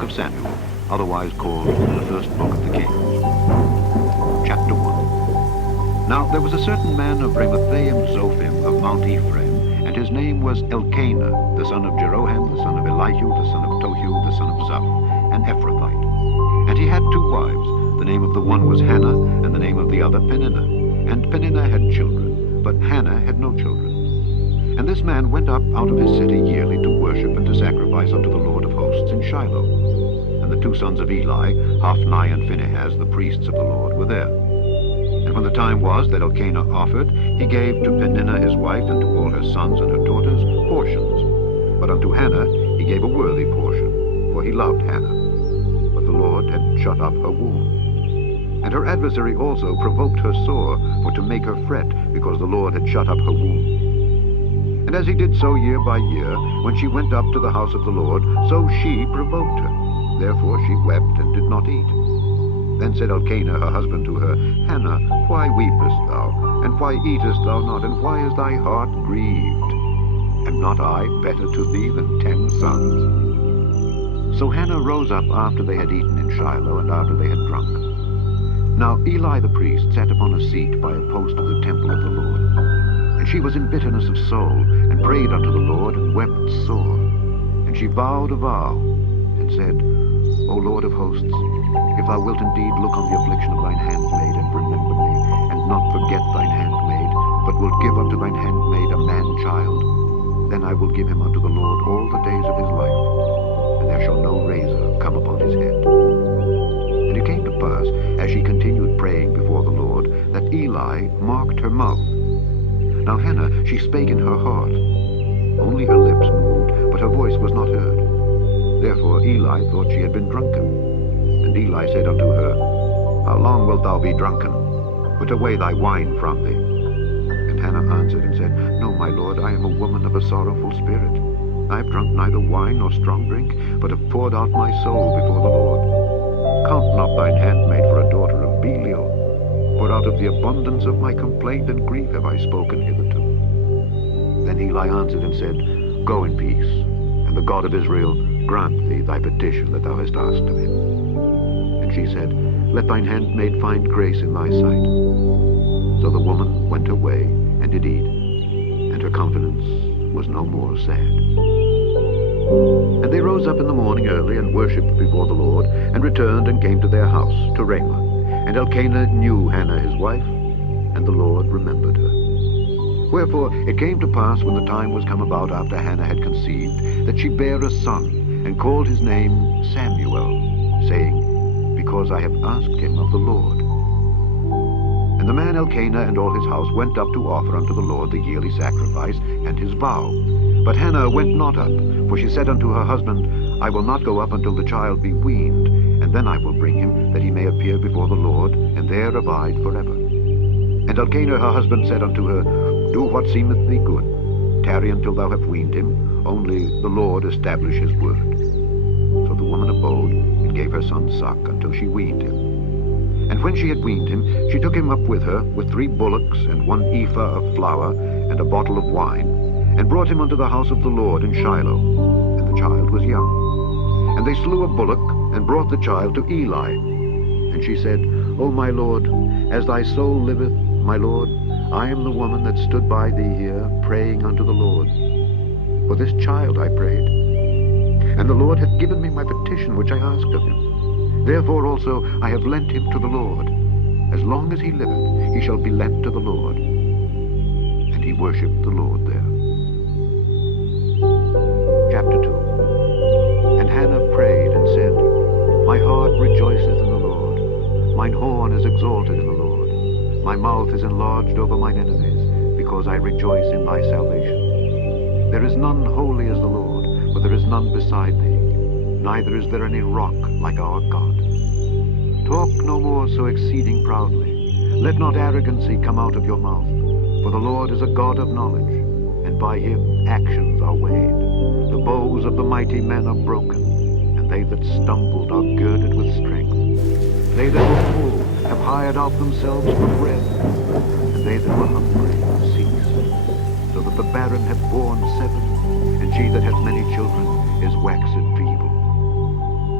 book of Samuel, otherwise called the first book of the Kings. Chapter 1. Now there was a certain man of Ramathaim Zophim of Mount Ephraim, and his name was Elkanah, the son of Jeroham, the son of Elihu, the son of Tohu, the son of Zaph, an Ephrathite. And he had two wives. The name of the one was Hannah, and the name of the other Peninnah. And Peninnah had children, but Hannah had no children. And this man went up out of his city yearly to worship and to sacrifice unto the Lord of hosts in Shiloh. And the two sons of Eli, Hophni and Phinehas, the priests of the Lord, were there. And when the time was that Elkanah offered, he gave to Peninnah his wife and to all her sons and her daughters portions. But unto Hannah he gave a worthy portion, for he loved Hannah. But the Lord had shut up her womb. And her adversary also provoked her sore, for to make her fret, because the Lord had shut up her womb. And as he did so year by year, when she went up to the house of the Lord, so she provoked her. Therefore she wept and did not eat. Then said Elkanah her husband to her, Hannah, why weepest thou? And why eatest thou not? And why is thy heart grieved? Am not I better to thee than 10 sons? So Hannah rose up after they had eaten in Shiloh, and after they had drunk. Now Eli the priest sat upon a seat by a post of the temple of the Lord. And she was in bitterness of soul, and prayed unto the Lord, and wept sore. And she vowed a vow, and said, O Lord of hosts, if thou wilt indeed look on the affliction of thine handmaid, and remember me, and not forget thine handmaid, but wilt give unto thine handmaid a man-child, then I will give him unto the Lord all the days of his life, and there shall no razor come upon his head. And it came to pass, as she continued praying before the Lord, that Eli marked her mouth. Now Hannah, she spake in her heart. Only her lips moved, but her voice was not heard. Therefore Eli thought she had been drunken. And Eli said unto her, How long wilt thou be drunken? Put away thy wine from thee. And Hannah answered and said, No, my lord, I am a woman of a sorrowful spirit. I have drunk neither wine nor strong drink, but have poured out my soul before the Lord. Count not thine handmaid for a daughter of Belial, for out of the abundance of my complaint and grief have I spoken hitherto. Then Eli answered and said, Go in peace, and the God of Israel grant thee thy petition that thou hast asked of him. And she said, Let thine handmaid find grace in thy sight. So the woman went her way, and did eat, and her countenance was no more sad. And they rose up in the morning early, and worshipped before the Lord, and returned and came to their house, to Ramah. And Elkanah knew Hannah his wife, and the Lord remembered her. Wherefore it came to pass, when the time was come about after Hannah had conceived, that she bare a son, and called his name Samuel, saying, Because I have asked him of the Lord. And the man Elkanah and all his house went up to offer unto the Lord the yearly sacrifice and his vow. But Hannah went not up, for she said unto her husband, I will not go up until the child be weaned, and then I will bring him, that he may appear before the Lord, and there abide forever. And Elkanah her husband said unto her, Do what seemeth thee good. Tarry until thou have weaned him, only the Lord establish his word. So the woman abode, and gave her son suck, until she weaned him. And when she had weaned him, she took him up with her, with 3 bullocks, and 1 ephah of flour, and a bottle of wine, and brought him unto the house of the Lord in Shiloh. And the child was young. And they slew a bullock, and brought the child to Eli. And she said, O my Lord, as thy soul liveth, my Lord, I am the woman that stood by thee here, praying unto the Lord. For this child I prayed. And the Lord hath given me my petition which I asked of him. Therefore also I have lent him to the Lord. As long as he liveth, he shall be lent to the Lord. And he worshipped the Lord there. Chapter 2. And Hannah prayed and said, My heart rejoiceth in the Lord. Mine horn is exalted in the Lord. My mouth is enlarged over mine enemies, because I rejoice in thy salvation. There is none holy as the Lord, for there is none beside thee. Neither is there any rock like our God. Talk no more so exceeding proudly. Let not arrogancy come out of your mouth. For the Lord is a God of knowledge, and by him actions are weighed. The bows of the mighty men are broken, and they that stumbled are girded with strength. They that were full have hired out themselves for bread, and they that were hungry ceased. So that the barren hath borne 7, and she that hath many children is waxen feeble.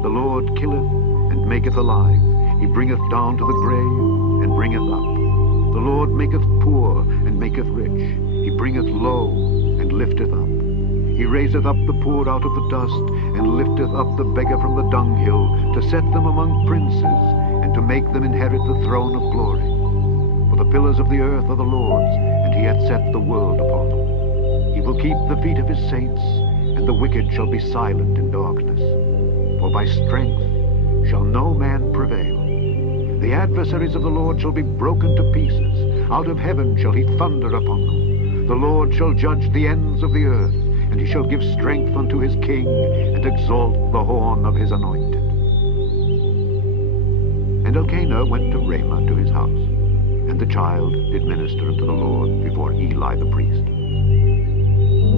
The Lord killeth and maketh alive. He bringeth down to the grave and bringeth up. The Lord maketh poor and maketh rich. He bringeth low and lifteth up. He raiseth up the poor out of the dust, and lifteth up the beggar from the dunghill, to set them among princes, and to make them inherit the throne of glory. For the pillars of the earth are the Lord's, and he hath set the world upon them. He will keep the feet of his saints, and the wicked shall be silent in darkness. For by strength shall no man prevail. The adversaries of the Lord shall be broken to pieces. Out of heaven shall he thunder upon them. The Lord shall judge the ends of the earth, and he shall give strength unto his king, and exalt the horn of his anointed. And Elkanah went to Ramah to his house, and the child did minister unto the Lord before Eli the priest.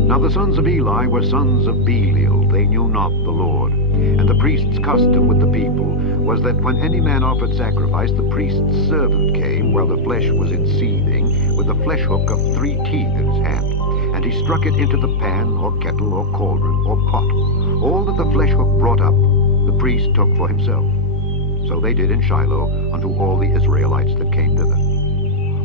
Now the sons of Eli were sons of Belial, they knew not the Lord. And the priest's custom with the people was that when any man offered sacrifice, the priest's servant came, while the flesh was in seething, with a flesh hook of 3 teeth in his hand. And he struck it into the pan, or kettle, or cauldron, or pot. All that the flesh hook brought up, the priest took for himself. So they did in Shiloh unto all the Israelites that came thither.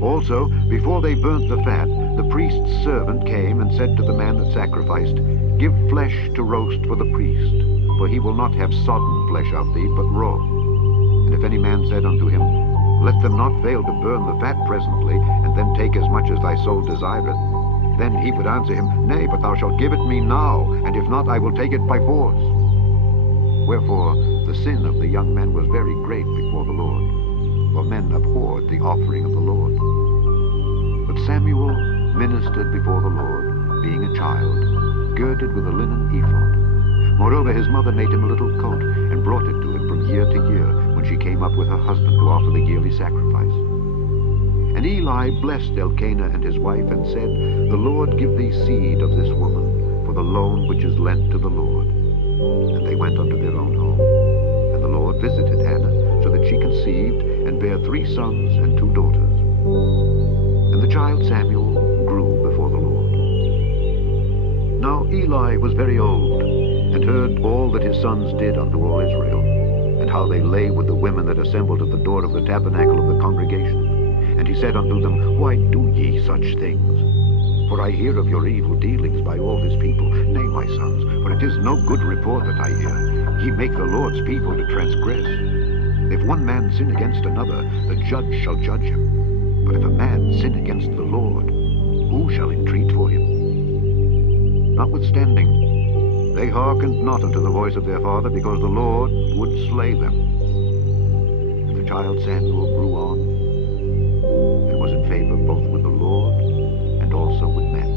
Also, before they burnt the fat, the priest's servant came and said to the man that sacrificed, Give flesh to roast for the priest, for he will not have sodden flesh of thee, but raw. And if any man said unto him, Let them not fail to burn the fat presently, and then take as much as thy soul desireth, then he would answer him, Nay, but thou shalt give it me now, and if not, I will take it by force. Wherefore the sin of the young men was very great before the Lord, for men abhorred the offering of the Lord. But Samuel ministered before the Lord, being a child, girded with a linen ephod. Moreover, his mother made him a little coat, and brought it to him from year to year, when she came up with her husband to offer the yearly sacrifice. And Eli blessed Elkanah and his wife, and said, The Lord give thee seed of this woman, for the loan which is lent to the Lord. And they went unto their own home. And the Lord visited Hannah, so that she conceived, and bare 3 sons and 2 daughters. And the child Samuel grew before the Lord. Now Eli was very old, and heard all that his sons did unto all Israel, and how they lay with the women that assembled at the door of the tabernacle of the congregation. And he said unto them, Why do ye such things? For I hear of your evil dealings by all this people. Nay, my sons, for it is no good report that I hear. Ye make the Lord's people to transgress. If one man sin against another, the judge shall judge him. But if a man sin against the Lord, who shall entreat for him? Notwithstanding, they hearkened not unto the voice of their father, because the Lord would slay them. And the child Samuel grew on, and was in favor both with the Lord and also with men.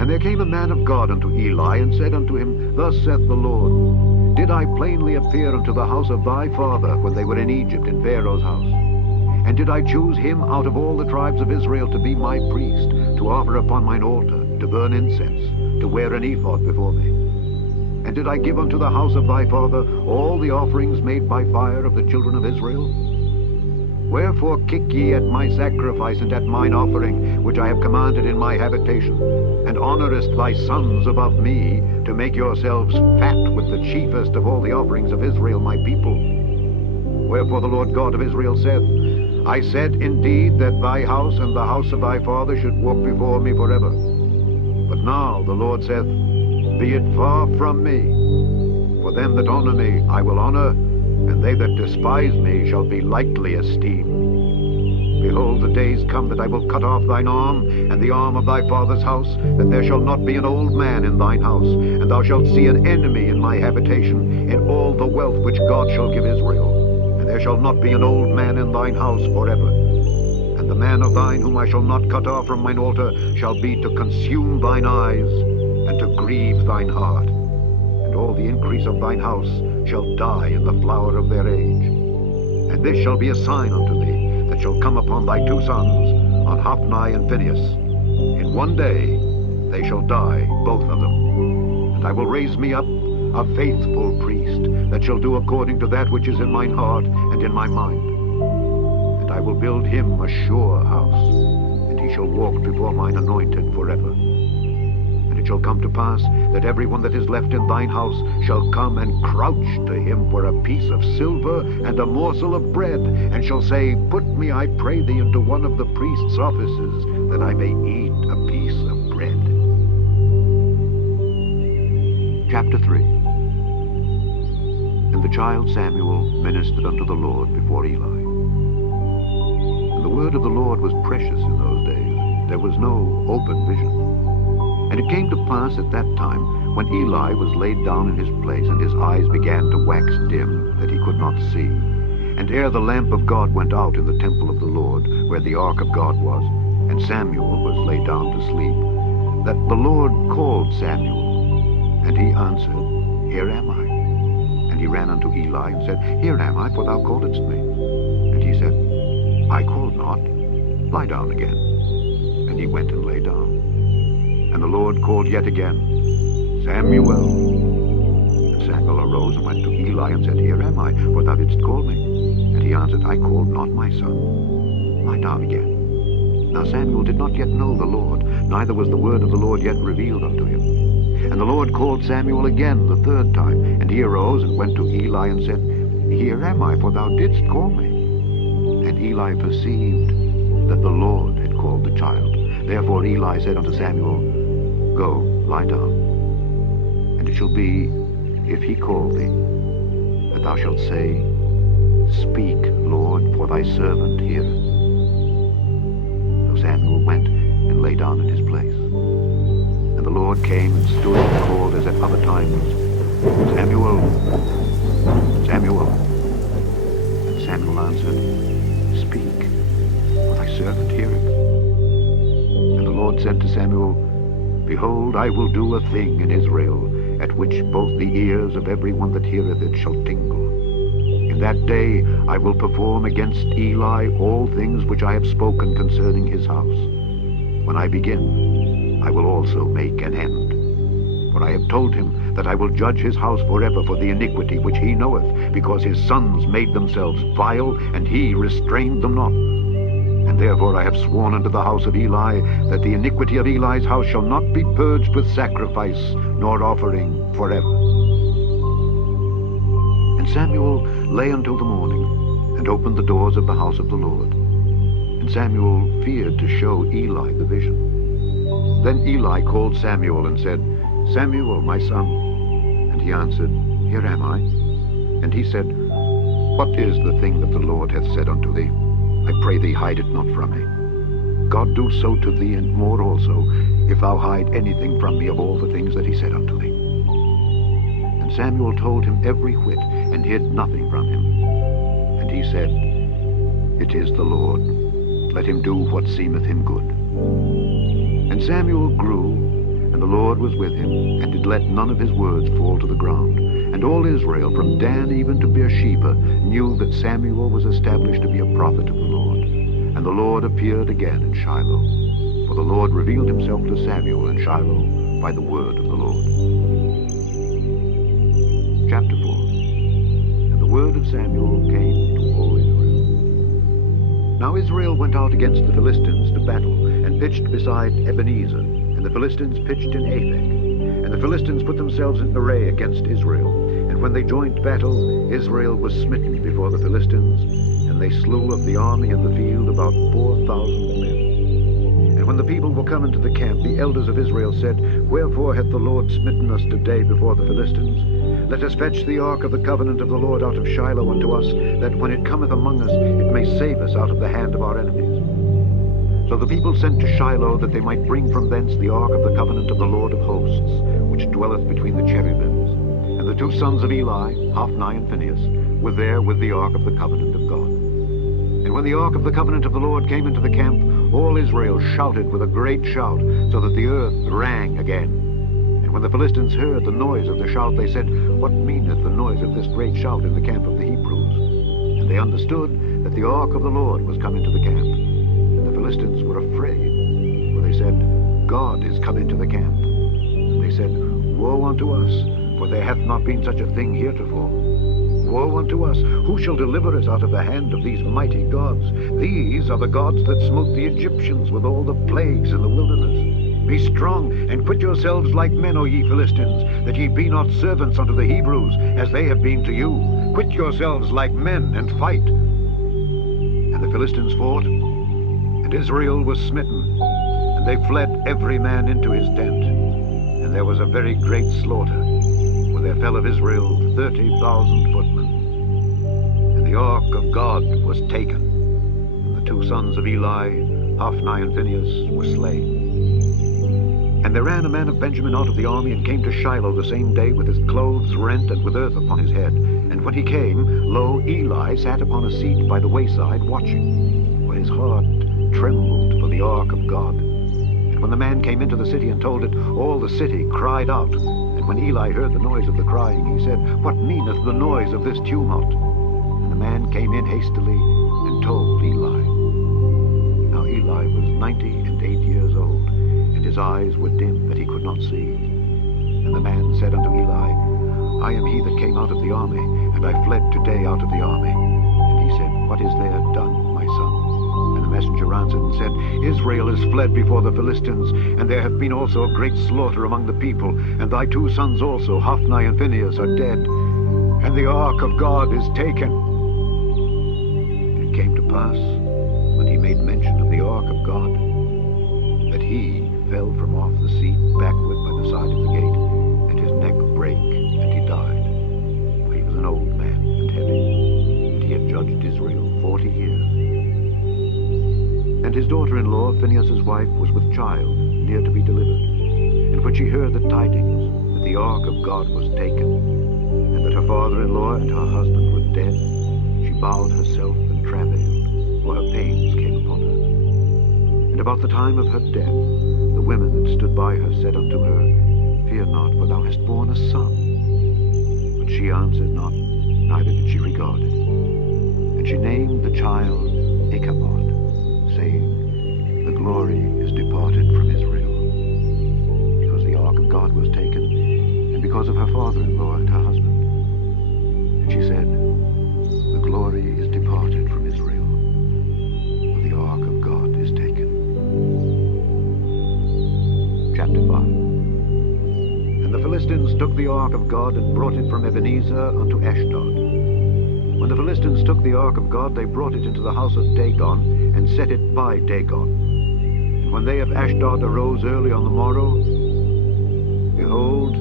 And there came a man of God unto Eli, and said unto him, Thus saith the Lord, Did I plainly appear unto the house of thy father when they were in Egypt in Pharaoh's house? And did I choose him out of all the tribes of Israel to be my priest, to offer upon mine altar, to burn incense, to wear an ephod before me? And did I give unto the house of thy father all the offerings made by fire of the children of Israel? Wherefore kick ye at my sacrifice and at mine offering, which I have commanded in my habitation, and honorest thy sons above me, to make yourselves fat with the chiefest of all the offerings of Israel my people? Wherefore the Lord God of Israel saith, I said indeed that thy house and the house of thy father should walk before me forever. But now the Lord saith, Be it far from me. For them that honor me I will honor, and they that despise me shall be lightly esteemed. Behold, the days come that I will cut off thine arm, and the arm of thy father's house, that there shall not be an old man in thine house, and thou shalt see an enemy in my habitation, in all the wealth which God shall give Israel. And there shall not be an old man in thine house forever. And the man of thine whom I shall not cut off from mine altar shall be to consume thine eyes, and to grieve thine heart. And all the increase of thine house shall die in the flower of their age. And this shall be a sign unto thee, that shall come upon thy 2 sons, on Hophni and Phinehas. In one day they shall die, both of them. And I will raise me up a faithful priest, that shall do according to that which is in mine heart and in my mind. And I will build him a sure house, and he shall walk before mine anointed forever. And it shall come to pass, that everyone that is left in thine house shall come and crouch to him for a piece of silver and a morsel of bread, and shall say, Put me, I pray thee, into one of the priest's offices, that I may eat a piece of bread. Chapter 3. And the child Samuel ministered unto the Lord before Eli. And the word of the Lord was precious in those days. There was no open vision. And it came to pass at that time, when Eli was laid down in his place, and his eyes began to wax dim, that he could not see, and ere the lamp of God went out in the temple of the Lord, where the ark of God was, and Samuel was laid down to sleep, that the Lord called Samuel. And he answered, Here am I. And he ran unto Eli, and said, Here am I, for thou calledst me. And he said, I called not. Lie down again. And he went and lay down. And the Lord called yet again, Samuel. And Samuel arose and went to Eli, and said, Here am I, for thou didst call me. And he answered, I called not, my son. Lie down again. Now Samuel did not yet know the Lord, neither was the word of the Lord yet revealed unto him. And the Lord called Samuel again the third time, and he arose and went to Eli, and said, Here am I, for thou didst call me. And Eli perceived that the Lord had called the child. Therefore Eli said unto Samuel, Go, lie down. And it shall be, if he call thee, that thou shalt say, Speak, Lord, for thy servant heareth. So Samuel went and lay down in his place. And the Lord came and stood and called as at other times, Samuel, Samuel. And Samuel answered, Speak, for thy servant heareth. And the Lord said to Samuel, Behold, I will do a thing in Israel, at which both the ears of every one that heareth it shall tingle. In that day I will perform against Eli all things which I have spoken concerning his house. When I begin, I will also make an end. For I have told him that I will judge his house forever for the iniquity which he knoweth, because his sons made themselves vile, and he restrained them not. And therefore I have sworn unto the house of Eli, that the iniquity of Eli's house shall not be purged with sacrifice, nor offering forever. And Samuel lay until the morning, and opened the doors of the house of the Lord. And Samuel feared to show Eli the vision. Then Eli called Samuel, and said, Samuel, my son. And he answered, Here am I. And he said, What is the thing that the Lord hath said unto thee? I pray thee, hide it not from me. God do so to thee, and more also, if thou hide anything from me of all the things that he said unto thee. And Samuel told him every whit, and hid nothing from him. And he said, It is the Lord. Let him do what seemeth him good. And Samuel grew, and the Lord was with him, and did let none of his words fall to the ground. And all Israel, from Dan even to Beersheba, knew that Samuel was established to be a prophet of the Lord. And the Lord appeared again in Shiloh. For the Lord revealed himself to Samuel in Shiloh by the word of the Lord. Chapter 4. And the word of Samuel came to all Israel. Now Israel went out against the Philistines to battle, and pitched beside Ebenezer, and the Philistines pitched in Aphek. And the Philistines put themselves in array against Israel. And when they joined battle, Israel was smitten before the Philistines, and they slew of the army in the field about 4,000 men. And when the people were come into the camp, the elders of Israel said, Wherefore hath the Lord smitten us today before the Philistines? Let us fetch the ark of the covenant of the Lord out of Shiloh unto us, that when it cometh among us, it may save us out of the hand of our enemies. So the people sent to Shiloh, that they might bring from thence the ark of the covenant of the Lord of hosts, which dwelleth between the cherubims. And the two sons of Eli, Hophni and Phinehas, were there with the ark of the covenant of God. And when the ark of the covenant of the Lord came into the camp, all Israel shouted with a great shout, so that the earth rang again. And when the Philistines heard the noise of the shout, they said, What meaneth the noise of this great shout in the camp of the Hebrews? And they understood that the ark of the Lord was come into the camp. And the Philistines were afraid, for they said, God is come into the camp. And they said, Woe unto us, for there hath not been such a thing heretofore. Woe unto us, who shall deliver us out of the hand of these mighty gods? These are the gods that smote the Egyptians with all the plagues in the wilderness. Be strong, and quit yourselves like men, O ye Philistines, that ye be not servants unto the Hebrews, as they have been to you. Quit yourselves like men, and fight. And the Philistines fought, and Israel was smitten, and they fled every man into his tent. And there was a very great slaughter, for there fell of Israel 30,000 footmen. And the ark of God was taken, and the two sons of Eli, Hophni and Phinehas, were slain. And there ran a man of Benjamin out of the army, and came to Shiloh the same day, with his clothes rent, and with earth upon his head. And when he came, lo, Eli sat upon a seat by the wayside, watching, for his heart trembled for the ark of God. And when the man came into the city and told it, all the city cried out. And when Eli heard the noise of the crying, he said, What meaneth the noise of this tumult? And the man came in hastily, and told Eli. Now Eli was 98 years old, and his eyes were dim, that he could not see. And the man said unto Eli, I am he that came out of the army, and I fled today out of the army. And he said, What is there done, my son? And the messenger answered and said, Israel is fled before the Philistines, and there hath been also a great slaughter among the people, and thy two sons also, Hophni and Phinehas, are dead, and the ark of God is taken. And it came to pass, when he made mention of the ark of God, that he fell from off the seat backward by the side of the gate, and his neck brake, and he died. For he was an old man and heavy, and he had judged Israel 40 years. And his daughter-in-law, Phinehas' wife, was with child, near to be delivered. And when she heard the tidings, that the ark of God was taken, and that her father-in-law and her husband were dead, she bowed herself and travailed, for her pains came upon her. And about the time of her death, the women that stood by her said unto her, Fear not, for thou hast borne a son. But she answered not, neither did she regard it. And she named the child Ichabod, saying, The glory is departed from Israel, because the ark of God was taken, and because of her father-in-law and her husband. And she said, The glory is departed from Israel, for the ark of God is taken. Chapter 5. And the Philistines took the ark of God, and brought it from Ebenezer unto Ashdod. When the Philistines took the ark of God, they brought it into the house of Dagon, and set it by Dagon. And when they of Ashdod arose early on the morrow, behold,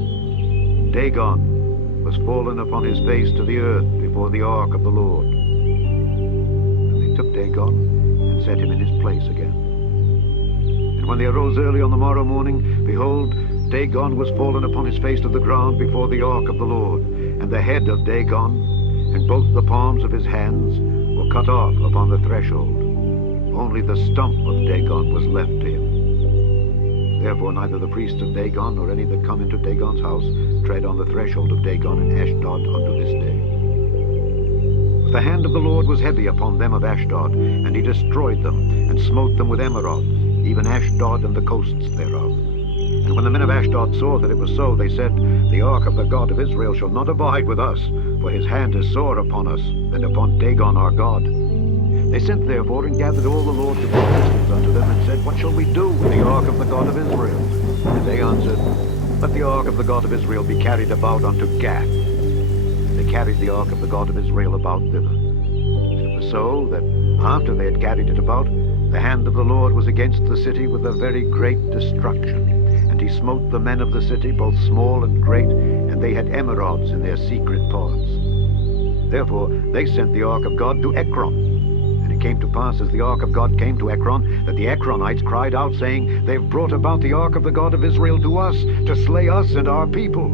Dagon was fallen upon his face to the earth before the ark of the Lord. And they took Dagon, and set him in his place again. And when they arose early on the morrow morning, behold, Dagon was fallen upon his face to the ground before the ark of the Lord. And the head of Dagon, and both the palms of his hands, were cut off upon the threshold. Only the stump of Dagon was left to him. Therefore neither the priests of Dagon, nor any that come into Dagon's house, tread on the threshold of Dagon in Ashdod unto this day. The hand of the Lord was heavy upon them of Ashdod, and he destroyed them, and smote them with emerods, even Ashdod and the coasts thereof. And when the men of Ashdod saw that it was so, they said, The ark of the God of Israel shall not abide with us, for his hand is sore upon us, and upon Dagon our God. They sent therefore and gathered all the lords of the Philistines unto them, and said, What shall we do with the ark of the God of Israel? And they answered, Let the ark of the God of Israel be carried about unto Gath. And they carried the ark of the God of Israel about thither. And it was so that after they had carried it about, the hand of the Lord was against the city with a very great destruction. And he smote the men of the city, both small and great, and they had emerods in their secret parts. Therefore they sent the ark of God to Ekron. And it came to pass, as the ark of God came to Ekron, that the Ekronites cried out, saying, They have brought about the ark of the God of Israel to us, to slay us and our people.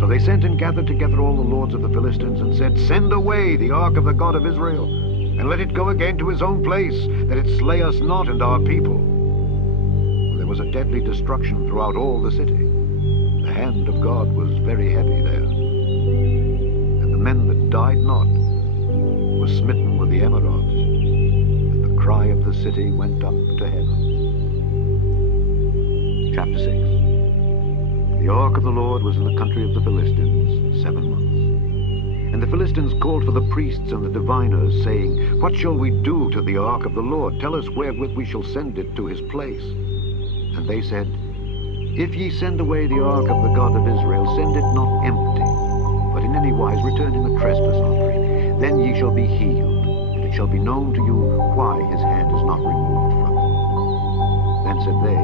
So they sent and gathered together all the lords of the Philistines, and said, Send away the ark of the God of Israel, and let it go again to his own place, that it slay us not and our people. For there was a deadly destruction throughout all the city. The hand of God was very heavy there. And the men that died not were smitten with the emerods, and the cry of the city went up to heaven. Chapter 6. The ark of the Lord was in the country of the Philistines 7 months. And the Philistines called for the priests and the diviners, saying, What shall we do to the ark of the Lord? Tell us wherewith we shall send it to his place. And they said, If ye send away the ark of the God of Israel, send it not empty, but in any wise return him a trespass offering. Then ye shall be healed, and it shall be known to you why his hand is not removed from you. Then said they,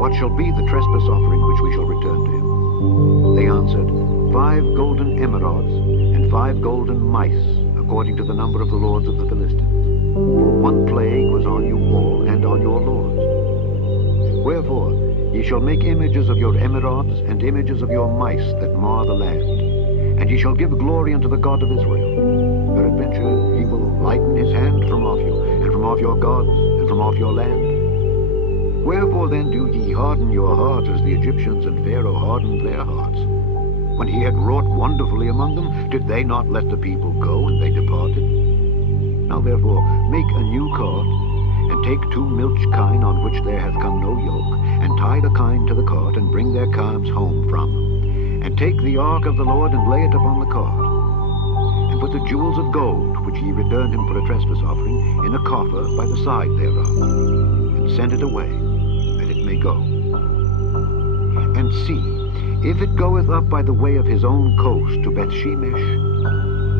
What shall be the trespass offering which we shall return to him? They answered, 5 golden emerods, and 5 golden mice, according to the number of the lords of the Philistines. For one plague was on you all, and on your lords. Wherefore ye shall make images of your emerods, and images of your mice that mar the land. And ye shall give glory unto the God of Israel. Peradventure he will lighten his hand from off you, and from off your gods, and from off your land. Wherefore then do ye harden your heart as the Egyptians and Pharaoh hardened their hearts? When he had wrought wonderfully among them, did they not let the people go, and they departed? Now therefore make a new cart, and take 2 milch kine on which there hath come no yoke, and tie the kine to the cart, and bring their calves home from them. And take the ark of the Lord, and lay it upon the cart. And put the jewels of gold, which ye returned him for a trespass offering, in a coffer by the side thereof, and send it away, that it may go. And see, if it goeth up by the way of his own coast to Bethshemesh,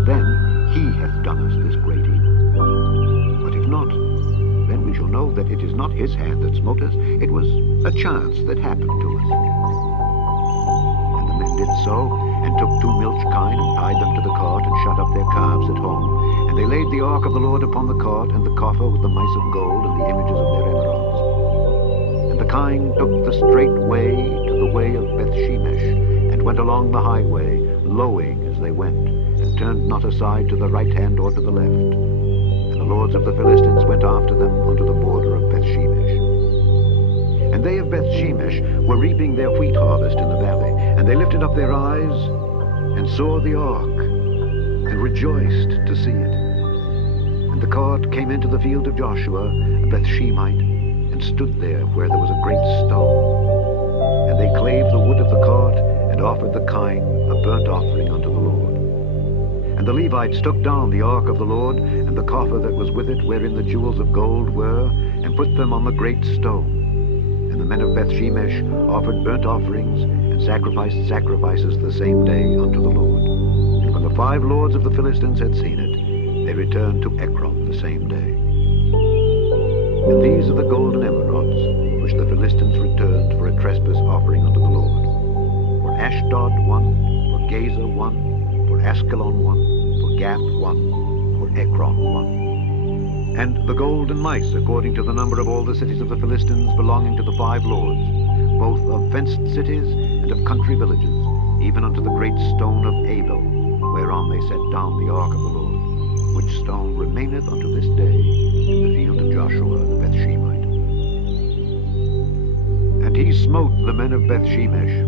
then he hath done us this great evil. But if not, then we shall know that it is not his hand that smote us, it was a chance that happened to us. And the men did so, and took 2 milch kine, and tied them to the cart, and shut up their calves at home. And they laid the ark of the Lord upon the cart, and the coffer with the mice of gold, and the images of their emerods. And the kine took the straight way to the way of Bethshemesh, and went along the highway, lowing as they went, and turned not aside to the right hand or to the left. And the lords of the Philistines went after them unto the border of Bethshemesh. And they of Bethshemesh were reaping their wheat harvest in the valley, and they lifted up their eyes, and saw the ark, and rejoiced to see it. And the cart came into the field of Joshua, a Bethshemite, and stood there where there was a great stone. And they clave the wood of the cart, and offered the kine a burnt offering unto the Lord. And the Levites took down the ark of the Lord, and the coffer that was with it, wherein the jewels of gold were, and put them on the great stone. And the men of Bethshemesh offered burnt offerings, and sacrificed sacrifices the same day unto the Lord. And when the 5 lords of the Philistines had seen it, they returned to Ekron the same day. And these are the golden emerods, which the Philistines returned for a trespass offering unto the Lord. For Ashdod 1, for Gaza 1, for Askelon 1, for Gath 1, for Ekron 1. And the golden mice, according to the number of all the cities of the Philistines belonging to the 5 lords, both of fenced cities and of country villages, even unto the great stone of Abel, whereon they set down the ark of the Lord, which stone remaineth unto this day in the field of Joshua the Bethshemite. And he smote the men of Bethshemesh,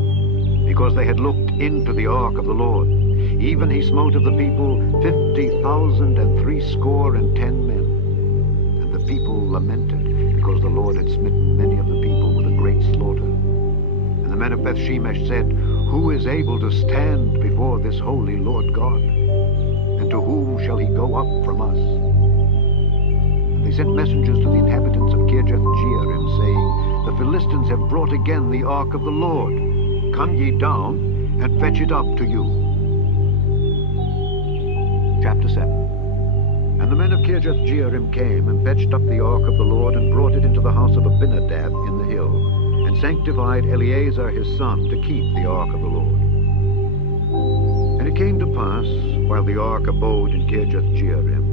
because they had looked into the ark of the Lord. Even he smote of the people 50,010 men. And the people lamented, because the Lord had smitten many of the people with a great slaughter. And the men of Bethshemesh said, Who is able to stand before this holy Lord God? And to whom shall he go up from us? And they sent messengers to the inhabitants of Kirjath-jearim, saying, The Philistines have brought again the ark of the Lord. Come ye down, and fetch it up to you. Chapter 7. And the men of Kirjath-jearim came, and fetched up the ark of the Lord, and brought it into the house of Abinadab in the hill, and sanctified Eleazar his son to keep the ark of the Lord. And it came to pass, while the ark abode in Kirjath-jearim,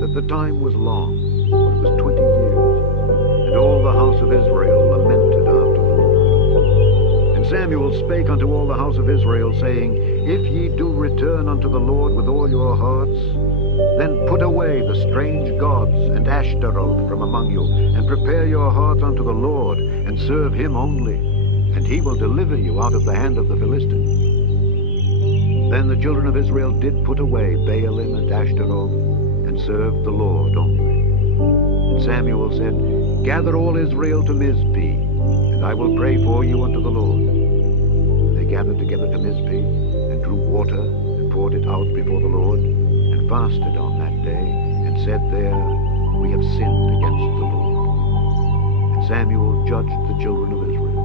that the time was long, for it was 20 years, and all the house of Israel lamented after the Lord. And Samuel spake unto all the house of Israel, saying, If ye do return unto the Lord with all your hearts, then put away the strange gods and Ashtaroth from among you, and prepare your heart unto the Lord, and serve him only, and he will deliver you out of the hand of the Philistines. Then the children of Israel did put away Baalim and Ashtaroth, and served the Lord only. And Samuel said, Gather all Israel to Mizpeh, and I will pray for you unto the Lord. And they gathered together to Mizpeh, and drew water, and poured it out before the Lord, and fasted on that day, and said there, We have sinned against the Lord. And Samuel judged the children of Israel.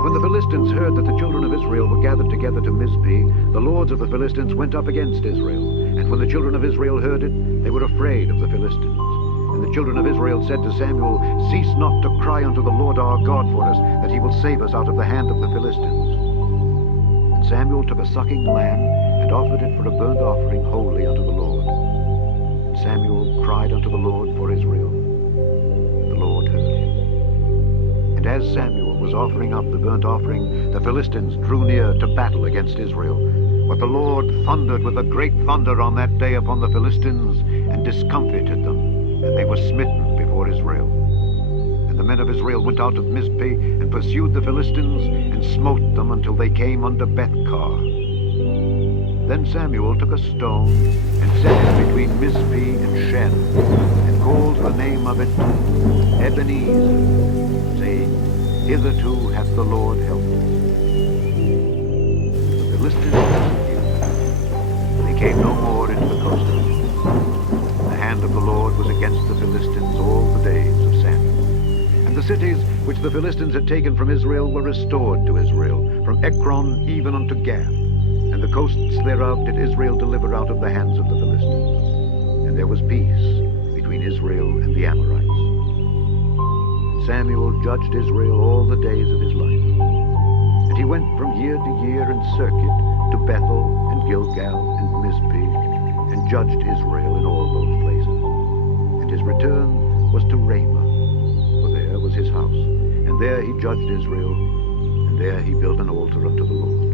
And when the Philistines heard that the children of Israel were gathered together to Mizpeh, the lords of the Philistines went up against Israel. And when the children of Israel heard it, they were afraid of the Philistines. And the children of Israel said to Samuel, "Cease not to cry unto the Lord our God for us, that he will save us out of the hand of the Philistines." And Samuel took a sucking lamb and offered it for a burnt offering holy unto the Lord. And Samuel cried unto the Lord for Israel. The Lord heard him. And as Samuel was offering up the burnt offering, the Philistines drew near to battle against Israel. But the Lord thundered with a great thunder on that day upon the Philistines, and discomfited them, and they were smitten before Israel. And the men of Israel went out of Mizpeh, and pursued the Philistines, and smote them until they came unto Beth-kar. Then Samuel took a stone, and set it between Mizpeh and Shen, and called the name of it Ebenezer, saying, "Hitherto hath the Lord helped us." The Philistines disappeared. They came no more into the coast of Israel. The hand of the Lord was against the Philistines all the days of Samuel. And the cities which the Philistines had taken from Israel were restored to Israel, from Ekron even unto Gath. And the coasts thereof did Israel deliver out of the hands of the Philistines. And there was peace between Israel and the Amorites. Samuel judged Israel all the days of his life. And he went from year to year in circuit to Bethel and Gilgal and Mizpeh, and judged Israel in all those places. And his return was to Ramah, for there was his house. And there he judged Israel, and there he built an altar unto the Lord.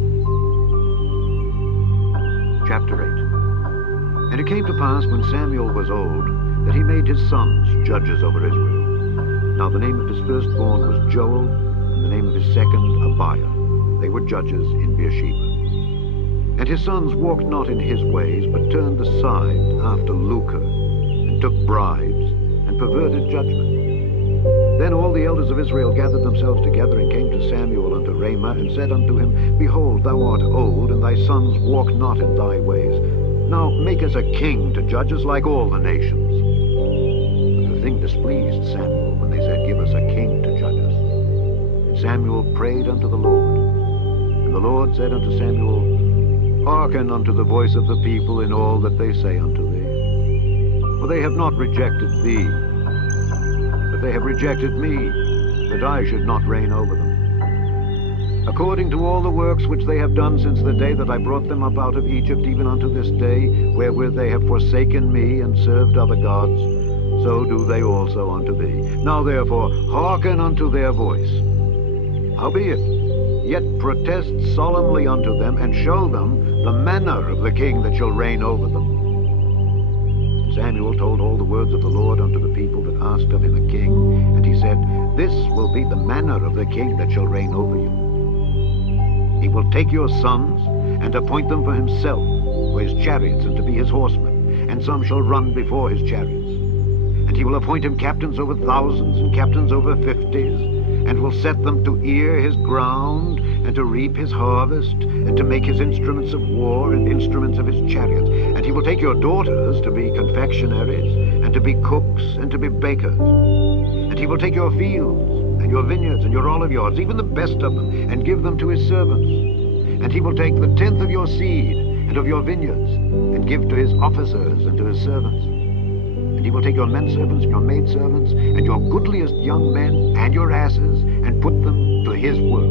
Chapter 8. And it came to pass, when Samuel was old, that he made his sons judges over Israel. Now the name of his firstborn was Joel, and the name of his second Abiah. They were judges in Beersheba. And his sons walked not in his ways, but turned aside after lucre, and took bribes, and perverted judgment. Then all the elders of Israel gathered themselves together, and came to Samuel unto Ramah, and said unto him, "Behold, thou art old, and thy sons walk not in thy ways. Now make us a king to judge us like all the nations." But the thing displeased Samuel, when they said, "Give us a king to judge us." And Samuel prayed unto the Lord. And the Lord said unto Samuel, "Hearken unto the voice of the people in all that they say unto thee. For they have not rejected thee, but they have rejected me, that I should not reign over them. According to all the works which they have done since the day that I brought them up out of Egypt, even unto this day, wherewith they have forsaken me and served other gods, so do they also unto thee. Now therefore hearken unto their voice. Howbeit, yet protest solemnly unto them, and show them the manner of the king that shall reign over them." And Samuel told all the words of the Lord unto the people that asked of him a king, and he said, "This will be the manner of the king that shall reign over you. He will take your sons, and appoint them for himself, for his chariots, and to be his horsemen, and some shall run before his chariots. And he will appoint him captains over thousands, and captains over 50s, and will set them to ear his ground, and to reap his harvest, and to make his instruments of war, and instruments of his chariots. And he will take your daughters to be confectionaries, and to be cooks, and to be bakers. And he will take your fields, and your vineyards, and your olive yards, even the best of them, and give them to his servants. And he will take the 10th of your seed, and of your vineyards, and give to his officers and to his servants. And he will take your men servants and your maid servants, and your goodliest young men, and your asses, and put them to his work.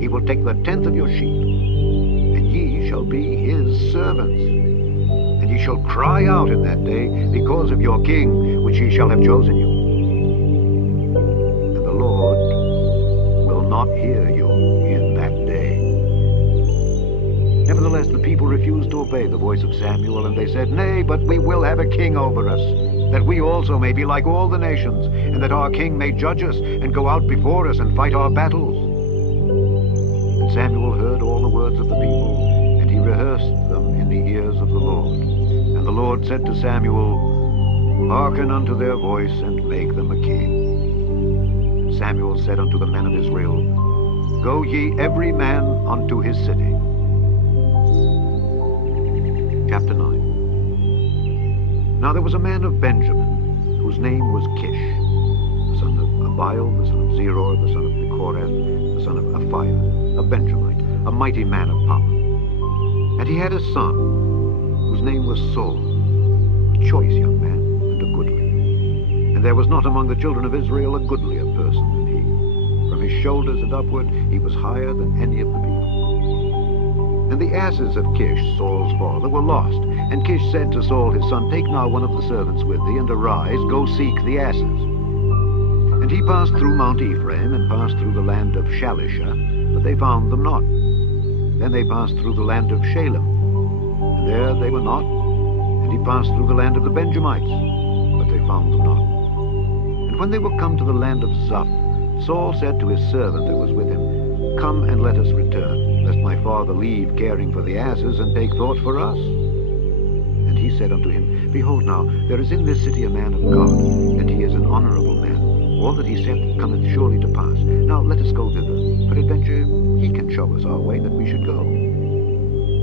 He will take the 10th of your sheep, and ye shall be his servants. And ye shall cry out in that day because of your king, which he shall have chosen you. And the Lord will not hear you in that day." Nevertheless, the people refused to obey the voice of Samuel, and they said, "Nay, but we will have a king over us, that we also may be like all the nations, and that our king may judge us, and go out before us, and fight our battles." And Samuel heard all the words of the people, and he rehearsed them in the ears of the Lord. And the Lord said to Samuel, "Hearken unto their voice, and make them a king." And Samuel said unto the men of Israel, "Go ye every man unto his city." Chapter 9. Now there was a man of Benjamin, whose name was Kish, the son of Abiel, the son of Zeror, the son of Bechorath, the the son of Aphiah, a Benjamite, a mighty man of power. And he had a son, whose name was Saul, a choice young man and a goodly. And there was not among the children of Israel a goodlier person than he. From his shoulders and upward he was higher than any of the people. And the asses of Kish, Saul's father, were lost. And Kish said to Saul his son, Take now one of the servants with thee, and arise, go seek the asses. And he passed through Mount Ephraim, and passed through the land of Shalisha, but they found them not. Then they passed through the land of Shalem, and there they were not. And he passed through the land of the Benjamites, but they found them not. And when they were come to the land of Zuph, Saul said to his servant that was with him, Come and let us return, lest my father leave caring for the asses, and take thought for us. And he said unto him, Behold now, there is in this city a man of God, and he is an honorable man. All that he saith cometh surely to pass. Now let us go thither. Peradventure he can show us our way that we should go.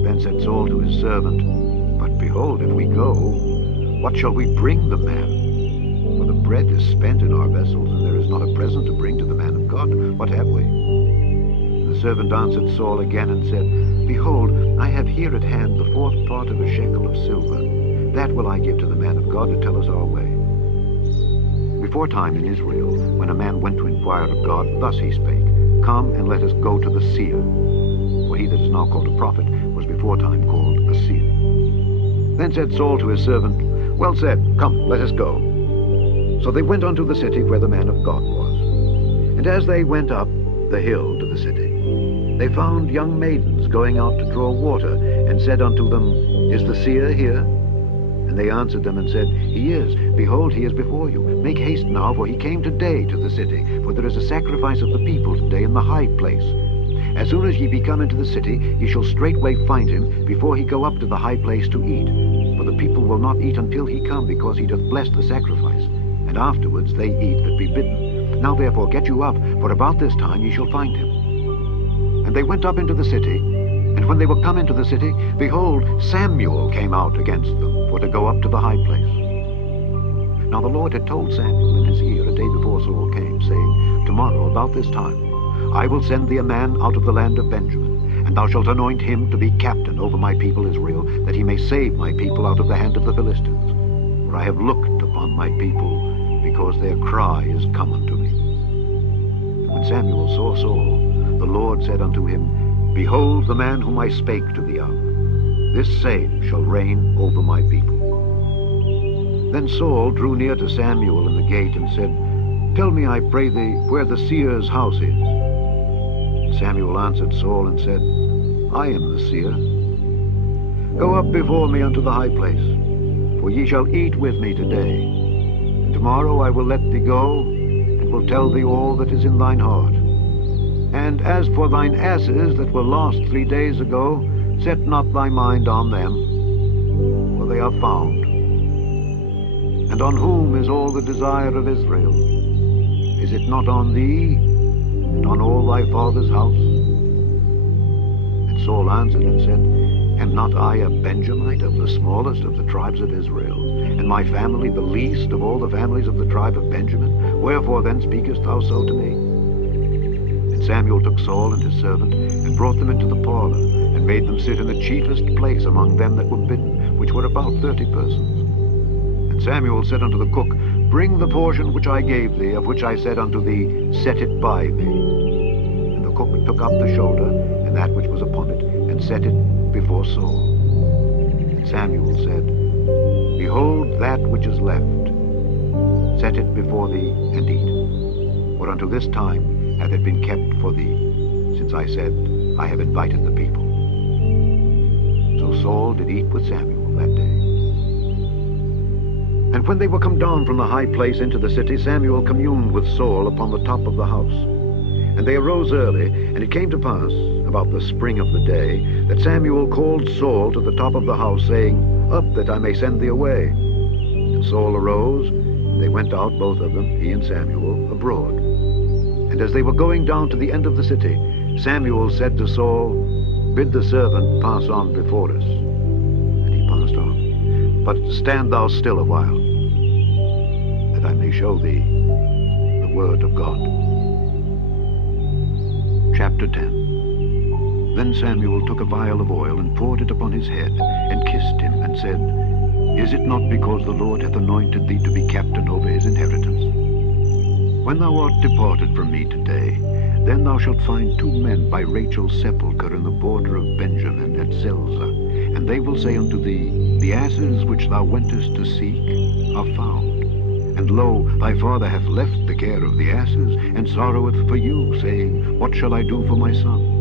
Then said Saul to his servant, But behold, if we go, what shall we bring the man? For the bread is spent in our vessels, and there is not a present to bring to the man of God. What have we? And the servant answered Saul again and said, Behold, I have here at hand the 4th part of a shekel of silver. That will I give to the man of God to tell us our way. Before time in Israel, when a man went to inquire of God, thus he spake, Come and let us go to the seer. For he that is now called a prophet was before time called a seer. Then said Saul to his servant, Well said, come, let us go. So they went unto the city where the man of God was. And as they went up the hill to the city, they found young maidens going out to draw water, and said unto them, Is the seer here? And they answered them and said, He is. Behold, he is before you. Make haste now, for he came today to the city. For there is a sacrifice of the people today in the high place. As soon as ye be come into the city, ye shall straightway find him, before he go up to the high place to eat. For the people will not eat until he come, because he doth bless the sacrifice. And afterwards they eat that be bidden. Now therefore get you up, for about this time ye shall find him. And they went up into the city, and when they were come into the city, behold, Samuel came out against them, for to go up to the high place. Now the Lord had told Samuel in his ear a day before Saul came, saying, Tomorrow about this time I will send thee a man out of the land of Benjamin, and thou shalt anoint him to be captain over my people Israel, that he may save my people out of the hand of the Philistines. For I have looked upon my people, because their cry is come unto me. And when Samuel saw Saul, the Lord said unto him, Behold the man whom I spake to thee of. This same shall reign over my people. Then Saul drew near to Samuel in the gate and said, Tell me, I pray thee, where the seer's house is. And Samuel answered Saul and said, I am the seer. Go up before me unto the high place, for ye shall eat with me today. And tomorrow I will let thee go, and will tell thee all that is in thine heart. And as for thine asses that were lost 3 days ago, set not thy mind on them, for they are found. And on whom is all the desire of Israel? Is it not on thee, and on all thy father's house? And Saul answered and said, Am not I a Benjamite, of the smallest of the tribes of Israel, and my family the least of all the families of the tribe of Benjamin? Wherefore then speakest thou so to me? And Samuel took Saul and his servant, and brought them into the parlor, and made them sit in the chiefest place among them that were bidden, which were about 30 persons. And Samuel said unto the cook, Bring the portion which I gave thee, of which I said unto thee, Set it by thee. And the cook took up the shoulder, and that which was upon it, and set it before Saul. And Samuel said, Behold that which is left. Set it before thee, and eat. For unto this time hath it been kept for thee, since I said, I have invited the people. So Saul did eat with Samuel that day. And when they were come down from the high place into the city, Samuel communed with Saul upon the top of the house. And they arose early, and it came to pass, about the spring of the day, that Samuel called Saul to the top of the house, saying, Up, that I may send thee away. And Saul arose, and they went out, both of them, he and Samuel, abroad. And as they were going down to the end of the city, Samuel said to Saul, Bid the servant pass on before us. And he passed on. But stand thou still a while, that I may show thee the word of God. Chapter 10. Then Samuel took a vial of oil and poured it upon his head, and kissed him, and said, Is it not because the Lord hath anointed thee to be captain over his inheritance? When thou art departed from me today, then thou shalt find 2 men by Rachel's sepulchre in the border of Benjamin at Zelzah, and they will say unto thee, The asses which thou wentest to seek are found. And lo, thy father hath left the care of the asses, and sorroweth for you, saying, What shall I do for my son?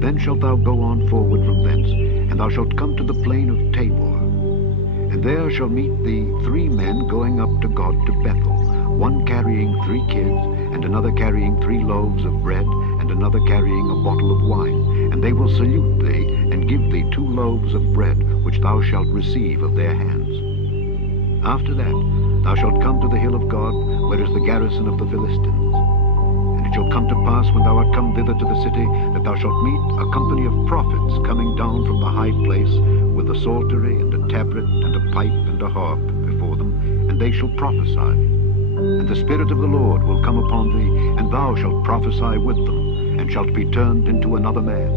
Then shalt thou go on forward from thence, and thou shalt come to the plain of Tabor. And there shall meet thee 3 men going up to God to Bethel, one carrying 3 kids, and another carrying 3 loaves of bread, and another carrying a bottle of wine. And they will salute thee, and give thee 2 loaves of bread, which thou shalt receive of their hands. After that, thou shalt come to the hill of God, where is the garrison of the Philistines. And it shall come to pass, when thou art come thither to the city, that thou shalt meet a company of prophets coming down from the high place, with a psaltery, and a tabret, and a pipe, and a harp before them, and they shall prophesy. And the Spirit of the Lord will come upon thee, and thou shalt prophesy with them, and shalt be turned into another man.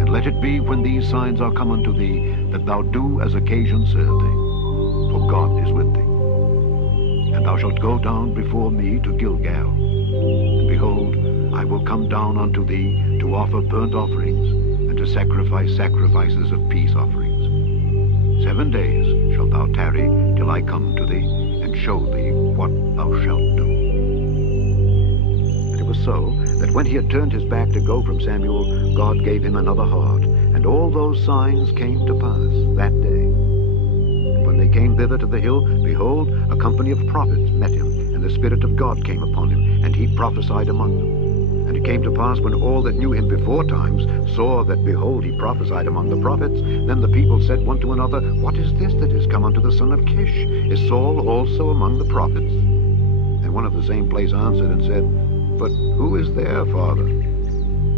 And let it be, when these signs are come unto thee, that thou do as occasion serve thee, for God is with thee. And thou shalt go down before me to Gilgal. And behold, I will come down unto thee to offer burnt offerings, and to sacrifice sacrifices of peace offerings. 7 days shalt thou tarry till I come to thee, and show thee what thou shalt do. And it was so, that when he had turned his back to go from Samuel, God gave him another heart, and all those signs came to pass that day. When they came thither to the hill, behold, a company of prophets met him, and the Spirit of God came upon him, and he prophesied among them. And it came to pass, when all that knew him before times saw that, behold, he prophesied among the prophets, then the people said one to another, What is this that is come unto the son of Kish? Is Saul also among the prophets? And one of the same place answered and said, But who is their father?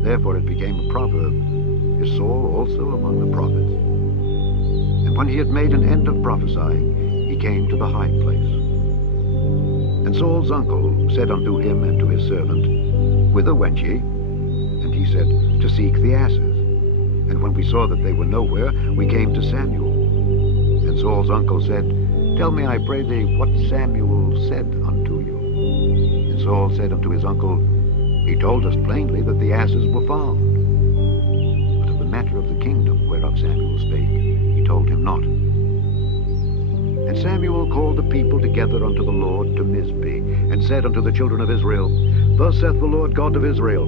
Therefore it became a proverb, Is Saul also among the prophets? And when he had made an end of prophesying, he came to the high place. And Saul's uncle said unto him and to his servant, Whither went ye? And he said, To seek the asses. And when we saw that they were nowhere, we came to Samuel. And Saul's uncle said, Tell me, I pray thee, what Samuel said unto you. And Saul said unto his uncle, He told us plainly that the asses were found. But of the matter of the kingdom whereof Samuel spake, he told him not. And Samuel called the people together unto the Lord to Mizpeh, and said unto the children of Israel, Thus saith the Lord God of Israel,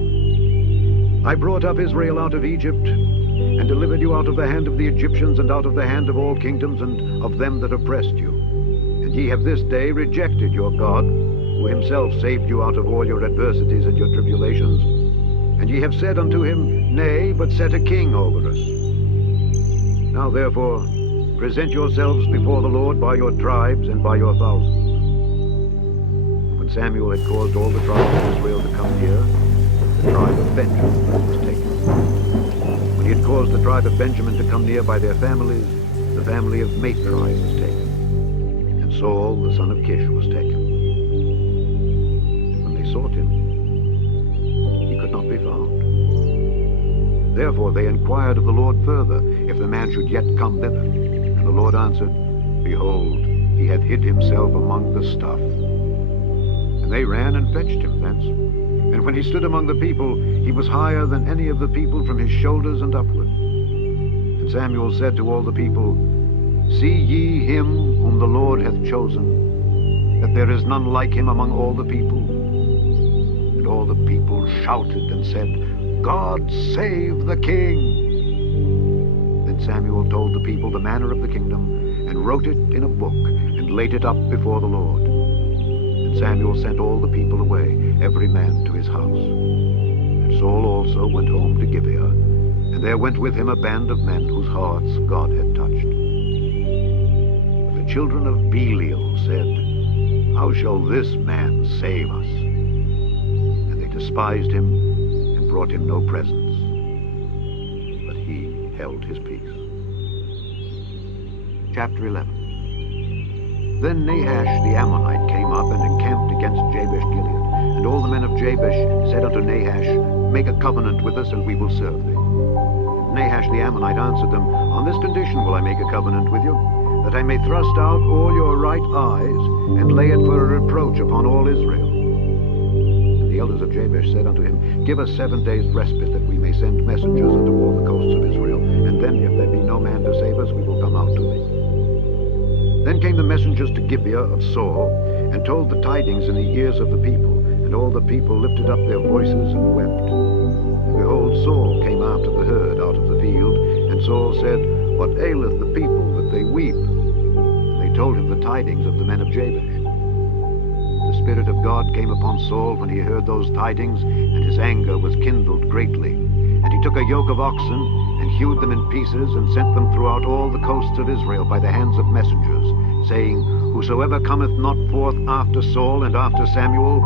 I brought up Israel out of Egypt, and delivered you out of the hand of the Egyptians, and out of the hand of all kingdoms, and of them that oppressed you. And ye have this day rejected your God, who himself saved you out of all your adversities and your tribulations. And ye have said unto him, Nay, but set a king over us. Now therefore, present yourselves before the Lord by your tribes and by your thousands. When Samuel had caused all the tribes of Israel to come near, the tribe of Benjamin was taken. When he had caused the tribe of Benjamin to come near by their families, the family of Matri was taken. And Saul, the son of Kish, was taken. And when they sought him, he could not be found. Therefore they inquired of the Lord further, if the man should yet come thither. And the Lord answered, Behold, he hath hid himself among the stuff. And they ran and fetched him thence. And when he stood among the people, he was higher than any of the people from his shoulders and upward. And Samuel said to all the people, See ye him whom the Lord hath chosen, that there is none like him among all the people? And all the people shouted and said, God save the king! Then Samuel told the people the manner of the kingdom, and wrote it in a book, and laid it up before the Lord. And Samuel sent all the people away, every man to his house. And Saul also went home to Gibeah, and there went with him a band of men whose hearts God had touched. But the children of Belial said, How shall this man save us? And they despised him, and brought him no presents. But he held his peace. Chapter 11. Then Nahash the Ammonite came up and encamped against Jabesh-Gilead, and all the men of Jabesh said unto Nahash, Make a covenant with us, and we will serve thee. Nahash the Ammonite answered them, On this condition will I make a covenant with you, that I may thrust out all your right eyes, and lay it for a reproach upon all Israel. And the elders of Jabesh said unto him, Give us 7 days' respite, that we may send messengers unto all the coasts of Israel, and then, if there be no man to save us, we will come out to thee. Then came the messengers to Gibeah of Saul, and told the tidings in the ears of the people, and all the people lifted up their voices and wept. And behold, Saul came after the herd out of the field, and Saul said, What aileth the people that they weep? And they told him the tidings of the men of Jabesh. The Spirit of God came upon Saul when he heard those tidings, and his anger was kindled greatly. And he took a yoke of oxen, and hewed them in pieces, and sent them throughout all the coasts of Israel by the hands of messengers, saying, Whosoever cometh not forth after Saul and after Samuel,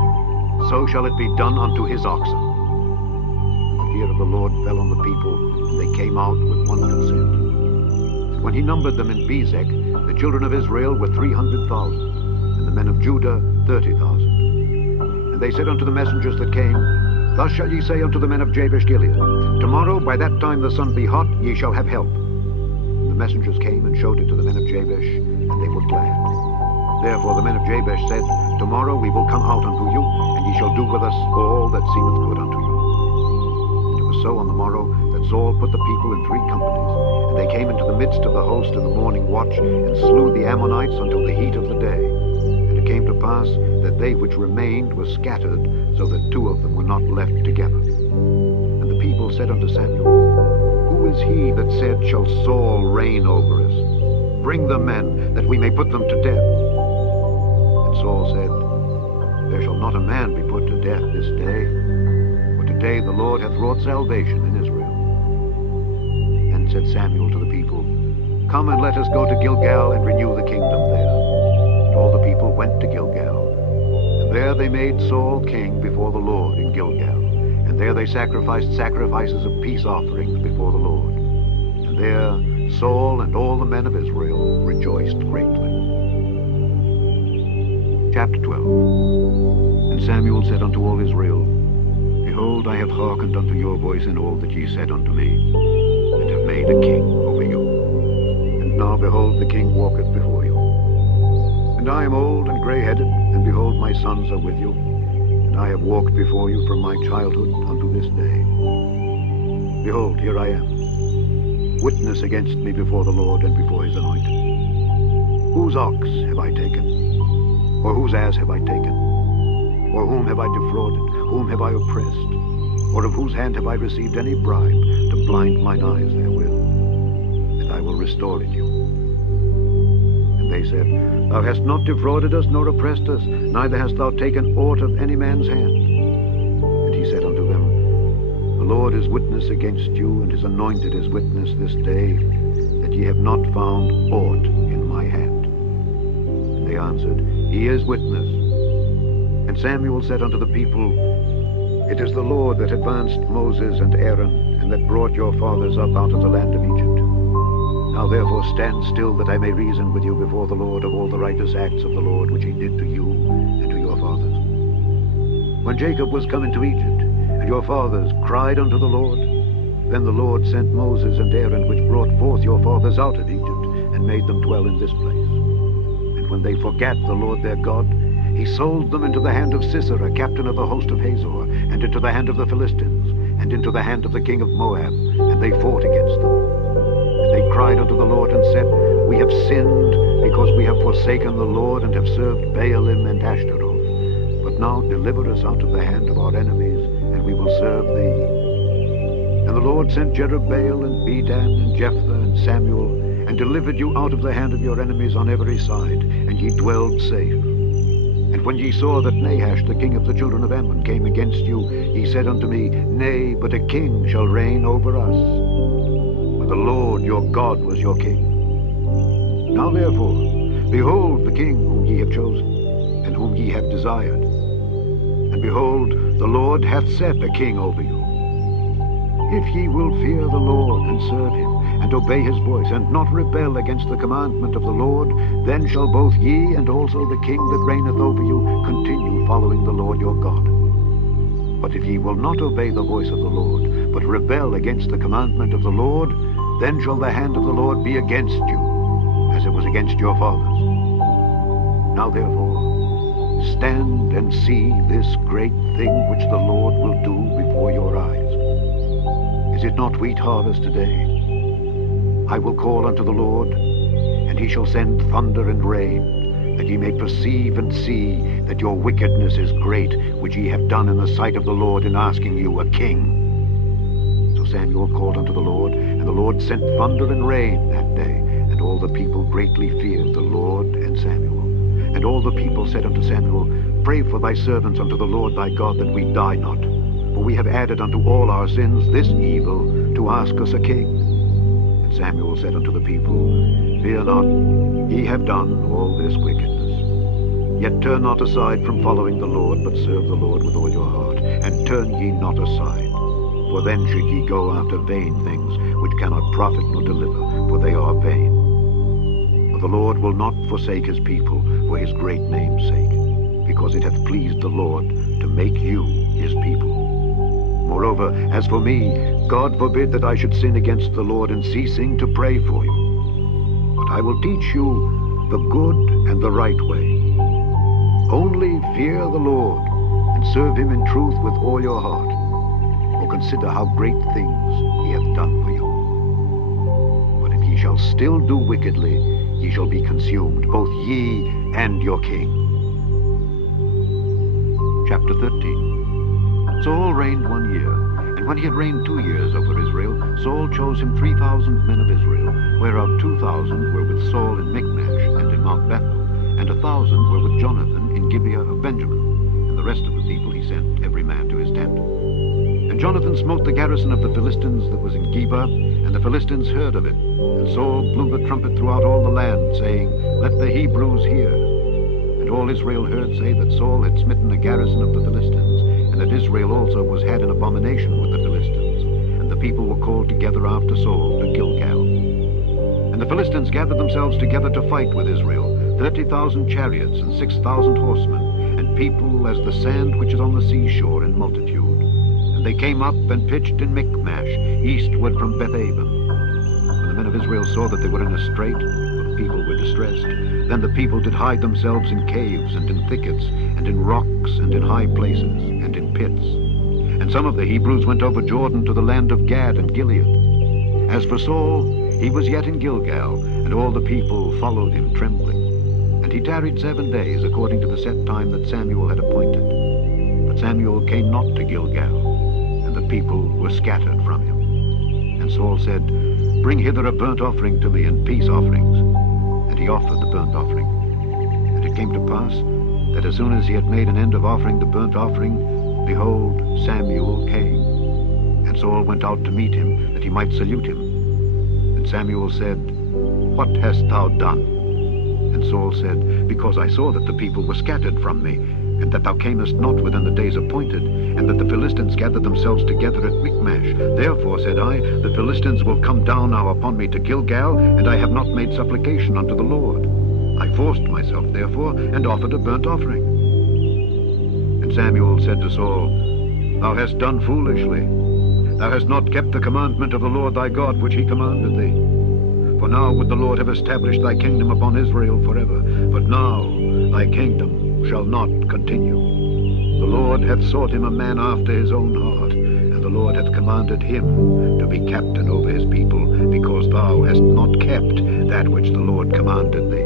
so shall it be done unto his oxen. And the fear of the Lord fell on the people, and they came out with one consent. And when he numbered them in Bezek, the children of Israel were 300,000, and the men of Judah 30,000. And they said unto the messengers that came, Thus shall ye say unto the men of Jabesh Gilead, Tomorrow by that time the sun be hot, ye shall have help. And the messengers came and showed it to the men of Jabesh, and they were glad. Therefore the men of Jabesh said, Tomorrow we will come out unto you, and ye shall do with us all that seemeth good unto you. And it was so on the morrow that Saul put the people in 3 companies, and they came into the midst of the host in the morning watch, and slew the Ammonites until the heat of the day. And it came to pass that they which remained were scattered, so that 2 of them were not left together. And the people said unto Samuel, Who is he that said, Shall Saul reign over us? Bring the men, that we may put them to death. And Saul said, There shall not a man be put to death this day, for today the Lord hath wrought salvation in Israel. Then said Samuel to the people, Come and let us go to Gilgal and renew the kingdom there. And all the people went to Gilgal. And there they made Saul king before the Lord in Gilgal. And there they sacrificed sacrifices of peace offerings before the Lord. And there Saul and all the men of Israel rejoiced greatly. Chapter 12. And Samuel said unto all Israel, Behold, I have hearkened unto your voice in all that ye said unto me, and have made a king over you. And now, behold, the king walketh before you. And I am old and grey-headed, and behold, my sons are with you. And I have walked before you from my childhood unto this day. Behold, here I am. Witness against me before the Lord and before his anointed. Whose ox have I taken? Or whose ass have I taken? Or whom have I defrauded? Whom have I oppressed? Or of whose hand have I received any bribe to blind mine eyes therewith? And I will restore it you. And they said, Thou hast not defrauded us, nor oppressed us, neither hast thou taken aught of any man's hand. And he said unto them, The Lord is witness against you, and his anointed is witness this day, that ye have not found aught in my hand. And they answered, He is witness. And Samuel said unto the people, It is the Lord that advanced Moses and Aaron, and that brought your fathers up out of the land of Egypt. Now therefore stand still, that I may reason with you before the Lord of all the righteous acts of the Lord which he did to you and to your fathers. When Jacob was come into Egypt, and your fathers cried unto the Lord, then the Lord sent Moses and Aaron, which brought forth your fathers out of Egypt, and made them dwell in this place. And when they forgat the Lord their God, he sold them into the hand of Sisera, captain of the host of Hazor, and into the hand of the Philistines, and into the hand of the king of Moab, and they fought against them. And they cried unto the Lord, and said, We have sinned, because we have forsaken the Lord, and have served Baalim and Ashtaroth. But now deliver us out of the hand of our enemies, and we will serve thee. And the Lord sent Jerubbaal, and Bedan, and Jephthah, and Samuel, and delivered you out of the hand of your enemies on every side, and ye dwelled safe. And when ye saw that Nahash, the king of the children of Ammon, came against you, ye said unto me, Nay, but a king shall reign over us. But the Lord your God was your king. Now therefore, behold the king whom ye have chosen, and whom ye have desired. And behold, the Lord hath set a king over you. If ye will fear the Lord and serve him, and obey his voice, and not rebel against the commandment of the Lord, then shall both ye and also the king that reigneth over you continue following the Lord your God. But if ye will not obey the voice of the Lord, but rebel against the commandment of the Lord, then shall the hand of the Lord be against you, as it was against your fathers. Now therefore, stand and see this great thing which the Lord will do before your eyes. Is it not wheat harvest today? I will call unto the Lord, and he shall send thunder and rain, that ye may perceive and see that your wickedness is great, which ye have done in the sight of the Lord in asking you a king. So Samuel called unto the Lord, and the Lord sent thunder and rain that day, and all the people greatly feared the Lord and Samuel. And all the people said unto Samuel, Pray for thy servants unto the Lord thy God, that we die not. For we have added unto all our sins this evil, to ask us a king. And Samuel said unto the people, Fear not, ye have done all this wickedness. Yet turn not aside from following the Lord, but serve the Lord with all your heart, and turn ye not aside. For then should ye go after vain things, which cannot profit nor deliver, for they are vain. For the Lord will not forsake his people for his great name's sake, because it hath pleased the Lord to make you his people. Moreover, as for me, God forbid that I should sin against the Lord in ceasing to pray for you. But I will teach you the good and the right way. Only fear the Lord, and serve him in truth with all your heart. For consider how great things he hath done for you. But if ye shall still do wickedly, ye shall be consumed, both ye and your king. Chapter 13. Saul reigned 1 year, and when he had reigned 2 years over Israel, Saul chose him 3,000 men of Israel, whereof 2,000 were with Saul in Michmash and in Mount Bethel, and 1,000 were with Jonathan in Gibeah of Benjamin, and the rest of the people he sent every man to his tent. And Jonathan smote the garrison of the Philistines that was in Geba, and the Philistines heard of it. And Saul blew the trumpet throughout all the land, saying, Let the Hebrews hear. And all Israel heard say that Saul had smitten the garrison of the Philistines, and that Israel also was had an abomination with the Philistines. And the people were called together after Saul to Gilgal. And the Philistines gathered themselves together to fight with Israel, 30,000 chariots and 6,000 horsemen, and people as the sand which is on the seashore in multitude. And they came up and pitched in Michmash, eastward from Bethaven. When the men of Israel saw that they were in a strait, for the people were distressed, then the people did hide themselves in caves and in thickets, and in rocks and in high places, and in pits. And some of the Hebrews went over Jordan to the land of Gad and Gilead. As for Saul, he was yet in Gilgal, and all the people followed him trembling. And he tarried 7 days, according to the set time that Samuel had appointed. But Samuel came not to Gilgal, and the people were scattered from him. And Saul said, Bring hither a burnt offering to me, and peace offerings. And he offered the burnt offering. And it came to pass, that as soon as he had made an end of offering the burnt offering, behold, Samuel came. And Saul went out to meet him, that he might salute him. And Samuel said, What hast thou done? And Saul said, Because I saw that the people were scattered from me, and that thou camest not within the days appointed, and that the Philistines gathered themselves together at Michmash. Therefore, said I, the Philistines will come down now upon me to Gilgal, and I have not made supplication unto the Lord. I forced myself, therefore, and offered a burnt offering. And Samuel said to Saul, Thou hast done foolishly. Thou hast not kept the commandment of the Lord thy God, which he commanded thee. For now would the Lord have established thy kingdom upon Israel forever. But now thy kingdom shall not continue. The Lord hath sought him a man after his own heart, and the Lord hath commanded him to be captain over his people, because thou hast not kept that which the Lord commanded thee.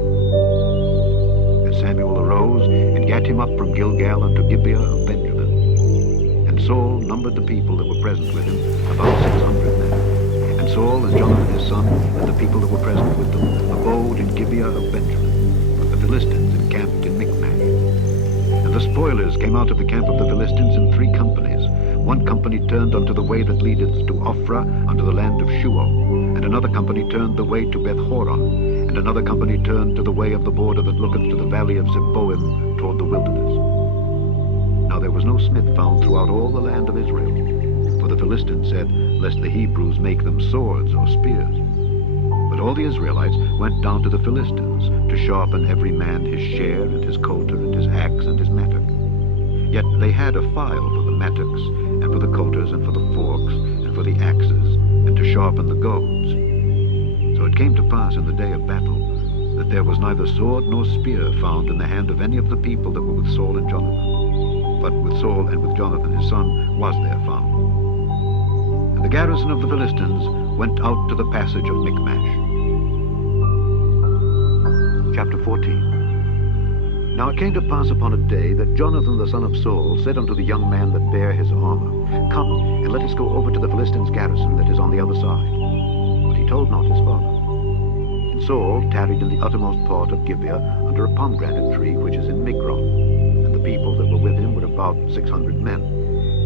And Samuel arose, and gat him up from Gilgal unto Gibeah of Benjamin. And Saul numbered the people that were present with him, about 600 men. And Saul and Jonathan his son, and the people that were present with them, abode in Gibeah of Benjamin. But the Philistines encamped in Michmash. And the spoilers came out of the camp of the Philistines in 3 companies. One company turned unto the way that leadeth to Ophrah, unto the land of Shual. And another company turned the way to Beth-horon. And another company turned to the way of the border that looketh to the valley of Zeboim, toward the wilderness. Now there was no smith found throughout all the land of Israel, for For the Philistines said, lest the Hebrews make them swords or spears. But all the Israelites went down to the Philistines to sharpen every man his share and his coulter and his axe and his mattock. Yet they had a file for the mattocks and for the coulters and for the forks and for the axes and to sharpen the goads. So it came to pass in the day of battle that there was neither sword nor spear found in the hand of any of the people that were with Saul and Jonathan. But with Saul and with Jonathan his son was there found. And the garrison of the Philistines went out to the passage of Michmash. Chapter 14. Now it came to pass upon a day that Jonathan the son of Saul said unto the young man that bare his armor, Come, and let us go over to the Philistines' garrison that is on the other side. But he told not his father. And Saul tarried in the uttermost part of Gibeah under a pomegranate tree which is in Migron. And the people that were with him were about 600 men.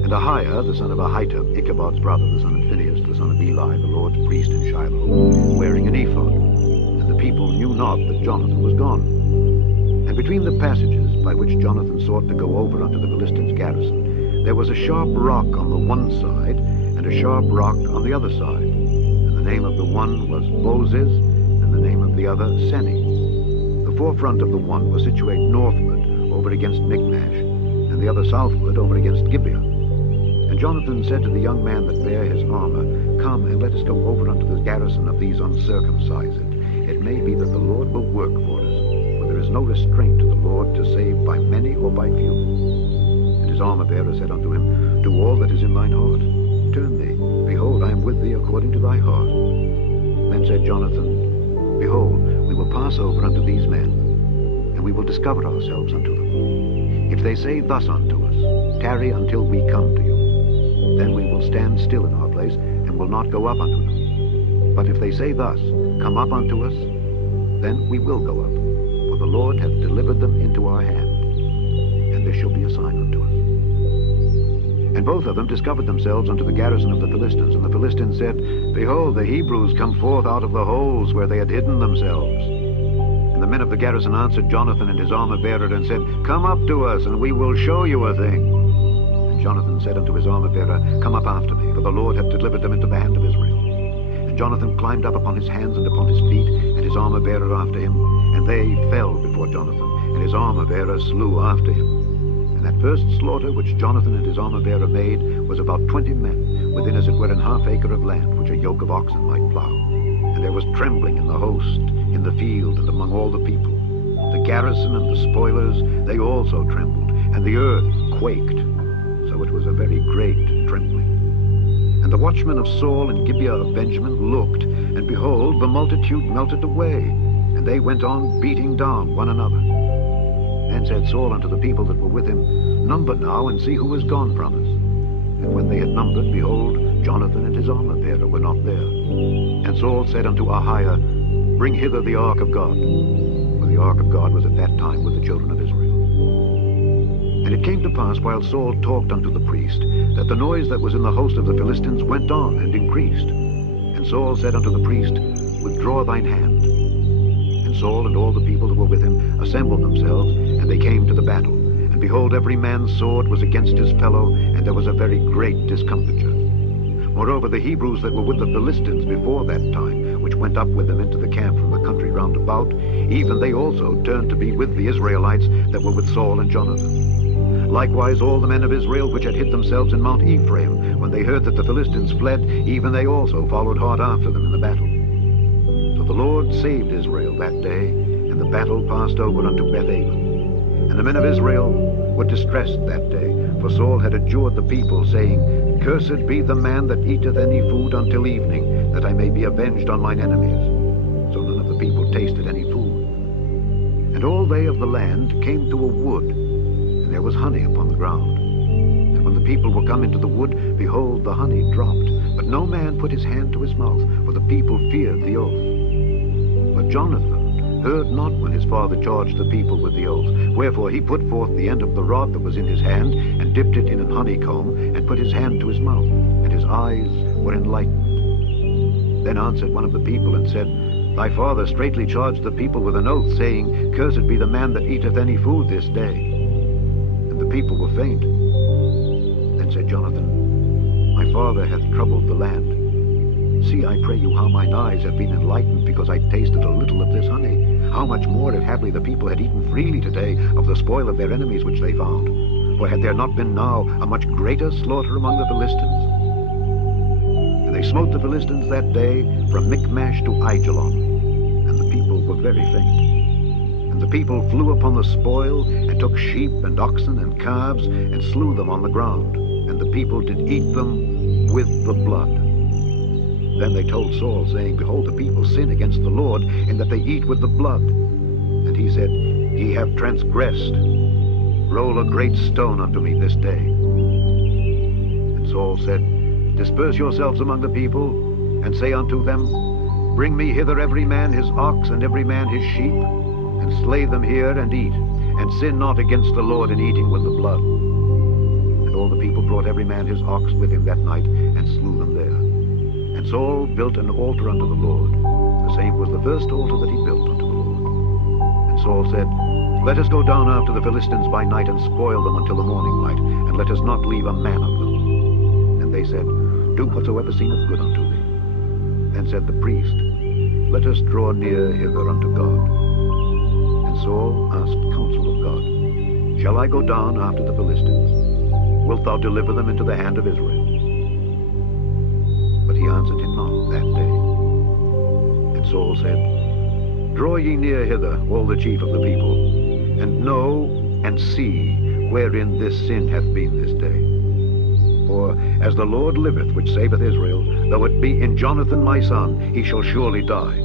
And Ahiah, the son of Ahitub, Ichabod's brother, the son of Phinehas, the son of Eli, the Lord's priest in Shiloh, wearing an ephod. And the people knew not that Jonathan was gone. And between the passages by which Jonathan sought to go over unto the Philistines' garrison, there was a sharp rock on the one side, and a sharp rock on the other side. And the name of the one was Bozez, and the name of the other Seni. The forefront of the one was situate northward, over against Michmash, and the other southward, over against Gibeah. And Jonathan said to the young man that bare his armor, Come, and let us go over unto the garrison of these uncircumcised. It may be that the Lord will work for us, for there is no restraint to the Lord to save by many or by few. And his armor-bearer said unto him, Do all that is in thine heart. Turn thee, behold, I am with thee according to thy heart. Then said Jonathan, Behold, we will pass over unto these men, and we will discover ourselves unto them. If they say thus unto us, Tarry until we come to you, then we will stand still in our place, and will not go up unto them. But if they say thus, Come up unto us, then we will go up, for the Lord hath delivered them into our hand, and this shall be a sign unto us. And both of them discovered themselves unto the garrison of the Philistines, and the Philistines said, Behold, the Hebrews come forth out of the holes where they had hidden themselves. And the men of the garrison answered Jonathan and his armor-bearer, and said, Come up to us, and we will show you a thing. Jonathan said unto his armor-bearer, Come up after me, for the Lord hath delivered them into the hand of Israel. And Jonathan climbed up upon his hands and upon his feet, and his armor-bearer after him, and they fell before Jonathan, and his armor-bearer slew after him. And that first slaughter which Jonathan and his armor-bearer made was about 20 men, within as it were an half acre of land, which a yoke of oxen might plow. And there was trembling in the host, in the field, and among all the people. The garrison and the spoilers, they also trembled, and the earth quaked. So it was a very great trembling. And the watchmen of Saul and Gibeah of Benjamin looked, and behold, the multitude melted away, and they went on beating down one another. Then said Saul unto the people that were with him, Number now, and see who is gone from us. And when they had numbered, behold, Jonathan and his armor-bearer were not there. And Saul said unto Ahiah, Bring hither the ark of God. For the ark of God was at that time with the children of Israel. And it came to pass, while Saul talked unto the priest, that the noise that was in the host of the Philistines went on and increased. And Saul said unto the priest, Withdraw thine hand. And Saul and all the people that were with him assembled themselves, and they came to the battle. And behold, every man's sword was against his fellow, and there was a very great discomfiture. Moreover, the Hebrews that were with the Philistines before that time, which went up with them into the camp from the country round about, even they also turned to be with the Israelites that were with Saul and Jonathan. Likewise all the men of Israel which had hid themselves in Mount Ephraim, when they heard that the Philistines fled, even they also followed hard after them in the battle. So the Lord saved Israel that day, and the battle passed over unto Beth-aven. And the men of Israel were distressed that day, for Saul had adjured the people, saying, Cursed be the man that eateth any food until evening, that I may be avenged on mine enemies. So none of the people tasted any food. And all they of the land came to a wood, and there was honey upon the ground. And when the people were come into the wood, behold, the honey dropped, but no man put his hand to his mouth, for the people feared the oath. But Jonathan heard not when his father charged the people with the oath. Wherefore he put forth the end of the rod that was in his hand, and dipped it in an honeycomb, and put his hand to his mouth, and his eyes were enlightened. Then answered one of the people, and said, Thy father straitly charged the people with an oath, saying, Cursed be the man that eateth any food this day. And the people were faint. Then said Jonathan, My father hath troubled the land. See, I pray you, how mine eyes have been enlightened, because I tasted a little of this honey. How much more if haply the people had eaten freely today of the spoil of their enemies which they found? For had there not been now a much greater slaughter among the Philistines? And they smote the Philistines that day from Michmash to Aijalon, and the people were very faint. And the people flew upon the spoil, and took sheep and oxen and calves, and slew them on the ground. And the people did eat them with the blood. Then they told Saul, saying, Behold, the people sin against the Lord, in that they eat with the blood. And he said, Ye have transgressed. Roll a great stone unto me this day. And Saul said, Disperse yourselves among the people, and say unto them, Bring me hither every man his ox, and every man his sheep, and slay them here, and eat, and sin not against the Lord in eating with the blood. And all the people brought every man his ox with him that night, and slew them there. And Saul built an altar unto the Lord. The same was the first altar that he built unto the Lord. And Saul said, Let us go down after the Philistines by night, and spoil them until the morning light, and let us not leave a man of them. And they said, Do whatsoever seemeth good unto thee. Then said the priest, Let us draw near hither unto God. And Saul asked counsel of God, Shall I go down after the Philistines? Wilt thou deliver them into the hand of Israel? But he answered him not that day. And Saul said, Draw ye near hither, all the chief of the people, and know and see wherein this sin hath been this day. For as the Lord liveth, which saveth Israel, though it be in Jonathan my son, he shall surely die.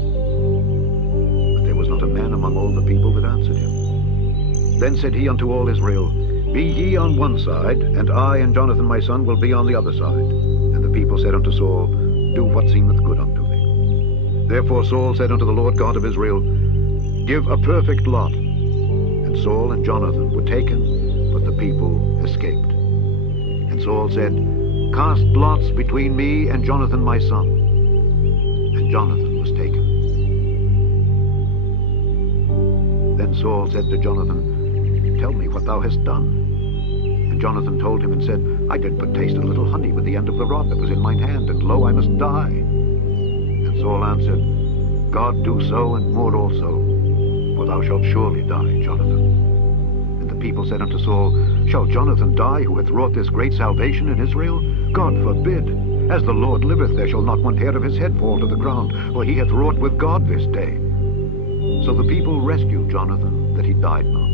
But there was not a man among all the people that answered him. Then said he unto all Israel, Be ye on one side, and I and Jonathan my son will be on the other side. And the people said unto Saul, Do what seemeth good unto thee. Therefore Saul said unto the Lord God of Israel, Give a perfect lot. And Saul and Jonathan were taken, but the people escaped. And Saul said, Cast lots between me and Jonathan my son. And Jonathan was taken. Then Saul said to Jonathan, Tell me what thou hast done. And Jonathan told him and said, I did but taste a little honey with the end of the rod that was in mine hand, and lo, I must die. And Saul answered, God do so, and more also, for thou shalt surely die, Jonathan. And the people said unto Saul, Shall Jonathan die, who hath wrought this great salvation in Israel? God forbid. As the Lord liveth, there shall not one hair of his head fall to the ground, for he hath wrought with God this day. So the people rescued Jonathan, that he died not.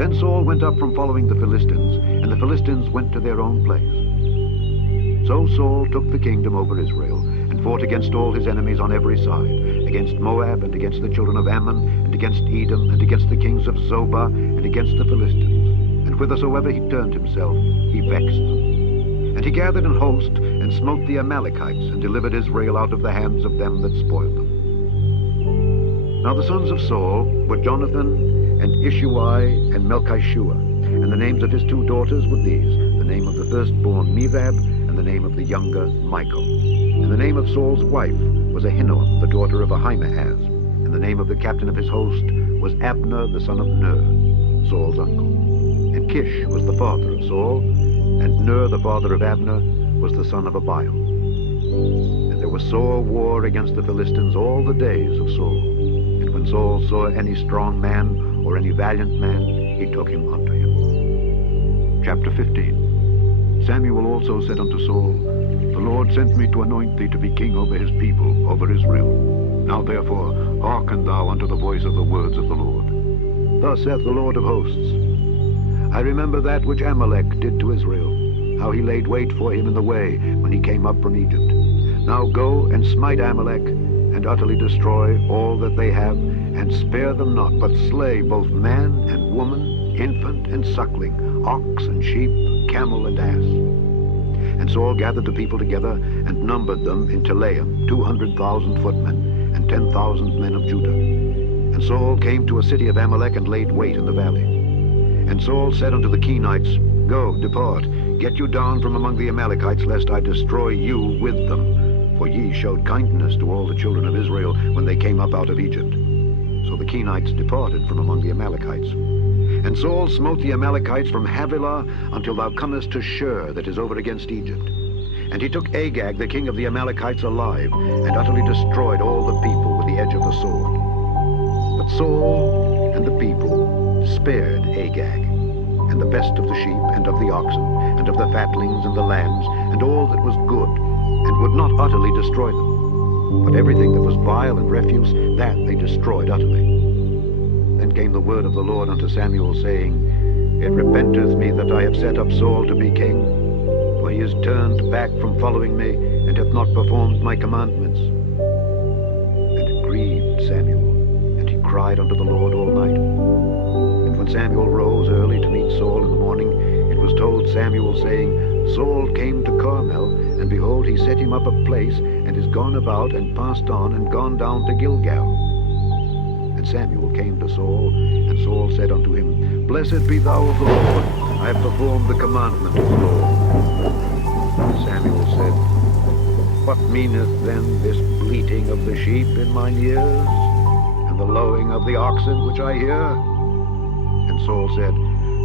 Then Saul went up from following the Philistines, and the Philistines went to their own place. So Saul took the kingdom over Israel, and fought against all his enemies on every side, against Moab, and against the children of Ammon, and against Edom, and against the kings of Zobah, and against the Philistines. And whithersoever he turned himself, he vexed them. And he gathered an host, and smote the Amalekites, and delivered Israel out of the hands of them that spoiled them. Now the sons of Saul were Jonathan, and Ishuai, and Melchishua, and the names of his two daughters were these, the name of the firstborn Mevab, and the name of the younger Michal. And the name of Saul's wife was Ahinoam, the daughter of Ahimaaz, and the name of the captain of his host was Abner, the son of Ner, Saul's uncle. And Kish was the father of Saul, and Ner, the father of Abner, was the son of Abiel. And there was sore war against the Philistines all the days of Saul. And when Saul saw any strong man, or any valiant man, he took him unto him. Chapter 15. Samuel also said unto Saul, The Lord sent me to anoint thee to be king over his people, over Israel. Now therefore hearken thou unto the voice of the words of the Lord. Thus saith the Lord of hosts, I remember that which Amalek did to Israel, how he laid wait for him in the way when he came up from Egypt. Now go and smite Amalek, and utterly destroy all that they have, and spare them not, but slay both man and woman, infant and suckling, ox and sheep, camel and ass. And Saul gathered the people together, and numbered them in Telaim, 200,000 footmen, and 10,000 men of Judah. And Saul came to a city of Amalek, and laid wait in the valley. And Saul said unto the Kenites, Go, depart, get you down from among the Amalekites, lest I destroy you with them. For ye showed kindness to all the children of Israel when they came up out of Egypt. So the Kenites departed from among the Amalekites. And Saul smote the Amalekites from Havilah until thou comest to Shur, that is over against Egypt. And he took Agag, the king of the Amalekites, alive, and utterly destroyed all the people with the edge of the sword. But Saul and the people spared Agag, and the best of the sheep, and of the oxen, and of the fatlings, and the lambs, and all that was good, and would not utterly destroy them. But everything that was vile and refuse, that they destroyed utterly. Then came the word of the Lord unto Samuel, saying, It repenteth me that I have set up Saul to be king, for he is turned back from following me, and hath not performed my commandments. And it grieved Samuel, and he cried unto the Lord all night. And when Samuel rose early to meet Saul in the morning, it was told Samuel, saying, Saul came to Carmel, and behold, he set him up a place, and is gone about, and passed on, and gone down to Gilgal. And Samuel came to Saul, and Saul said unto him, Blessed be thou of the Lord, I have performed the commandment of the Lord. And Samuel said, What meaneth then this bleating of the sheep in mine ears, and the lowing of the oxen which I hear? And Saul said,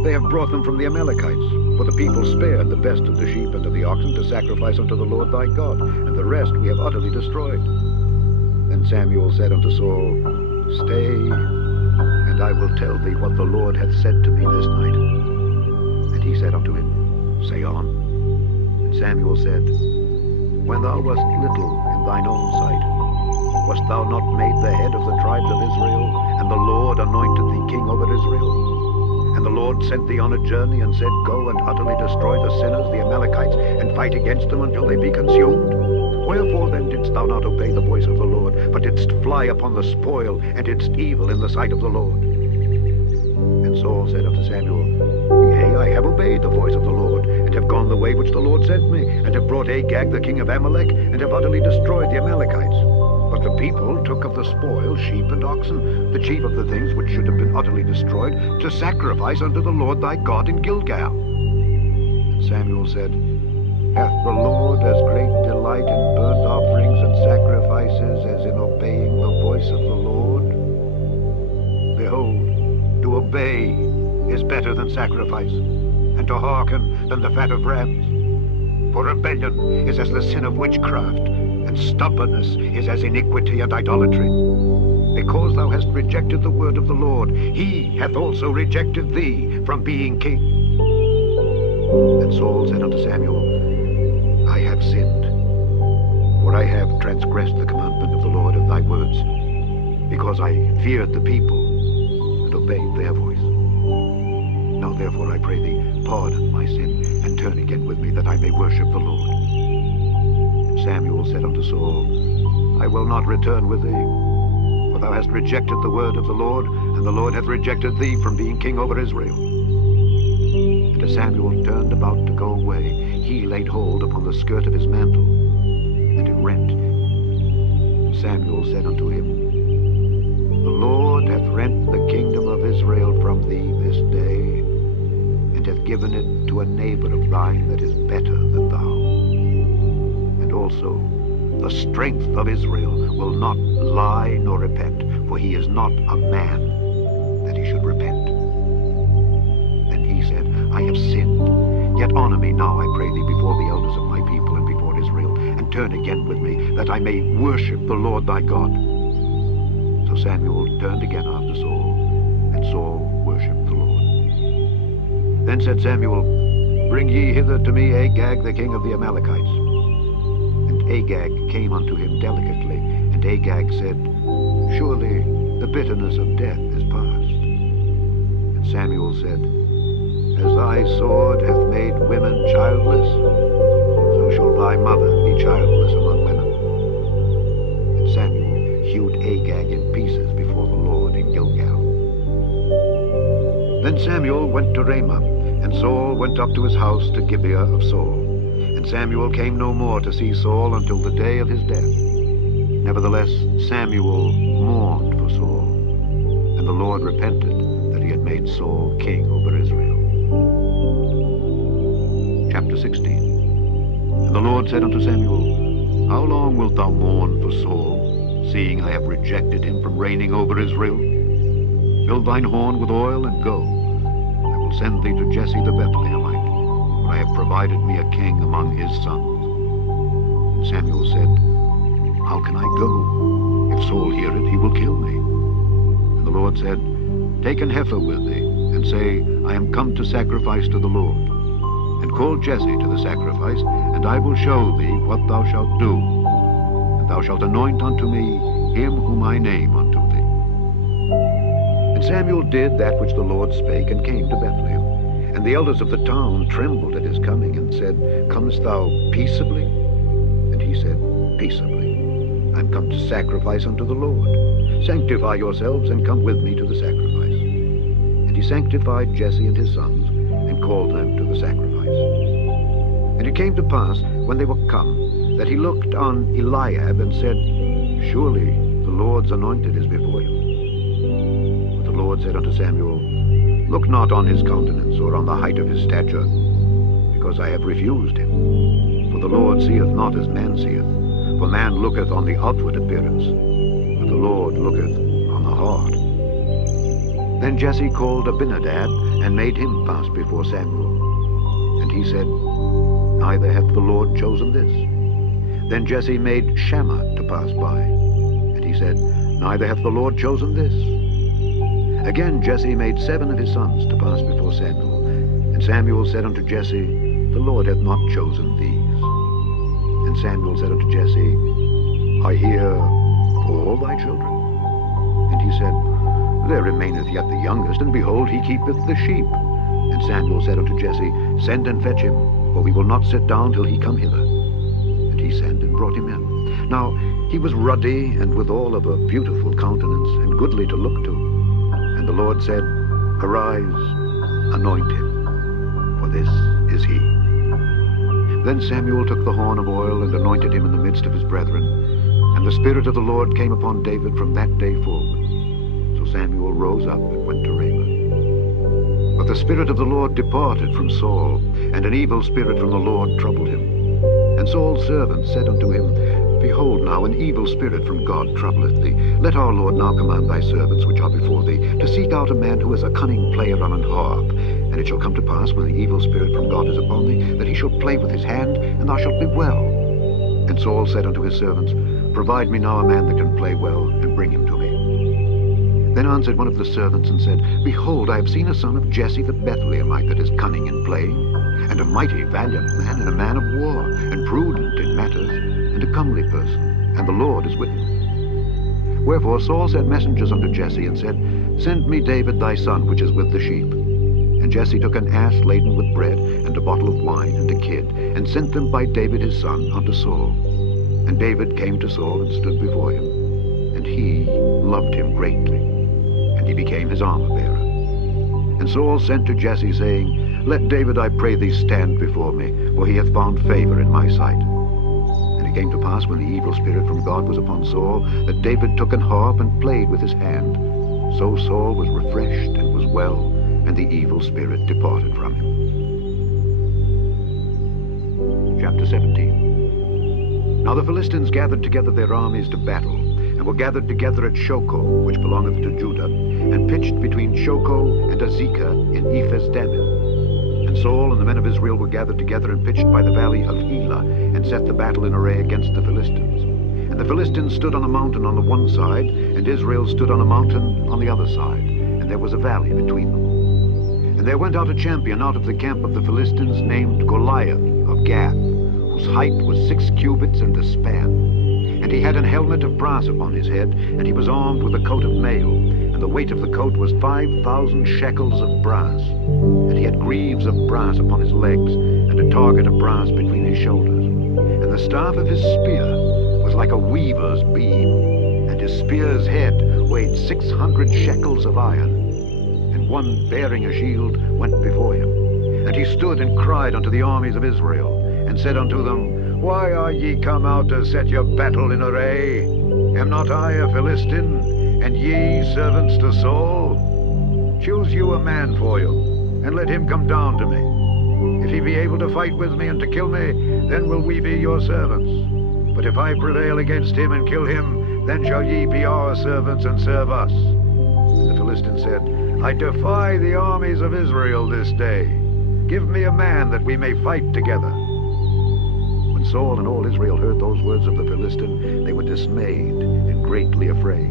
They have brought them from the Amalekites, for the people spared the best of the sheep and of the oxen to sacrifice unto the Lord thy God, and the rest we have utterly destroyed. Then Samuel said unto Saul, Stay, and I will tell thee what the Lord hath said to me this night. And he said unto him, Say on. And Samuel said, When thou wast little in thine own sight, wast thou not made the head of the tribes of Israel, and the Lord anointed thee king over Israel? And the Lord sent thee on a journey, and said, Go and utterly destroy the sinners, the Amalekites, and fight against them until they be consumed. Wherefore then didst thou not obey the voice of the Lord, but didst fly upon the spoil, and didst evil in the sight of the Lord? And Saul said unto Samuel, Yea, I have obeyed the voice of the Lord, and have gone the way which the Lord sent me, and have brought Agag the king of Amalek, and have utterly destroyed the Amalekites. But the people took of the spoil sheep and oxen, the chief of the things which should have been utterly destroyed, to sacrifice unto the Lord thy God in Gilgal. And Samuel said, Hath the Lord as great delight in burnt offerings and sacrifices as in obeying the voice of the Lord? Behold, to obey is better than sacrifice, and to hearken than the fat of rams. For rebellion is as the sin of witchcraft, and stubbornness is as iniquity and idolatry. Because thou hast rejected the word of the Lord, he hath also rejected thee from being king. And Saul said unto Samuel, I have sinned, for I have transgressed the commandment of the Lord of thy words, because I feared the people and obeyed their voice. Now therefore I pray thee, pardon my sin, and turn again with me, that I may worship the Lord. And Samuel said unto Saul, I will not return with thee, for thou hast rejected the word of the Lord, and the Lord hath rejected thee from being king over Israel. And as Samuel turned about to go away, he laid hold upon the skirt of his mantle, and it rent. And Samuel said unto him, The Lord hath rent the kingdom of Israel from thee this day, and hath given it to a neighbor of thine that is better than thou. And also, the strength of Israel will not lie nor repent, for he is not a man that he should repent. Then he said, I have sinned. Yet honor me now, I pray thee, before the elders of my people and before Israel, and turn again with me, that I may worship the Lord thy God. So Samuel turned again after Saul, and Saul worshipped the Lord. Then said Samuel, Bring ye hither to me Agag the king of the Amalekites. And Agag came unto him delicately, and Agag said, Surely the bitterness of death is past. And Samuel said, As thy sword hath made women childless, so shall thy mother be childless among women. And Samuel hewed Agag in pieces before the Lord in Gilgal. Then Samuel went to Ramah, and Saul went up to his house to Gibeah of Saul. And Samuel came no more to see Saul until the day of his death. Nevertheless, Samuel mourned for Saul, and the Lord repented that he had made Saul king over Israel. Chapter 16. And the Lord said unto Samuel, How long wilt thou mourn for Saul, seeing I have rejected him from reigning over Israel? Fill thine horn with oil, and go. I will send thee to Jesse the Bethlehemite, for I have provided me a king among his sons. Samuel said, "How can I go? If Saul hear it, he will kill me." And the Lord said, "Take an heifer with thee, and say, I am come to sacrifice to the Lord. And call Jesse to the sacrifice, and I will show thee what thou shalt do. And thou shalt anoint unto me him whom I name unto thee." And Samuel did that which the Lord spake, and came to Bethlehem. And the elders of the town trembled at his coming, and said, "Comest thou peaceably?" And he said, "Peaceably. I am come to sacrifice unto the Lord. Sanctify yourselves, and come with me to the sacrifice." And he sanctified Jesse and his sons, and called them to the sacrifice. And it came to pass, when they were come, that he looked on Eliab, and said, "Surely the Lord's anointed is before him." But the Lord said unto Samuel, "Look not on his countenance, or on the height of his stature, because I have refused him. For the Lord seeth not as man seeth, for man looketh on the outward appearance, but the Lord looketh on the heart." Then Jesse called Abinadab, and made him pass before Samuel. And he said, "Neither hath the Lord chosen this." Then Jesse made Shammah to pass by. And he said, "Neither hath the Lord chosen this." Again Jesse made 7 of his sons to pass before Samuel. And Samuel said unto Jesse, "The Lord hath not chosen these." And Samuel said unto Jesse, "Are here all thy children?" And he said, "There remaineth yet the youngest, and behold, he keepeth the sheep." And Samuel said unto Jesse, "Send and fetch him, for we will not sit down till he come hither." And he sent and brought him in. Now he was ruddy, and withal of a beautiful countenance, and goodly to look to. And the Lord said, "Arise, anoint him, for this is he." Then Samuel took the horn of oil, and anointed him in the midst of his brethren. And the Spirit of the Lord came upon David from that day forward. So Samuel rose up and went to Ramah. But the Spirit of the Lord departed from Saul, and an evil spirit from the Lord troubled him. And Saul's servants said unto him, "Behold now, an evil spirit from God troubleth thee. Let our Lord now command thy servants which are before thee to seek out a man who is a cunning player on an harp. And it shall come to pass, when the evil spirit from God is upon thee, that he shall play with his hand, and thou shalt be well." And Saul said unto his servants, "Provide me now a man that can play well, and bring him to me." Then answered one of the servants, and said, "Behold, I have seen a son of Jesse the Bethlehemite that is cunning in playing, and a mighty valiant man, and a man of war, and prudent in matters, and a comely person, and the Lord is with him." Wherefore Saul sent messengers unto Jesse, and said, "Send me David thy son, which is with the sheep." And Jesse took an ass laden with bread, and a bottle of wine, and a kid, and sent them by David his son unto Saul. And David came to Saul, and stood before him. And he loved him greatly, and he became his armor-bearer. And Saul sent to Jesse, saying, "Let David, I pray thee, stand before me, for he hath found favor in my sight." And it came to pass, when the evil spirit from God was upon Saul, that David took an harp and played with his hand. So Saul was refreshed and was well, and the evil spirit departed from him. Chapter 17. Now the Philistines gathered together their armies to battle, and were gathered together at Shochoh, which belongeth to Judah, and pitched between Shochoh and Azekah in Ephes-dammim. And Saul and the men of Israel were gathered together, and pitched by the valley of Elah, and set the battle in array against the Philistines. And the Philistines stood on a mountain on the one side, and Israel stood on a mountain on the other side, and there was a valley between them. And there went out a champion out of the camp of the Philistines, named Goliath of Gath, whose height was 6 cubits and a span. And he had an helmet of brass upon his head, and he was armed with a coat of mail, and the weight of the coat was 5,000 shekels of brass. And he had greaves of brass upon his legs, and a target of brass between his shoulders. And the staff of his spear was like a weaver's beam, and his spear's head weighed 600 shekels of iron. And one bearing a shield went before him. And he stood and cried unto the armies of Israel, and said unto them, Why are ye come out to set your battle in array? Am not I a Philistine, and ye servants to Saul? Choose you a man for you, and let him come down to me. If he be able to fight with me and to kill me, then will we be your servants. But if I prevail against him and kill him, then shall ye be our servants and serve us. And the Philistine said, I defy the armies of Israel this day. Give me a man that we may fight together. When Saul and all Israel heard those words of the Philistine, they were dismayed and greatly afraid.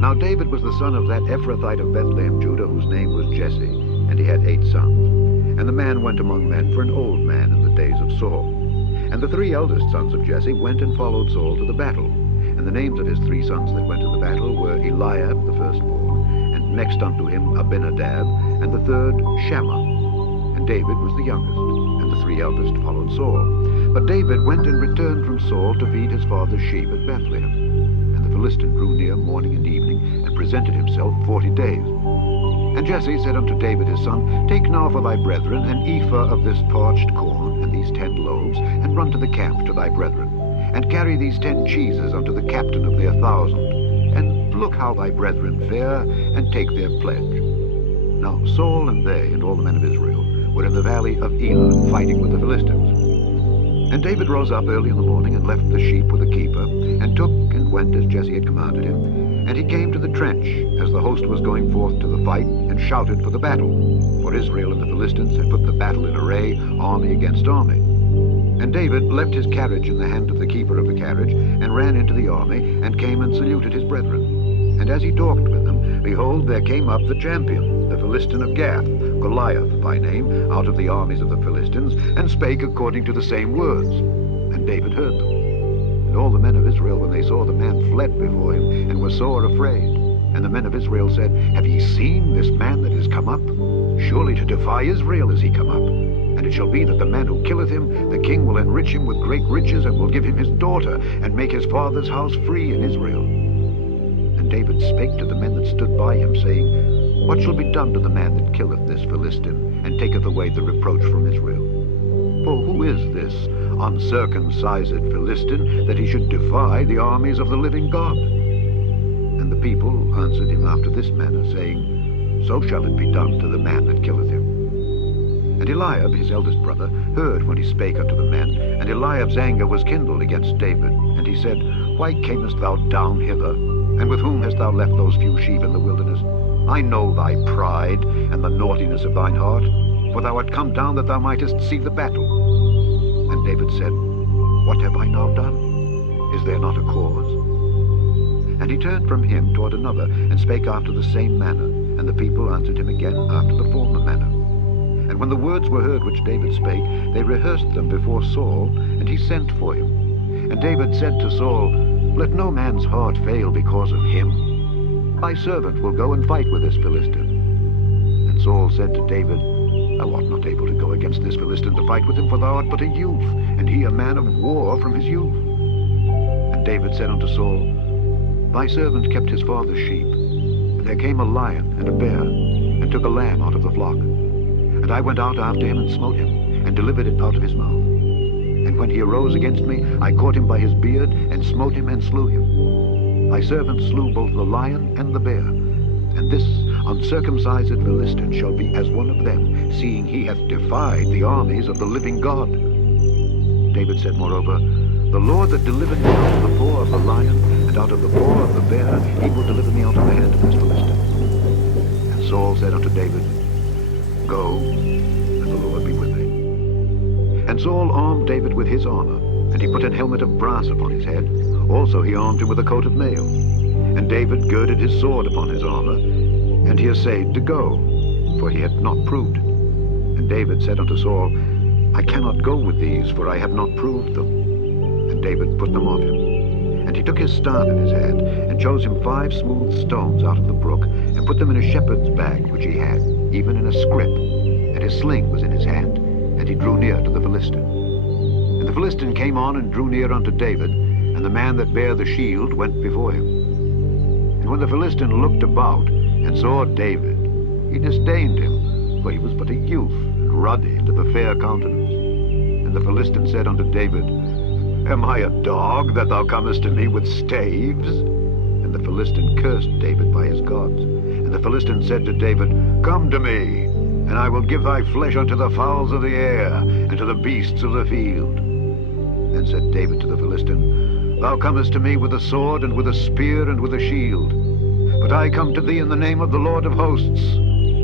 Now David was the son of that Ephrathite of Bethlehem, Judah, whose name was Jesse, and he had 8 sons. And the man went among men for an old man in the days of Saul. And the 3 eldest sons of Jesse went and followed Saul to the battle. And the names of his 3 sons that went to the battle were Eliab, the firstborn, and next unto him Abinadab, and the third Shammah. And David was the youngest, and the 3 eldest followed Saul. But David went and returned from Saul to feed his father's sheep at Bethlehem. And the Philistine drew near morning and evening, and presented himself 40 days. And Jesse said unto David his son, Take now for thy brethren an ephah of this parched corn, and these 10 loaves, and run to the camp to thy brethren, and carry these 10 cheeses unto the captain of their 1,000, and look how thy brethren fare, and take their pledge. Now Saul and they, and all the men of Israel, were in the valley of Elah, fighting with the Philistines. And David rose up early in the morning, and left the sheep with a keeper, and took and went as Jesse had commanded him. And he came to the trench, as the host was going forth to the fight, and shouted for the battle. For Israel and the Philistines had put the battle in array, army against army. And David left his carriage in the hand of the keeper of the carriage, and ran into the army, and came and saluted his brethren. And as he talked with them, behold, there came up the champion, the Philistine of Gath, Goliath by name, out of the armies of the Philistines, and spake according to the same words. And David heard them. And all the men of Israel, when they saw the man, fled before him, and were sore afraid. And the men of Israel said, Have ye seen this man that is come up? Surely to defy Israel is he come up. And it shall be that the man who killeth him, the king will enrich him with great riches, and will give him his daughter, and make his father's house free in Israel. And David spake to the men that stood by him, saying, What shall be done to the man that killeth this Philistine, and taketh away the reproach from Israel? For who is this uncircumcised Philistine, that he should defy the armies of the living God? And the people answered him after this manner, saying, So shall it be done to the man that killeth him. And Eliab, his eldest brother, heard when he spake unto the men, and Eliab's anger was kindled against David. And he said, Why camest thou down hither? And with whom hast thou left those few sheep in the wilderness? I know thy pride, and the naughtiness of thine heart, for thou art come down that thou mightest see the battle. And David said, What have I now done? Is there not a cause? And he turned from him toward another, and spake after the same manner. And the people answered him again after the former manner. And when the words were heard which David spake, they rehearsed them before Saul, and he sent for him. And David said to Saul, Let no man's heart fail because of him. Thy servant will go and fight with this Philistine. And Saul said to David, Thou art not able to go against this Philistine to fight with him, for thou art but a youth, and he a man of war from his youth. And David said unto Saul, Thy servant kept his father's sheep, and there came a lion and a bear, and took a lamb out of the flock. And I went out after him and smote him, and delivered it out of his mouth. And when he arose against me, I caught him by his beard, and smote him and slew him. Thy servant slew both the lion and the bear, and this uncircumcised Philistine shall be as one of them, seeing he hath defied the armies of the living God. David said moreover, The Lord that delivered me out of the paw of the lion, and out of the paw of the bear, he will deliver me out of the hand of this Philistine. And Saul said unto David, Go, and the Lord be with thee. And Saul armed David with his armor, and he put an helmet of brass upon his head. Also he armed him with a coat of mail. And David girded his sword upon his armor, and he essayed to go, for he had not proved it. And David said unto Saul, I cannot go with these, for I have not proved them. And David put them off him. And he took his staff in his hand, and chose him 5 smooth stones out of the brook, and put them in a shepherd's bag which he had, even in a scrip. And his sling was in his hand, and he drew near to the Philistine. And the Philistine came on and drew near unto David, and the man that bare the shield went before him. And when the Philistine looked about, and saw David, he disdained him, for he was but a youth, and ruddy, and of a fair countenance. And the Philistine said unto David, Am I a dog, that thou comest to me with staves? And the Philistine cursed David by his gods. And the Philistine said to David, Come to me, and I will give thy flesh unto the fowls of the air, and to the beasts of the field. And said David to the Philistine, Thou comest to me with a sword, and with a spear, and with a shield. But I come to thee in the name of the Lord of hosts,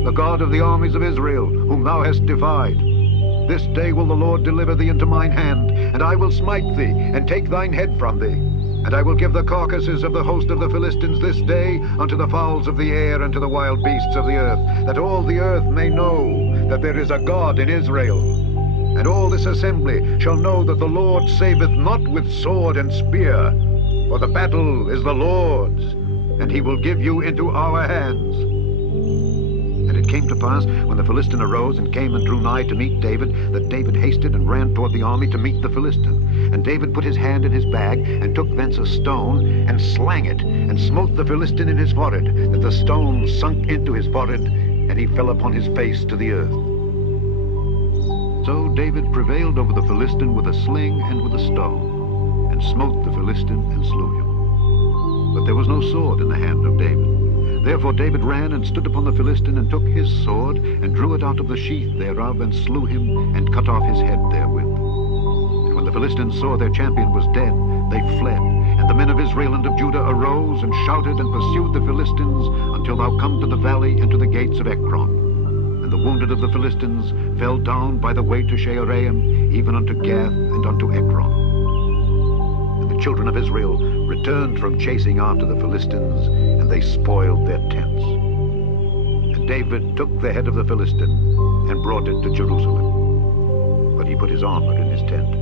the God of the armies of Israel, whom thou hast defied. This day will the Lord deliver thee into mine hand, and I will smite thee, and take thine head from thee. And I will give the carcasses of the host of the Philistines this day unto the fowls of the air and to the wild beasts of the earth, that all the earth may know that there is a God in Israel. And all this assembly shall know that the Lord saveth not with sword and spear, for the battle is the Lord's, and he will give you into our hands. And it came to pass, when the Philistine arose and came and drew nigh to meet David, that David hasted and ran toward the army to meet the Philistine. And David put his hand in his bag, and took thence a stone, and slang it, and smote the Philistine in his forehead, that the stone sunk into his forehead, and he fell upon his face to the earth. So David prevailed over the Philistine with a sling and with a stone, and smote the Philistine and slew him. But there was no sword in the hand of David. Therefore David ran and stood upon the Philistine, and took his sword, and drew it out of the sheath thereof, and slew him, and cut off his head therewith. And when the Philistines saw their champion was dead, they fled. And the men of Israel and of Judah arose, and shouted, and pursued the Philistines, until thou come to the valley and to the gates of Ekron. And the wounded of the Philistines fell down by the way to Shaaraim, even unto Gath and unto Ekron. And the children of Israel returned from chasing after the Philistines, and they spoiled their tents. And David took the head of the Philistine and brought it to Jerusalem. But he put his armor in his tent.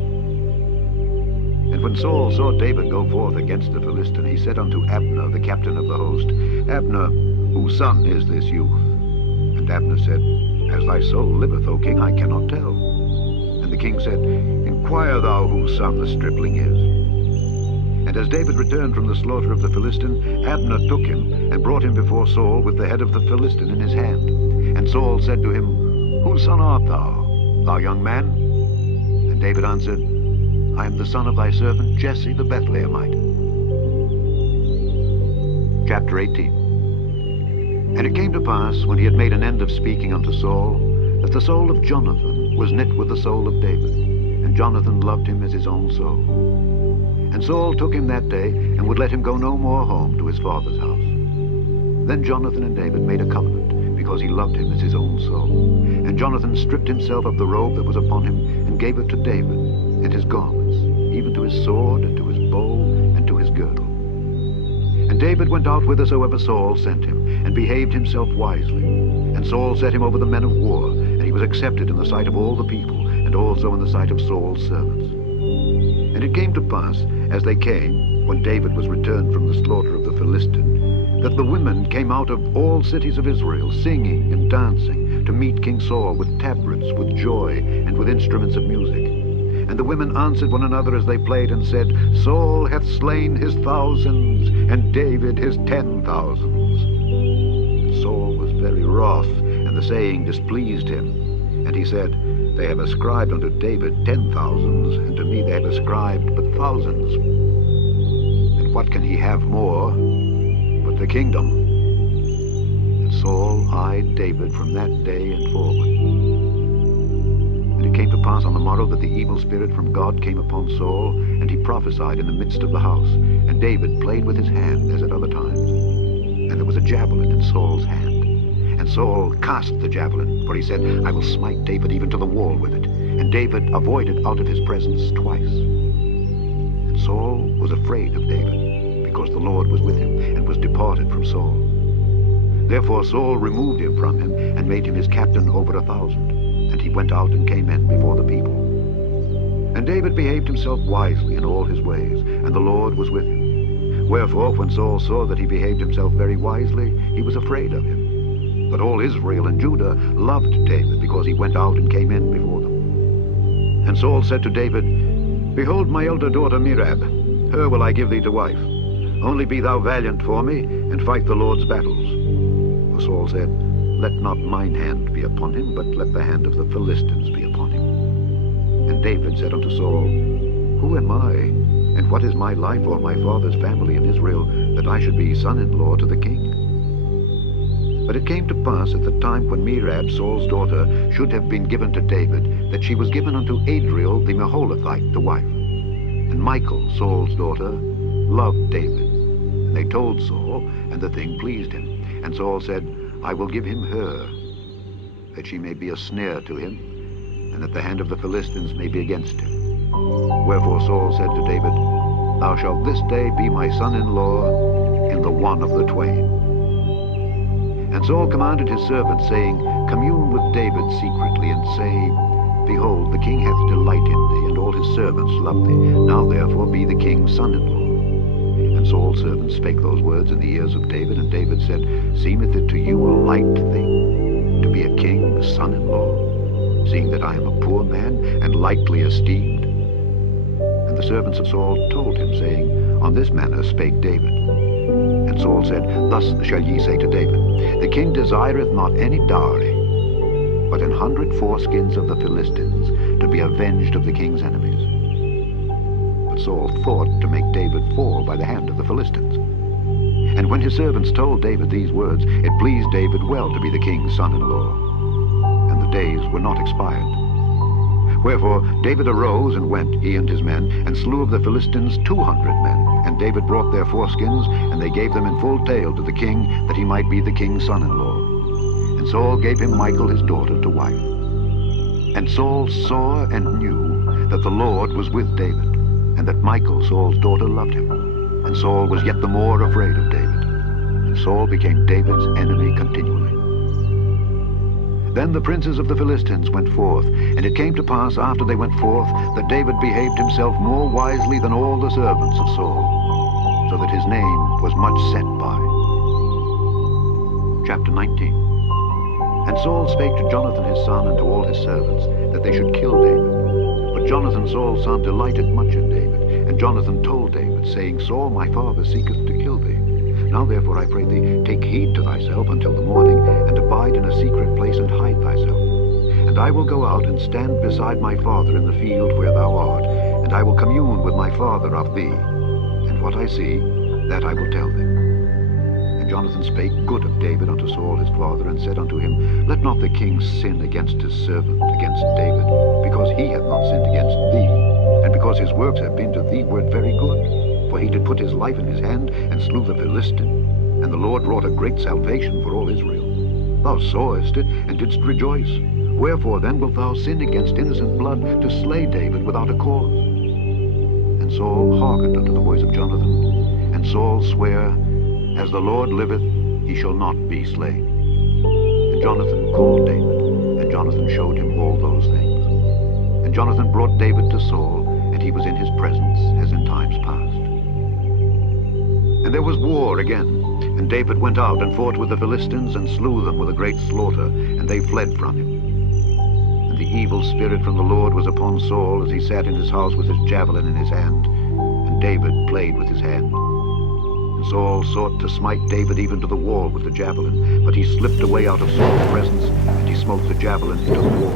And when Saul saw David go forth against the Philistine, he said unto Abner, the captain of the host, Abner, whose son is this youth? And Abner said, As thy soul liveth, O king, I cannot tell. And the king said, Inquire thou whose son the stripling is. And as David returned from the slaughter of the Philistine, Abner took him and brought him before Saul with the head of the Philistine in his hand. And Saul said to him, Whose son art thou, thou young man? And David answered, I am the son of thy servant Jesse the Bethlehemite. Chapter 18. And it came to pass, when he had made an end of speaking unto Saul, that the soul of Jonathan was knit with the soul of David, and Jonathan loved him as his own soul. And Saul took him that day, and would let him go no more home to his father's house. Then Jonathan and David made a covenant, because he loved him as his own soul. And Jonathan stripped himself of the robe that was upon him, and gave it to David, and his garments, even to his sword, and to his bow, and to his girdle. And David went out whithersoever Saul sent him, and behaved himself wisely. And Saul set him over the men of war, and he was accepted in the sight of all the people, and also in the sight of Saul's servants. And it came to pass, as they came, when David was returned from the slaughter of the Philistine, that the women came out of all cities of Israel, singing and dancing, to meet King Saul with tabrets, with joy, and with instruments of music. And the women answered one another as they played, and said, Saul hath slain his thousands, and David his 10,000s. And Saul was very wroth, and the saying displeased him. And he said, They have ascribed unto David 10,000s, and to me they have ascribed but thousands. And what can he have more but the kingdom? And Saul eyed David from that day and forward. And it came to pass on the morrow that the evil spirit from God came upon Saul, and he prophesied in the midst of the house. And David played with his hand as at other times. And there was a javelin in Saul's hand. And Saul cast the javelin, for he said, I will smite David even to the wall with it. And David avoided out of his presence twice. And Saul was afraid of David, because the Lord was with him, and was departed from Saul. Therefore Saul removed him from him, and made him his captain over 1,000. And he went out and came in before the people. And David behaved himself wisely in all his ways, and the Lord was with him. Wherefore, when Saul saw that he behaved himself very wisely, he was afraid of him. But all Israel and Judah loved David, because he went out and came in before them. And Saul said to David, Behold my elder daughter Merab, her will I give thee to wife. Only be thou valiant for me, and fight the Lord's battles. For Saul said, Let not mine hand be upon him, but let the hand of the Philistines be upon him. And David said unto Saul, Who am I, and what is my life or my father's family in Israel, that I should be son-in-law to the king? But it came to pass at the time when Merab, Saul's daughter, should have been given to David, that she was given unto Adriel the Meholathite to wife. And Michal, Saul's daughter, loved David. And they told Saul, and the thing pleased him. And Saul said, I will give him her, that she may be a snare to him, and that the hand of the Philistines may be against him. Wherefore Saul said to David, Thou shalt this day be my son-in-law in the one of the twain. And Saul commanded his servants, saying, Commune with David secretly, and say, Behold, the king hath delight in thee, and all his servants love thee. Now therefore be the king's son-in-law. And Saul's servants spake those words in the ears of David, and David said, Seemeth it to you a light thing to be a king's son-in-law, seeing that I am a poor man, and lightly esteemed? And the servants of Saul told him, saying, On this manner spake David. And Saul said, Thus shall ye say to David, The king desireth not any dowry, but 100 foreskins of the Philistines, to be avenged of the king's enemies. But Saul thought to make David fall by the hand of the Philistines. And when his servants told David these words, it pleased David well to be the king's son-in-law, and the days were not expired. Wherefore David arose and went, he and his men, and slew of the Philistines 200 men. And David brought their foreskins, and they gave them in full tale to the king, that he might be the king's son-in-law. And Saul gave him Michal his daughter to wife. And Saul saw and knew that the Lord was with David, and that Michal, Saul's daughter, loved him. And Saul was yet the more afraid of David. And Saul became David's enemy continually. Then the princes of the Philistines went forth, and it came to pass after they went forth that David behaved himself more wisely than all the servants of Saul, so that his name was much set by. Chapter 19. And Saul spake to Jonathan his son and to all his servants, that they should kill David. But Jonathan Saul's son delighted much in David. And Jonathan told David, saying, Saul my father seeketh to kill thee. Now therefore I pray thee, take heed to thyself until the morning, and abide in a secret place, and hide thyself. And I will go out and stand beside my father in the field where thou art, and I will commune with my father of thee. And what I see, that I will tell thee. And Jonathan spake good of David unto Saul his father, and said unto him, Let not the king sin against his servant, against David, because he hath not sinned against thee, and because his works have been to thee word very good. For he did put his life in his hand, and slew the Philistine, and the Lord wrought a great salvation for all Israel. Thou sawest it, and didst rejoice. Wherefore then wilt thou sin against innocent blood, to slay David without a cause? And Saul hearkened unto the voice of Jonathan, and Saul sware, As the Lord liveth, he shall not be slain. And Jonathan called David, and Jonathan showed him all those things. And Jonathan brought David to Saul, and he was in his presence as in times past. And there was war again, and David went out and fought with the Philistines, and slew them with a great slaughter, and they fled from him. And the evil spirit from the Lord was upon Saul, as he sat in his house with his javelin in his hand, and David played with his hand. Saul sought to smite David even to the wall with the javelin, but he slipped away out of Saul's presence, and he smote the javelin into the wall.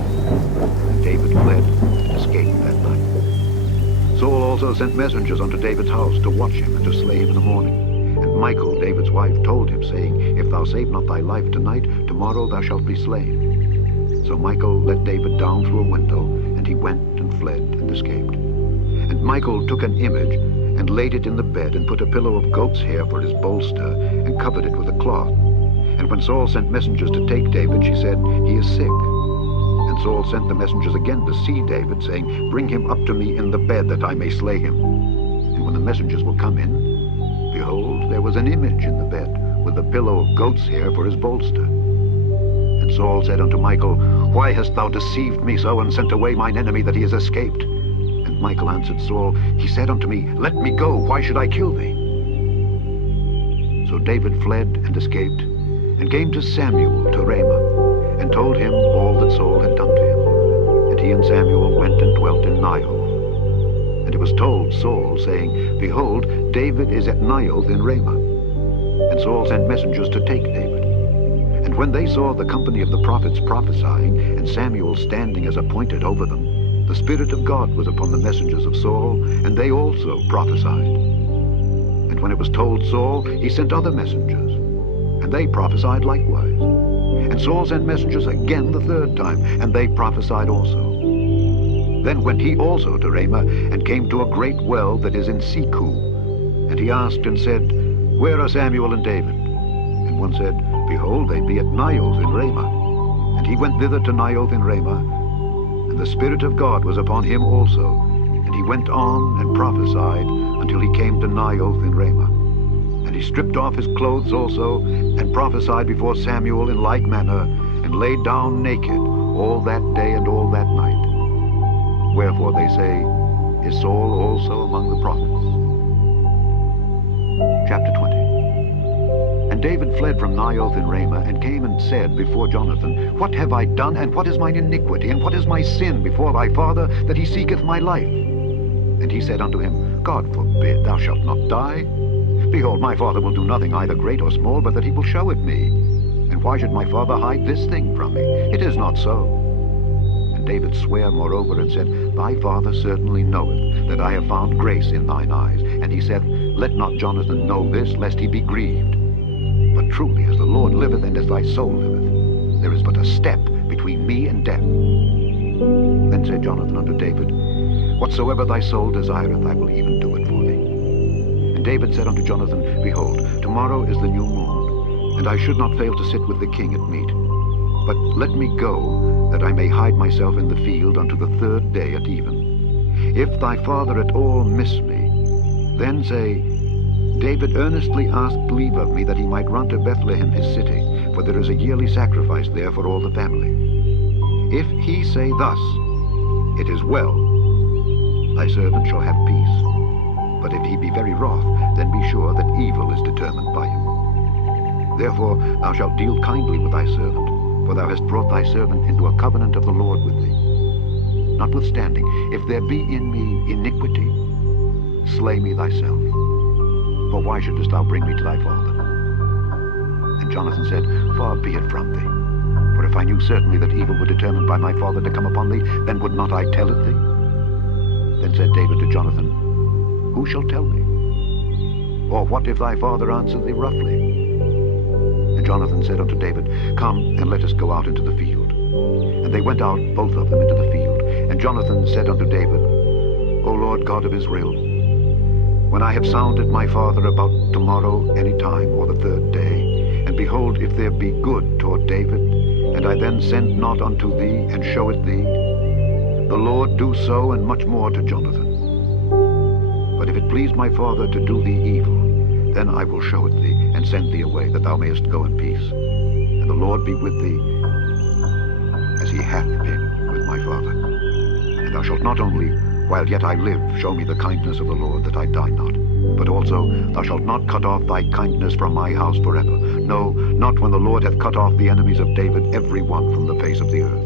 And David fled and escaped that night. Saul also sent messengers unto David's house to watch him and to slay him in the morning. And Michal, David's wife, told him, saying, If thou save not thy life tonight, tomorrow thou shalt be slain. So Michal let David down through a window, and he went and fled and escaped. And Michal took an image, and laid it in the bed, and put a pillow of goat's hair for his bolster, and covered it with a cloth. And when Saul sent messengers to take David, she said, He is sick. And Saul sent the messengers again to see David, saying, Bring him up to me in the bed, that I may slay him. And when the messengers were come in, behold, there was an image in the bed, with a pillow of goat's hair for his bolster. And Saul said unto Michal, Why hast thou deceived me so, and sent away mine enemy, that he is escaped? And Michal answered Saul, He said unto me, Let me go, why should I kill thee? So David fled and escaped, and came to Samuel to Ramah, and told him all that Saul had done to him. And he and Samuel went and dwelt in Naioth. And it was told Saul, saying, Behold, David is at Naioth in Ramah. And Saul sent messengers to take David. And when they saw the company of the prophets prophesying, and Samuel standing as appointed over them, the Spirit of God was upon the messengers of Saul, and they also prophesied. And when it was told Saul, he sent other messengers, and they prophesied likewise. And Saul sent messengers again the third time, and they prophesied also. Then went he also to Ramah, and came to a great well that is in Seku. And he asked and said, Where are Samuel and David? And one said, Behold, they be at Naioth in Ramah. And he went thither to Naioth in Ramah. And And the Spirit of God was upon him also, and he went on and prophesied until he came to Naioth in Ramah. And he stripped off his clothes also, and prophesied before Samuel in like manner, and laid down naked all that day and all that night. Wherefore they say, Is Saul also among the prophets? Chapter 20. And David fled from Naioth in Ramah, and came and said before Jonathan, What have I done, and what is mine iniquity, and what is my sin before thy father, that he seeketh my life? And he said unto him, God forbid, thou shalt not die. Behold, my father will do nothing either great or small, but that he will show it me. And why should my father hide this thing from me? It is not so. And David sware moreover, and said, Thy father certainly knoweth that I have found grace in thine eyes. And he said, Let not Jonathan know this, lest he be grieved. But truly, as the Lord liveth, and as thy soul liveth, there is but a step between me and death. Then said Jonathan unto David, Whatsoever thy soul desireth, I will even do it for thee. And David said unto Jonathan, Behold, tomorrow is the new moon, and I should not fail to sit with the king at meat. But let me go, that I may hide myself in the field unto the third day at even. If thy father at all miss me, then say, David earnestly asked leave of me that he might run to Bethlehem his city, for there is a yearly sacrifice there for all the family. If he say thus, It is well, thy servant shall have peace. But if he be very wroth, then be sure that evil is determined by him. Therefore thou shalt deal kindly with thy servant, for thou hast brought thy servant into a covenant of the Lord with thee. Notwithstanding, if there be in me iniquity, slay me thyself. For why shouldest thou bring me to thy father? And Jonathan said, Far be it from thee. For if I knew certainly that evil were determined by my father to come upon thee, then would not I tell it thee? Then said David to Jonathan, Who shall tell me? Or what if thy father answer thee roughly? And Jonathan said unto David, Come, and let us go out into the field. And they went out, both of them, into the field. And Jonathan said unto David, O Lord God of Israel, when I have sounded my father about tomorrow any time, or the third day, and behold, if there be good toward David, and I then send not unto thee, and show it thee, the Lord do so, and much more to Jonathan. But if it please my father to do thee evil, then I will show it thee, and send thee away, that thou mayest go in peace. And the Lord be with thee, as he hath been with my father. And thou shalt not only, while yet I live, show me the kindness of the Lord, that I die not, but also thou shalt not cut off thy kindness from my house forever. No, not when the Lord hath cut off the enemies of David, every one from the face of the earth.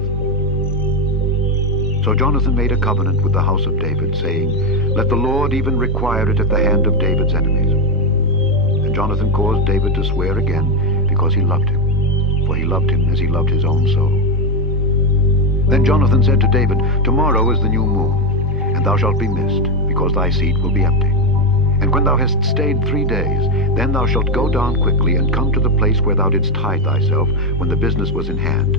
So Jonathan made a covenant with the house of David, saying, Let the Lord even require it at the hand of David's enemies. And Jonathan caused David to swear again, because he loved him, for he loved him as he loved his own soul. Then Jonathan said to David, Tomorrow is the new moon, and thou shalt be missed, because thy seat will be empty. And when thou hast stayed 3 days, then thou shalt go down quickly, and come to the place where thou didst hide thyself, when the business was in hand,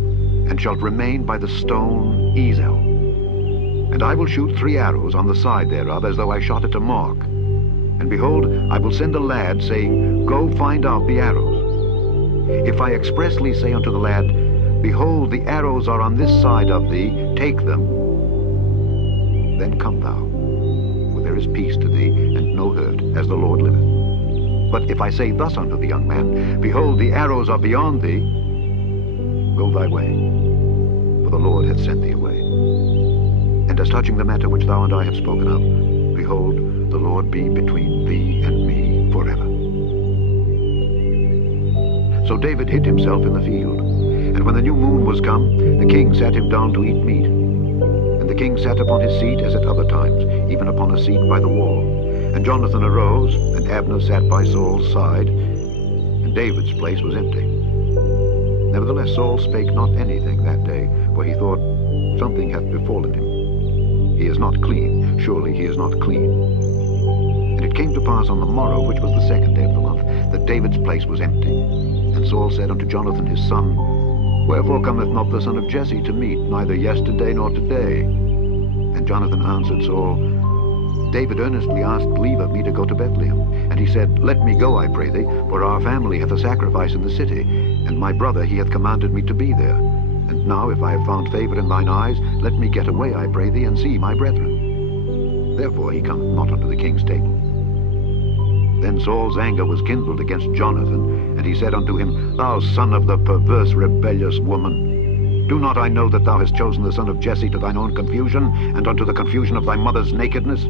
and shalt remain by the stone Ezel. And I will shoot 3 arrows on the side thereof, as though I shot at a mark. And behold, I will send a lad, saying, Go find out the arrows. If I expressly say unto the lad, Behold, the arrows are on this side of thee, take them, then come thou, for there is peace to thee, and no hurt, as the Lord liveth. But if I say thus unto the young man, Behold, the arrows are beyond thee, go thy way, for the Lord hath sent thee away. And as touching the matter which thou and I have spoken of, behold, the Lord be between thee and me forever. So David hid himself in the field. And when the new moon was come, the king sat him down to eat meat. And the king sat upon his seat as at other times, even upon a seat by the wall. And Jonathan arose, and Abner sat by Saul's side, and David's place was empty. Nevertheless Saul spake not anything that day, for he thought, Something hath befallen him. He is not clean, surely he is not clean. And it came to pass on the morrow, which was the 2nd day of the month, that David's place was empty. And Saul said unto Jonathan his son, Wherefore cometh not the son of Jesse to meat, neither yesterday nor today? And Jonathan answered Saul, David earnestly asked leave of me to go to Bethlehem. And he said, Let me go, I pray thee, for our family hath a sacrifice in the city, and my brother he hath commanded me to be there. And now, if I have found favor in thine eyes, let me get away, I pray thee, and see my brethren. Therefore he cometh not unto the king's table. Then Saul's anger was kindled against Jonathan, and he said unto him, Thou son of the perverse rebellious woman, do not I know that thou hast chosen the son of Jesse to thine own confusion, and unto the confusion of thy mother's nakedness?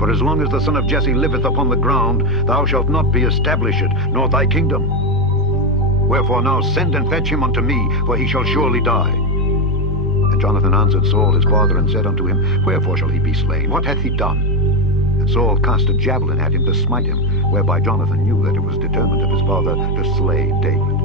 For as long as the son of Jesse liveth upon the ground, thou shalt not be established, nor thy kingdom. Wherefore now send and fetch him unto me, for he shall surely die. And Jonathan answered Saul his father, and said unto him, Wherefore shall he be slain? What hath he done? And Saul cast a javelin at him to smite him, whereby Jonathan knew that it was determined of his father to slay David.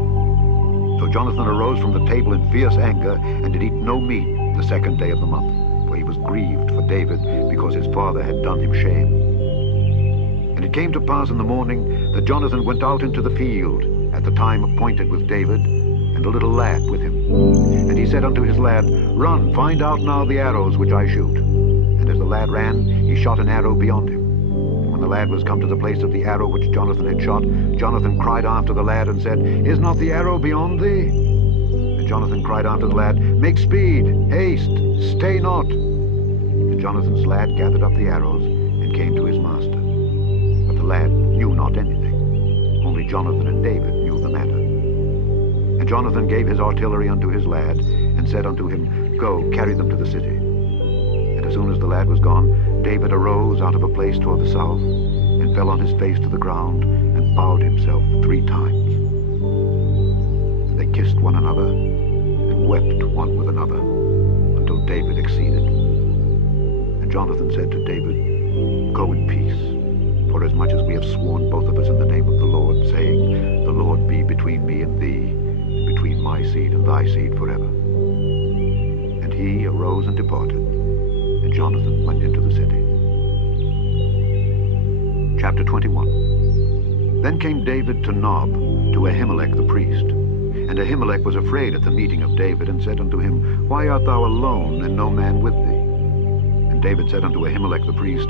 So Jonathan arose from the table in fierce anger, and did eat no meat the second day of the month, for he was grieved for David, because his father had done him shame. And it came to pass in the morning that Jonathan went out into the field at the time appointed with David, and a little lad with him. And he said unto his lad, Run, find out now the arrows which I shoot. And as the lad ran, he shot an arrow beyond him. And when the lad was come to the place of the arrow which Jonathan had shot, Jonathan cried after the lad, and said, Is not the arrow beyond thee? And Jonathan cried after the lad, Make speed, haste, stay not. And Jonathan's lad gathered up the arrows, and came to his master. But the lad knew not anything. Only Jonathan and David knew the matter. And Jonathan gave his artillery unto his lad, and said unto him, Go, carry them to the city. And as soon as the lad was gone, David arose out of a place toward the south, and fell on his face to the ground, and bowed himself 3 times. And they kissed one another, and wept one with another, until David exceeded. And Jonathan said to David, Go in peace, for as much as we have sworn both of us in the name of the Lord, saying, The Lord be between me and thee, and between my seed and thy seed forever. And he arose and departed, and Jonathan went into the city. Chapter 21. Then came David to Nob, to Ahimelech the priest. And Ahimelech was afraid at the meeting of David, and said unto him, Why art thou alone, and no man with thee? And David said unto Ahimelech the priest,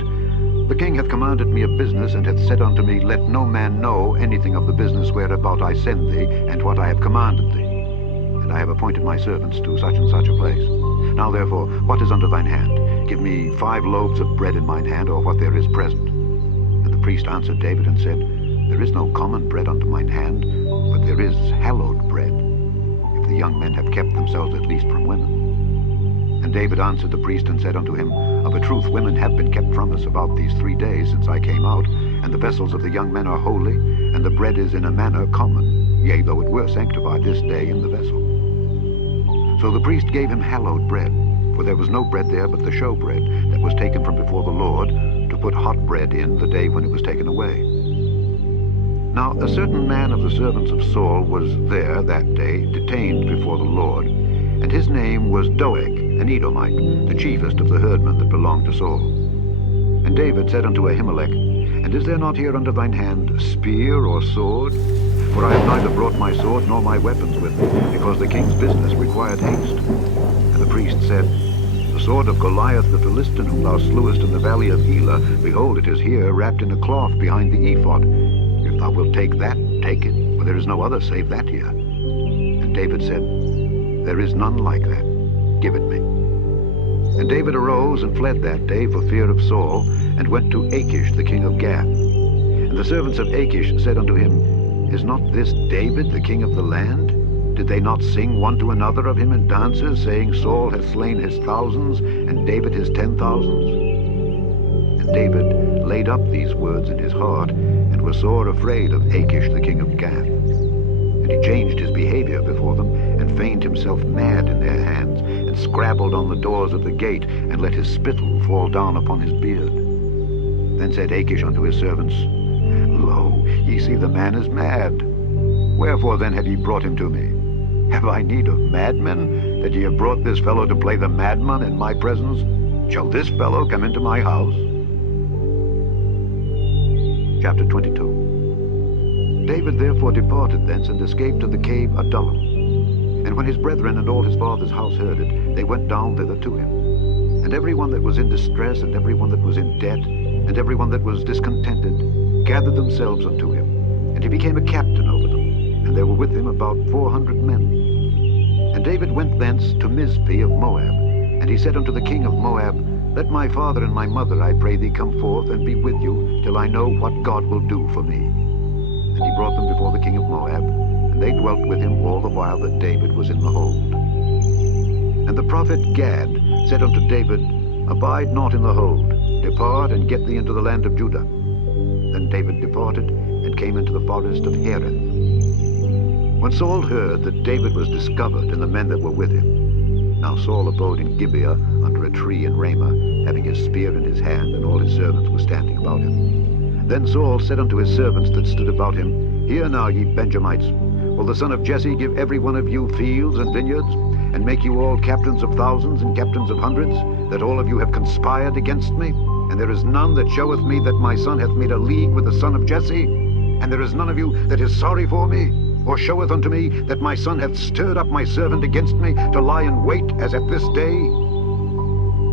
The king hath commanded me a business, and hath said unto me, Let no man know anything of the business whereabout I send thee, and what I have commanded thee. And I have appointed my servants to such and such a place. Now therefore, what is under thine hand? Give me 5 loaves of bread in mine hand, or what there is present. And the priest answered David, and said, There is no common bread unto mine hand, but there is hallowed bread, if the young men have kept themselves at least from women. And David answered the priest, and said unto him, Of a truth women have been kept from us about these 3 days since I came out, and the vessels of the young men are holy, and the bread is in a manner common, yea, though it were sanctified this day in the vessel. So the priest gave him hallowed bread, for there was no bread there but the showbread that was taken from before the Lord, to put hot bread in the day when it was taken away. Now a certain man of the servants of Saul was there that day, detained before the Lord, and his name was Doeg, an Edomite, the chiefest of the herdmen that belonged to Saul. And David said unto Ahimelech, And is there not here under thine hand spear or sword? For I have neither brought my sword nor my weapons with me, because the king's business required haste. And the priest said, The sword of Goliath the Philistine, whom thou slewest in the valley of Elah, behold, it is here, wrapped in a cloth behind the ephod. If thou wilt take that, take it, for there is no other save that here. And David said, There is none like that. Give it me. And David arose and fled that day for fear of Saul, and went to Achish the king of Gath. And the servants of Achish said unto him, Is not this David the king of the land? Did they not sing one to another of him in dances, saying, Saul hath slain his thousands, and David his 10,000s? And David laid up these words in his heart, and was sore afraid of Achish the king of Gath. And he changed his behavior before them, and feigned himself mad in their hands, and scrabbled on the doors of the gate, and let his spittle fall down upon his beard. Then said Achish unto his servants, Lo, ye see the man is mad. Wherefore then have ye brought him to me? Have I need of madmen, that ye have brought this fellow to play the madman in my presence? Shall this fellow come into my house? Chapter 22. David therefore departed thence, and escaped to the cave Adullam. And when his brethren and all his father's house heard it, they went down thither to him. And every one that was in distress, and every one that was in debt, and every one that was discontented, gathered themselves unto him. And he became a captain over them, and there were with him about 400 men. And David went thence to Mizpeh of Moab, and he said unto the king of Moab, Let my father and my mother, I pray thee, come forth and be with you, till I know what God will do for me. And he brought them before the king of Moab, and they dwelt with him all the while that David was in the hold. And the prophet Gad said unto David, Abide not in the hold, depart and get thee into the land of Judah. Then David departed, and came into the forest of Hereth. When Saul heard that David was discovered and the men that were with him, now Saul abode in Gibeah under a tree in Ramah, having his spear in his hand, and all his servants were standing about him. Then Saul said unto his servants that stood about him, Hear now, ye Benjamites, will the son of Jesse give every one of you fields and vineyards, and make you all captains of thousands and captains of hundreds, that all of you have conspired against me? And there is none that showeth me that my son hath made a league with the son of Jesse? And there is none of you that is sorry for me, or showeth unto me that my son hath stirred up my servant against me, to lie in wait as at this day?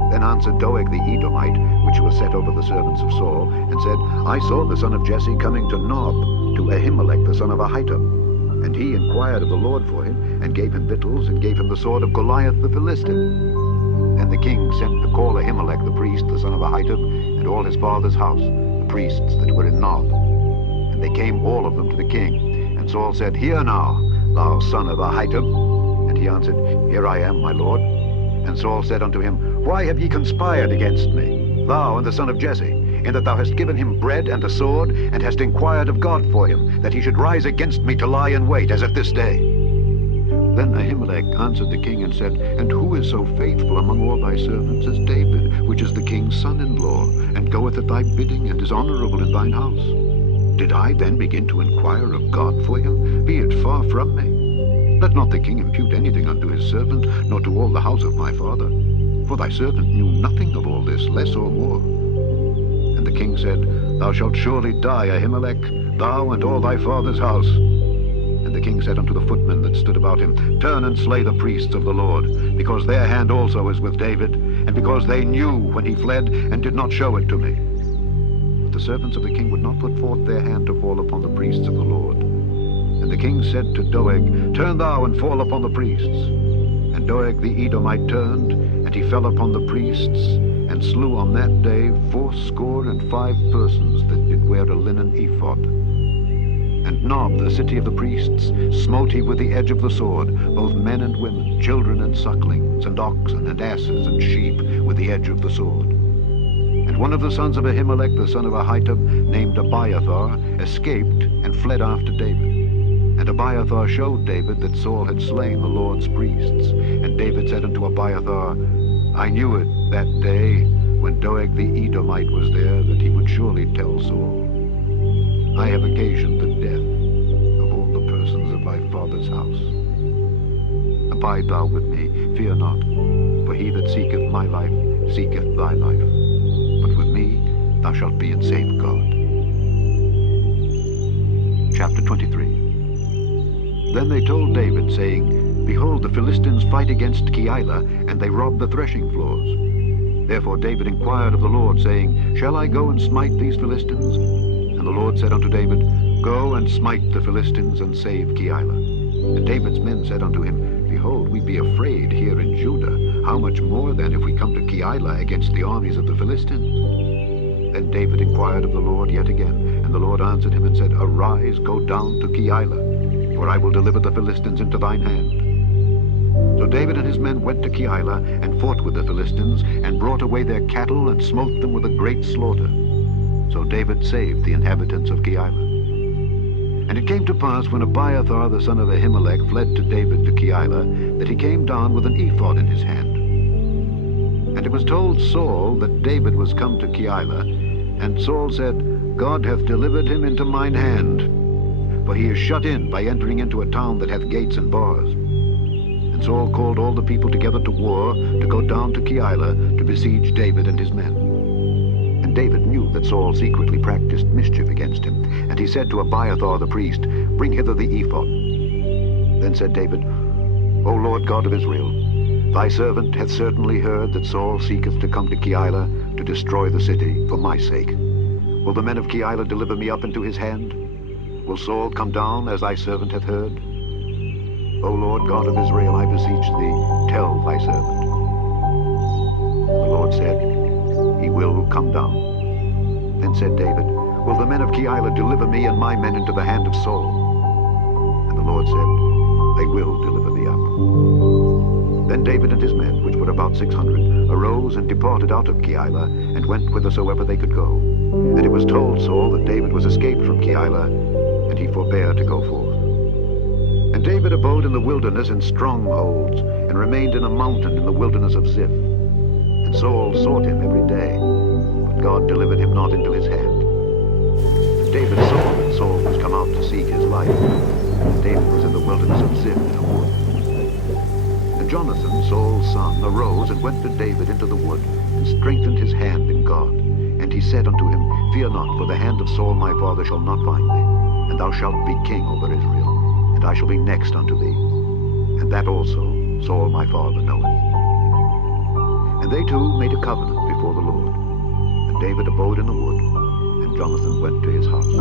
Then answered Doeg the Edomite, which was set over the servants of Saul, and said, I saw the son of Jesse coming to Nob, to Ahimelech the son of Ahitub. And he inquired of the Lord for him, and gave him victuals, and gave him the sword of Goliath the Philistine. Then the king sent to call Ahimelech the priest, the son of Ahitub, and all his father's house, the priests that were in Nob. And they came all of them to the king. And Saul said, Hear now, thou son of Ahitub. And he answered, Here I am, my lord. And Saul said unto him, Why have ye conspired against me, thou and the son of Jesse, in that thou hast given him bread and a sword, and hast inquired of God for him, that he should rise against me to lie in wait, as at this day? Then Ahimelech answered the king and said, And who is so faithful among all thy servants as David, which is the king's son-in-law, and goeth at thy bidding, and is honorable in thine house? Did I then begin to inquire of God for him? Be it far from me. Let not the king impute anything unto his servant, nor to all the house of my father. For thy servant knew nothing of all this, less or more. And the king said, Thou shalt surely die, Ahimelech, thou and all thy father's house. And the king said unto the footmen that stood about him, Turn and slay the priests of the Lord, because their hand also is with David, and because they knew when he fled, and did not show it to me. But the servants of the king would not put forth their hand to fall upon the priests of the Lord. And the king said to Doeg, Turn thou and fall upon the priests. And Doeg the Edomite turned, and he fell upon the priests, and slew on that day 75 persons that did wear a linen ephod. And Nob, the city of the priests, smote he with the edge of the sword, both men and women, children and sucklings, and oxen and asses and sheep, with the edge of the sword. And one of the sons of Ahimelech, the son of Ahitub, named Abiathar, escaped and fled after David. And Abiathar showed David that Saul had slain the Lord's priests. And David said unto Abiathar, I knew it that day, when Doeg the Edomite was there, that he would surely tell Saul. I have occasioned the death of all the persons of my father's house. Abide thou with me, fear not, for he that seeketh my life seeketh thy life. But with me thou shalt be in safeguard. Chapter 23. Then they told David, saying, Behold, the Philistines fight against Keilah, and they rob the threshing floors. Therefore David inquired of the Lord, saying, Shall I go and smite these Philistines? And the Lord said unto David, Go and smite the Philistines, and save Keilah. And David's men said unto him, Behold, we be afraid here in Judah. How much more then if we come to Keilah against the armies of the Philistines? Then David inquired of the Lord yet again, and the Lord answered him and said, Arise, go down to Keilah, for I will deliver the Philistines into thine hand. So David and his men went to Keilah, and fought with the Philistines, and brought away their cattle, and smote them with a great slaughter. So David saved the inhabitants of Keilah. And it came to pass, when Abiathar the son of Ahimelech fled to David to Keilah, that he came down with an ephod in his hand. And it was told Saul that David was come to Keilah, and Saul said, God hath delivered him into mine hand, for he is shut in by entering into a town that hath gates and bars. And Saul called all the people together to war, to go down to Keilah, to besiege David and his men. And David knew that Saul secretly practiced mischief against him, and he said to Abiathar the priest, Bring hither the ephod. Then said David, O Lord God of Israel, thy servant hath certainly heard that Saul seeketh to come to Keilah, to destroy the city for my sake. Will the men of Keilah deliver me up into his hand? Will Saul come down, as thy servant hath heard? O Lord God of Israel, I beseech thee, tell thy servant. The Lord said, He will come down. Then said David, Will the men of Keilah deliver me and my men into the hand of Saul? And the Lord said, They will deliver thee up. Then David and his men, which were about 600, arose and departed out of Keilah, and went whithersoever they could go. And it was told Saul that David was escaped from Keilah, and he forbare to go forth. And David abode in the wilderness in strongholds, and remained in a mountain in the wilderness of Ziph. And Saul sought him every day, but God delivered him not into his hand. And David saw that Saul was come out to seek his life, and David was in the wilderness of Ziph in a wood. And Jonathan, Saul's son, arose and went to David into the wood, and strengthened his hand in God. And he said unto him, Fear not, for the hand of Saul my father shall not find thee, and thou shalt be king over Israel, and I shall be next unto thee. And that also Saul my father knoweth. And they two made a covenant before the Lord. And David abode in the wood, and Jonathan went to his house.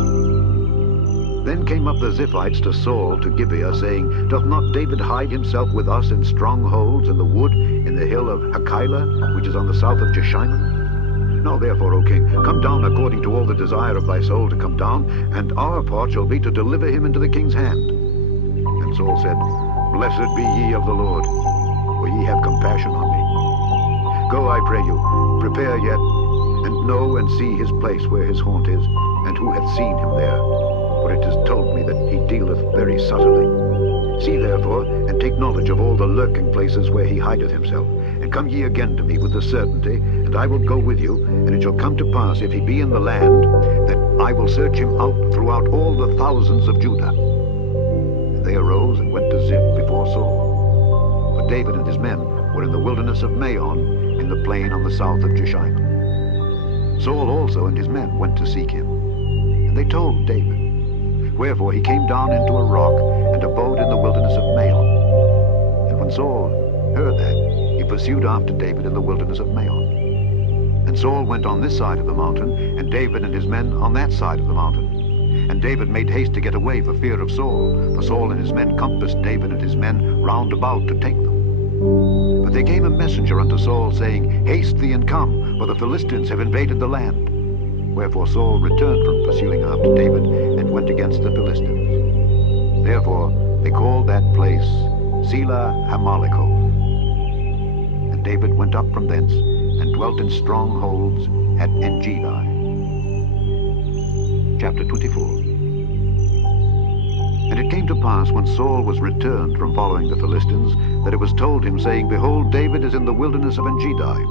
Then came up the Ziphites to Saul to Gibeah, saying, Doth not David hide himself with us in strongholds in the wood, in the hill of Hachilah, which is on the south of Jeshimon? Now therefore, O king, come down according to all the desire of thy soul to come down, and our part shall be to deliver him into the king's hand. And Saul said, Blessed be ye of the Lord, for ye have compassion on me. Go, I pray you, prepare yet, and know and see his place where his haunt is, and who hath seen him there. For it is told me that he dealeth very subtly. See therefore, and take knowledge of all the lurking places where he hideth himself, and come ye again to me with the certainty, and I will go with you, and it shall come to pass, if he be in the land, that I will search him out throughout all the thousands of Judah. And they arose and went to Ziph before Saul. But David and his men were in the wilderness of Maon, in the plain on the south of Jeshimon. Saul also and his men went to seek him. And they told David. Wherefore he came down into a rock, and abode in the wilderness of Maon. And when Saul heard that, he pursued after David in the wilderness of Maon. And Saul went on this side of the mountain, and David and his men on that side of the mountain. And David made haste to get away for fear of Saul, for Saul and his men compassed David and his men round about to take them. But there came a messenger unto Saul, saying, Haste thee and come, for the Philistines have invaded the land. Wherefore Saul returned from pursuing after David, and went against the Philistines. Therefore they called that place Selah Hamalekov. And David went up from thence, and dwelt in strongholds at Engedi. Chapter 24. And it came to pass, when Saul was returned from following the Philistines, that it was told him, saying, Behold, David is in the wilderness of Engedi.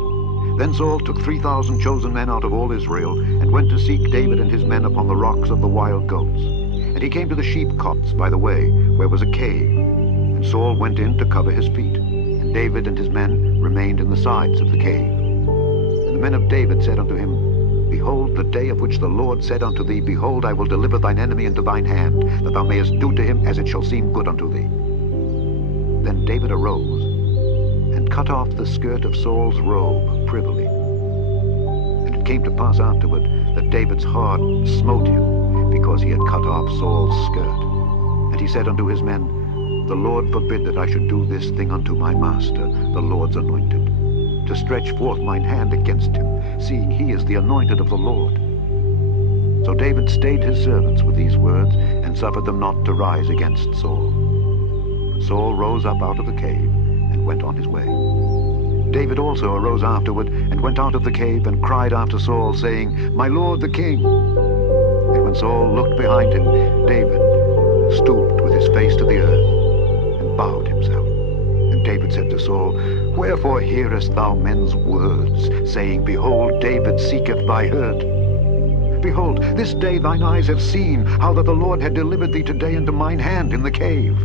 Then Saul took 3,000 chosen men out of all Israel, and went to seek David and his men upon the rocks of the wild goats. And he came to the sheep cots by the way, where was a cave. And Saul went in to cover his feet, and David and his men remained in the sides of the cave. And the men of David said unto him, Behold, the day of which the Lord said unto thee, Behold, I will deliver thine enemy into thine hand, that thou mayest do to him as it shall seem good unto thee. Then David arose, and cut off the skirt of Saul's robe privily. And it came to pass afterward, that David's heart smote him, because he had cut off Saul's skirt. And he said unto his men, The Lord forbid that I should do this thing unto my master, the Lord's anointed, to stretch forth mine hand against him, seeing he is the anointed of the Lord. So David stayed his servants with these words, and suffered them not to rise against Saul. But Saul rose up out of the cave, and went on his way. David also arose afterward, and went out of the cave, and cried after Saul, saying, My lord the king. And when Saul looked behind him, David stooped with his face to the earth, and bowed himself. And David said to Saul, Wherefore hearest thou men's words, saying, Behold, David seeketh thy hurt? Behold, this day thine eyes have seen how that the Lord had delivered thee today into mine hand in the cave.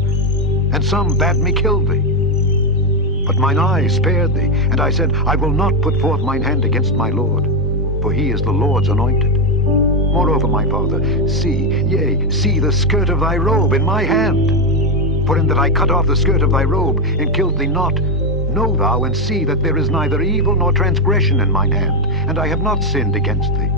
And some bade me kill thee. But mine eye spared thee, and I said, I will not put forth mine hand against my Lord, for he is the Lord's anointed. Moreover, my father, see the skirt of thy robe in my hand. For in that I cut off the skirt of thy robe, and killed thee not, know thou and see that there is neither evil nor transgression in mine hand, and I have not sinned against thee.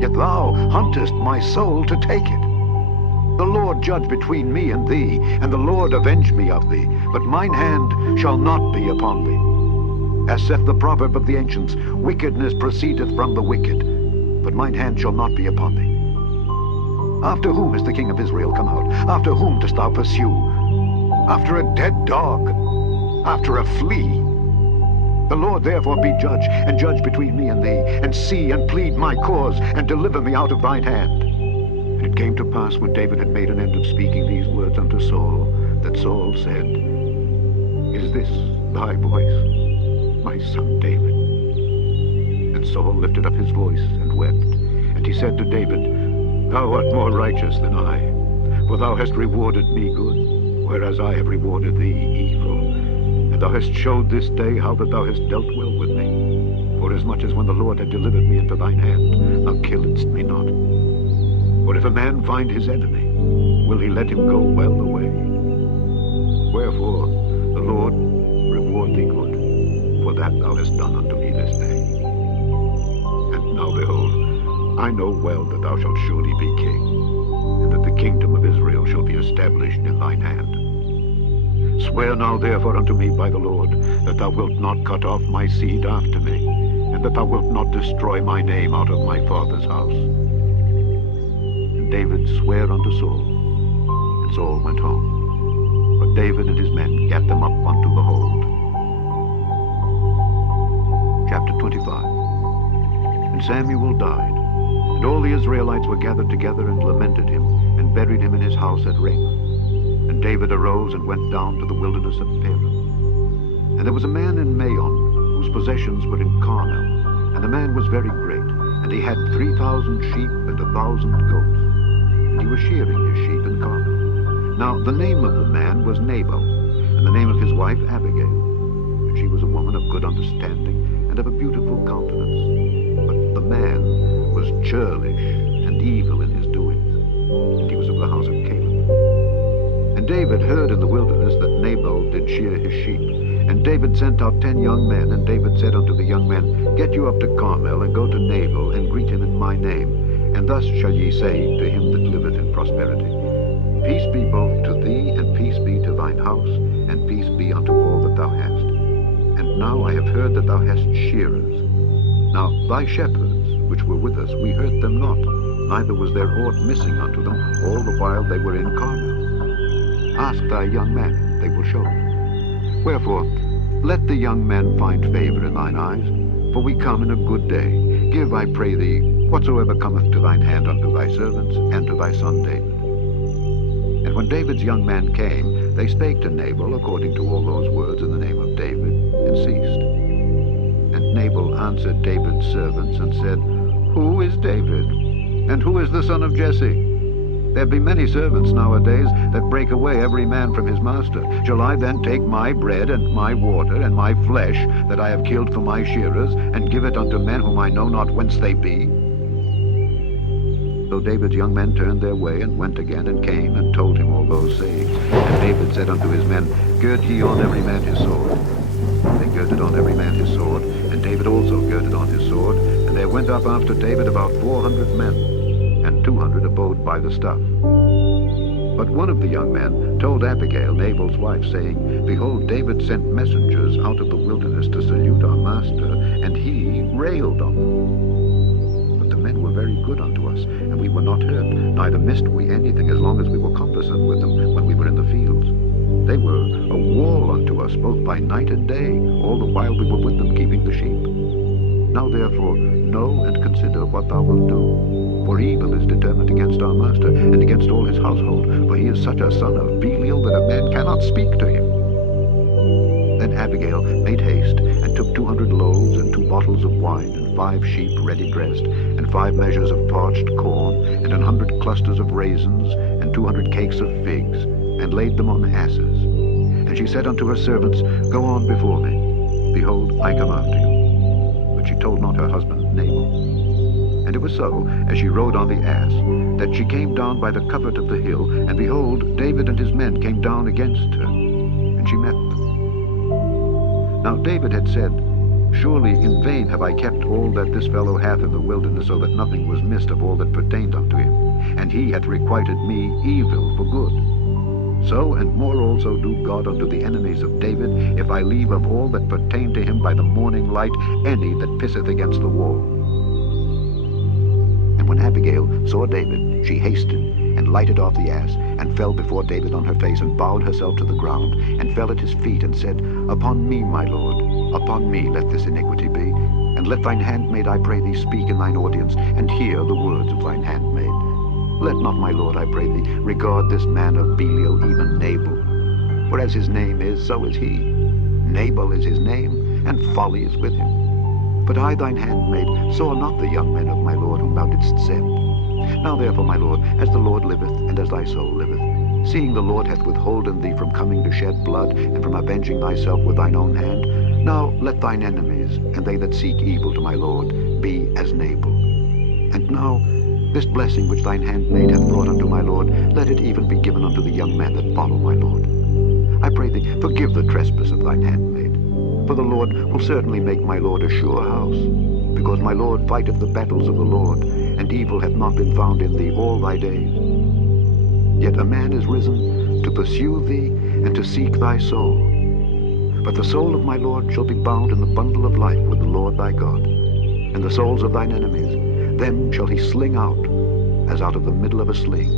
Yet thou huntest my soul to take it. The Lord judge between me and thee, and the Lord avenge me of thee, but mine hand shall not be upon thee. As saith the proverb of the ancients, wickedness proceedeth from the wicked, but mine hand shall not be upon thee. After whom is the king of Israel come out? After whom dost thou pursue? After a dead dog, after a flea. The Lord therefore be judge, and judge between me and thee, and see and plead my cause, and deliver me out of thine hand. And it came to pass, when David had made an end of speaking these words unto Saul, that Saul said, Is this thy voice, my son David? And Saul lifted up his voice and wept. And he said to David, Thou art more righteous than I, for thou hast rewarded me good, whereas I have rewarded thee evil. And thou hast showed this day how that thou hast dealt well with me. Forasmuch as when the Lord had delivered me into thine hand, thou killedst me not. For if a man find his enemy, will he let him go well away? Wherefore the Lord reward thee good, for that thou hast done unto me this day. And now behold, I know well that thou shalt surely be king, and that the kingdom of Israel shall be established in thine hand. Swear now therefore unto me by the Lord, that thou wilt not cut off my seed after me, and that thou wilt not destroy my name out of my father's house. And David sware unto Saul, and Saul went home. But David and his men gat them up unto the hold. Chapter 25. And Samuel died, and all the Israelites were gathered together and lamented him, and buried him in his house at Ramah. And David arose and went down to the wilderness of Paran. And there was a man in Maon, whose possessions were in Carmel, and the man was very great, and he had 3,000 sheep and 1,000 goats, and he was shearing his sheep in Carmel. Now the name of the man was Nabal, and the name of his wife Abigail, and she was a woman of good understanding, and of a beautiful countenance. But the man was churlish and evil in his doings, and he was of the house of Caleb. And David heard in the wilderness that Nabal did shear his sheep. And David sent out 10 young men, and David said unto the young men, Get you up to Carmel, and go to Nabal, and greet him in my name. And thus shall ye say to him that liveth in prosperity, Peace be both to thee, and peace be to thine house, and peace be unto all that thou hast. And now I have heard that thou hast shearers. Now thy shepherds, which were with us, we hurt them not, neither was there aught missing unto them all the while they were in Carmel. Ask thy young men, and they will show thee. Wherefore, let the young men find favor in thine eyes, for we come in a good day. Give, I pray thee, whatsoever cometh to thine hand unto thy servants, and to thy son David. And when David's young men came, they spake to Nabal according to all those words in the name of David, and ceased. And Nabal answered David's servants, and said, Who is David? And who is the son of Jesse? There be many servants nowadays that break away every man from his master. Shall I then take my bread and my water and my flesh that I have killed for my shearers, and give it unto men whom I know not whence they be? So David's young men turned their way, and went again, and came, and told him all those sayings. And David said unto his men, Gird ye on every man his sword. And they girded on every man his sword, and David also girded on his sword. And there went up after David about 400 men, and 200 abode by the stuff. But one of the young men told Abigail, Nabal's wife, saying, Behold, David sent messengers out of the wilderness to salute our master, and he railed on them. But the men were very good unto us, and we were not hurt, neither missed we anything as long as we were conversant with them when we were in the fields. They were a wall unto us both by night and day, all the while we were with them keeping the sheep. Now therefore know and consider what thou wilt do. For evil is determined against our master, and against all his household, for he is such a son of Belial that a man cannot speak to him. Then Abigail made haste, and took 200 loaves, and 2 bottles of wine, and 5 sheep ready dressed, and 5 measures of parched corn, and 100 clusters of raisins, and 200 cakes of figs, and laid them on asses. And she said unto her servants, Go on before me. Behold, I come after you. But she told not her husband Nabal. And it was so, as she rode on the ass, that she came down by the covert of the hill, and behold, David and his men came down against her, and she met them. Now David had said, Surely in vain have I kept all that this fellow hath in the wilderness, so that nothing was missed of all that pertained unto him. and he hath requited me evil for good. So and more also do God unto the enemies of David, if I leave of all that pertain to him by the morning light any that pisseth against the wall. And when Abigail saw David, she hasted, and lighted off the ass, and fell before David on her face, and bowed herself to the ground, and fell at his feet, and said, Upon me, my lord, upon me let this iniquity be, and let thine handmaid, I pray thee, speak in thine audience, and hear the words of thine handmaid. Let not, my lord, I pray thee, regard this man of Belial, even Nabal. For as his name is, so is he. Nabal is his name, and folly is with him. But I, thine handmaid, saw not the young men of my lord whom thou didst send. Now therefore, my lord, as the Lord liveth, and as thy soul liveth, seeing the Lord hath withholden thee from coming to shed blood, and from avenging thyself with thine own hand, now let thine enemies, and they that seek evil to my lord, be as Nabal. And now this blessing which thine handmaid hath brought unto my lord, let it even be given unto the young men that follow my lord. I pray thee, forgive the trespass of thine handmaid. For the Lord will certainly make my lord a sure house, because my lord fighteth the battles of the Lord, and evil hath not been found in thee all thy days. Yet a man is risen to pursue thee and to seek thy soul. But the soul of my lord shall be bound in the bundle of life with the Lord thy God, and the souls of thine enemies, them shall he sling out, as out of the middle of a sling.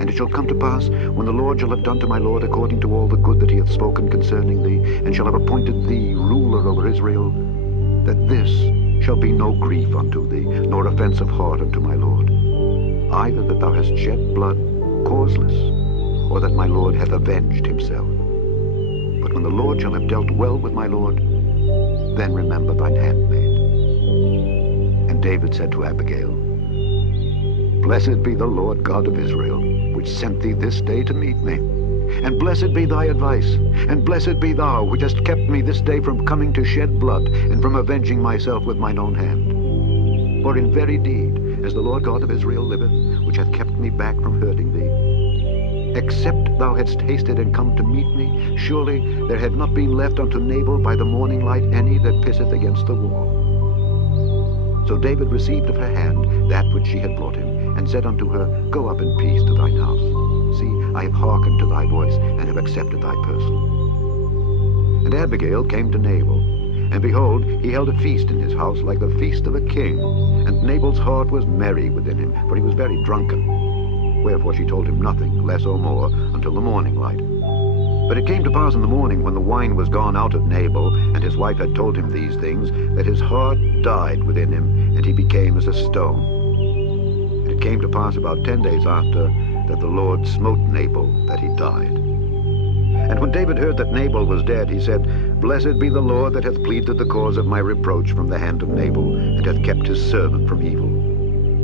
And it shall come to pass, when the Lord shall have done to my lord according to all the good that he hath spoken concerning thee, and shall have appointed thee ruler over Israel, that this shall be no grief unto thee, nor offense of heart unto my lord, either that thou hast shed blood causeless, or that my lord hath avenged himself. But when the Lord shall have dealt well with my lord, then remember thine handmaid. And David said to Abigail, Blessed be the Lord God of Israel, which sent thee this day to meet me. And blessed be thy advice, and blessed be thou, which hast kept me this day from coming to shed blood, and from avenging myself with mine own hand. For in very deed, as the Lord God of Israel liveth, which hath kept me back from hurting thee, except thou hadst hasted and come to meet me, surely there had not been left unto Nabal by the morning light any that pisseth against the wall. So David received of her hand that which she had brought him, and said unto her, Go up in peace to thine house. See, I have hearkened to thy voice, and have accepted thy person. And Abigail came to Nabal, and behold, he held a feast in his house like the feast of a king. And Nabal's heart was merry within him, for he was very drunken. Wherefore she told him nothing, less or more, until the morning light. But it came to pass in the morning, when the wine was gone out of Nabal, and his wife had told him these things, that his heart died within him, and he became as a stone. And it came to pass about 10 days after, that the Lord smote Nabal, that he died. And when David heard that Nabal was dead, he said, Blessed be the Lord that hath pleaded the cause of my reproach from the hand of Nabal, and hath kept his servant from evil.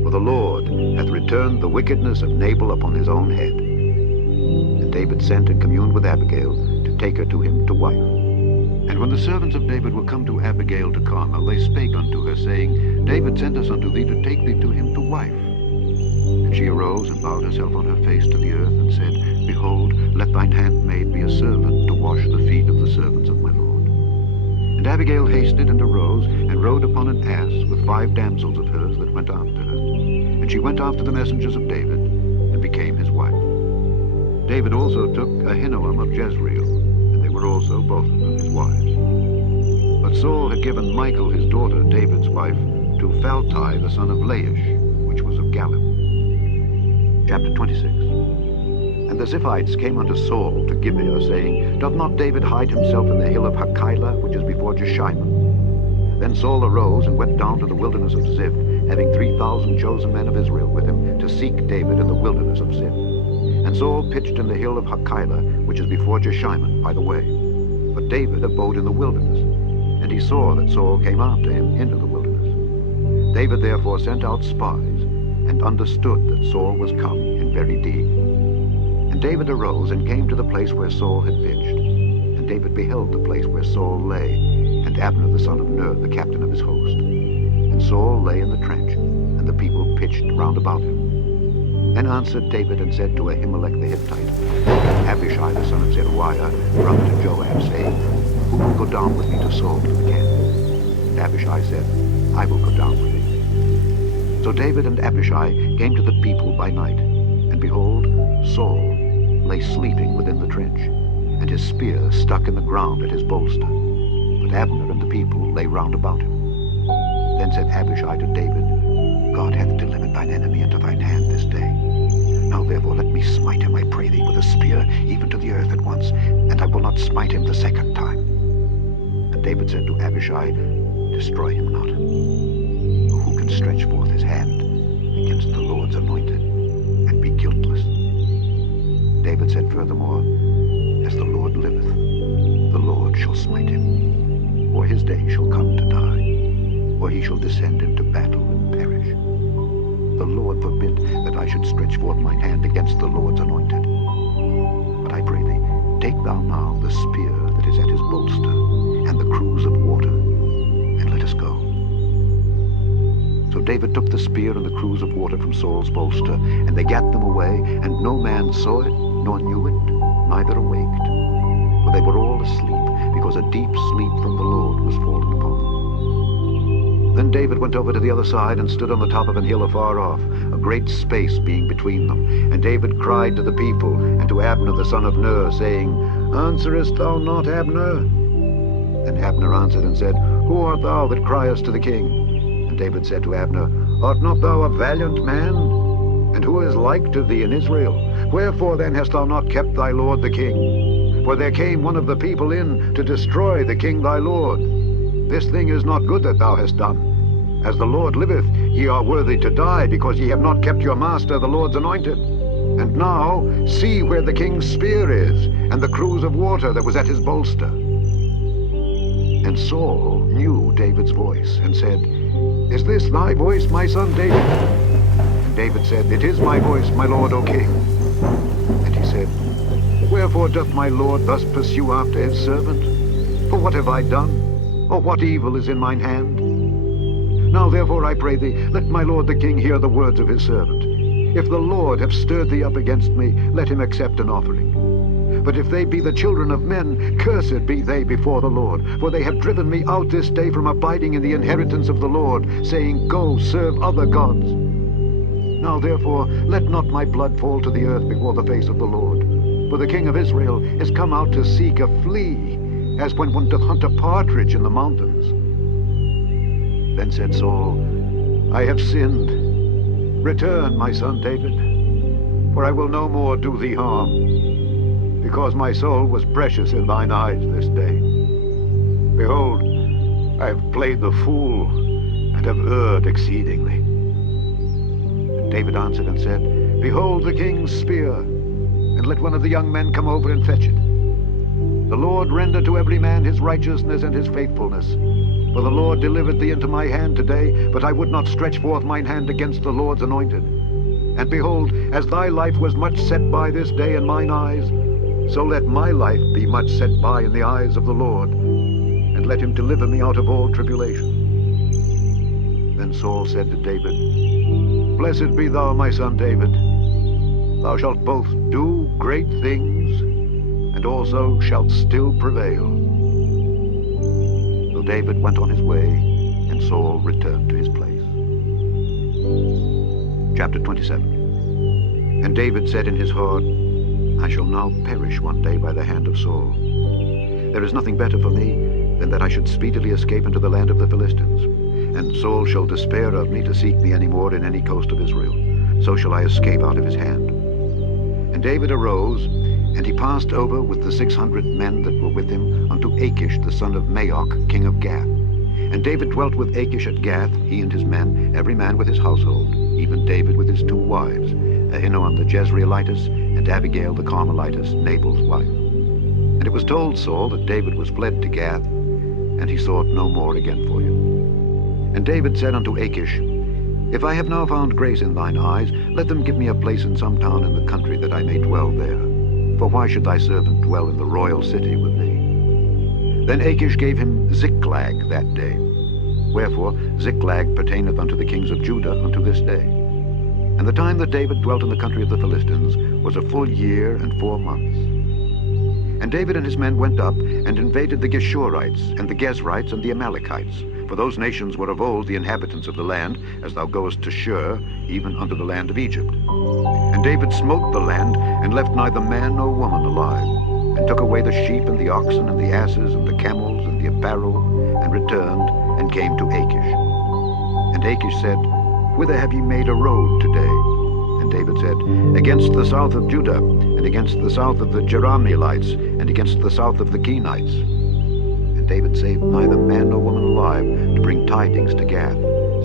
For the Lord hath returned the wickedness of Nabal upon his own head. And David sent and communed with Abigail, to take her to him to wife. And when the servants of David were come to Abigail to Carmel, they spake unto her, saying, David sent us unto thee to take thee to him to wife. And she arose and bowed herself on her face to the earth, and said, Behold, let thine handmaid be a servant to wash the feet of the servants of my lord. And Abigail hasted and arose, and rode upon an ass with 5 damsels of hers that went after her. And she went after the messengers of David, and became his wife. David also took Ahinoam of Jezreel, and they were also both of them his wives. But Saul had given Michal his daughter, David's wife, to Phalti the son of Laish, which was of Galim. Chapter 26. And the Ziphites came unto Saul to Gibeah, saying, Doth not David hide himself in the hill of Hachilah, which is before Jeshimon? Then Saul arose and went down to the wilderness of Ziph, having 3,000 chosen men of Israel with him, to seek David in the wilderness of Ziph. And Saul pitched in the hill of Hachilah, which is before Jeshimon, by the way. But David abode in the wilderness, and he saw that Saul came after him into the wilderness. David therefore sent out spies, and understood that Saul was come in very deed. And David arose and came to the place where Saul had pitched. And David beheld the place where Saul lay, and Abner the son of Ner, the captain of his host. And Saul lay in the trench, and the people pitched round about him. Then answered David and said to Ahimelech the Hittite, Abishai the son of Zeruiah, brother to Joab, saying, Who will go down with me to Saul to the camp? And Abishai said, I will go down with thee. So David and Abishai came to the people by night, and behold, Saul lay sleeping within the trench, and his spear stuck in the ground at his bolster. But Abner and the people lay round about him. Then said Abishai to David, God hath delivered thine enemy into thine hand this day. Now therefore let me smite him, I pray thee, with a spear, even to the earth at once, and I will not smite him the second time. And David said to Abishai, Destroy him not. For who can stretch forth his hand against the Lord's anointed, and be guiltless? David said furthermore, As the Lord liveth, the Lord shall smite him, or his day shall come to die, or he shall descend into battle and perish. The Lord forbid that I should stretch forth mine hand against the Lord's anointed. But I pray thee, take thou now the spear that is at his bolster, and the cruse of water, and let us go. So David took the spear and the cruse of water from Saul's bolster, and they gat them away, and no man saw it, nor knew it, neither awaked. For they were all asleep, because a deep sleep from the Lord was fallen upon them. Then David went over to the other side, and stood on the top of an hill afar off, a great space being between them. And David cried to the people, and to Abner the son of Ner, saying, Answerest thou not, Abner? Then Abner answered and said, Who art thou that criest to the king? And David said to Abner, Art not thou a valiant man? And who is like to thee in Israel? Wherefore then hast thou not kept thy lord the king? For there came one of the people in to destroy the king thy lord. This thing is not good that thou hast done. As the Lord liveth, ye are worthy to die, because ye have not kept your master the Lord's anointed. And now see where the king's spear is, and the cruse of water that was at his bolster. And Saul knew David's voice, and said, Is this thy voice, my son David? And David said, It is my voice, my lord, O king. And he said, Wherefore doth my lord thus pursue after his servant? For what have I done? Or what evil is in mine hand? Now therefore I pray thee, let my lord the king hear the words of his servant. If the Lord have stirred thee up against me, let him accept an offering. But if they be the children of men, cursed be they before the Lord. For they have driven me out this day from abiding in the inheritance of the Lord, saying, Go, serve other gods. Now therefore, let not my blood fall to the earth before the face of the Lord. For the king of Israel is come out to seek a flea, as when one doth hunt a partridge in the mountains. Then said Saul, I have sinned. Return, my son David, for I will no more do thee harm, because my soul was precious in thine eyes this day. Behold, I have played the fool, and have erred exceedingly. And David answered and said, Behold the king's spear, and let one of the young men come over and fetch it. The Lord render to every man his righteousness and his faithfulness. For the Lord delivered thee into my hand today, but I would not stretch forth mine hand against the Lord's anointed. And behold, as thy life was much set by this day in mine eyes, so let my life be much set by in the eyes of the Lord, and let him deliver me out of all tribulation. Then Saul said to David, Blessed be thou, my son David. Thou shalt both do great things, and also shalt still prevail. So David went on his way, and Saul returned to his place. Chapter 27. And David said in his heart, I shall now perish one day by the hand of Saul. There is nothing better for me than that I should speedily escape into the land of the Philistines. And Saul shall despair of me to seek me any more in any coast of Israel. So shall I escape out of his hand. And David arose, and he passed over with the 600 men that were with him unto Achish the son of Maoch, king of Gath. And David dwelt with Achish at Gath, he and his men, every man with his household, even David with his 2 wives, Ahinoam the Jezreelitess, and Abigail the Carmelitess, Nabal's wife. And it was told Saul that David was fled to Gath, and he sought no more again for him. And David said unto Achish, If I have now found grace in thine eyes, let them give me a place in some town in the country, that I may dwell there. For why should thy servant dwell in the royal city with thee? Then Achish gave him Ziklag that day. Wherefore Ziklag pertaineth unto the kings of Judah unto this day. And the time that David dwelt in the country of the Philistines was a full year and 4 months. And David and his men went up and invaded the Geshurites and the Gezrites and the Amalekites, For those nations were of old the inhabitants of the land, as thou goest to Shur, even unto the land of Egypt. And David smote the land, and left neither man nor woman alive, and took away the sheep and the oxen and the asses and the camels and the apparel, and returned and came to Achish. And Achish said, Whither have ye made a road today? And David said, Against the south of Judah, and against the south of the Jerahmeelites, and against the south of the Kenites. And David saved neither man nor woman alive to bring tidings to Gath,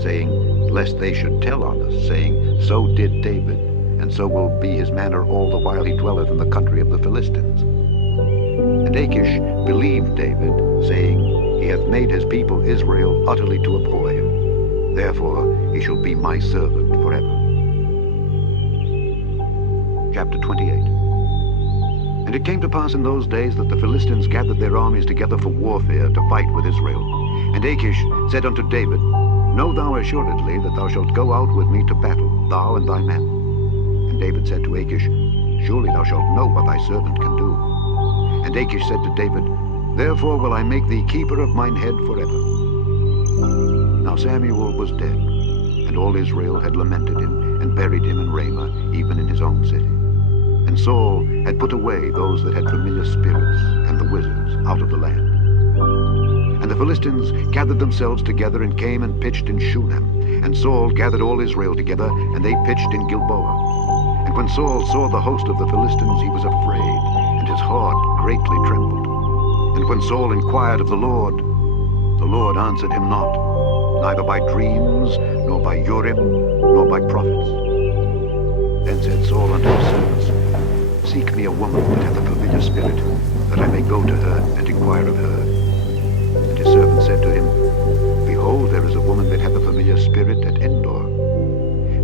saying, Lest they should tell on us, saying, So did David, and so will be his manner all the while he dwelleth in the country of the Philistines. And Achish believed David, saying, He hath made his people Israel utterly to abhor him. Therefore he shall be my servant forever. Chapter 28. And it came to pass in those days that the Philistines gathered their armies together for warfare to fight with Israel. And Achish said unto David, Know thou assuredly that thou shalt go out with me to battle, thou and thy men. And David said to Achish, Surely thou shalt know what thy servant can do. And Achish said to David, Therefore will I make thee keeper of mine head forever. Now Samuel was dead, and all Israel had lamented him, and buried him in Ramah, even in his own city. And Saul had put away those that had familiar spirits and the wizards out of the land. And the Philistines gathered themselves together, and came and pitched in Shunem. And Saul gathered all Israel together, and they pitched in Gilboa. And when Saul saw the host of the Philistines, he was afraid, and his heart greatly trembled. And when Saul inquired of the Lord answered him not, neither by dreams, nor by Urim, nor by prophets. Then said Saul unto his servants, Seek me a woman that hath a familiar spirit, that I may go to her and inquire of her. And his servant said to him, Behold, there is a woman that hath a familiar spirit at Endor.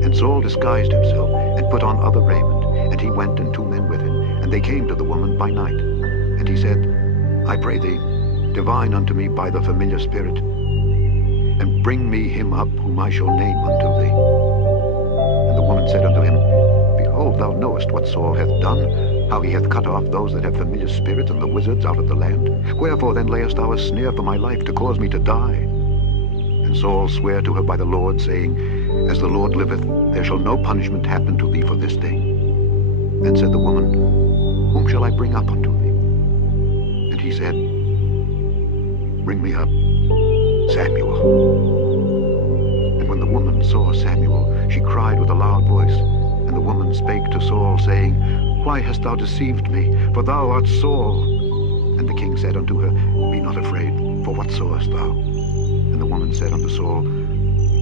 And Saul disguised himself, and put on other raiment, and he went and 2 men with him, and they came to the woman by night. And he said, I pray thee, divine unto me by the familiar spirit, and bring me him up whom I shall name unto thee. And the woman said unto him, Behold, thou knowest what Saul hath done, how he hath cut off those that have familiar spirits and the wizards out of the land. Wherefore then layest thou a snare for my life, to cause me to die? And Saul sware to her by the Lord, saying, As the Lord liveth, there shall no punishment happen to thee for this thing. Then said the woman, Whom shall I bring up unto thee? And he said, Bring me up Samuel. And when the woman saw Samuel, she cried with a loud voice. And the woman spake to Saul, saying, Why hast thou deceived me? For thou art Saul. And the king said unto her, Be not afraid, for what sawest thou? And the woman said unto Saul,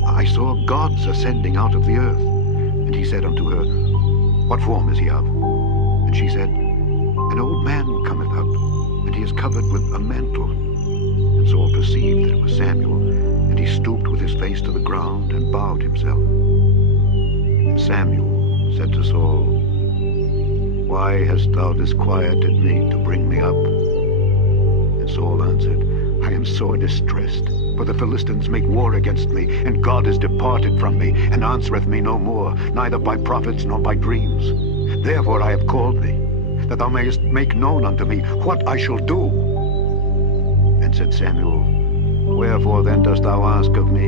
I saw gods ascending out of the earth. And he said unto her, What form is he of? And she said, An old man cometh up, and he is covered with a mantle. And Saul perceived that it was Samuel, and he stooped with his face to the ground, and bowed himself. And Samuel said to Saul, Why hast thou disquieted me to bring me up? And Saul answered, I am sore distressed, for the Philistines make war against me, and God is departed from me, and answereth me no more, neither by prophets nor by dreams. Therefore I have called thee, that thou mayest make known unto me what I shall do. And said Samuel, Wherefore then dost thou ask of me,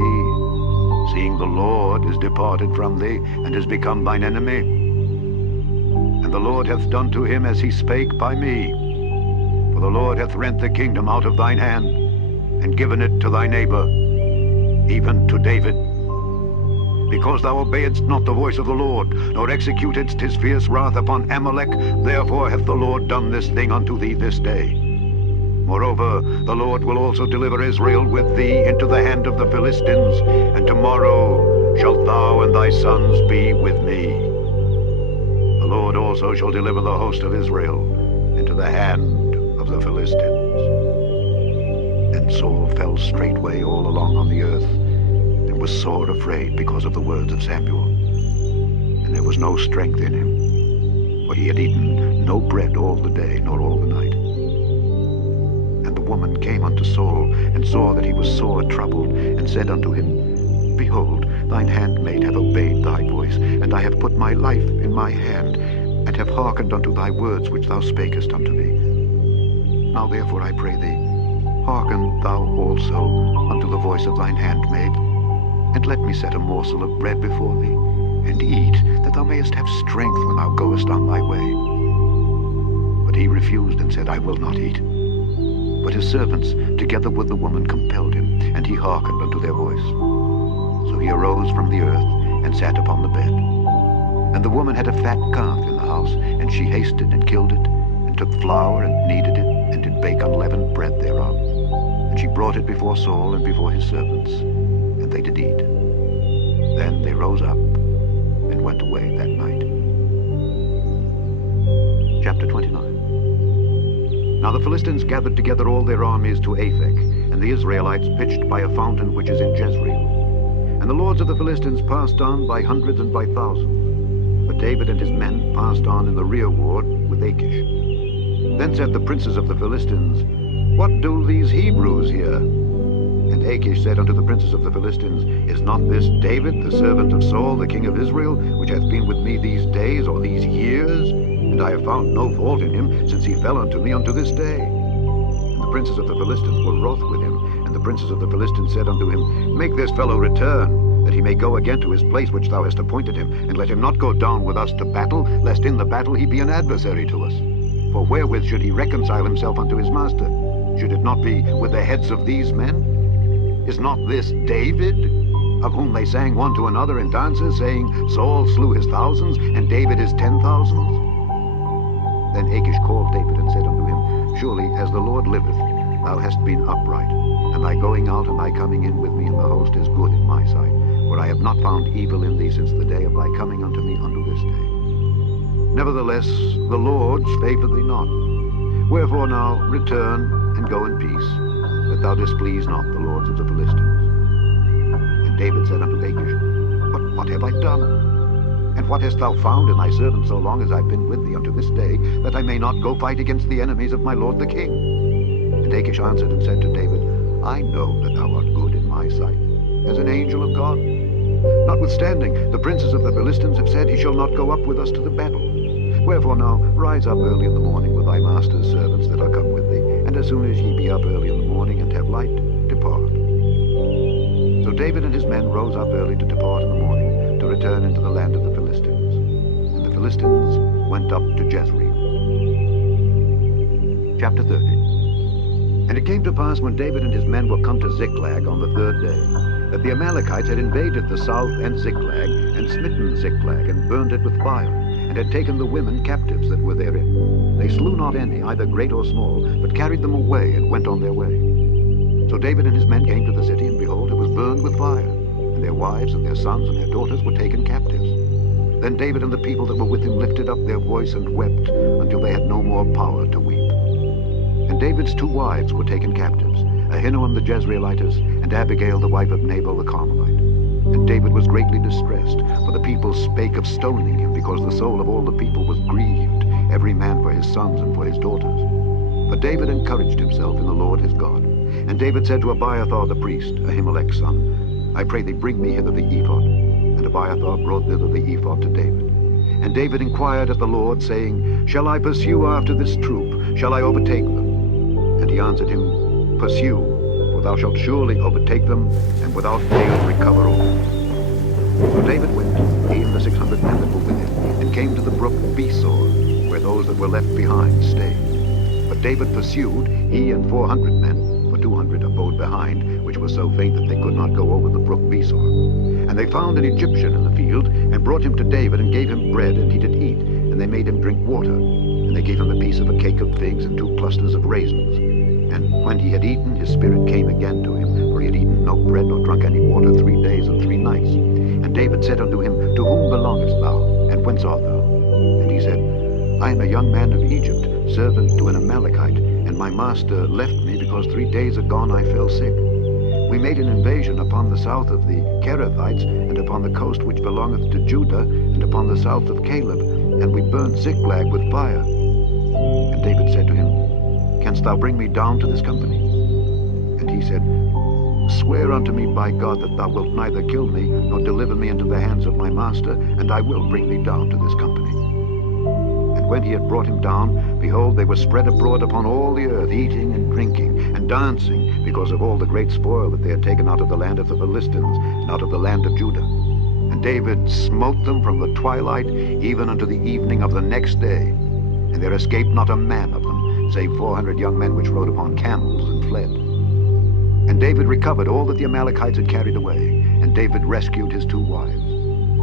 seeing the Lord is departed from thee, and is become thine enemy? And the Lord hath done to him as he spake by me. For the Lord hath rent the kingdom out of thine hand, and given it to thy neighbor, even to David. Because thou obeyedst not the voice of the Lord, nor executedst his fierce wrath upon Amalek, therefore hath the Lord done this thing unto thee this day. Moreover, the Lord will also deliver Israel with thee into the hand of the Philistines, and tomorrow shalt thou and thy sons be with me. The Lord also shall deliver the host of Israel into the hand of the Philistines. Then Saul fell straightway all along on the earth, and was sore afraid because of the words of Samuel. And there was no strength in him, for he had eaten no bread all the day, nor all the night. And the woman came unto Saul, and saw that he was sore troubled, and said unto him, Behold, thine handmaid hath obeyed thy voice, and I have put my life in my hand, and have hearkened unto thy words which thou spakest unto me. Now therefore I pray thee, Hearken thou also unto the voice of thine handmaid, and let me set a morsel of bread before thee, and eat, that thou mayest have strength when thou goest on thy way. But he refused and said, I will not eat. But his servants, together with the woman, compelled him, and he hearkened unto their voice. So he arose from the earth, and sat upon the bed. And the woman had a fat calf in the house, and she hasted and killed it, and took flour and kneaded it, and did bake unleavened bread thereof. And she brought it before Saul and before his servants, and they did eat. Then they rose up and went away that night. Chapter 29. Now the Philistines gathered together all their armies to Aphek, and the Israelites pitched by a fountain which is in Jezreel. And the lords of the Philistines passed on by hundreds and by thousands. But David and his men passed on in the rearward with Achish. Then said the princes of the Philistines, What do these Hebrews here? And Achish said unto the princes of the Philistines, Is not this David, the servant of Saul, the king of Israel, which hath been with me these days or these years? And I have found no fault in him, since he fell unto me unto this day. And the princes of the Philistines were wroth with him. And the princes of the Philistines said unto him, Make this fellow return, that he may go again to his place which thou hast appointed him, and let him not go down with us to battle, lest in the battle he be an adversary to us. For wherewith should he reconcile himself unto his master? Should it not be with the heads of these men? Is not this David, of whom they sang one to another in dances, saying, Saul slew his thousands, and David his 10,000s? Then Achish called David and said unto him, Surely as the Lord liveth, thou hast been upright, and thy going out and thy coming in with me in the host is good in my sight, for I have not found evil in thee since the day of thy coming unto me unto this day. Nevertheless, the Lord's favor thee not. Wherefore now return and go in peace, that thou displease not the lords of the Philistines. And David said unto Achish, But what have I done? And what hast thou found in thy servant so long as I've been with thee unto this day, that I may not go fight against the enemies of my lord the king? And Achish answered and said to David, I know that thou art good in my sight, as an angel of God. Notwithstanding, the princes of the Philistines have said, He shall not go up with us to the battle. Wherefore now rise up early in the morning with thy master's servants that are come with thee, and as soon as ye be up early in the morning and have light, depart. So David and his men rose up early to depart in the morning, to return into the land of the Philistines. And the Philistines went up to Jezreel. Chapter 30. And it came to pass when David and his men were come to Ziklag on the third day, that the Amalekites had invaded the south and Ziklag, and smitten Ziklag, and burned it with fire, and had taken the women captives that were therein. They slew not any, either great or small, but carried them away, and went on their way. So David and his men came to the city, and behold, it was burned with fire, and their wives and their sons and their daughters were taken captives. Then David and the people that were with him lifted up their voice and wept, until they had no more power to weep. And David's 2 wives were taken captives, Ahinoam the Jezreelitess, and Abigail the wife of Nabal the Carmelite. And David was greatly distressed, for the people spake of stoning him, because the soul of all the people was grieved, every man for his sons and for his daughters. But David encouraged himself in the Lord his God. And David said to Abiathar the priest, Ahimelech's son, I pray thee bring me hither the ephod. And Abiathar brought thither the ephod to David. And David inquired of the Lord, saying, Shall I pursue after this troop? Shall I overtake them? And he answered him, Pursue, for thou shalt surely overtake them, and without fail recover all. So David went, he and the 600 men that were with him, and came to the brook Besor, where those that were left behind stayed. But David pursued, he and 400 men, for 200 abode behind, which were so faint that they could not go over the brook Besor. And they found an Egyptian in the field, and brought him to David, and gave him bread, and he did eat, and they made him drink water. And they gave him a piece of a cake of figs, and 2 clusters of raisins. And when he had eaten, his spirit came again to him, for he had eaten no bread nor drunk any water 3 days and 3 nights. And David said unto him, To whom belongest thou, and whence art thou? And he said, I am a young man of Egypt, servant to an Amalekite, and my master left me because 3 days agone I fell sick. We made an invasion upon the south of the Kerethites, and upon the coast which belongeth to Judah, and upon the south of Caleb, and we burnt Ziklag with fire. And David said to him, Canst thou bring me down to this company? And he said, Swear unto me by God that thou wilt neither kill me, nor deliver me into the hands of my master, and I will bring thee down to this company. And And when he had brought him down, behold, they were spread abroad upon all the earth, eating and drinking and dancing, because of all the great spoil that they had taken out of the land of the Philistines and out of the land of Judah. And David smote them from the twilight even unto the evening of the next day. And there escaped not a man of them, save 400 young men which rode upon camels and fled. And David recovered all that the Amalekites had carried away, and David rescued his 2 wives.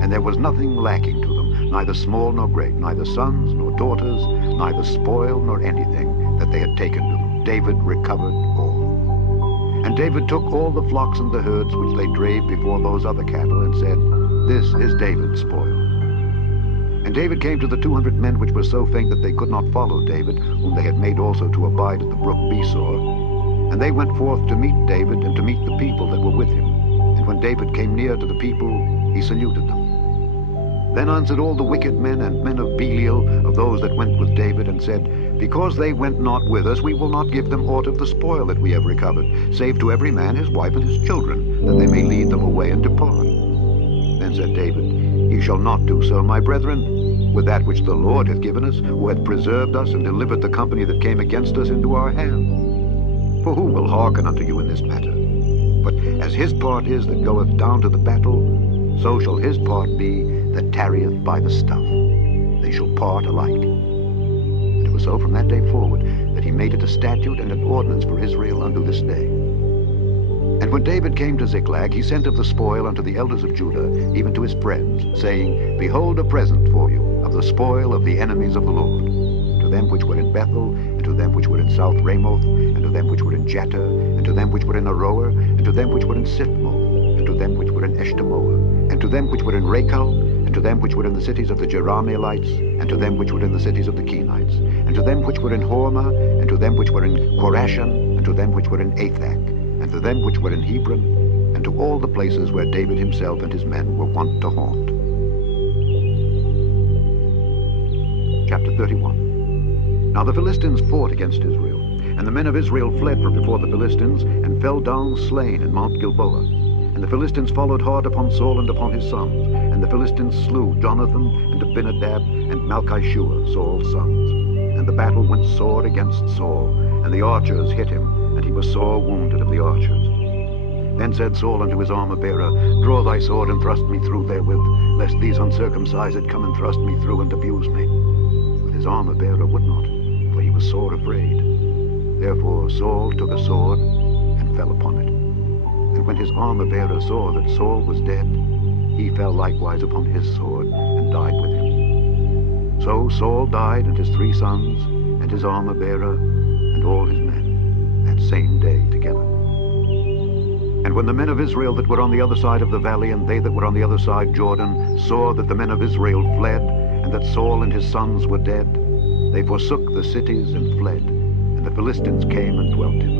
And there was nothing lacking to them, neither small nor great, neither sons nor daughters, neither spoil nor anything that they had taken to them. David recovered all. And David took all the flocks and the herds which they drave before those other cattle, and said, This is David's spoil. And David came to the 200 men which were so faint that they could not follow David, whom they had made also to abide at the brook Besor. And they went forth to meet David and to meet the people that were with him. And when David came near to the people, he saluted them. Then answered all the wicked men and men of Belial, of those that went with David, and said, Because they went not with us, we will not give them aught of the spoil that we have recovered, save to every man his wife and his children, that they may lead them away and depart. Then said David, Ye shall not do so, my brethren, with that which the Lord hath given us, who hath preserved us and delivered the company that came against us into our hand. For who will hearken unto you in this matter? But as his part is that goeth down to the battle, so shall his part be that tarrieth by the stuff. They shall part alike. And it was so from that day forward that he made it a statute and an ordinance for Israel unto this day. And when David came to Ziklag, he sent of the spoil unto the elders of Judah, even to his friends, saying, Behold a present for you of the spoil of the enemies of the Lord, to them which were in Bethel, and to them which were in South Ramoth, and to them which were in Jatter, and to them which were in Aroer, and to them which were in Sithmoth, and to them which were in Eshtemoa, and to them which were in Rachel, and to them which were in the cities of the Jerahmeelites, and to them which were in the cities of the Kenites, and to them which were in Hormah, and to them which were in Korashan, and to them which were in Athak, and to them which were in Hebron, and to all the places where David himself and his men were wont to haunt. Chapter 31. Now the Philistines fought against Israel, and the men of Israel fled from before the Philistines, and fell down slain in Mount Gilboa. And the Philistines followed hard upon Saul and upon his sons, and the Philistines slew Jonathan and Abinadab and Malchishua, Saul's sons. And the battle went sore against Saul, and the archers hit him, and he was sore wounded of the archers. Then said Saul unto his armor-bearer, Draw thy sword and thrust me through therewith, lest these uncircumcised come and thrust me through and abuse me. But his armor-bearer would not, for he was sore afraid. Therefore Saul took a sword and fell upon it. And when his armor-bearer saw that Saul was dead, he fell likewise upon his sword and died with him. So Saul died, and his 3 sons, and his armor-bearer, and all his men, that same day together. And when the men of Israel that were on the other side of the valley, and they that were on the other side Jordan, saw that the men of Israel fled, and that Saul and his sons were dead, they forsook the cities and fled, and the Philistines came and dwelt in them.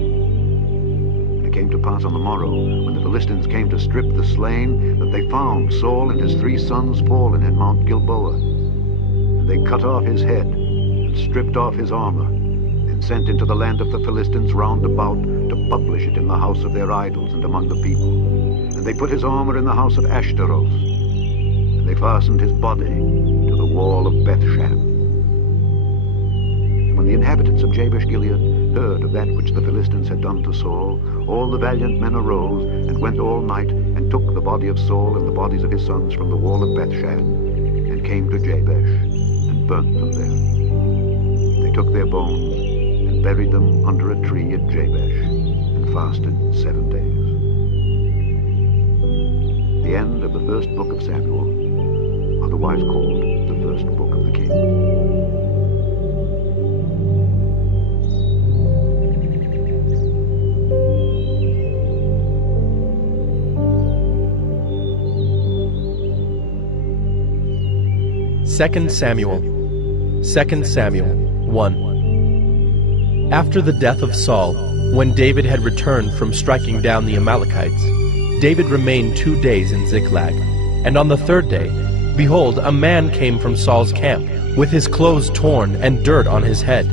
And it came to pass on the morrow, when the Philistines came to strip the slain, that they found Saul and his 3 sons fallen in Mount Gilboa. And they cut off his head, and stripped off his armor, and sent into the land of the Philistines round about, to publish it in the house of their idols and among the people. And they put his armor in the house of Ashtaroth, and they fastened his body to the wall of Bethshan. And when the inhabitants of Jabesh-Gilead heard of that which the Philistines had done to Saul, all the valiant men arose, and went all night, and took the body of Saul and the bodies of his sons from the wall of Bethshan, and came to Jabesh, and burnt them there. They took their bones, and buried them under a tree at Jabesh, and fasted 7 days. The end of the first book of Samuel, otherwise called the first book of the Kings. Second Samuel 1. After the death of Saul, when David had returned from striking down the Amalekites, David remained 2 days in Ziklag. And on the 3rd day, behold, a man came from Saul's camp, with his clothes torn and dirt on his head.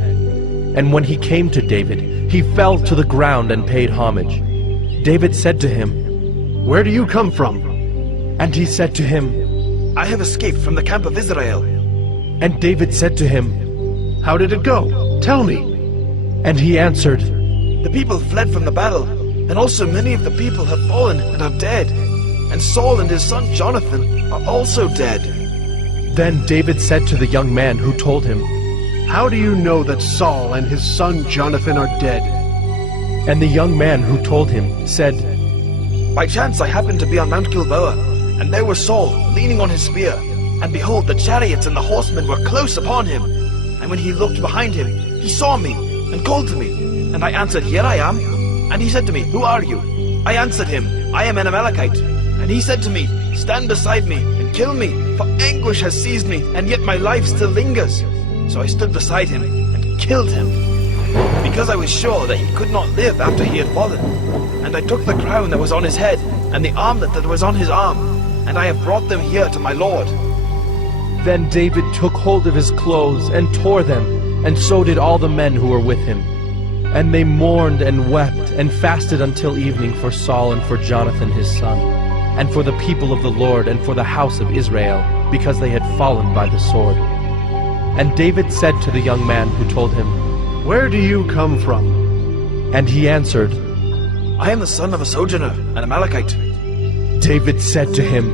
And when he came to David, he fell to the ground and paid homage. David said to him, Where do you come from? And he said to him, I have escaped from the camp of Israel. And David said to him, "How did it go? Tell me." and he answered, The people fled from the battle, and also many of the people have fallen and are dead. And Saul and his son Jonathan are also dead. Then David said to the young man who told him, "How do you know that Saul and his son Jonathan are dead?" and the young man who told him said, By chance I happened to be on Mount Gilboa, and there was Saul leaning on his spear. And behold, the chariots and the horsemen were close upon him. And when he looked behind him, he saw me, and called to me. And I answered, Here I am. And he said to me, Who are you? I answered him, I am an Amalekite. And he said to me, Stand beside me, and kill me, for anguish has seized me, and yet my life still lingers. So I stood beside him, and killed him, because I was sure that he could not live after he had fallen. And I took the crown that was on his head, and the armlet that was on his arm, and I have brought them here to my lord. Then David took hold of his clothes and tore them, and so did all the men who were with him. And they mourned and wept and fasted until evening for Saul and for Jonathan his son, and for the people of the Lord and for the house of Israel, because they had fallen by the sword. And David said to the young man who told him, "Where do you come from?" and he answered, I am the son of a sojourner, an Amalekite. David said to him,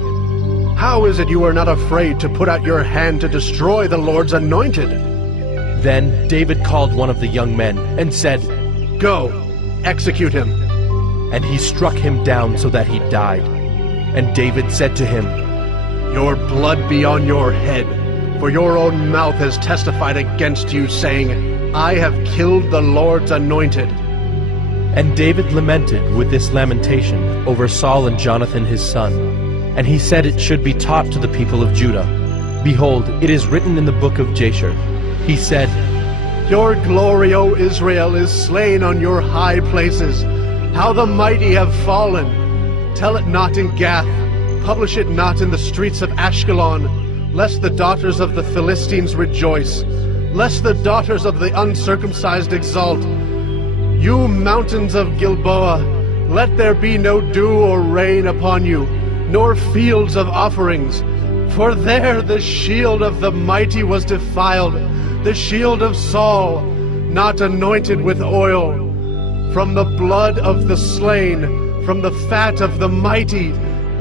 "How is it you are not afraid to put out your hand to destroy the Lord's anointed?" Then David called one of the young men and said, "Go, execute him." and he struck him down so that he died. And David said to him, "Your blood be on your head, for your own mouth has testified against you, saying, I have killed the Lord's anointed." And David lamented with this lamentation over Saul and Jonathan his son. And he said it should be taught to the people of Judah. Behold, it is written in the book of Jasher. He said, Your glory, O Israel, is slain on your high places. How the mighty have fallen. Tell it not in Gath, publish it not in the streets of Ashkelon, lest the daughters of the Philistines rejoice, lest the daughters of the uncircumcised exult. You mountains of Gilboa, let there be no dew or rain upon you, nor fields of offerings. For there the shield of the mighty was defiled, the shield of Saul, not anointed with oil. From the blood of the slain, from the fat of the mighty,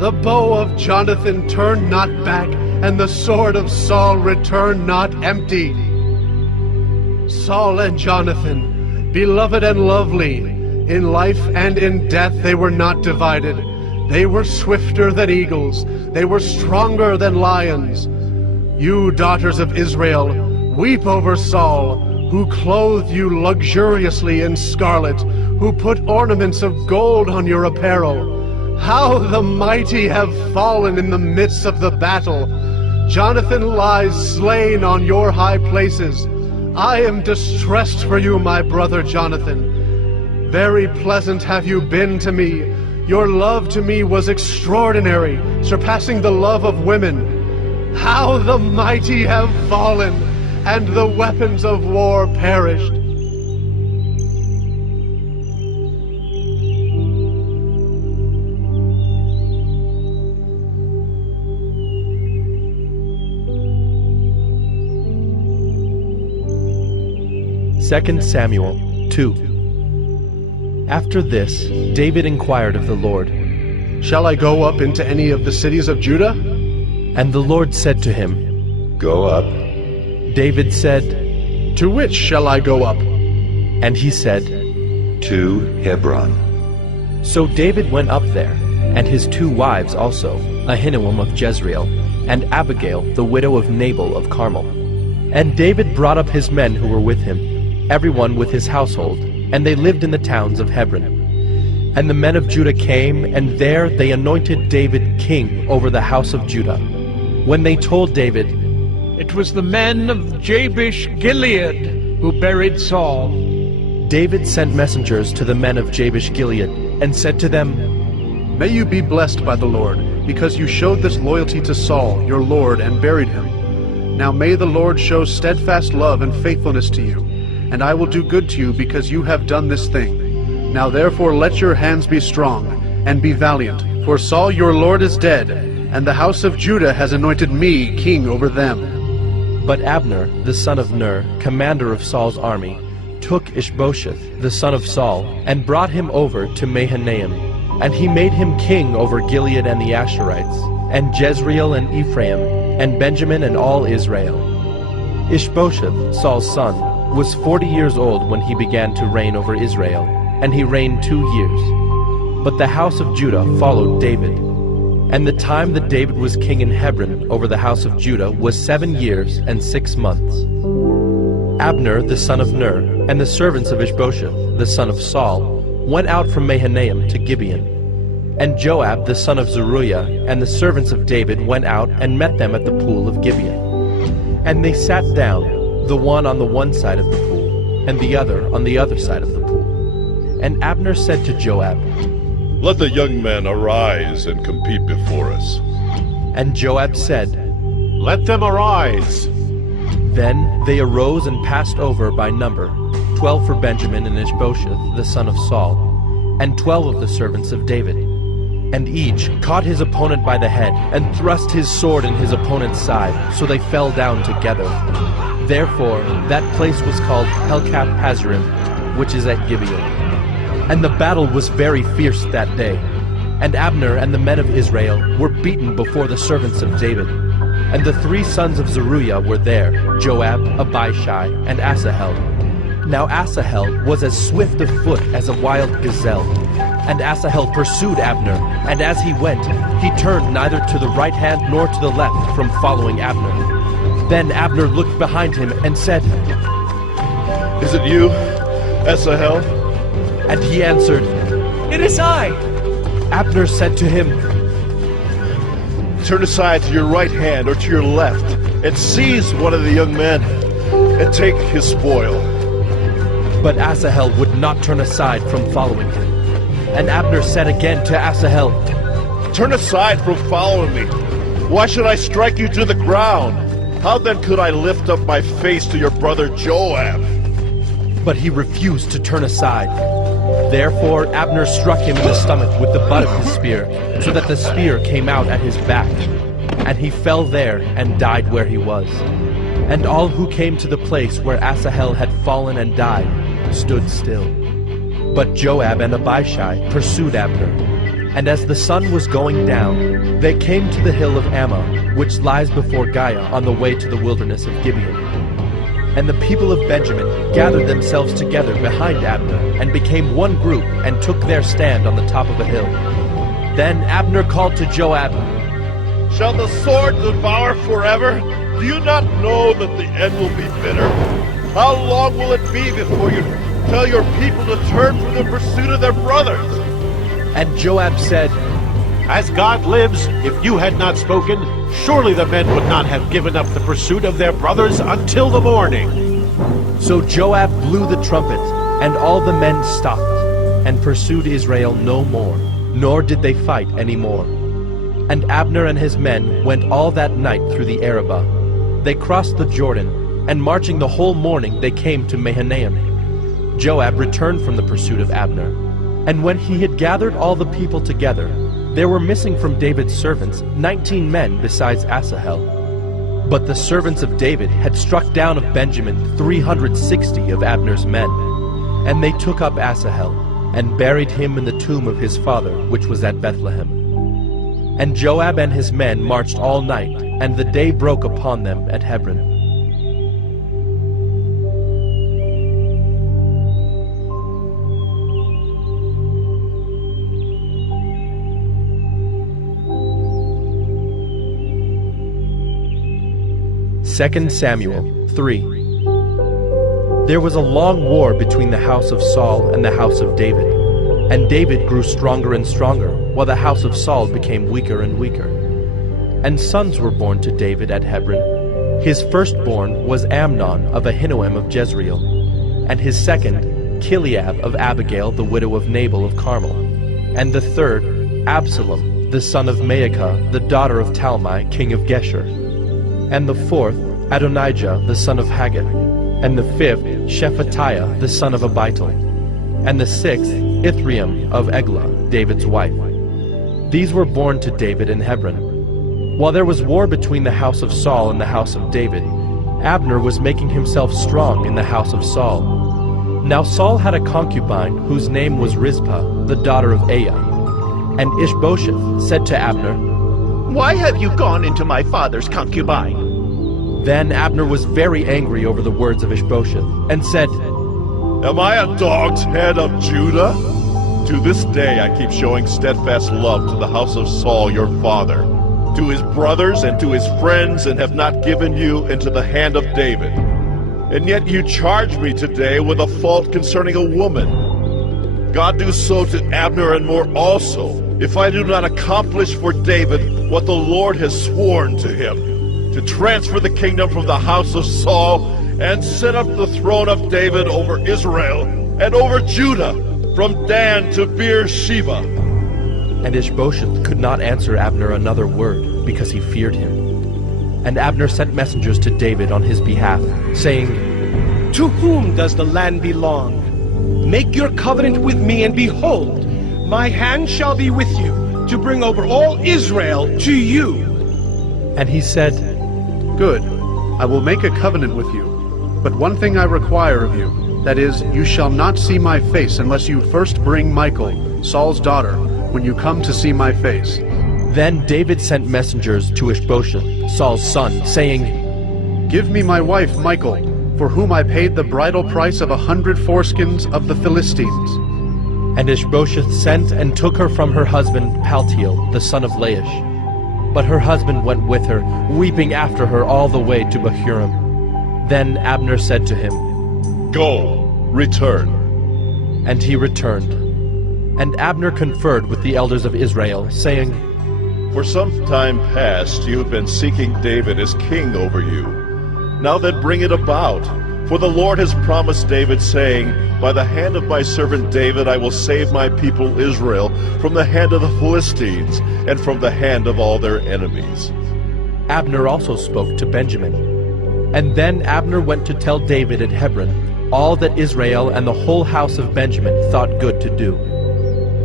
the bow of Jonathan turned not back, and the sword of Saul returned not empty. Saul and Jonathan, beloved and lovely, in life and in death they were not divided. They were swifter than eagles, they were stronger than lions. You daughters of Israel, weep over Saul, who clothed you luxuriously in scarlet, who put ornaments of gold on your apparel. How the mighty have fallen in the midst of the battle. Jonathan lies slain on your high places. I am distressed for you, my brother Jonathan. Very pleasant have you been to me. Your love to me was extraordinary, surpassing the love of women. How the mighty have fallen, and the weapons of war perished. Second Samuel 2. After this, David inquired of the Lord, Shall I go up into any of the cities of Judah? and the Lord said to him, Go up. David said, To which shall I go up? and he said, To Hebron. So David went up there, and his 2 wives also, Ahinoam of Jezreel, and Abigail, the widow of Nabal of Carmel. And David brought up his men who were with him, everyone with his household, and they lived in the towns of Hebron. And the men of Judah came, and there they anointed David king over the house of Judah. When they told David, It was the men of Jabesh Gilead who buried Saul. David sent messengers to the men of Jabesh Gilead, and said to them, May you be blessed by the Lord, because you showed this loyalty to Saul, your lord, and buried him. Now may the Lord show steadfast love and faithfulness to you, and I will do good to you because you have done this thing. Now therefore let your hands be strong, and be valiant, for Saul your lord is dead, and the house of Judah has anointed me king over them. But Abner, the son of Ner, commander of Saul's army, took Ishbosheth, the son of Saul, and brought him over to Mahanaim. And he made him king over Gilead and the Asherites, and Jezreel and Ephraim, and Benjamin and all Israel. Ishbosheth, Saul's son, was 40 years old when he began to reign over Israel, and he reigned 2 years. But the house of Judah followed David. And the time that David was king in Hebron over the house of Judah was 7 years and 6 months. Abner, the son of Ner, and the servants of Ishbosheth, the son of Saul, went out from Mahanaim to Gibeon. And Joab, the son of Zeruiah, and the servants of David went out and met them at the pool of Gibeon. And they sat down, the one on the one side of the pool, and the other on the other side of the pool. And Abner said to Joab, "Let the young men arise and compete before us." And Joab said, Let them arise. Then they arose and passed over by number, 12 for Benjamin and Ishbosheth, the son of Saul, and 12 of the servants of David. And each caught his opponent by the head, and thrust his sword in his opponent's side, so they fell down together. Therefore that place was called Helkath Hazzurim, which is at Gibeon. And the battle was very fierce that day. And Abner and the men of Israel were beaten before the servants of David. And the 3 sons of Zeruiah were there, Joab, Abishai, and Asahel. Now Asahel was as swift of foot as a wild gazelle. And Asahel pursued Abner, and as he went, he turned neither to the right hand nor to the left from following Abner. Then Abner looked behind him and said, "Is it you, Asahel?" And he answered, It is I! Abner said to him, "Turn aside to your right hand or to your left, and seize one of the young men, and take his spoil." But Asahel would not turn aside from following him. And Abner said again to Asahel, "Turn aside from following me. Why should I strike you to the ground? How then could I lift up my face to your brother Joab?" But he refused to turn aside. Therefore Abner struck him in the stomach with the butt of his spear, so that the spear came out at his back. And he fell there and died where he was. And all who came to the place where Asahel had fallen and died stood still. But Joab and Abishai pursued Abner. And as the sun was going down, they came to the hill of Ammah, which lies before Giah on the way to the wilderness of Gibeon. And the people of Benjamin gathered themselves together behind Abner, and became one group, and took their stand on the top of a hill. Then Abner called to Joab, "Shall the sword devour forever? Do you not know that the end will be bitter? How long will it be before you tell your people to turn from the pursuit of their brothers?" And Joab said, As God lives, if you had not spoken, surely the men would not have given up the pursuit of their brothers until the morning. So Joab blew the trumpet, and all the men stopped, and pursued Israel no more, nor did they fight any more. And Abner and his men went all that night through the Arabah. They crossed the Jordan, and marching the whole morning they came to Mahanaim. Joab returned from the pursuit of Abner. And when he had gathered all the people together, there were missing from David's servants 19 men besides Asahel. But the servants of David had struck down of Benjamin 360 of Abner's men. And they took up Asahel, and buried him in the tomb of his father, which was at Bethlehem. And Joab and his men marched all night, and the day broke upon them at Hebron. Second Samuel 3. There was a long war between the house of Saul and the house of David, and David grew stronger and stronger, while the house of Saul became weaker and weaker. And sons were born to David at Hebron. His firstborn was Amnon of Ahinoam of Jezreel, and his second, Chileab of Abigail the widow of Nabal of Carmel, and the third, Absalom, the son of Maacah, the daughter of Talmai, king of Geshur, and the fourth, Adonijah, the son of Haggith, and the fifth, Shephatiah, the son of Abital, and the sixth, Ithream of Eglah, David's wife. These were born to David in Hebron. While there was war between the house of Saul and the house of David, Abner was making himself strong in the house of Saul. Now Saul had a concubine whose name was Rizpah, the daughter of Aiah. And Ishbosheth said to Abner, "Why have you gone into my father's concubine?" Then Abner was very angry over the words of Ishbosheth, and said, Am I a dog's head of Judah? To this day I keep showing steadfast love to the house of Saul your father, to his brothers and to his friends, and have not given you into the hand of David. And yet you charge me today with a fault concerning a woman. God do so to Abner and more also, if I do not accomplish for David what the Lord has sworn to him, to transfer the kingdom from the house of Saul and set up the throne of David over Israel and over Judah, from Dan to Beersheba. And Ishbosheth could not answer Abner another word, because he feared him. And Abner sent messengers to David on his behalf, saying, "To whom does the land belong? Make your covenant with me, and behold, my hand shall be with you, to bring over all Israel to you." And he said, Good, I will make a covenant with you. But one thing I require of you, that is, you shall not see my face unless you first bring Michal, Saul's daughter, when you come to see my face. Then David sent messengers to Ishbosheth, Saul's son, saying, Give me my wife Michal, for whom I paid the bridal price of 100 foreskins of the Philistines. And Ishbosheth sent and took her from her husband Paltiel, the son of Laish. But her husband went with her, weeping after her all the way to Bahurim. Then Abner said to him, Go, return. And he returned. And Abner conferred with the elders of Israel, saying, For some time past you have been seeking David as king over you. Now then bring it about. For the Lord has promised David, saying, By the hand of my servant David I will save my people Israel from the hand of the Philistines and from the hand of all their enemies. Abner also spoke to Benjamin. And then Abner went to tell David at Hebron all that Israel and the whole house of Benjamin thought good to do.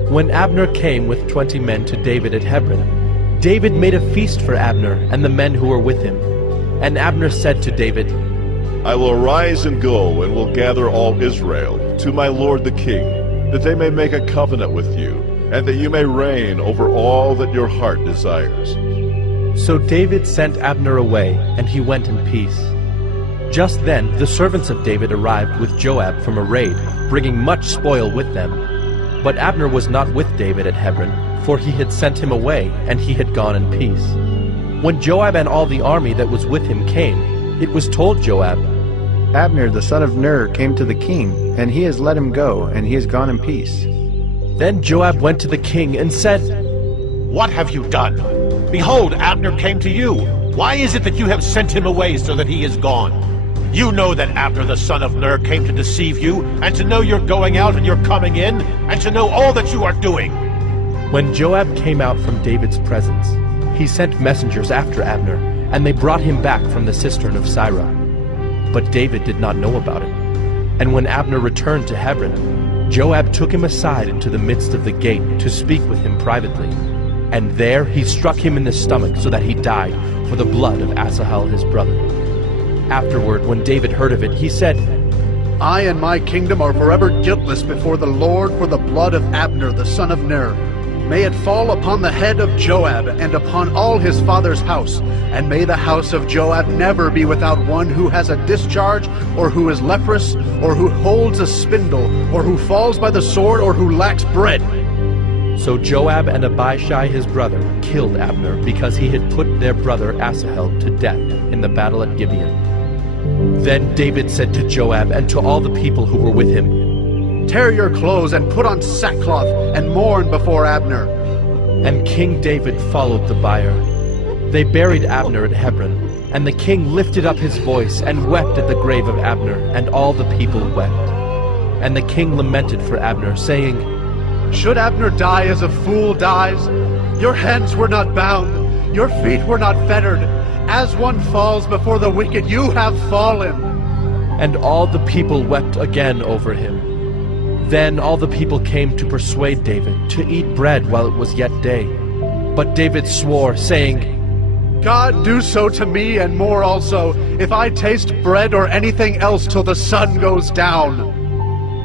When Abner came with 20 men to David at Hebron, David made a feast for Abner and the men who were with him. And Abner said to David, I will arise and go, and will gather all Israel to my lord the king, that they may make a covenant with you, and that you may reign over all that your heart desires. So David sent Abner away, and he went in peace. Just then the servants of David arrived with Joab from a raid, bringing much spoil with them. But Abner was not with David at Hebron, for he had sent him away, and he had gone in peace. When Joab and all the army that was with him came, it was told Joab, Abner the son of Ner came to the king, and he has let him go, and he has gone in peace. Then Joab went to the king and said, What have you done? Behold, Abner came to you. Why is it that you have sent him away so that he is gone? You know that Abner the son of Ner came to deceive you, and to know your going out and your coming in, and to know all that you are doing. When Joab came out from David's presence, he sent messengers after Abner, and they brought him back from the cistern of Sirah. But David did not know about it. And when Abner returned to Hebron, Joab took him aside into the midst of the gate to speak with him privately. And there he struck him in the stomach so that he died for the blood of Asahel his brother. Afterward, when David heard of it, he said, I and my kingdom are forever guiltless before the Lord for the blood of Abner the son of Ner. May it fall upon the head of Joab and upon all his father's house, and may the house of Joab never be without one who has a discharge, or who is leprous, or who holds a spindle, or who falls by the sword, or who lacks bread. So Joab and Abishai his brother killed Abner, because he had put their brother Asahel to death in the battle at Gibeon. Then David said to Joab and to all the people who were with him, Tear your clothes and put on sackcloth and mourn before Abner. And King David followed the bier. They buried Abner at Hebron, and the king lifted up his voice and wept at the grave of Abner, and all the people wept. And the king lamented for Abner, saying, Should Abner die as a fool dies? Your hands were not bound, your feet were not fettered. As one falls before the wicked, you have fallen. And all the people wept again over him. Then all the people came to persuade David to eat bread while it was yet day. But David swore, saying, God, do so to me and more also, if I taste bread or anything else till the sun goes down.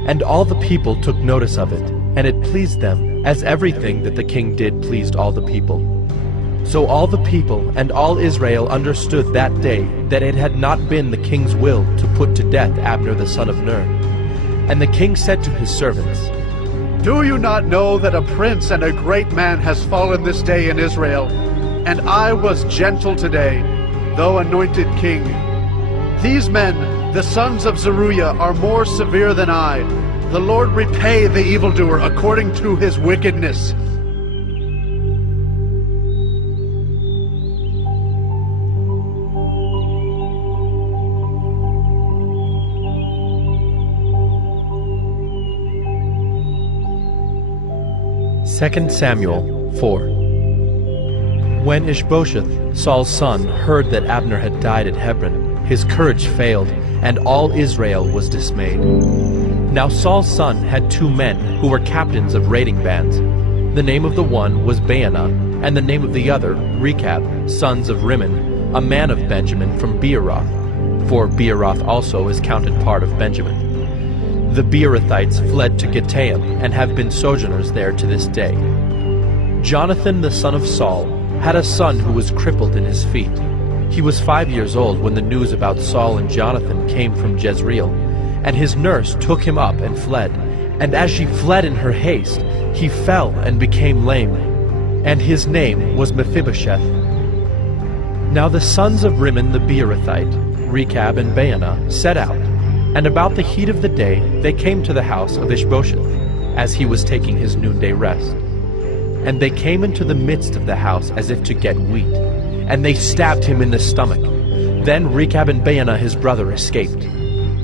And all the people took notice of it, and it pleased them, as everything that the king did pleased all the people. So all the people and all Israel understood that day that it had not been the king's will to put to death Abner the son of Ner. And the king said to his servants, Do you not know that a prince and a great man has fallen this day in Israel? And I was gentle today, though anointed king. These men, the sons of Zeruiah, are more severe than I. The Lord repay the evildoer according to his wickedness. Second Samuel 4. When Ishbosheth, Saul's son, heard that Abner had died at Hebron, his courage failed, and all Israel was dismayed. Now Saul's son had 2 men who were captains of raiding bands. The name of the one was Baanah, and the name of the other Rechab, sons of Rimmon, a man of Benjamin from Beeroth, for Beeroth also is counted part of Benjamin. The Beerothites fled to Gittaim, and have been sojourners there to this day. Jonathan the son of Saul had a son who was crippled in his feet. He was 5 years old when the news about Saul and Jonathan came from Jezreel, and his nurse took him up and fled. And as she fled in her haste, he fell and became lame, and his name was Mephibosheth. Now the sons of Rimmon the Beerothite, Rechab and Baanah, set out, and about the heat of the day they came to the house of Ishbosheth, as he was taking his noonday rest. And they came into the midst of the house as if to get wheat, and they stabbed him in the stomach. Then Rechab and Baanah his brother escaped.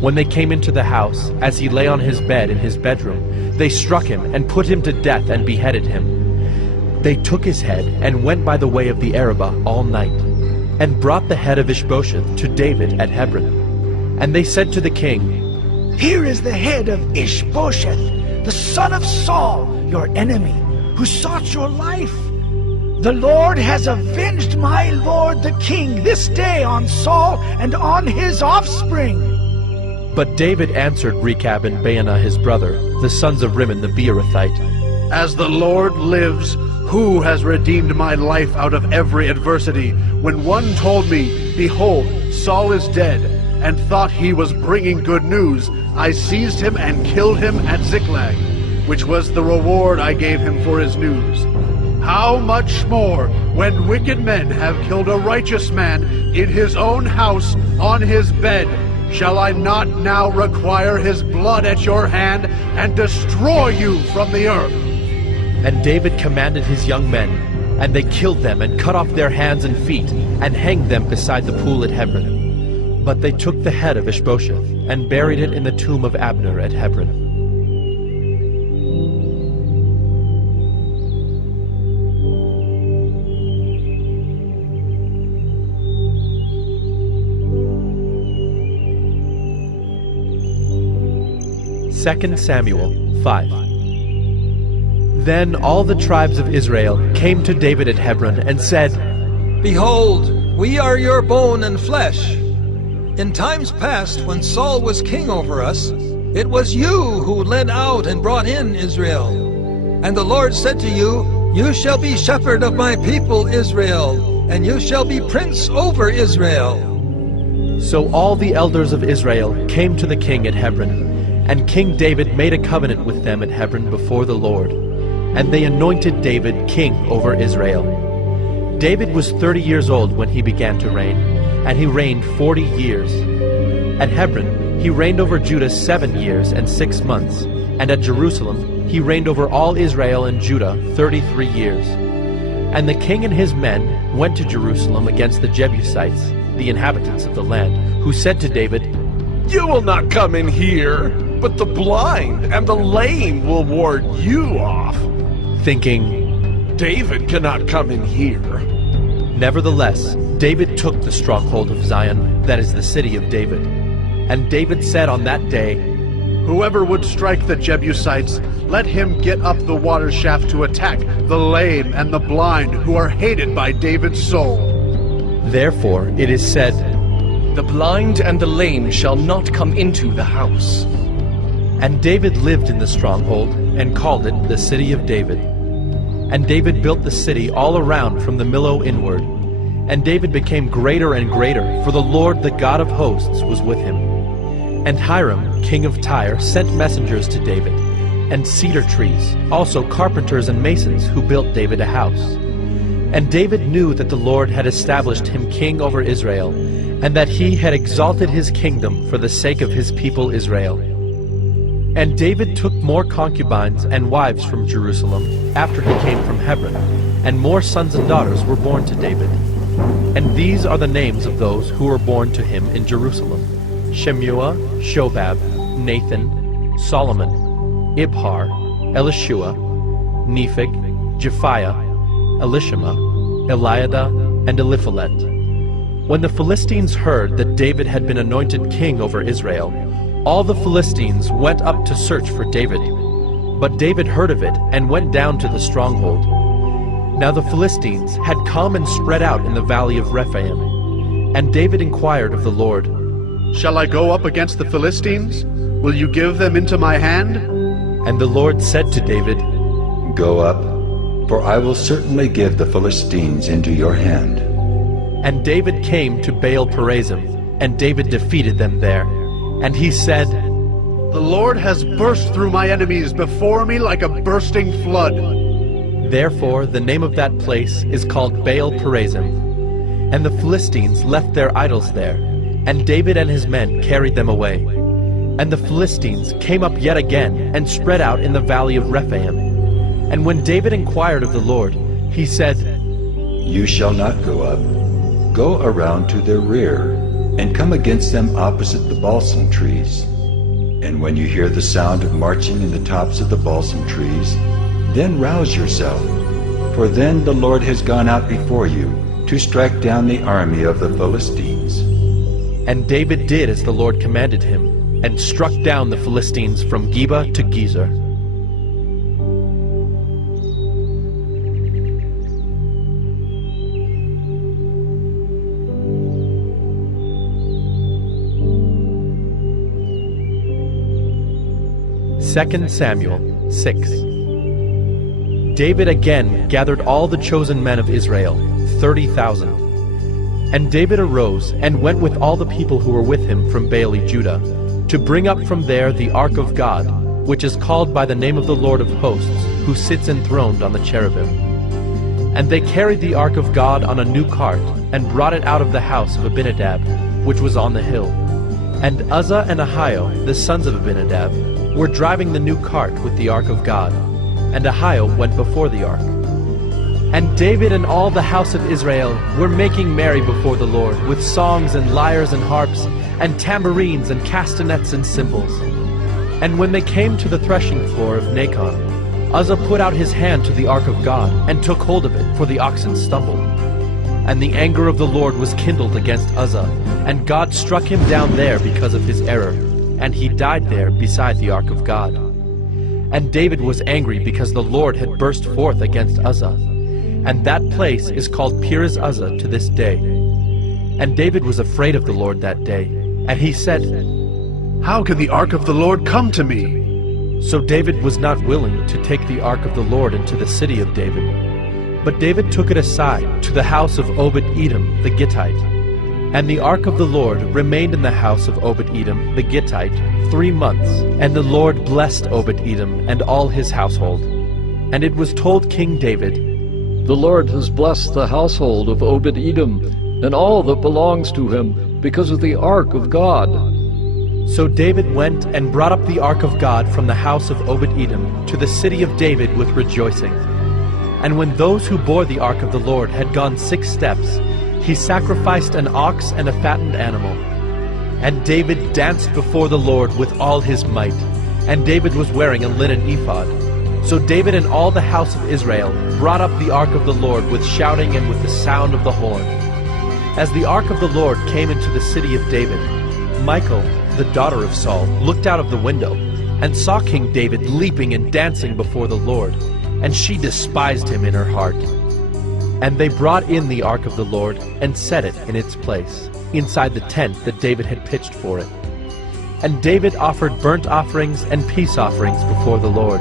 When they came into the house, as he lay on his bed in his bedroom, they struck him and put him to death and beheaded him. They took his head and went by the way of the Arabah all night, and brought the head of Ishbosheth to David at Hebron. And they said to the king, Here is the head of Ishbosheth, the son of Saul, your enemy, who sought your life. The Lord has avenged my lord the king this day on Saul and on his offspring. But David answered Rechab and Baanah his brother, the sons of Rimmon the Beerothite, As the Lord lives, who has redeemed my life out of every adversity, when one told me, Behold, Saul is dead, and thought he was bringing good news, I seized him and killed him at Ziklag, which was the reward I gave him for his news. How much more, when wicked men have killed a righteous man in his own house on his bed, shall I not now require his blood at your hand and destroy you from the earth? And David commanded his young men, and they killed them and cut off their hands and feet, and hanged them beside the pool at Hebron. But they took the head of Ishbosheth, and buried it in the tomb of Abner at Hebron. Second Samuel 5. Then all the tribes of Israel came to David at Hebron and said, Behold, we are your bone and flesh. In times past, when Saul was king over us, it was you who led out and brought in Israel. And the Lord said to you, You shall be shepherd of my people Israel, and you shall be prince over Israel. So all the elders of Israel came to the king at Hebron, and King David made a covenant with them at Hebron before the Lord, and they anointed David king over Israel. David was 30 years old when he began to reign, and he reigned 40 years. At Hebron he reigned over Judah 7 years and 6 months, and at Jerusalem he reigned over all Israel and Judah 33 years. And the king and his men went to Jerusalem against the Jebusites, the inhabitants of the land, who said to David, You will not come in here, but the blind and the lame will ward you off. Thinking, David cannot come in here. Nevertheless, David took the stronghold of Zion, that is the city of David. And David said on that day, Whoever would strike the Jebusites, let him get up the water shaft to attack the lame and the blind who are hated by David's soul. Therefore it is said, "The blind and the lame shall not come into the house." And David lived in the stronghold, and called it the City of David. And David built the city all around from the Millo inward. And David became greater and greater, for the Lord the God of hosts was with him. And Hiram, king of Tyre, sent messengers to David, and cedar trees, also carpenters and masons, who built David a house. And David knew that the Lord had established him king over Israel, and that he had exalted his kingdom for the sake of his people Israel. And David took more concubines and wives from Jerusalem after he came from Hebron, and more sons and daughters were born to David. And these are the names of those who were born to him in Jerusalem: Shemua, Shobab, Nathan, Solomon, Ibhar, Elishua, Nepheg, Japhiah, Elishama, Eliada, and Eliphalet. When the Philistines heard that David had been anointed king over Israel, all the Philistines went up to search for David. But David heard of it and went down to the stronghold. Now the Philistines had come and spread out in the valley of Rephaim. And David inquired of the Lord, "Shall I go up against the Philistines? Will you give them into my hand?" And the Lord said to David, Go up, for I will certainly give the Philistines into your hand. And David came to Baal Perazim, and David defeated them there. And he said, "The Lord has burst through my enemies before me like a bursting flood." Therefore the name of that place is called Baal Perazim. And the Philistines left their idols there, and David and his men carried them away. And the Philistines came up yet again, and spread out in the valley of Rephaim. And when David inquired of the Lord, he said, You shall not go up. Go around to their rear, and come against them opposite the balsam trees. And when you hear the sound of marching in the tops of the balsam trees, then rouse yourself, for then the Lord has gone out before you to strike down the army of the Philistines. And David did as the Lord commanded him, and struck down the Philistines from Geba to Gezer. Second Samuel 6. David again gathered all the chosen men of Israel, 30,000. And David arose and went with all the people who were with him from Baale Judah, to bring up from there the ark of God, which is called by the name of the Lord of hosts, who sits enthroned on the cherubim. And they carried the ark of God on a new cart, and brought it out of the house of Abinadab, which was on the hill. And Uzzah and Ahio, the sons of Abinadab, were driving the new cart with the ark of God, and Ahio went before the ark. And David and all the house of Israel were making merry before the Lord, with songs and lyres and harps, and tambourines and castanets and cymbals. And when they came to the threshing floor of Nacon, Uzzah put out his hand to the ark of God, and took hold of it, for the oxen stumbled. And the anger of the Lord was kindled against Uzzah, and God struck him down there because of his error, and he died there beside the ark of God. And David was angry because the Lord had burst forth against Uzzah. And that place is called Perez Uzzah to this day. And David was afraid of the Lord that day. And he said, "How can the ark of the Lord come to me?" So David was not willing to take the ark of the Lord into the city of David. But David took it aside to the house of Obed-Edom the Gittite. And the ark of the Lord remained in the house of Obed-Edom the Gittite 3 months. And the Lord blessed Obed-Edom and all his household. And it was told King David, "The Lord has blessed the household of Obed-Edom and all that belongs to him because of the ark of God." So David went and brought up the ark of God from the house of Obed-Edom to the city of David with rejoicing. And when those who bore the ark of the Lord had gone 6 steps, he sacrificed an ox and a fattened animal. And David danced before the Lord with all his might. And David was wearing a linen ephod. So David and all the house of Israel brought up the ark of the Lord with shouting and with the sound of the horn. As the ark of the Lord came into the city of David, Michal, the daughter of Saul, looked out of the window, and saw King David leaping and dancing before the Lord, and she despised him in her heart. And they brought in the ark of the Lord and set it in its place, inside the tent that David had pitched for it. And David offered burnt offerings and peace offerings before the Lord.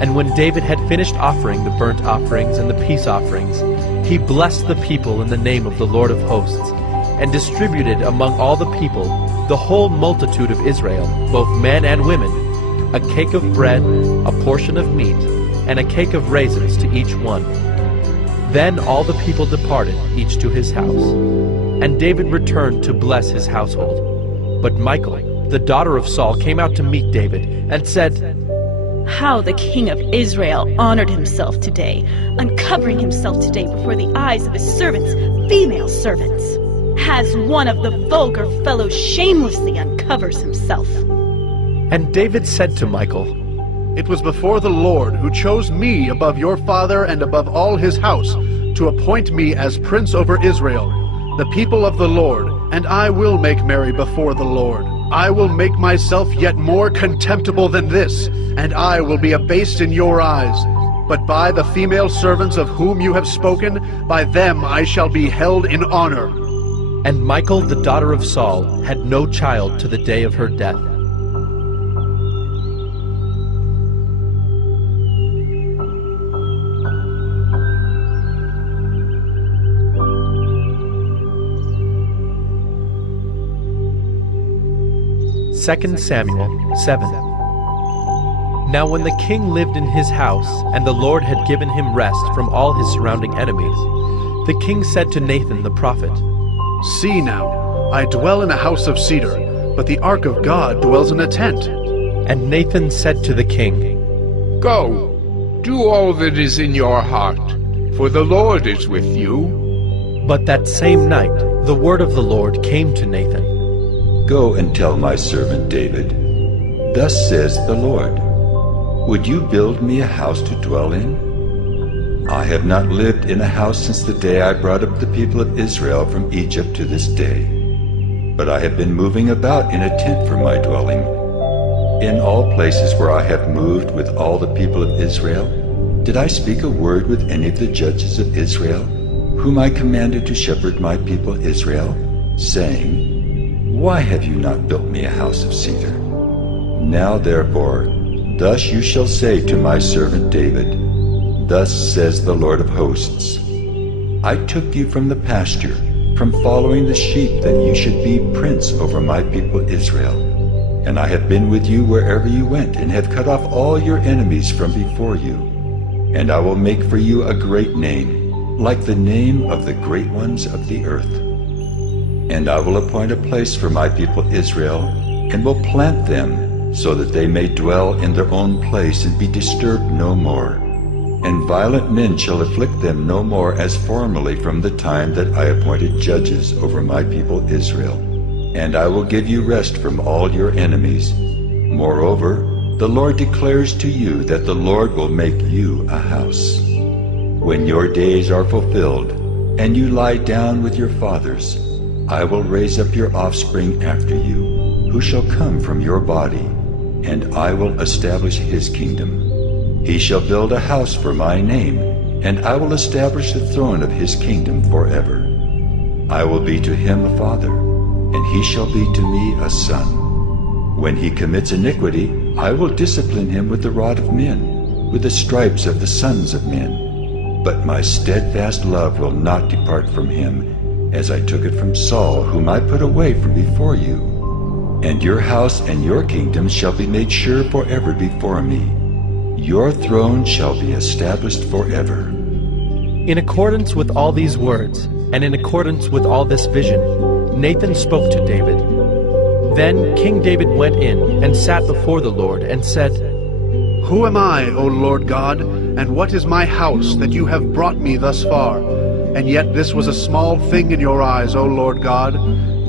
And when David had finished offering the burnt offerings and the peace offerings, he blessed the people in the name of the Lord of hosts, and distributed among all the people, the whole multitude of Israel, both men and women, a cake of bread, a portion of meat, and a cake of raisins to each one. Then all the people departed, each to his house. And David returned to bless his household. But Michal, the daughter of Saul, came out to meet David, and said, "How the king of Israel honored himself today, uncovering himself today before the eyes of his servants, female servants. As one of the vulgar fellows shamelessly uncovers himself." And David said to Michal, "It was before the Lord who chose me above your father and above all his house, to appoint me as prince over Israel, the people of the Lord, and I will make merry before the Lord. I will make myself yet more contemptible than this, and I will be abased in your eyes. But by the female servants of whom you have spoken, by them I shall be held in honor." And Michal, the daughter of Saul, had no child to the day of her death. Second Samuel 7. Now when the king lived in his house, and the Lord had given him rest from all his surrounding enemies, the king said to Nathan the prophet, "See now, I dwell in a house of cedar, but the ark of God dwells in a tent." And Nathan said to the king, "Go, do all that is in your heart, for the Lord is with you." But that same night the word of the Lord came to Nathan. Go and tell my servant David, thus says the Lord, would you build me a house to dwell in? I have not lived in a house since the day I brought up the people of Israel from Egypt to this day. But I have been moving about in a tent for my dwelling. In all places where I have moved with all the people of Israel, did I speak a word with any of the judges of Israel, whom I commanded to shepherd my people Israel, saying, why have you not built me a house of cedar? Now therefore, thus you shall say to my servant David, thus says the Lord of hosts, I took you from the pasture, from following the sheep, that you should be prince over my people Israel. And I have been with you wherever you went, and have cut off all your enemies from before you. And I will make for you a great name, like the name of the great ones of the earth. And I will appoint a place for my people Israel, and will plant them, so that they may dwell in their own place and be disturbed no more. And violent men shall afflict them no more as formerly from the time that I appointed judges over my people Israel. And I will give you rest from all your enemies. Moreover, the Lord declares to you that the Lord will make you a house. When your days are fulfilled, and you lie down with your fathers, I will raise up your offspring after you, who shall come from your body, and I will establish his kingdom. He shall build a house for my name, and I will establish the throne of his kingdom forever. I will be to him a father, and he shall be to me a son. When he commits iniquity, I will discipline him with the rod of men, with the stripes of the sons of men. But my steadfast love will not depart from him, as I took it from Saul, whom I put away from before you. And your house and your kingdom shall be made sure forever before me. Your throne shall be established forever. In accordance with all these words, and in accordance with all this vision, Nathan spoke to David. Then King David went in and sat before the Lord and said, Who am I, O Lord God, and what is my house that you have brought me thus far? And yet this was a small thing in your eyes, O Lord God.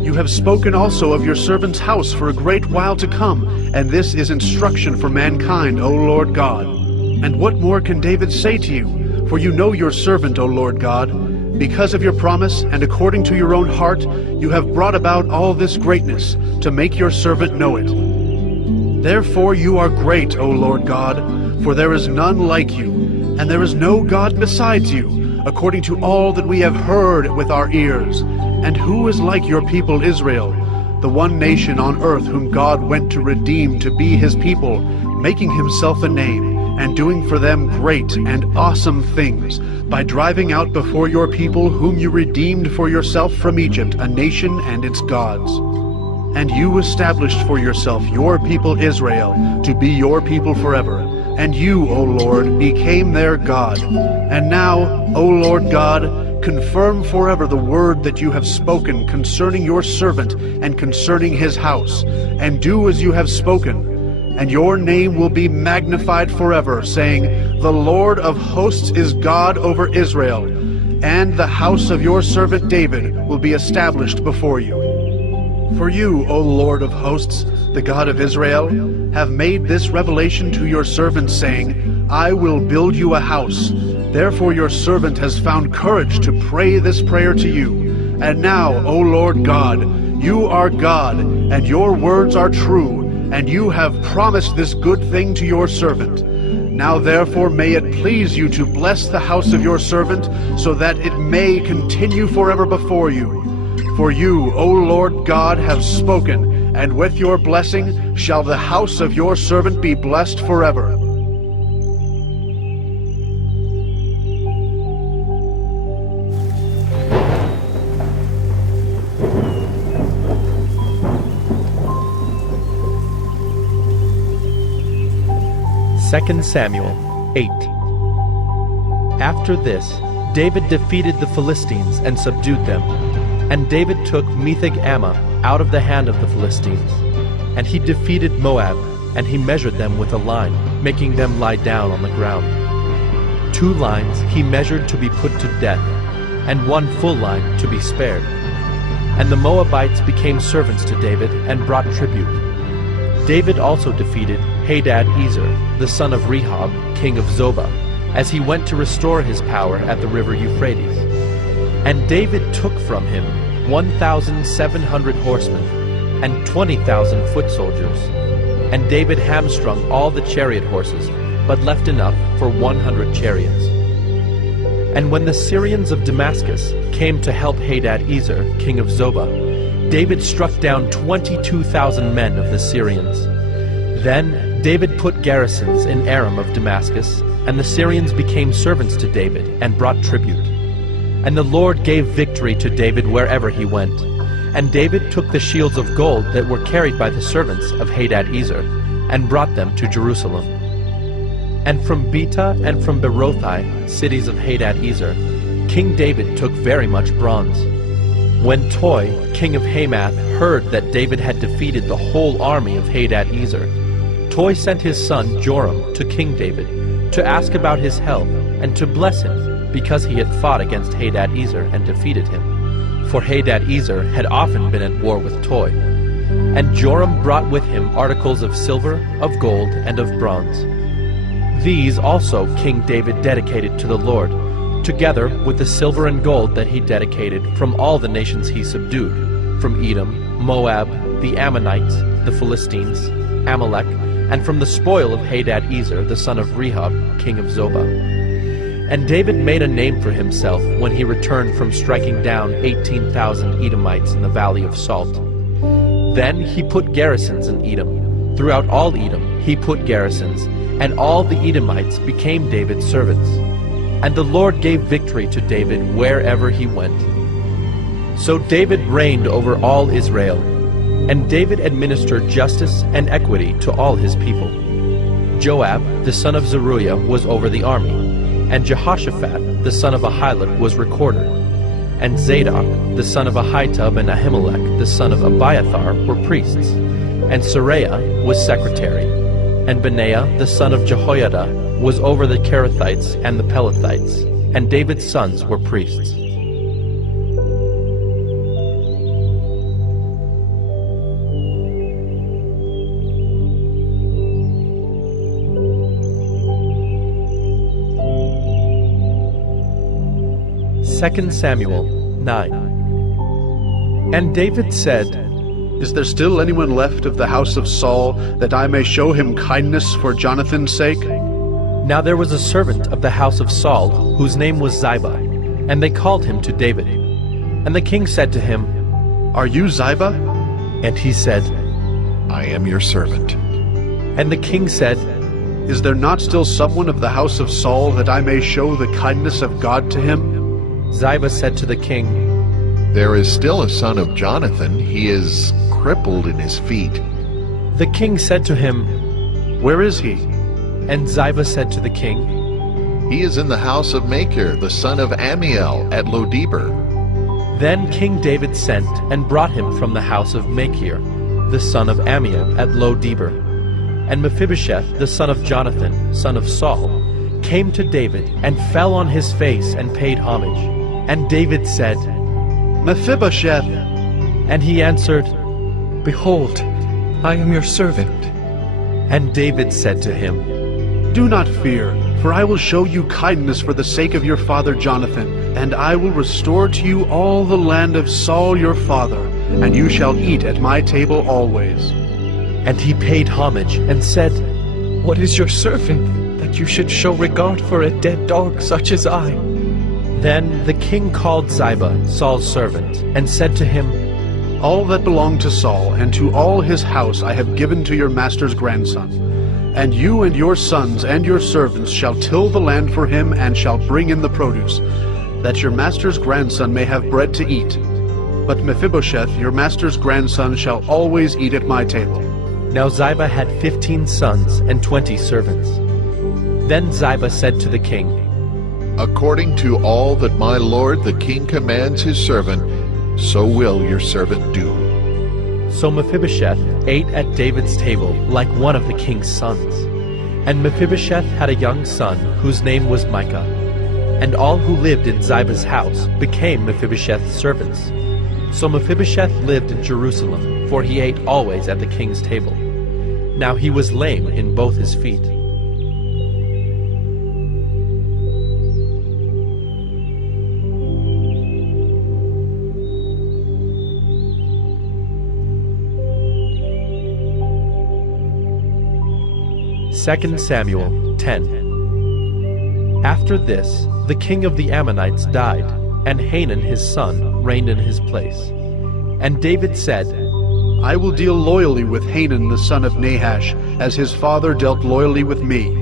You have spoken also of your servant's house for a great while to come, and this is instruction for mankind, O Lord God. And what more can David say to you? For you know your servant, O Lord God. Because of your promise, and according to your own heart, you have brought about all this greatness, to make your servant know it. Therefore you are great, O Lord God, for there is none like you, and there is no God besides you, according to all that we have heard with our ears. And who is like your people Israel, the one nation on earth whom God went to redeem to be his people, making himself a name, and doing for them great and awesome things, by driving out before your people whom you redeemed for yourself from Egypt, a nation and its gods. And you established for yourself your people Israel, to be your people forever. And you, O Lord, became their God. And now, O Lord God, confirm forever the word that you have spoken concerning your servant and concerning his house, and do as you have spoken. And your name will be magnified forever, saying, The Lord of hosts is God over Israel, and the house of your servant David will be established before you. For you, O Lord of hosts, the God of Israel, have made this revelation to your servant, saying, I will build you a house. Therefore your servant has found courage to pray this prayer to you. And now, O Lord God, you are God, and your words are true, and you have promised this good thing to your servant. Now therefore may it please you to bless the house of your servant, so that it may continue forever before you. For you, O Lord God, have spoken, and with your blessing shall the house of your servant be blessed forever. Second Samuel 8. After this, David defeated the Philistines and subdued them. And David took Metheg-Ammah out of the hand of the Philistines. And he defeated Moab, and he measured them with a line, making them lie down on the ground. 2 lines he measured to be put to death, and 1 full line to be spared. And the Moabites became servants to David and brought tribute. David also defeated Hadad-Ezer, the son of Rehob, king of Zobah, as he went to restore his power at the river Euphrates. And David took from him 1,700 horsemen and 20,000 foot soldiers. And David hamstrung all the chariot horses, but left enough for 100 chariots. And when the Syrians of Damascus came to help Hadad-Ezer, king of Zobah, David struck down 22,000 men of the Syrians. Then David put garrisons in Aram of Damascus, and the Syrians became servants to David and brought tribute. And the Lord gave victory to David wherever he went. And David took the shields of gold that were carried by the servants of Hadad-Ezer, and brought them to Jerusalem. And from Betah and from Berothai, cities of Hadad-Ezer, King David took very much bronze. When Toi, king of Hamath, heard that David had defeated the whole army of Hadad-Ezer, Toi sent his son Joram to King David to ask about his health and to bless him, because he had fought against Hadad-Ezer and defeated him. For Hadad-Ezer had often been at war with Toi. And Joram brought with him articles of silver, of gold, and of bronze. These also King David dedicated to the Lord, together with the silver and gold that he dedicated from all the nations he subdued, from Edom, Moab, the Ammonites, the Philistines, Amalek, and from the spoil of Hadad-Ezer, the son of Rehob, king of Zobah. And David made a name for himself when he returned from striking down 18,000 Edomites in the valley of Salt. Then he put garrisons in Edom. Throughout all Edom he put garrisons, and all the Edomites became David's servants. And the Lord gave victory to David wherever he went. So David reigned over all Israel, and David administered justice and equity to all his people. Joab, the son of Zeruiah, was over the army, and Jehoshaphat, the son of Ahilud, was recorder. And Zadok, the son of Ahitub, and Ahimelech, the son of Abiathar, were priests. And Seraiah was secretary. And Benaiah, the son of Jehoiada, was over the Kerethites and the Pelethites, and David's sons were priests. Second Samuel 9. And David said, Is there still anyone left of the house of Saul, that I may show him kindness for Jonathan's sake? Now there was a servant of the house of Saul, whose name was Ziba. and they called him to David. And the king said to him, "Are you Ziba?" And he said, "I am your servant." And the king said, "Is there not still someone of the house of Saul, that I may show the kindness of God to him?" Ziba said to the king, "There is still a son of Jonathan. He is crippled in his feet." The king said to him, "Where is he?" And Ziba said to the king, "He is in the house of Machir, the son of Ammiel, at Lo-debar." Then King David sent and brought him from the house of Machir, the son of Ammiel, at Lo-debar. And Mephibosheth, the son of Jonathan, son of Saul, came to David and fell on his face and paid homage. And David said, "Mephibosheth." And he answered, "Behold, I am your servant." And David said to him, "Do not fear, for I will show you kindness for the sake of your father Jonathan, and I will restore to you all the land of Saul your father, and you shall eat at my table always." And he paid homage and said, "What is your servant, that you should show regard for a dead dog such as I?" Then the king called Ziba, Saul's servant, and said to him, "All that belonged to Saul and to all his house I have given to your master's grandson. And you and your sons and your servants shall till the land for him and shall bring in the produce, that your master's grandson may have bread to eat. But Mephibosheth, your master's grandson, shall always eat at my table." Now Ziba had 15 sons and 20 servants. Then Ziba said to the king, "According to all that my lord the king commands his servant, so will your servant do." So Mephibosheth ate at David's table like one of the king's sons. And Mephibosheth had a young son whose name was Micah. And all who lived in Ziba's house became Mephibosheth's servants. So Mephibosheth lived in Jerusalem, for he ate always at the king's table. Now he was lame in both his feet. Second Samuel 10. After this, the king of the Ammonites died, and Hanun his son reigned in his place. And David said, "I will deal loyally with Hanun the son of Nahash, as his father dealt loyally with me."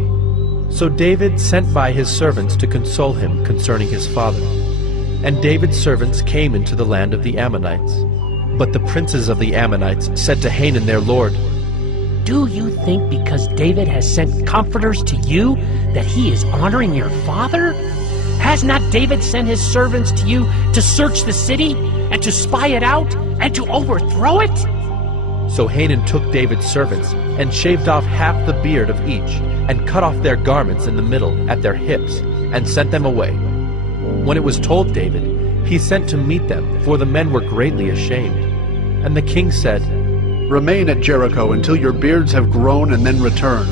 So David sent by his servants to console him concerning his father. And David's servants came into the land of the Ammonites. But the princes of the Ammonites said to Hanun their lord, "Do you think because David has sent comforters to you that he is honoring your father? Has not David sent his servants to you to search the city and to spy it out and to overthrow it?" So Hanun took David's servants and shaved off half the beard of each and cut off their garments in the middle at their hips and sent them away. When it was told David, he sent to meet them, for the men were greatly ashamed. And the king said, "Remain at Jericho until your beards have grown, and then return."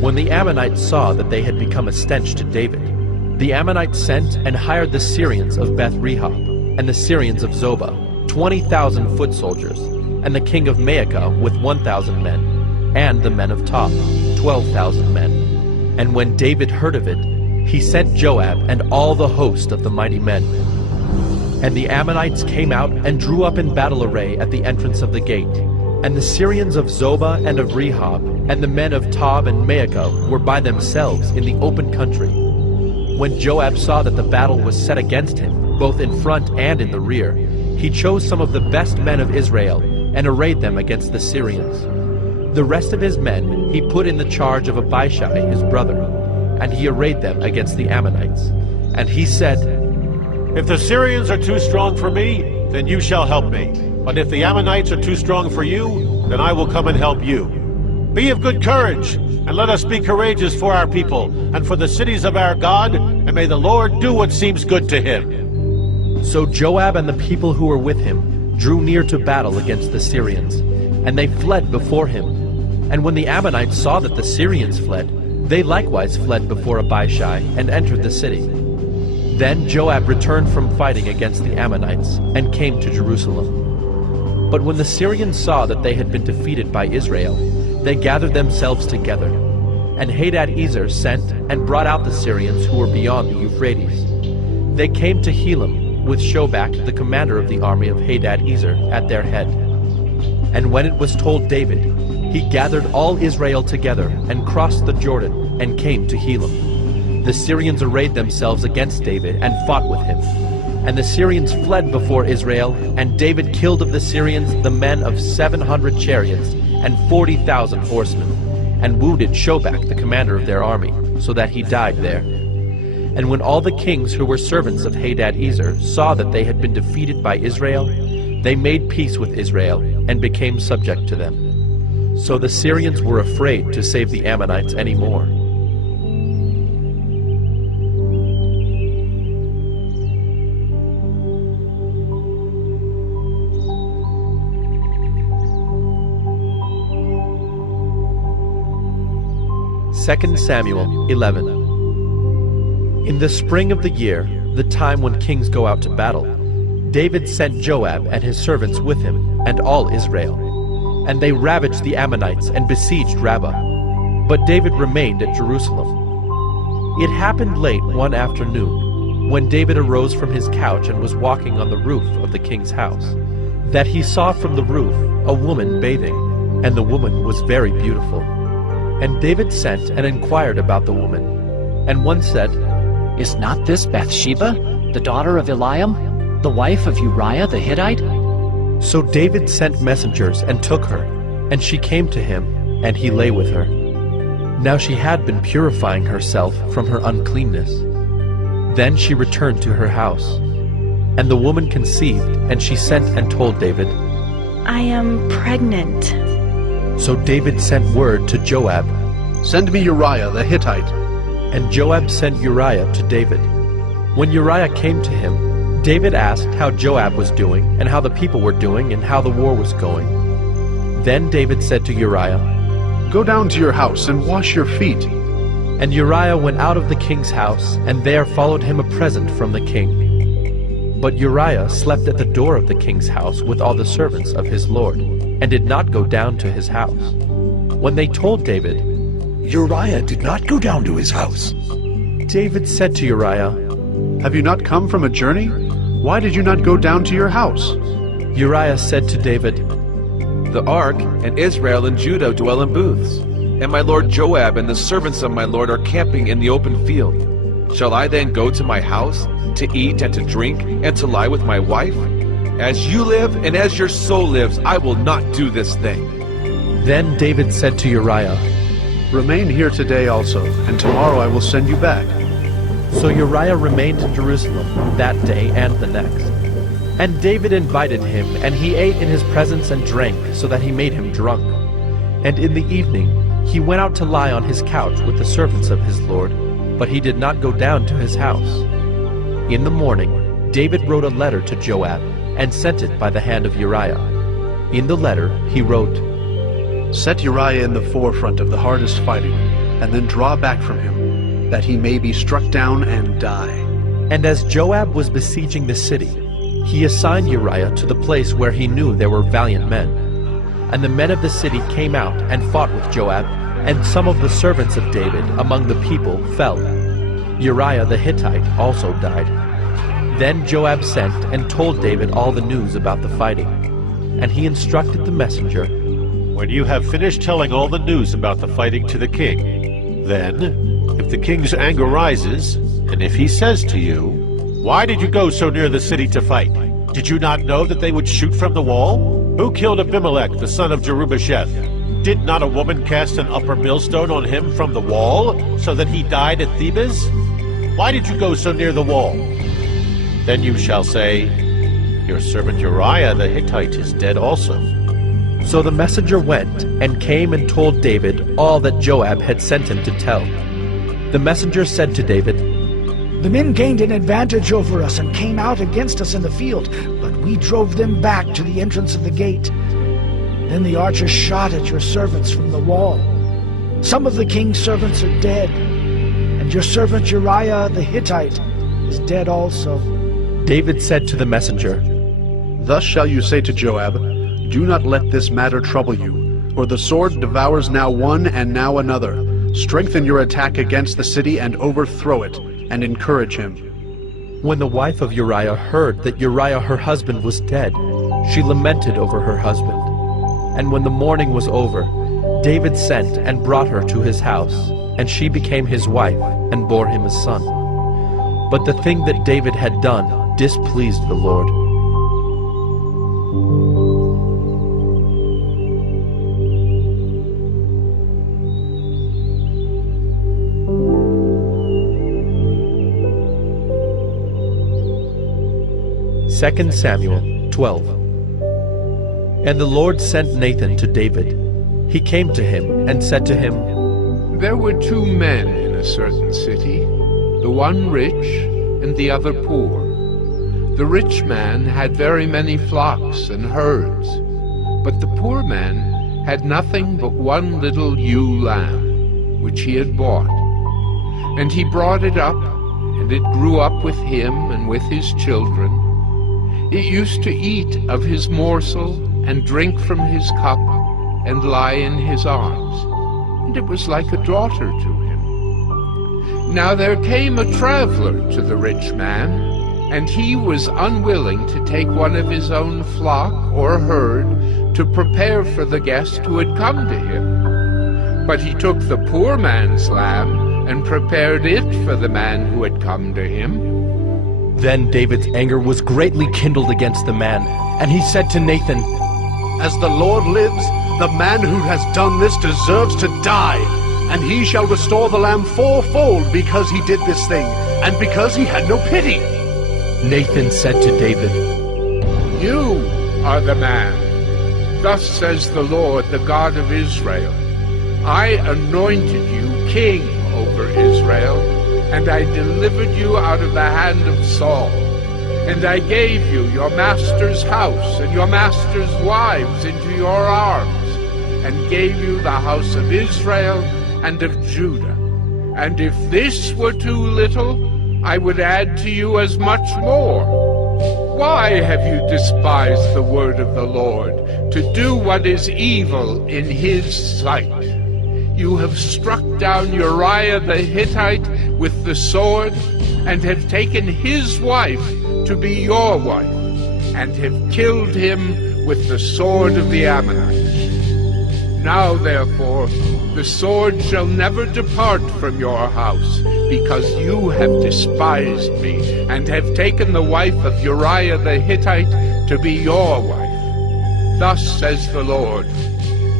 When the Ammonites saw that they had become a stench to David, the Ammonites sent and hired the Syrians of Beth-rehob and the Syrians of Zobah, 20,000 foot soldiers, and the king of Maacah with 1,000 men, and the men of Tob, 12,000 men. And when David heard of it, he sent Joab and all the host of the mighty men. And the Ammonites came out and drew up in battle array at the entrance of the gate. And the Syrians of Zobah and of Rehob, and the men of Tob and Maacah were by themselves in the open country. When Joab saw that the battle was set against him, both in front and in the rear, he chose some of the best men of Israel and arrayed them against the Syrians. The rest of his men he put in the charge of Abishai his brother, and he arrayed them against the Ammonites. And he said, "If the Syrians are too strong for me, then you shall help me. But if the Ammonites are too strong for you, then I will come and help you. Be of good courage, and let us be courageous for our people, and for the cities of our God, and may the Lord do what seems good to him." So Joab and the people who were with him drew near to battle against the Syrians, and they fled before him. And when the Ammonites saw that the Syrians fled, they likewise fled before Abishai and entered the city. Then Joab returned from fighting against the Ammonites and came to Jerusalem. But when the Syrians saw that they had been defeated by Israel, they gathered themselves together. And Hadad-ezer sent and brought out the Syrians who were beyond the Euphrates. They came to Helam, with Shobach, the commander of the army of Hadad-ezer, at their head. And when it was told David, he gathered all Israel together and crossed the Jordan and came to Helam. The Syrians arrayed themselves against David and fought with him. And the Syrians fled before Israel, and David killed of the Syrians the men of 700 chariots and 40,000 horsemen, and wounded Shobach, the commander of their army, so that he died there. And when all the kings who were servants of Hadad-ezer saw that they had been defeated by Israel, they made peace with Israel and became subject to them. So the Syrians were afraid to save the Ammonites any more. Second Samuel 11. In the spring of the year, the time when kings go out to battle, David sent Joab and his servants with him, and all Israel. And they ravaged the Ammonites and besieged Rabbah. But David remained at Jerusalem. It happened late one afternoon, when David arose from his couch and was walking on the roof of the king's house, that he saw from the roof a woman bathing, and the woman was very beautiful. And David sent and inquired about the woman. And one said, "Is not this Bathsheba, the daughter of Eliam, the wife of Uriah the Hittite?" So David sent messengers and took her, and she came to him, and he lay with her. Now she had been purifying herself from her uncleanness. Then she returned to her house. And the woman conceived, and she sent and told David, "I am pregnant." So David sent word to Joab, "Send me Uriah the Hittite." And Joab sent Uriah to David. When Uriah came to him, David asked how Joab was doing, and how the people were doing, and how the war was going. Then David said to Uriah, "Go down to your house and wash your feet." And Uriah went out of the king's house, and there followed him a present from the king. But Uriah slept at the door of the king's house with all the servants of his lord, and did not go down to his house. When they told David, "Uriah did not go down to his house," David said to Uriah, "Have you not come from a journey? Why did you not go down to your house?" Uriah said to David, "The ark and Israel and Judah dwell in booths, and my lord Joab and the servants of my lord are camping in the open field. Shall I then go to my house, to eat and to drink, and to lie with my wife? As you live and as your soul lives, I will not do this thing." Then David said to Uriah, "Remain here today also, and tomorrow I will send you back." So Uriah remained in Jerusalem that day and the next. And David invited him, and he ate in his presence and drank, so that he made him drunk. And in the evening he went out to lie on his couch with the servants of his lord, but he did not go down to his house. In the morning David wrote a letter to Joab, and sent it by the hand of Uriah. In the letter he wrote, "Set Uriah in the forefront of the hardest fighting, and then draw back from him, that he may be struck down and die." And as Joab was besieging the city, he assigned Uriah to the place where he knew there were valiant men. And the men of the city came out and fought with Joab, and some of the servants of David among the people fell. Uriah the Hittite also died. Then Joab sent and told David all the news about the fighting. And he instructed the messenger, "When you have finished telling all the news about the fighting to the king, then, if the king's anger rises, and if he says to you, 'Why did you go so near the city to fight? Did you not know that they would shoot from the wall? Who killed Abimelech, the son of Jerubasheth? Did not a woman cast an upper millstone on him from the wall, so that he died at Thebez? Why did you go so near the wall?' Then you shall say, 'Your servant Uriah the Hittite is dead also.'" So the messenger went and came and told David all that Joab had sent him to tell. The messenger said to David, "The men gained an advantage over us and came out against us in the field, but we drove them back to the entrance of the gate. Then the archers shot at your servants from the wall. Some of the king's servants are dead, and your servant Uriah the Hittite is dead also." David said to the messenger, "Thus shall you say to Joab, 'Do not let this matter trouble you, for the sword devours now one and now another. Strengthen your attack against the city and overthrow it, and encourage him.'" When the wife of Uriah heard that Uriah her husband was dead, she lamented over her husband. And when the mourning was over, David sent and brought her to his house, and she became his wife and bore him a son. But the thing that David had done displeased the Lord. Second Samuel 12. And the Lord sent Nathan to David. He came to him and said to him, There were 2 men in a certain city, the one rich and the other poor. The rich man had very many flocks and herds, but the poor man had nothing but one little ewe lamb, which he had bought. And he brought it up, and it grew up with him and with his children. It used to eat of his morsel and drink from his cup and lie in his arms, and it was like a daughter to him. Now there came a traveler to the rich man, and he was unwilling to take one of his own flock or herd to prepare for the guest who had come to him. But he took the poor man's lamb and prepared it for the man who had come to him. Then David's anger was greatly kindled against the man, and he said to Nathan, As the Lord lives, the man who has done this deserves to die, and he shall restore the lamb 4-fold because he did this thing, and because he had no pity. Nathan said to David, You are the man. Thus says the Lord, the God of Israel, I anointed you king over Israel, and I delivered you out of the hand of Saul. And I gave you your master's house and your master's wives into your arms, and gave you the house of Israel and of Judah. And if this were too little, I would add to you as much more. Why have you despised the word of the Lord, to do what is evil in his sight? You have struck down Uriah the Hittite with the sword, and have taken his wife to be your wife, and have killed him with the sword of the Ammonites. Now therefore, the sword shall never depart from your house, because you have despised me, and have taken the wife of Uriah the Hittite to be your wife. Thus says the Lord,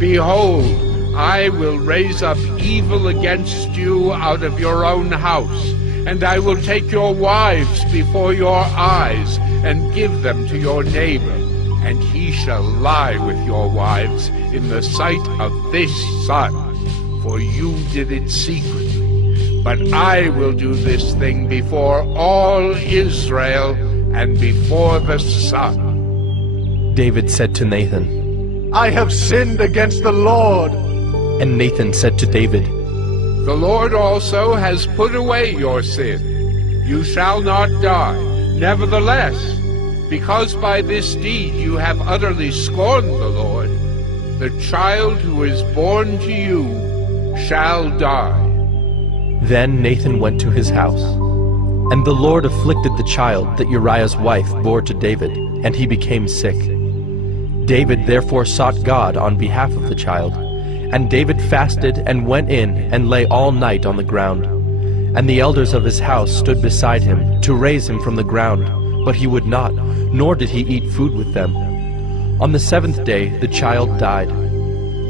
Behold, I will raise up evil against you out of your own house, and I will take your wives before your eyes, and give them to your neighbor, and he shall lie with your wives in the sight of this sun, for you did it secretly. But I will do this thing before all Israel, and before the sun. David said to Nathan, I have sinned against the Lord. And Nathan said to David, The Lord also has put away your sin. You shall not die. Nevertheless, because by this deed you have utterly scorned the Lord, the child who is born to you shall die. Then Nathan went to his house. And the Lord afflicted the child that Uriah's wife bore to David, and he became sick. David therefore sought God on behalf of the child. And David fasted and went in and lay all night on the ground. And the elders of his house stood beside him to raise him from the ground, but he would not, nor did he eat food with them. On the 7th day the child died.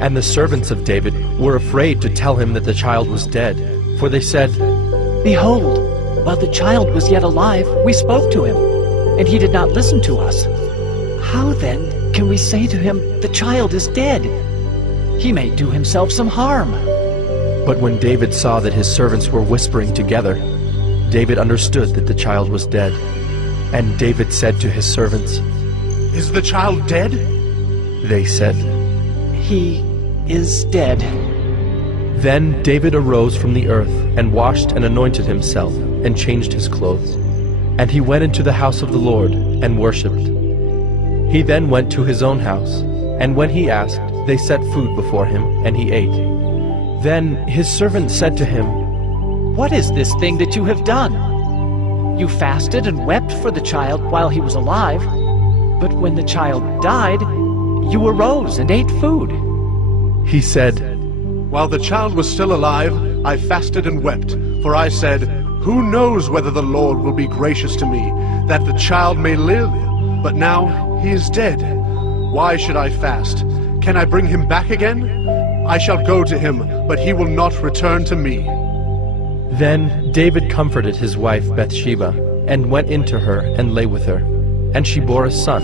And the servants of David were afraid to tell him that the child was dead, for they said, Behold, while the child was yet alive, we spoke to him, and he did not listen to us. How then can we say to him, The child is dead? He may do himself some harm. But when David saw that his servants were whispering together, David understood that the child was dead. And David said to his servants, Is the child dead? They said, He is dead. Then David arose from the earth, and washed and anointed himself, and changed his clothes. And he went into the house of the Lord, and worshipped. He then went to his own house, and when he asked, they set food before him, and he ate. Then his servant said to him, What is this thing that you have done? You fasted and wept for the child while he was alive. But when the child died, you arose and ate food. He said, While the child was still alive, I fasted and wept, for I said, Who knows whether the Lord will be gracious to me, that the child may live? But now he is dead. Why should I fast? Can I bring him back again? I shall go to him, but he will not return to me. Then David comforted his wife Bathsheba, and went in to her and lay with her. And she bore a son,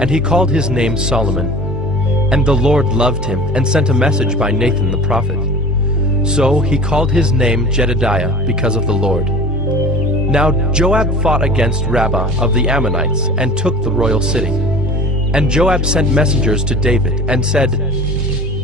and he called his name Solomon. And the Lord loved him, and sent a message by Nathan the prophet. So he called his name Jedidiah, because of the Lord. Now Joab fought against Rabbah of the Ammonites, and took the royal city. And Joab sent messengers to David, and said,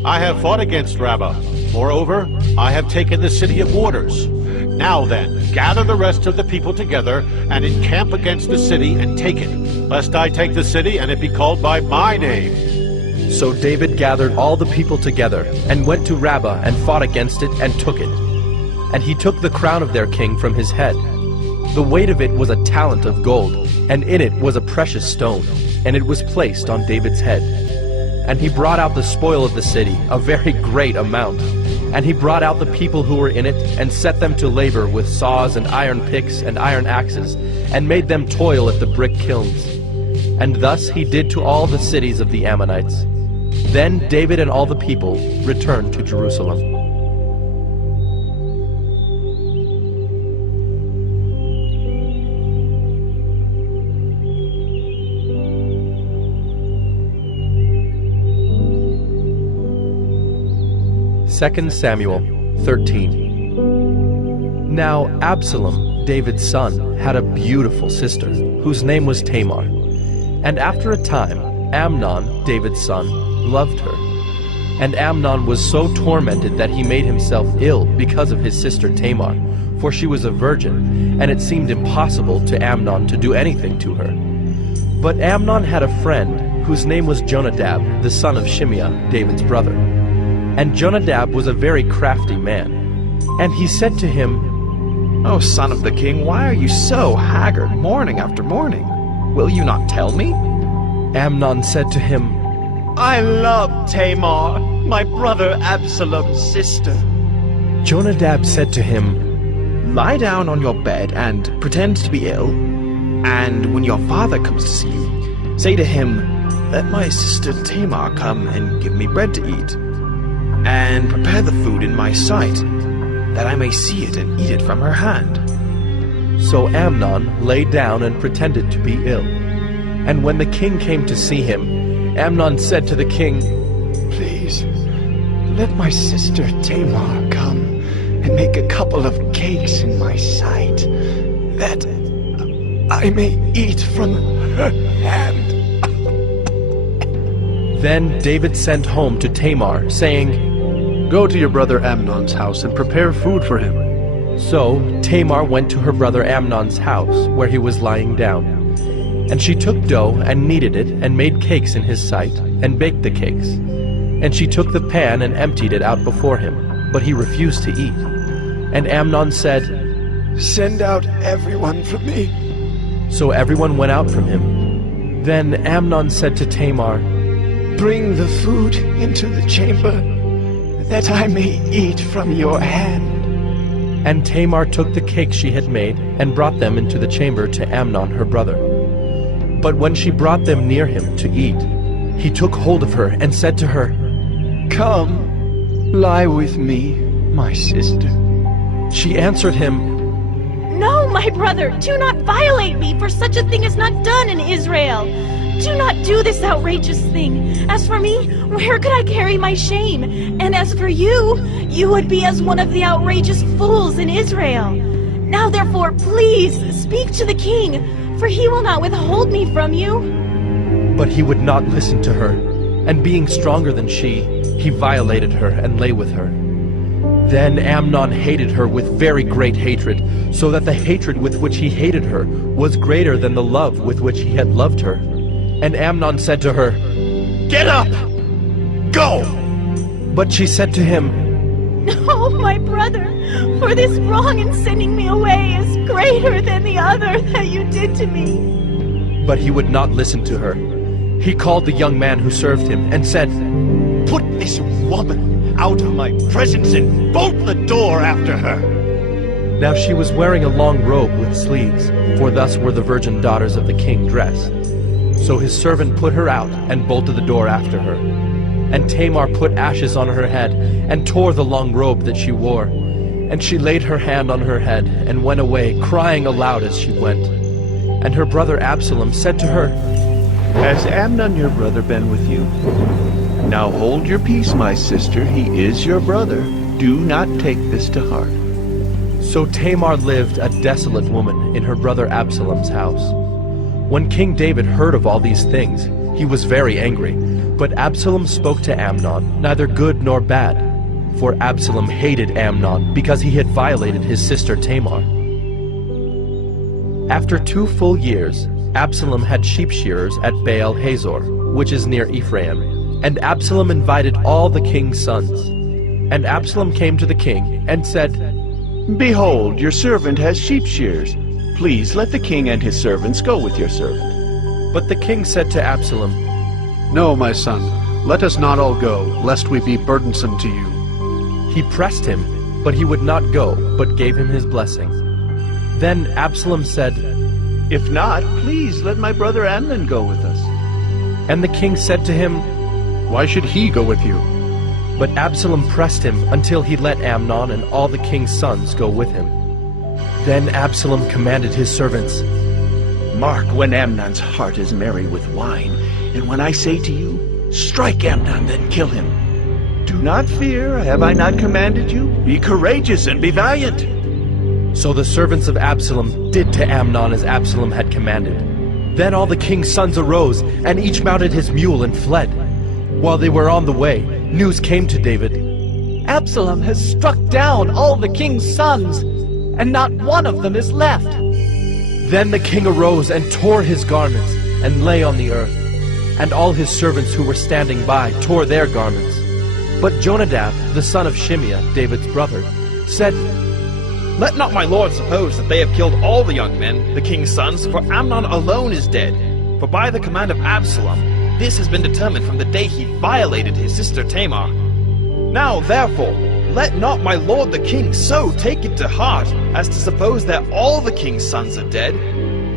I have fought against Rabbah. Moreover, I have taken the city of waters. Now then, gather the rest of the people together, and encamp against the city, and take it, lest I take the city, and it be called by my name. So David gathered all the people together, and went to Rabbah, and fought against it, and took it. And he took the crown of their king from his head. The weight of it was a talent of gold, and in it was a precious stone, and it was placed on David's head. And he brought out the spoil of the city, a very great amount. And he brought out the people who were in it, and set them to labor with saws and iron picks and iron axes, and made them toil at the brick kilns. And thus he did to all the cities of the Ammonites. Then David and all the people returned to Jerusalem. Second Samuel 13. Now Absalom, David's son, had a beautiful sister, whose name was Tamar. And after a time, Amnon, David's son, loved her. And Amnon was so tormented that he made himself ill because of his sister Tamar, for she was a virgin, and it seemed impossible to Amnon to do anything to her. But Amnon had a friend, whose name was Jonadab, the son of Shimeah, David's brother. And Jonadab was a very crafty man. And he said to him, O son of the king, why are you so haggard morning after morning? Will you not tell me? Amnon said to him, I love Tamar, my brother Absalom's sister. Jonadab said to him, Lie down on your bed and pretend to be ill, and when your father comes to see you, say to him, Let my sister Tamar come and give me bread to eat, and prepare the food in my sight, that I may see it and eat it from her hand. So Amnon lay down and pretended to be ill. And when the king came to see him, Amnon said to the king, Please, let my sister Tamar come and make a couple of cakes in my sight, that I may eat from her hand. Then David sent home to Tamar, saying, Go to your brother Amnon's house and prepare food for him. So Tamar went to her brother Amnon's house, where he was lying down. And she took dough and kneaded it, and made cakes in his sight, and baked the cakes. And she took the pan and emptied it out before him, but he refused to eat. And Amnon said, Send out everyone from me. So everyone went out from him. Then Amnon said to Tamar, Bring the food into the chamber, that I may eat from your hand. And Tamar took the cakes she had made, and brought them into the chamber to Amnon her brother. But when she brought them near him to eat, he took hold of her, and said to her, Come, lie with me, my sister. She answered him, No, my brother, do not violate me, for such a thing is not done in Israel. Do not do this outrageous thing. As for me, where could I carry my shame? And as for you, you would be as one of the outrageous fools in Israel. Now therefore, please, speak to the king, for he will not withhold me from you. But he would not listen to her, and being stronger than she, he violated her and lay with her. Then Amnon hated her with very great hatred, so that the hatred with which he hated her was greater than the love with which he had loved her. And Amnon said to her, Get up! Go! But she said to him, No, my brother, for this wrong in sending me away is greater than the other that you did to me. But he would not listen to her. He called the young man who served him and said, "Put this woman out of my presence and bolt the door after her." Now she was wearing a long robe with sleeves, for thus were the virgin daughters of the king dressed. So his servant put her out and bolted the door after her. And Tamar put ashes on her head and tore the long robe that she wore. And she laid her hand on her head and went away, crying aloud as she went. And her brother Absalom said to her, "Has Amnon your brother been with you? Now hold your peace, my sister. He is your brother. Do not take this to heart." So Tamar lived a desolate woman in her brother Absalom's house. When King David heard of all these things, he was very angry. But Absalom spoke to Amnon, neither good nor bad. For Absalom hated Amnon because he had violated his sister Tamar. After 2 full years, Absalom had sheep shearers at Baal Hazor, which is near Ephraim. And Absalom invited all the king's sons. And Absalom came to the king and said, "Behold, your servant has sheep shears. Please let the king and his servants go with your servant." But the king said to Absalom, "No, my son, let us not all go, lest we be burdensome to you." He pressed him, but he would not go, but gave him his blessing. Then Absalom said, "If not, please let my brother Amnon go with us." And the king said to him, "Why should he go with you?" But Absalom pressed him until he let Amnon and all the king's sons go with him. Then Absalom commanded his servants, "Mark when Amnon's heart is merry with wine, and when I say to you, 'Strike Amnon, then kill him.' Do not fear, have I not commanded you? Be courageous and be valiant." So the servants of Absalom did to Amnon as Absalom had commanded. Then all the king's sons arose, and each mounted his mule and fled. While they were on the way, news came to David, Absalom has struck down all the king's sons, and not one of them is left. Then the king arose and tore his garments and lay on the earth. And all his servants who were standing by tore their garments. But Jonadab, the son of Shimeah, David's brother, said, "Let not my lord suppose that they have killed all the young men, the king's sons, for Amnon alone is dead. For by the command of Absalom, this has been determined from the day he violated his sister Tamar. Now, therefore, let not my lord the king so take it to heart as to suppose that all the king's sons are dead,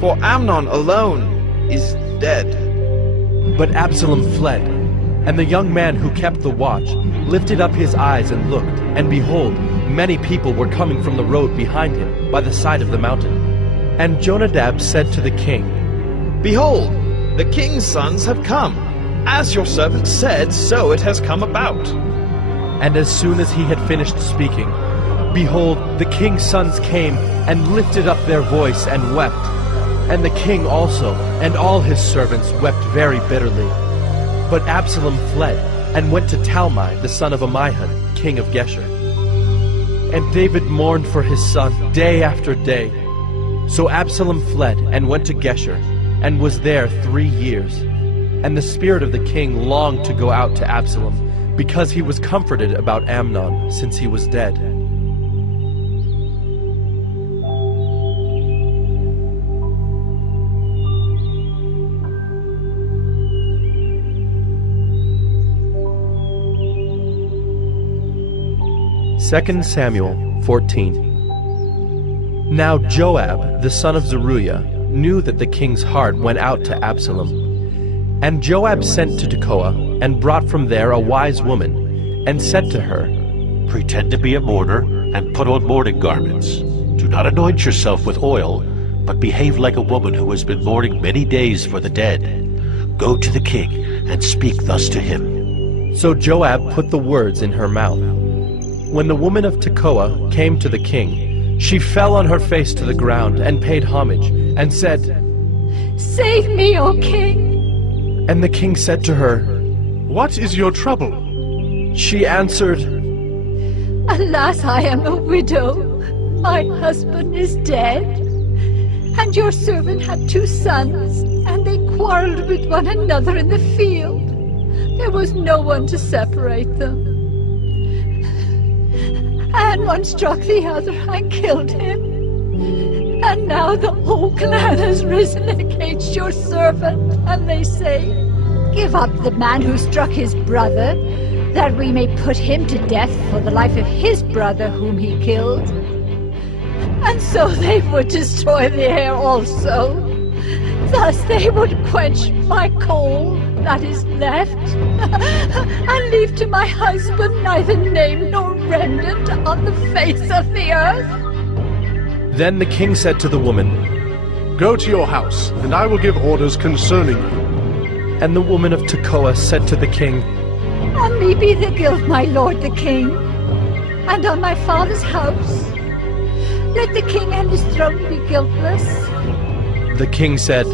for Amnon alone is dead." But Absalom fled, and the young man who kept the watch lifted up his eyes and looked, and behold, many people were coming from the road behind him, by the side of the mountain. And Jonadab said to the king, "Behold, the king's sons have come. As your servant said, so it has come about." And as soon as he had finished speaking, behold, the king's sons came and lifted up their voice and wept. And the king also, and all his servants, wept very bitterly. But Absalom fled, and went to Talmai, the son of Ammihud, king of Geshur. And David mourned for his son day after day. So Absalom fled, and went to Geshur, and was there 3 years. And the spirit of the king longed to go out to Absalom, because he was comforted about Amnon, since he was dead. Second Samuel 14. Now Joab, the son of Zeruiah, knew that the king's heart went out to Absalom. And Joab sent to Tekoa, and brought from there a wise woman, and said to her, "Pretend to be a mourner, and put on mourning garments. Do not anoint yourself with oil, but behave like a woman who has been mourning many days for the dead. Go to the king, and speak thus to him." So Joab put the words in her mouth. When the woman of Tekoa came to the king, she fell on her face to the ground and paid homage, and said, "Save me, O king." And the king said to her, "What is your trouble?" She answered, "Alas, I am a widow. My husband is dead. And your servant had 2 sons, and they quarreled with one another in the field. There was no one to separate them. And one struck the other and killed him. And now the whole clan has risen against your servant, and they say, "Give up the man who struck his brother, that we may put him to death for the life of his brother whom he killed." And so they would destroy the heir also. Thus they would quench my coal that is left, and leave to my husband neither name nor remnant on the face of the earth. Then the king said to the woman, "Go to your house, and I will give orders concerning you." And the woman of Tekoa said to the king, On me be the guilt, my lord the king, and on my father's house. Let the king and his throne be guiltless. The king said,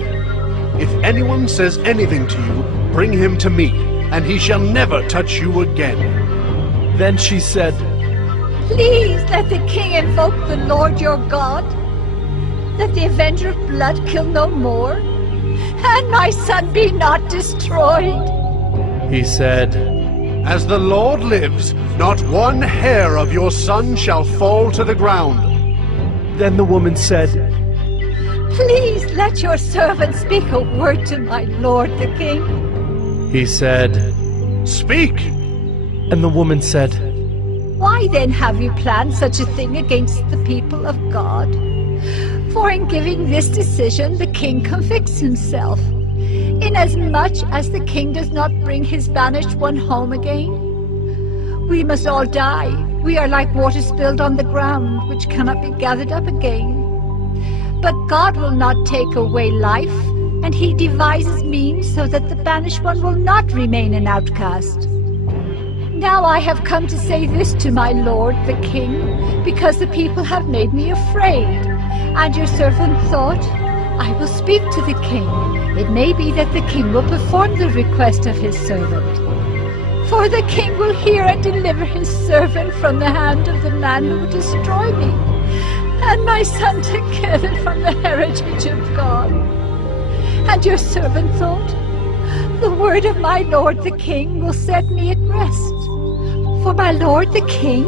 "If anyone says anything to you, bring him to me, and he shall never touch you again." Then she said, Please let the king invoke the Lord your God, that the avenger of blood kill no more, and my son be not destroyed. He said, "As the Lord lives, not one hair of your son shall fall to the ground." Then the woman said, Please let your servant speak a word to my lord the king. He said, "Speak." And the woman said, Why then have you planned such a thing against the people of God? For in giving this decision the king convicts himself, inasmuch as the king does not bring his banished one home again. We must all die. We are like water spilled on the ground, which cannot be gathered up again. But God will not take away life, and he devises means so that the banished one will not remain an outcast. Now I have come to say this to my lord the king, because the people have made me afraid. And your servant thought, I will speak to the king. It may be that the king will perform the request of his servant. For the king will hear and deliver his servant from the hand of the man who would destroy me, and my son together from the heritage of God. And your servant thought, the word of my lord the king will set me at rest. For my lord the king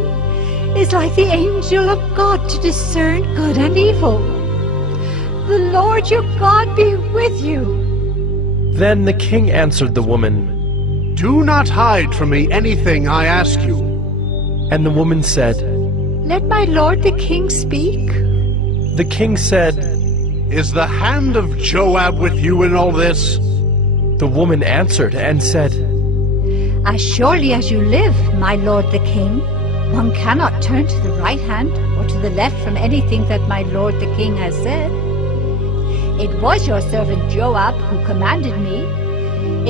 is like the angel of God to discern good and evil. The Lord your God be with you. Then the king answered the woman, "Do not hide from me anything I ask you." And the woman said, Let my lord the king speak. The king said, "Is the hand of Joab with you in all this?" The woman answered and said, As surely as you live, my lord the king, one cannot turn to the right hand or to the left from anything that my lord the king has said. It was your servant Joab who commanded me.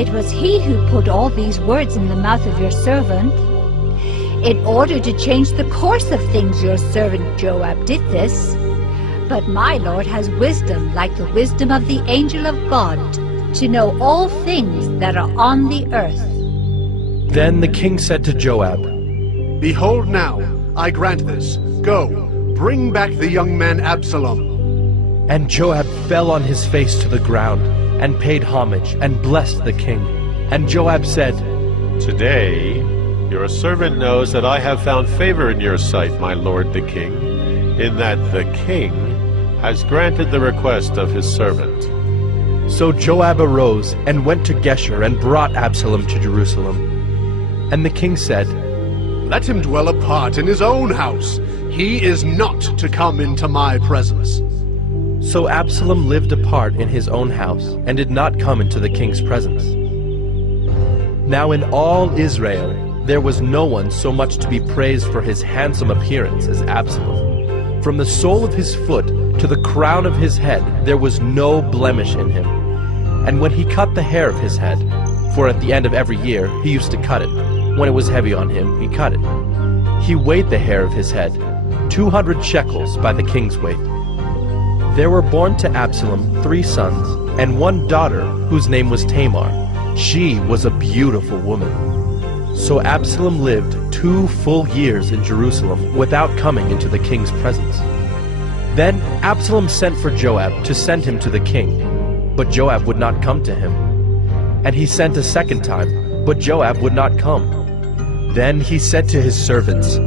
It was he who put all these words in the mouth of your servant. In order to change the course of things, your servant Joab did this. But my lord has wisdom like the wisdom of the angel of God, to know all things that are on the earth. Then the king said to Joab, "Behold now, I grant this. Go, bring back the young man Absalom." And Joab fell on his face to the ground, and paid homage, and blessed the king. And Joab said, "Today your servant knows that I have found favor in your sight, my lord the king, in that the king has granted the request of his servant." So Joab arose and went to Geshur and brought Absalom to Jerusalem. And the king said, "Let him dwell apart in his own house. He is not to come into my presence." So Absalom lived apart in his own house, and did not come into the king's presence. Now in all Israel there was no one so much to be praised for his handsome appearance as Absalom. From the sole of his foot to the crown of his head there was no blemish in him. And when he cut the hair of his head, for at the end of every year he used to cut it, when it was heavy on him he cut it, he weighed the hair of his head, 200 shekels by the king's weight. There were born to Absalom 3 sons, and 1 daughter, whose name was Tamar. She was a beautiful woman. So Absalom lived 2 full years in Jerusalem without coming into the king's presence. Then Absalom sent for Joab to send him to the king, but Joab would not come to him. And he sent a second time, but Joab would not come. Then he said to his servants,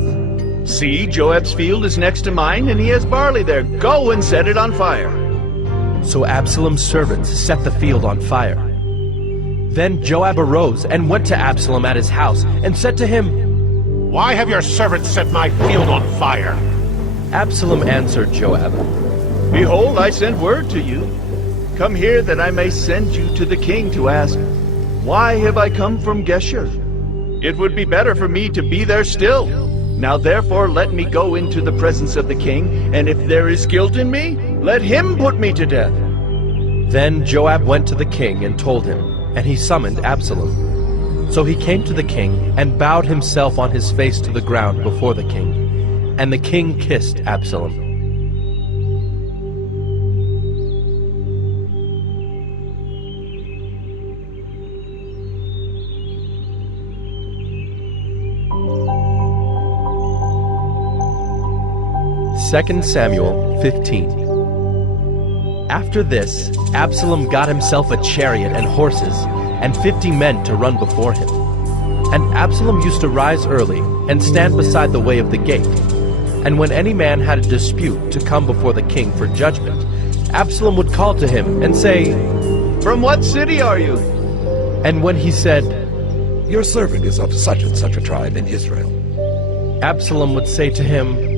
See, Joab's field is next to mine, and he has barley there. Go and set it on fire. So Absalom's servants set the field on fire. Then Joab arose and went to Absalom at his house and said to him, Why have your servants set my field on fire? Absalom answered Joab, Behold, I sent word to you. Come here that I may send you to the king to ask, Why have I come from Geshur? It would be better for me to be there still. Now therefore let me go into the presence of the king, and if there is guilt in me, let him put me to death. Then Joab went to the king and told him, and he summoned Absalom. So he came to the king and bowed himself on his face to the ground before the king. And the king kissed Absalom. Second Samuel 15. After this, Absalom got himself a chariot and horses, and 50 men to run before him. And Absalom used to rise early, and stand beside the way of the gate. And when any man had a dispute to come before the king for judgment, Absalom would call to him, and say, From what city are you? And when he said, Your servant is of such and such a tribe in Israel, Absalom would say to him,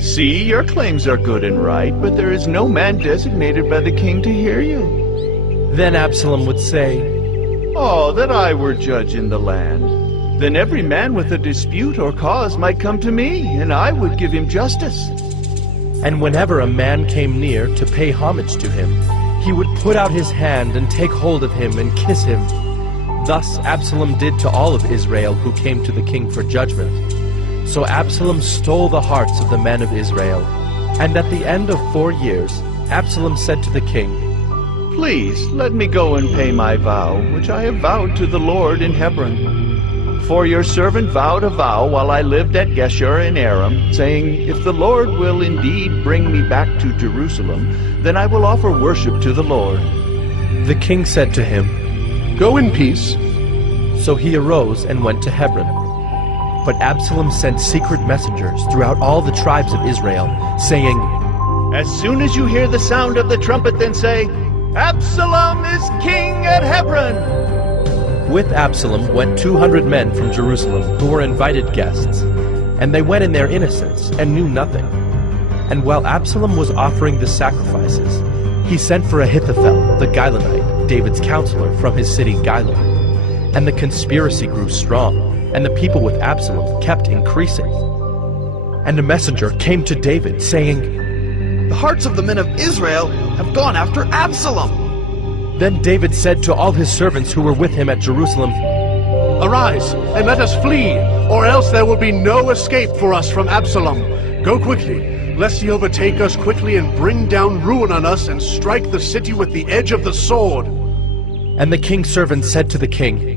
See, your claims are good and right, but there is no man designated by the king to hear you. Then Absalom would say, Oh, that I were judge in the land. Then every man with a dispute or cause might come to me, and I would give him justice. And whenever a man came near to pay homage to him, he would put out his hand and take hold of him and kiss him. Thus Absalom did to all of Israel who came to the king for judgment. So Absalom stole the hearts of the men of Israel. And at the end of 4 years, Absalom said to the king, Please, let me go and pay my vow, which I have vowed to the Lord in Hebron. For your servant vowed a vow while I lived at Geshur in Aram, saying, If the Lord will indeed bring me back to Jerusalem, then I will offer worship to the Lord. The king said to him, Go in peace. So he arose and went to Hebron. But Absalom sent secret messengers throughout all the tribes of Israel, saying, As soon as you hear the sound of the trumpet, then say, Absalom is king at Hebron. With Absalom went 200 men from Jerusalem who were invited guests, and they went in their innocence and knew nothing. And while Absalom was offering the sacrifices, he sent for Ahithophel the Gilonite, David's counselor, from his city Gilo. And the conspiracy grew strong, and the people with Absalom kept increasing. And a messenger came to David, saying, The hearts of the men of Israel have gone after Absalom. Then David said to all his servants who were with him at Jerusalem, Arise, and let us flee, or else there will be no escape for us from Absalom. Go quickly, lest he overtake us quickly and bring down ruin on us and strike the city with the edge of the sword. And the king's servants said to the king,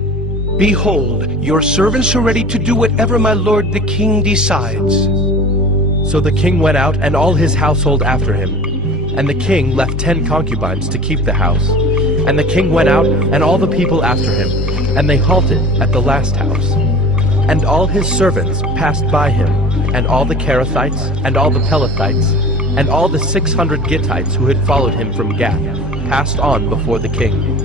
Behold, your servants are ready to do whatever my lord the king decides. So the king went out and all his household after him. And the king left 10 concubines to keep the house. And the king went out and all the people after him, and they halted at the last house. And all his servants passed by him, and all the Kerethites, and all the Pelethites, and all the 600 Gittites who had followed him from Gath, passed on before the king.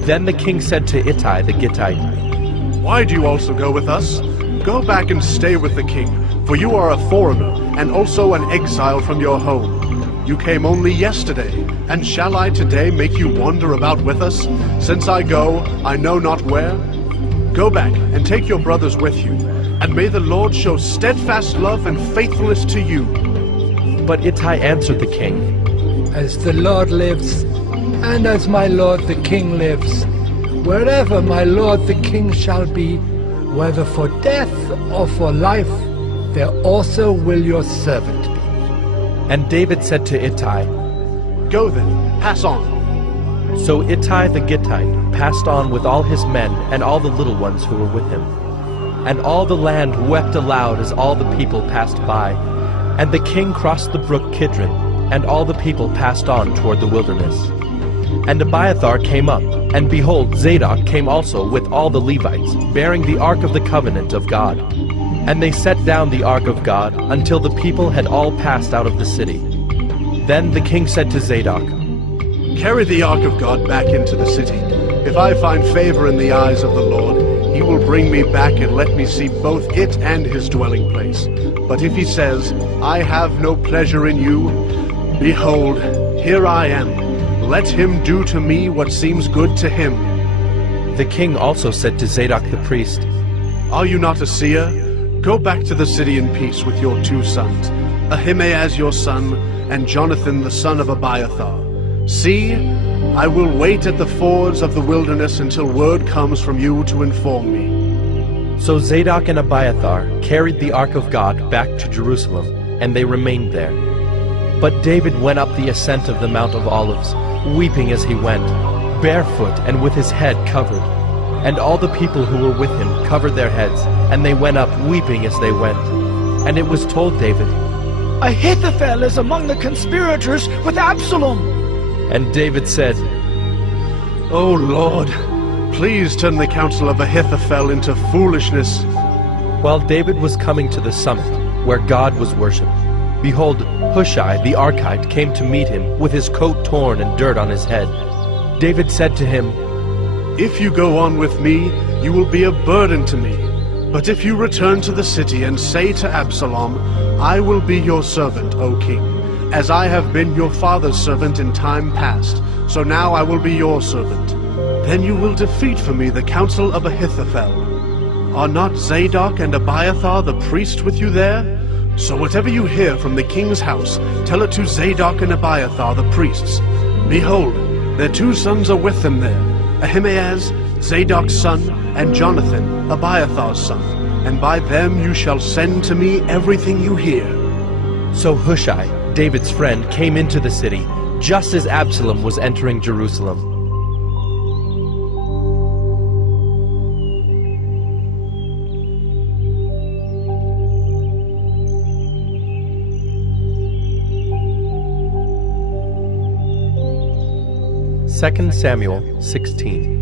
Then the king said to Ittai the Gittite, Why do you also go with us? Go back and stay with the king, for you are a foreigner, and also an exile from your home. You came only yesterday, and shall I today make you wander about with us? Since I go, I know not where. Go back and take your brothers with you, and may the Lord show steadfast love and faithfulness to you. But Ittai answered the king, As the Lord lives, and as my lord the king lives, wherever my lord the king shall be, whether for death or for life, there also will your servant be. And David said to Ittai, Go then, pass on. So Ittai the Gittite passed on with all his men and all the little ones who were with him. And all the land wept aloud as all the people passed by. And the king crossed the brook Kidron, and all the people passed on toward the wilderness. And Abiathar came up, and behold, Zadok came also with all the Levites, bearing the ark of the covenant of God. And they set down the ark of God until the people had all passed out of the city. Then the king said to Zadok, "Carry the ark of God back into the city. If I find favor in the eyes of the Lord, he will bring me back and let me see both it and his dwelling place. But if he says, 'I have no pleasure in you,' behold, here I am. Let him do to me what seems good to him." The king also said to Zadok the priest, "Are you not a seer? Go back to the city in peace with your 2 sons, Ahimaaz your son, and Jonathan the son of Abiathar. See, I will wait at the fords of the wilderness until word comes from you to inform me." So Zadok and Abiathar carried the ark of God back to Jerusalem, and they remained there. But David went up the ascent of the Mount of Olives, weeping as he went, barefoot and with his head covered. And all the people who were with him covered their heads, and they went up weeping as they went. And it was told David, "Ahithophel is among the conspirators with Absalom." And David said, "O Lord, please turn the counsel of Ahithophel into foolishness." While David was coming to the summit, where God was worshipped, behold, Hushai the Archite came to meet him with his coat torn and dirt on his head. David said to him, "If you go on with me, you will be a burden to me. But if you return to the city and say to Absalom, 'I will be your servant, O king, as I have been your father's servant in time past, so now I will be your servant,' then you will defeat for me the counsel of Ahithophel. Are not Zadok and Abiathar the priest with you there? So whatever you hear from the king's house, tell it to Zadok and Abiathar the priests. Behold, their 2 sons are with them there, Ahimaaz, Zadok's son, and Jonathan, Abiathar's son, and by them you shall send to me everything you hear." So Hushai, David's friend, came into the city, just as Absalom was entering Jerusalem. Second Samuel 16.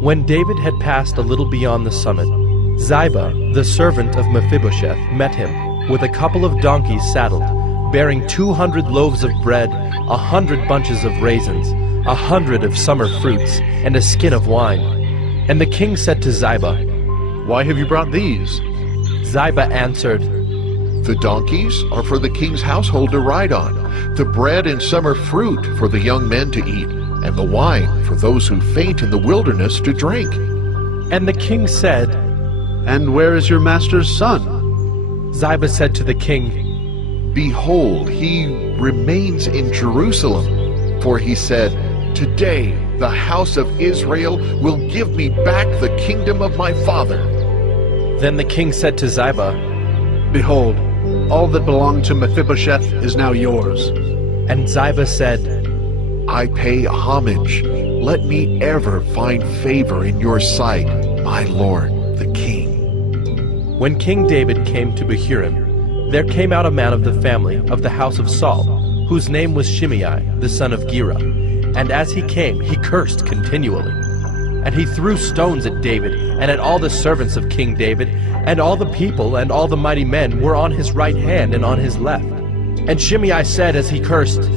When David had passed a little beyond the summit, Ziba, the servant of Mephibosheth, met him, with a couple of donkeys saddled, bearing 200 loaves of bread, 100 bunches of raisins, 100 of summer fruits, and a skin of wine. And the king said to Ziba, "Why have you brought these?" Ziba answered, "The donkeys are for the king's household to ride on, the bread and summer fruit for the young men to eat, and the wine for those who faint in the wilderness to drink." And the king said, "And where is your master's son?" Ziba said to the king, "Behold, he remains in Jerusalem, for he said, 'Today the house of Israel will give me back the kingdom of my father.'" Then the king said to Ziba, "Behold, all that belonged to Mephibosheth is now yours." And Ziba said, "I pay homage. Let me ever find favor in your sight, my lord, the king." When King David came to Bahurim, there came out a man of the family of the house of Saul, whose name was Shimei, the son of Gera. And as he came, he cursed continually. And he threw stones at David and at all the servants of King David, and all the people and all the mighty men were on his right hand and on his left. And Shimei said as he cursed,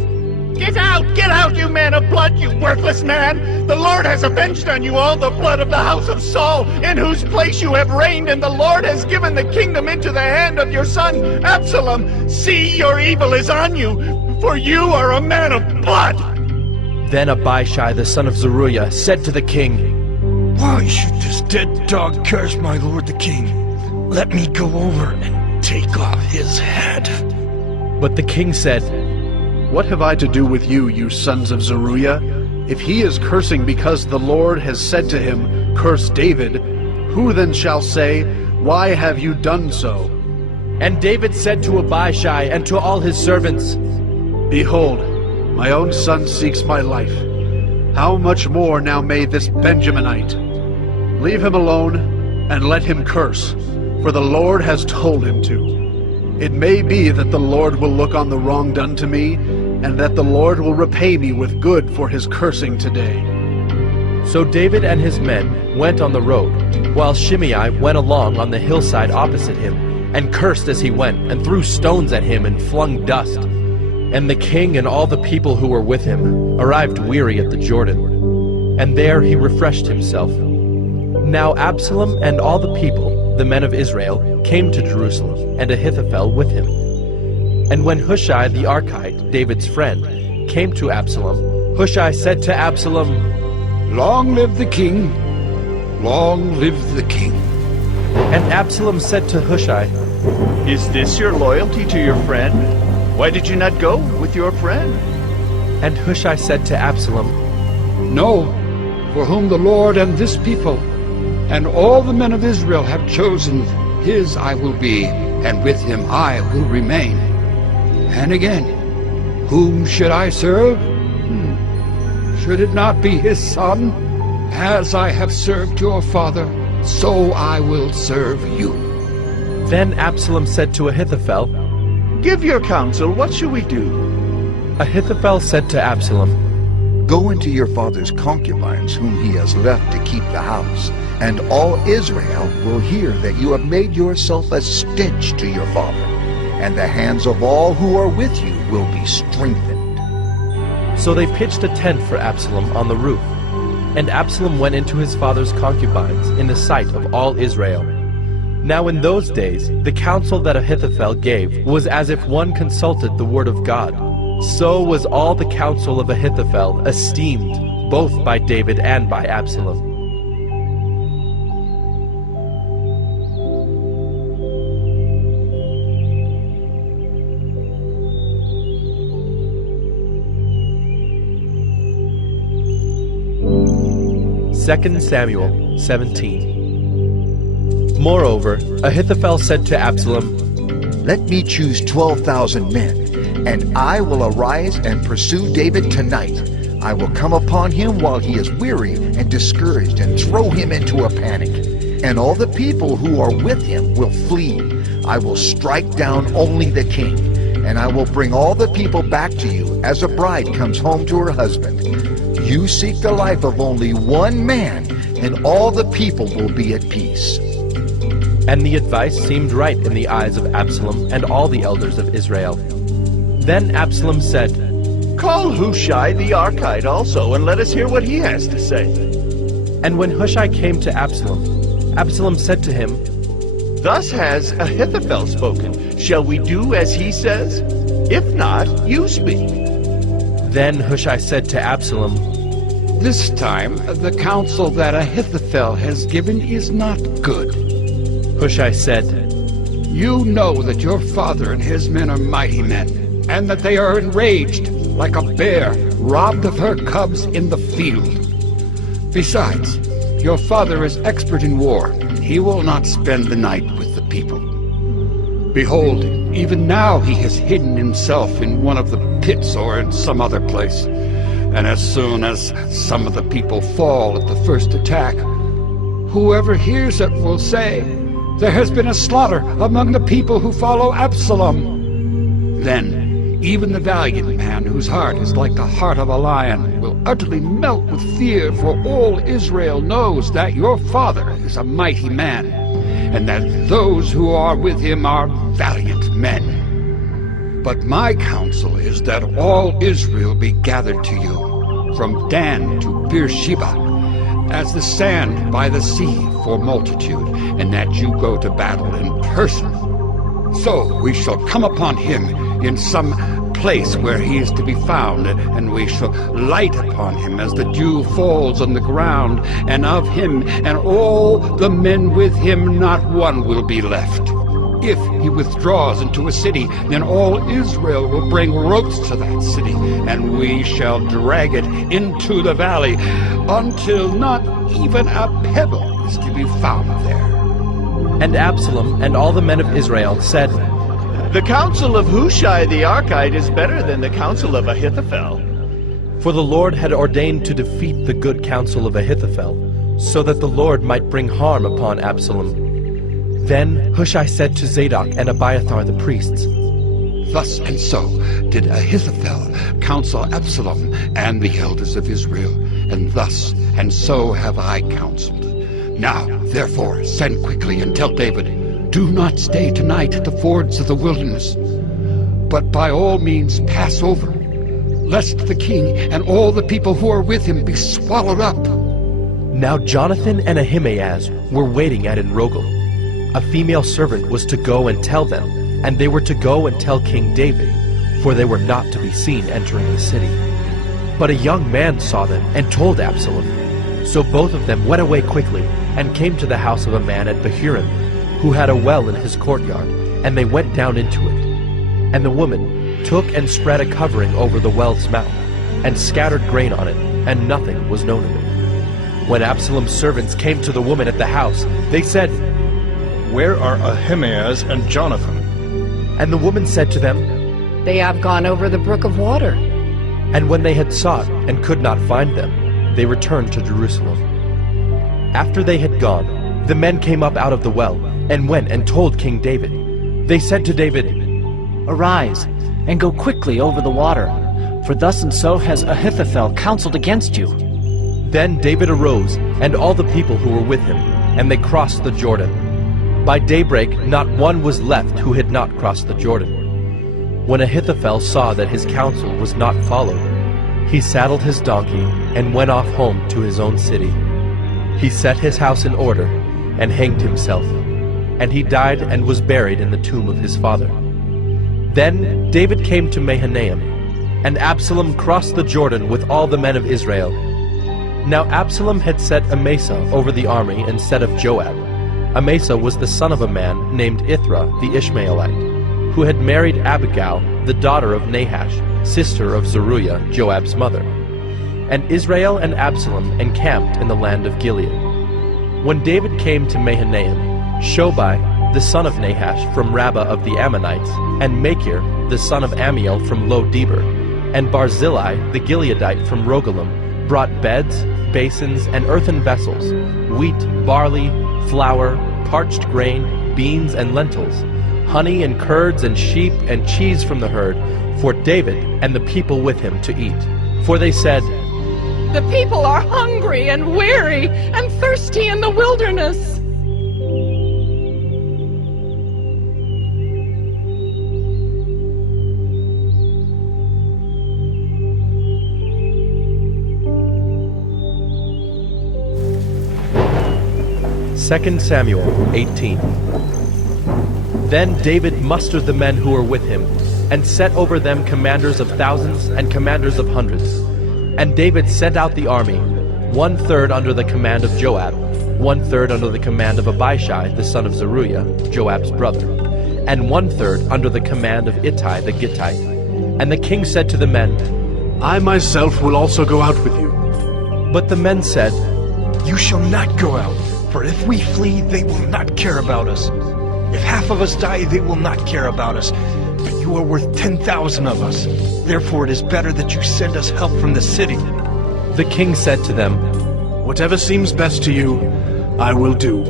Get out, you man of blood, you worthless man! The Lord has avenged on you all the blood of the house of Saul, in whose place you have reigned, and the Lord has given the kingdom into the hand of your son Absalom. See, your evil is on you, for you are a man of blood!" Then Abishai the son of Zeruiah said to the king, "Why should this dead dog curse my lord the king? Let me go over and take off his head." But the king said, "What have I to do with you, you sons of Zeruiah? If he is cursing because the Lord has said to him, 'Curse David,' who then shall say, 'Why have you done so?'" And David said to Abishai and to all his servants, "Behold, my own son seeks my life. How much more now may this Benjaminite? Leave him alone and let him curse, for the Lord has told him to. It may be that the Lord will look on the wrong done to me, and that the Lord will repay me with good for his cursing today." So David and his men went on the road, while Shimei went along on the hillside opposite him, and cursed as he went, and threw stones at him and flung dust. And the king and all the people who were with him arrived weary at the Jordan, and there he refreshed himself. Now Absalom and all the people, the men of Israel, came to Jerusalem, and Ahithophel with him. And when Hushai the Archite, David's friend, came to Absalom, Hushai said to Absalom, "Long live the king! Long live the king!" And Absalom said to Hushai, "Is this your loyalty to your friend? Why did you not go with your friend?" And Hushai said to Absalom, "No, for whom the Lord and this people and all the men of Israel have chosen, his I will be, and with him I will remain. And again, whom should I serve? Should it not be his son? As I have served your father, so I will serve you." Then Absalom said to Ahithophel, "Give your counsel, what shall we do?" Ahithophel said to Absalom, "Go into your father's concubines whom he has left to keep the house, and all Israel will hear that you have made yourself a stench to your father, and the hands of all who are with you will be strengthened." So they pitched a tent for Absalom on the roof, and Absalom went into his father's concubines in the sight of all Israel. Now in those days the counsel that Ahithophel gave was as if one consulted the word of God. So was all the counsel of Ahithophel esteemed, both by David and by Absalom. Second Samuel 17. Moreover, Ahithophel said to Absalom, "Let me choose 12,000 men, and I will arise and pursue David tonight. I will come upon him while he is weary and discouraged, and throw him into a panic. And all the people who are with him will flee. I will strike down only the king, and I will bring all the people back to you as a bride comes home to her husband. You seek the life of only one man, and all the people will be at peace." And the advice seemed right in the eyes of Absalom and all the elders of Israel. Then Absalom said, "Call Hushai the Archite also, and let us hear what he has to say." And when Hushai came to Absalom, Absalom said to him, "Thus has Ahithophel spoken. Shall we do as he says? If not, you speak." Then Hushai said to Absalom, "This time the counsel that Ahithophel has given is not good." Hushai said, "You know that your father and his men are mighty men, and that they are enraged like a bear robbed of her cubs in the field. Besides, your father is expert in war. He will not spend the night with the people. Behold, even now he has hidden himself in one of the pits or in some other place. And as soon as some of the people fall at the first attack, whoever hears it will say, 'There has been a slaughter among the people who follow Absalom.' Then even the valiant man whose heart is like the heart of a lion will utterly melt with fear, for all Israel knows that your father is a mighty man, and that those who are with him are valiant men. But my counsel is that all Israel be gathered to you, from Dan to Beersheba, as the sand by the sea for multitude, and that you go to battle in person. So we shall come upon him in some place where he is to be found, and we shall light upon him as the dew falls on the ground, and of him and all the men with him not one will be left. If he withdraws into a city, then all Israel will bring ropes to that city, and we shall drag it into the valley until not even a pebble is to be found there." And Absalom and all the men of Israel said, "The counsel of Hushai the Archite is better than the counsel of Ahithophel." For the Lord had ordained to defeat the good counsel of Ahithophel, so that the Lord might bring harm upon Absalom. Then Hushai said to Zadok and Abiathar the priests, Thus and so did Ahithophel counsel Absalom and the elders of Israel, and thus and so have I counseled. Now, therefore, send quickly and tell David, do not stay tonight at the fords of the wilderness, but by all means pass over, lest the king and all the people who are with him be swallowed up. Now Jonathan and Ahimaaz were waiting at Enrogel. A female servant was to go and tell them, and they were to go and tell King David, for they were not to be seen entering the city. But a young man saw them and told Absalom. So both of them went away quickly and came to the house of a man at Bahurim, who had a well in his courtyard, and they went down into it. And the woman took and spread a covering over the well's mouth, and scattered grain on it, and nothing was known of it. When Absalom's servants came to the woman at the house, they said, Where are Ahimaaz and Jonathan? And the woman said to them, They have gone over the brook of water. And when they had sought and could not find them, they returned to Jerusalem. After they had gone, the men came up out of the well, and went and told King David. They said to David, Arise, and go quickly over the water, for thus and so has Ahithophel counseled against you. Then David arose, and all the people who were with him, and they crossed the Jordan. By daybreak not one was left who had not crossed the Jordan. When Ahithophel saw that his counsel was not followed, he saddled his donkey and went off home to his own city. He set his house in order and hanged himself, and he died and was buried in the tomb of his father. Then David came to Mahanaim, and Absalom crossed the Jordan with all the men of Israel. Now Absalom had set Amasa over the army instead of Joab. Amasa was the son of a man named Ithra the Ishmaelite, who had married Abigail, the daughter of Nahash, sister of Zeruiah, Joab's mother. And Israel and Absalom encamped in the land of Gilead. When David came to Mahanaim, Shobai, the son of Nahash from Rabbah of the Ammonites, and Machir, the son of Ammiel from Lo-debar, and Barzillai, the Gileadite from Rogelim, brought beds, basins, and earthen vessels, wheat, barley, flour, parched grain, beans, and lentils, honey and curds and sheep and cheese from the herd, for David and the people with him to eat. For they said, The people are hungry and weary and thirsty in the wilderness. Second Samuel 18. Then David mustered the men who were with him, and set over them commanders of thousands and commanders of hundreds. And David sent out the army, 1/3 under the command of Joab, 1/3 under the command of Abishai the son of Zeruiah, Joab's brother, and 1/3 under the command of Ittai the Gittite. And the king said to the men, I myself will also go out with you. But the men said, You shall not go out, for if we flee, they will not care about us. If half of us die, they will not care about us. But you are worth 10,000 of us. Therefore it is better that you send us help from the city. The king said to them, Whatever seems best to you, I will do.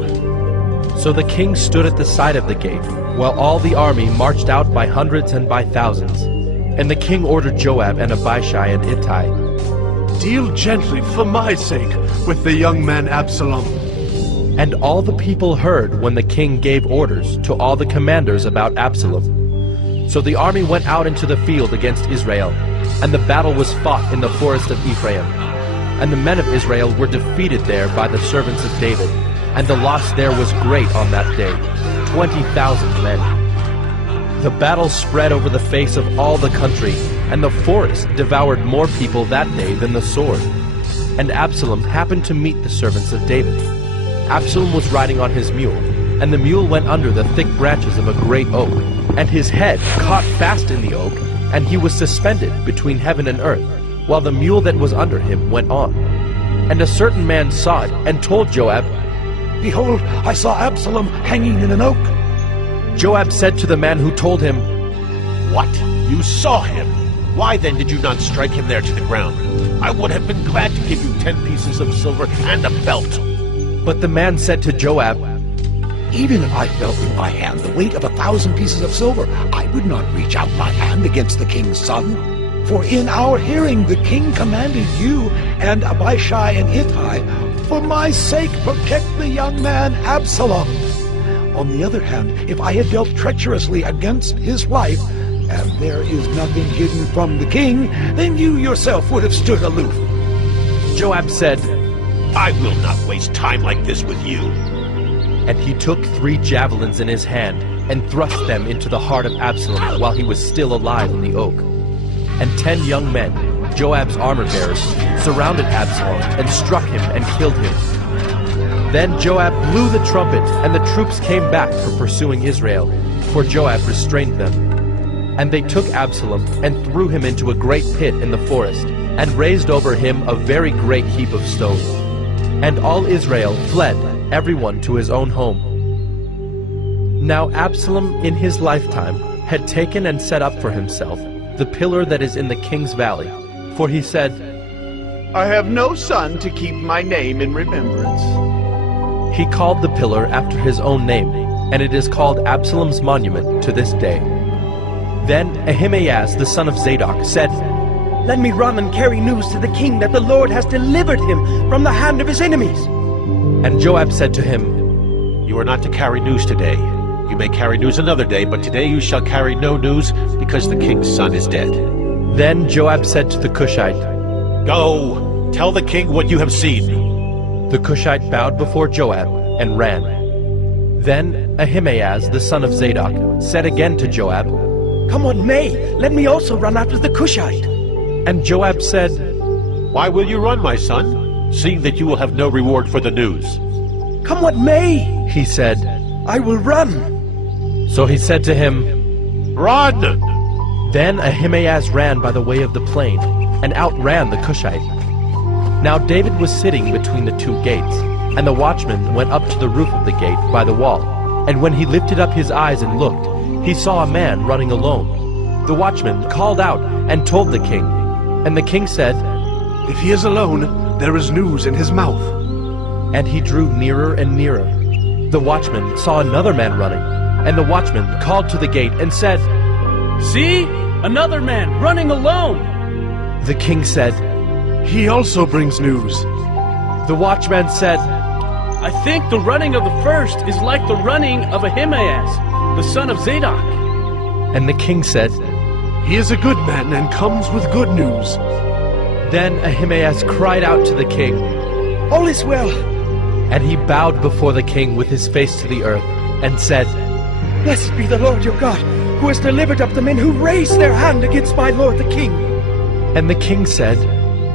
So the king stood at the side of the gate, while all the army marched out by hundreds and by thousands. And the king ordered Joab and Abishai and Ittai, Deal gently, for my sake, with the young man Absalom. And all the people heard when the king gave orders to all the commanders about Absalom. So the army went out into the field against Israel, and the battle was fought in the forest of Ephraim. And the men of Israel were defeated there by the servants of David, and the loss there was great on that day, 20,000 men. The battle spread over the face of all the country, and the forest devoured more people that day than the sword. And Absalom happened to meet the servants of David. Absalom was riding on his mule, and the mule went under the thick branches of a great oak, and his head caught fast in the oak, and he was suspended between heaven and earth, while the mule that was under him went on. And a certain man saw it, and told Joab, Behold, I saw Absalom hanging in an oak. Joab said to the man who told him, What? You saw him? Why then did you not strike him there to the ground? I would have been glad to give you 10 pieces of silver and a belt. But the man said to Joab, Even if I felt in my hand the weight of 1,000 pieces of silver, I would not reach out my hand against the king's son. For in our hearing the king commanded you and Abishai and Ittai, for my sake protect the young man Absalom. On the other hand, if I had dealt treacherously against his life, and there is nothing hidden from the king, then you yourself would have stood aloof. Joab said, I will not waste time like this with you. And he took 3 javelins in his hand and thrust them into the heart of Absalom while he was still alive in the oak. And 10 young men, Joab's armor-bearers, surrounded Absalom and struck him and killed him. Then Joab blew the trumpet, and the troops came back for pursuing Israel, for Joab restrained them. And they took Absalom and threw him into a great pit in the forest, and raised over him a very great heap of stones. And all Israel fled, everyone to his own home. Now Absalom in his lifetime had taken and set up for himself the pillar that is in the king's valley, for he said, I have no son to keep my name in remembrance. He called the pillar after his own name, and it is called Absalom's monument to this day. Then Ahimaaz the son of Zadok said, Let me run and carry news to the king that the Lord has delivered him from the hand of his enemies. And Joab said to him, You are not to carry news today. You may carry news another day, but today you shall carry no news, because the king's son is dead. Then Joab said to the Cushite, Go, tell the king what you have seen. The Cushite bowed before Joab and ran. Then Ahimaaz the son of Zadok said again to Joab, Come what may, let me also run after the Cushite. And Joab said, Why will you run, my son, seeing that you will have no reward for the news? Come what may, he said, I will run. So he said to him, Run! Then Ahimaaz ran by the way of the plain, and outran the Cushite. Now David was sitting between the 2 gates, and the watchman went up to the roof of the gate by the wall. And when he lifted up his eyes and looked, he saw a man running alone. The watchman called out and told the king. And the king said, If he is alone, there is news in his mouth. And he drew nearer and nearer. The watchman saw another man running, and the watchman called to the gate and said, See, another man running alone. The king said, He also brings news. The watchman said, I think the running of the first is like the running of Ahimaaz, the son of Zadok. And the king said, He is a good man and comes with good news. Then Ahimaaz cried out to the king, All is well. And he bowed before the king with his face to the earth, and said, Blessed be the Lord your God, who has delivered up the men who raised their hand against my lord the king. And the king said,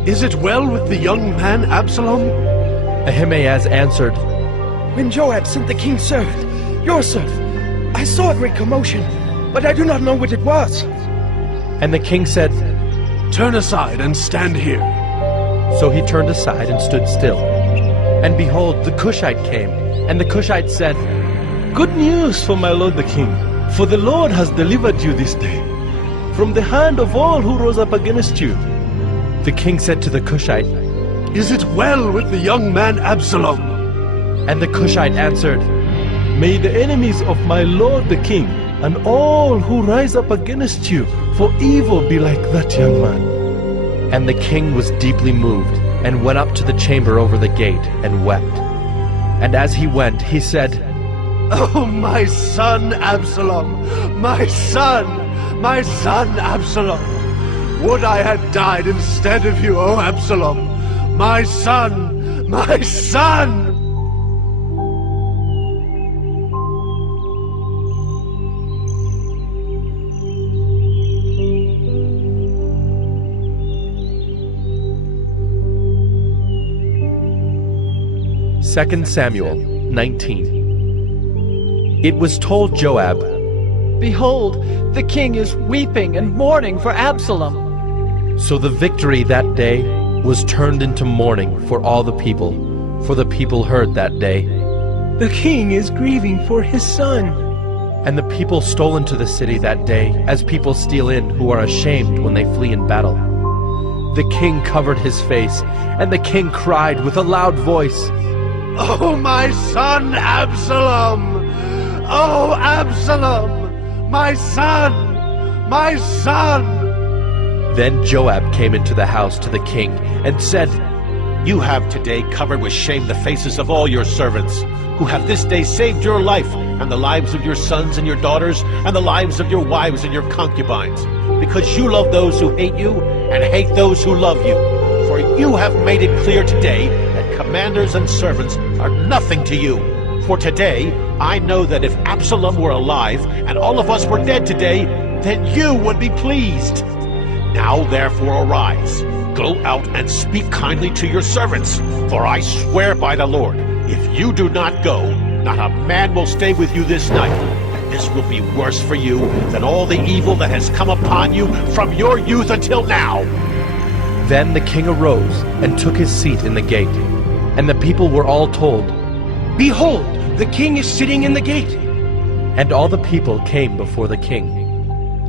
Is it well with the young man Absalom? Ahimaaz answered, When Joab sent the king's servant, your servant, I saw a great commotion, but I do not know what it was. And the king said, Turn aside and stand here. So he turned aside and stood still. And behold, the Cushite came, and the Cushite said, Good news for my lord the king, for the Lord has delivered you this day from the hand of all who rose up against you. The king said to the Cushite, Is it well with the young man Absalom? And the Cushite answered, May the enemies of my lord the king and all who rise up against you for evil be like that young man. And the king was deeply moved, and went up to the chamber over the gate, and wept. And as he went, he said, Oh, my son Absalom, my son Absalom. Would I had died instead of you, O Absalom, my son, my son! Second Samuel 19. It was told Joab, Behold, the king is weeping and mourning for Absalom. So the victory that day was turned into mourning for all the people, for the people heard that day, The king is grieving for his son. And the people stole into the city that day, as people steal in who are ashamed when they flee in battle. The king covered his face, and the king cried with a loud voice, Oh, my son Absalom! Oh, Absalom! My son! My son! Then Joab came into the house to the king and said, You have today covered with shame the faces of all your servants, who have this day saved your life, and the lives of your sons and your daughters, and the lives of your wives and your concubines, because you love those who hate you, and hate those who love you. For you have made it clear today that commanders and servants are nothing to you. For today I know that if Absalom were alive, and all of us were dead today, then you would be pleased. Now therefore arise, go out and speak kindly to your servants, for I swear by the Lord, if you do not go, not a man will stay with you this night, and this will be worse for you than all the evil that has come upon you from your youth until now. Then the king arose and took his seat in the gate, and the people were all told, Behold, the king is sitting in the gate. And all the people came before the king.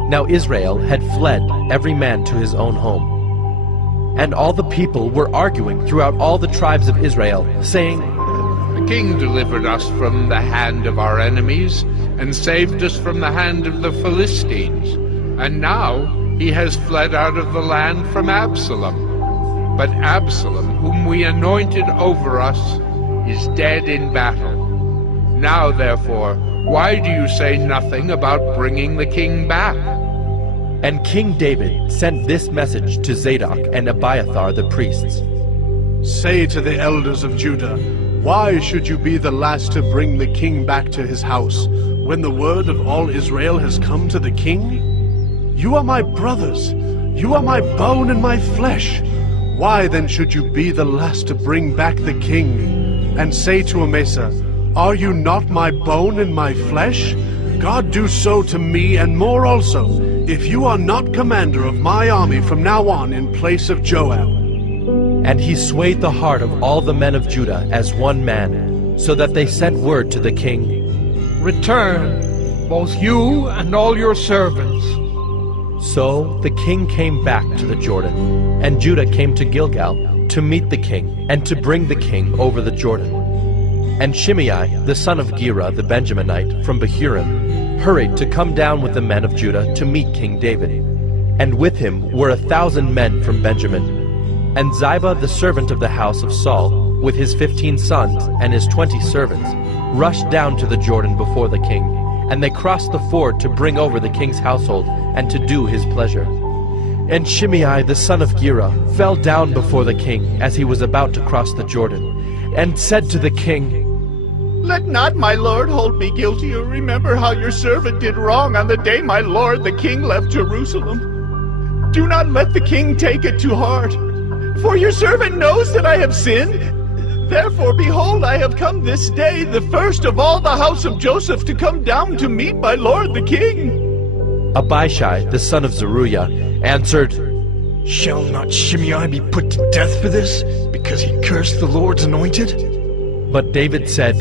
Now Israel had fled, every man to his own home. And all the people were arguing throughout all the tribes of Israel, saying, The king delivered us from the hand of our enemies, and saved us from the hand of the Philistines. And now he has fled out of the land from Absalom. But Absalom, whom we anointed over us, is dead in battle. Now therefore, why do you say nothing about bringing the king back? And King David sent this message to Zadok and Abiathar the priests. Say to the elders of Judah, why should you be the last to bring the king back to his house, when the word of all Israel has come to the king? You are my brothers, you are my bone and my flesh. Why then should you be the last to bring back the king? And say to Amasa, are you not my bone and my flesh? God do so to me and more also, if you are not commander of my army from now on in place of Joab. And he swayed the heart of all the men of Judah as one man, so that they sent word to the king, Return, both you and all your servants. So the king came back to the Jordan, and Judah came to Gilgal to meet the king and to bring the king over the Jordan. And Shimei, the son of Gera the Benjaminite from Bahurim, hurried to come down with the men of Judah to meet King David. And with him were 1,000 men from Benjamin. And Ziba the servant of the house of Saul, with his 15 sons and his 20 servants, rushed down to the Jordan before the king, and they crossed the ford to bring over the king's household and to do his pleasure. And Shimei the son of Gera fell down before the king as he was about to cross the Jordan, and said to the king, Let not my lord hold me guilty, or remember how your servant did wrong on the day my lord the king left Jerusalem. Do not let the king take it to heart, for your servant knows that I have sinned. Therefore, behold, I have come this day, the first of all the house of Joseph, to come down to meet my lord the king. Abishai, the son of Zeruiah, answered, Shall not Shimei be put to death for this, because he cursed the Lord's anointed? But David said,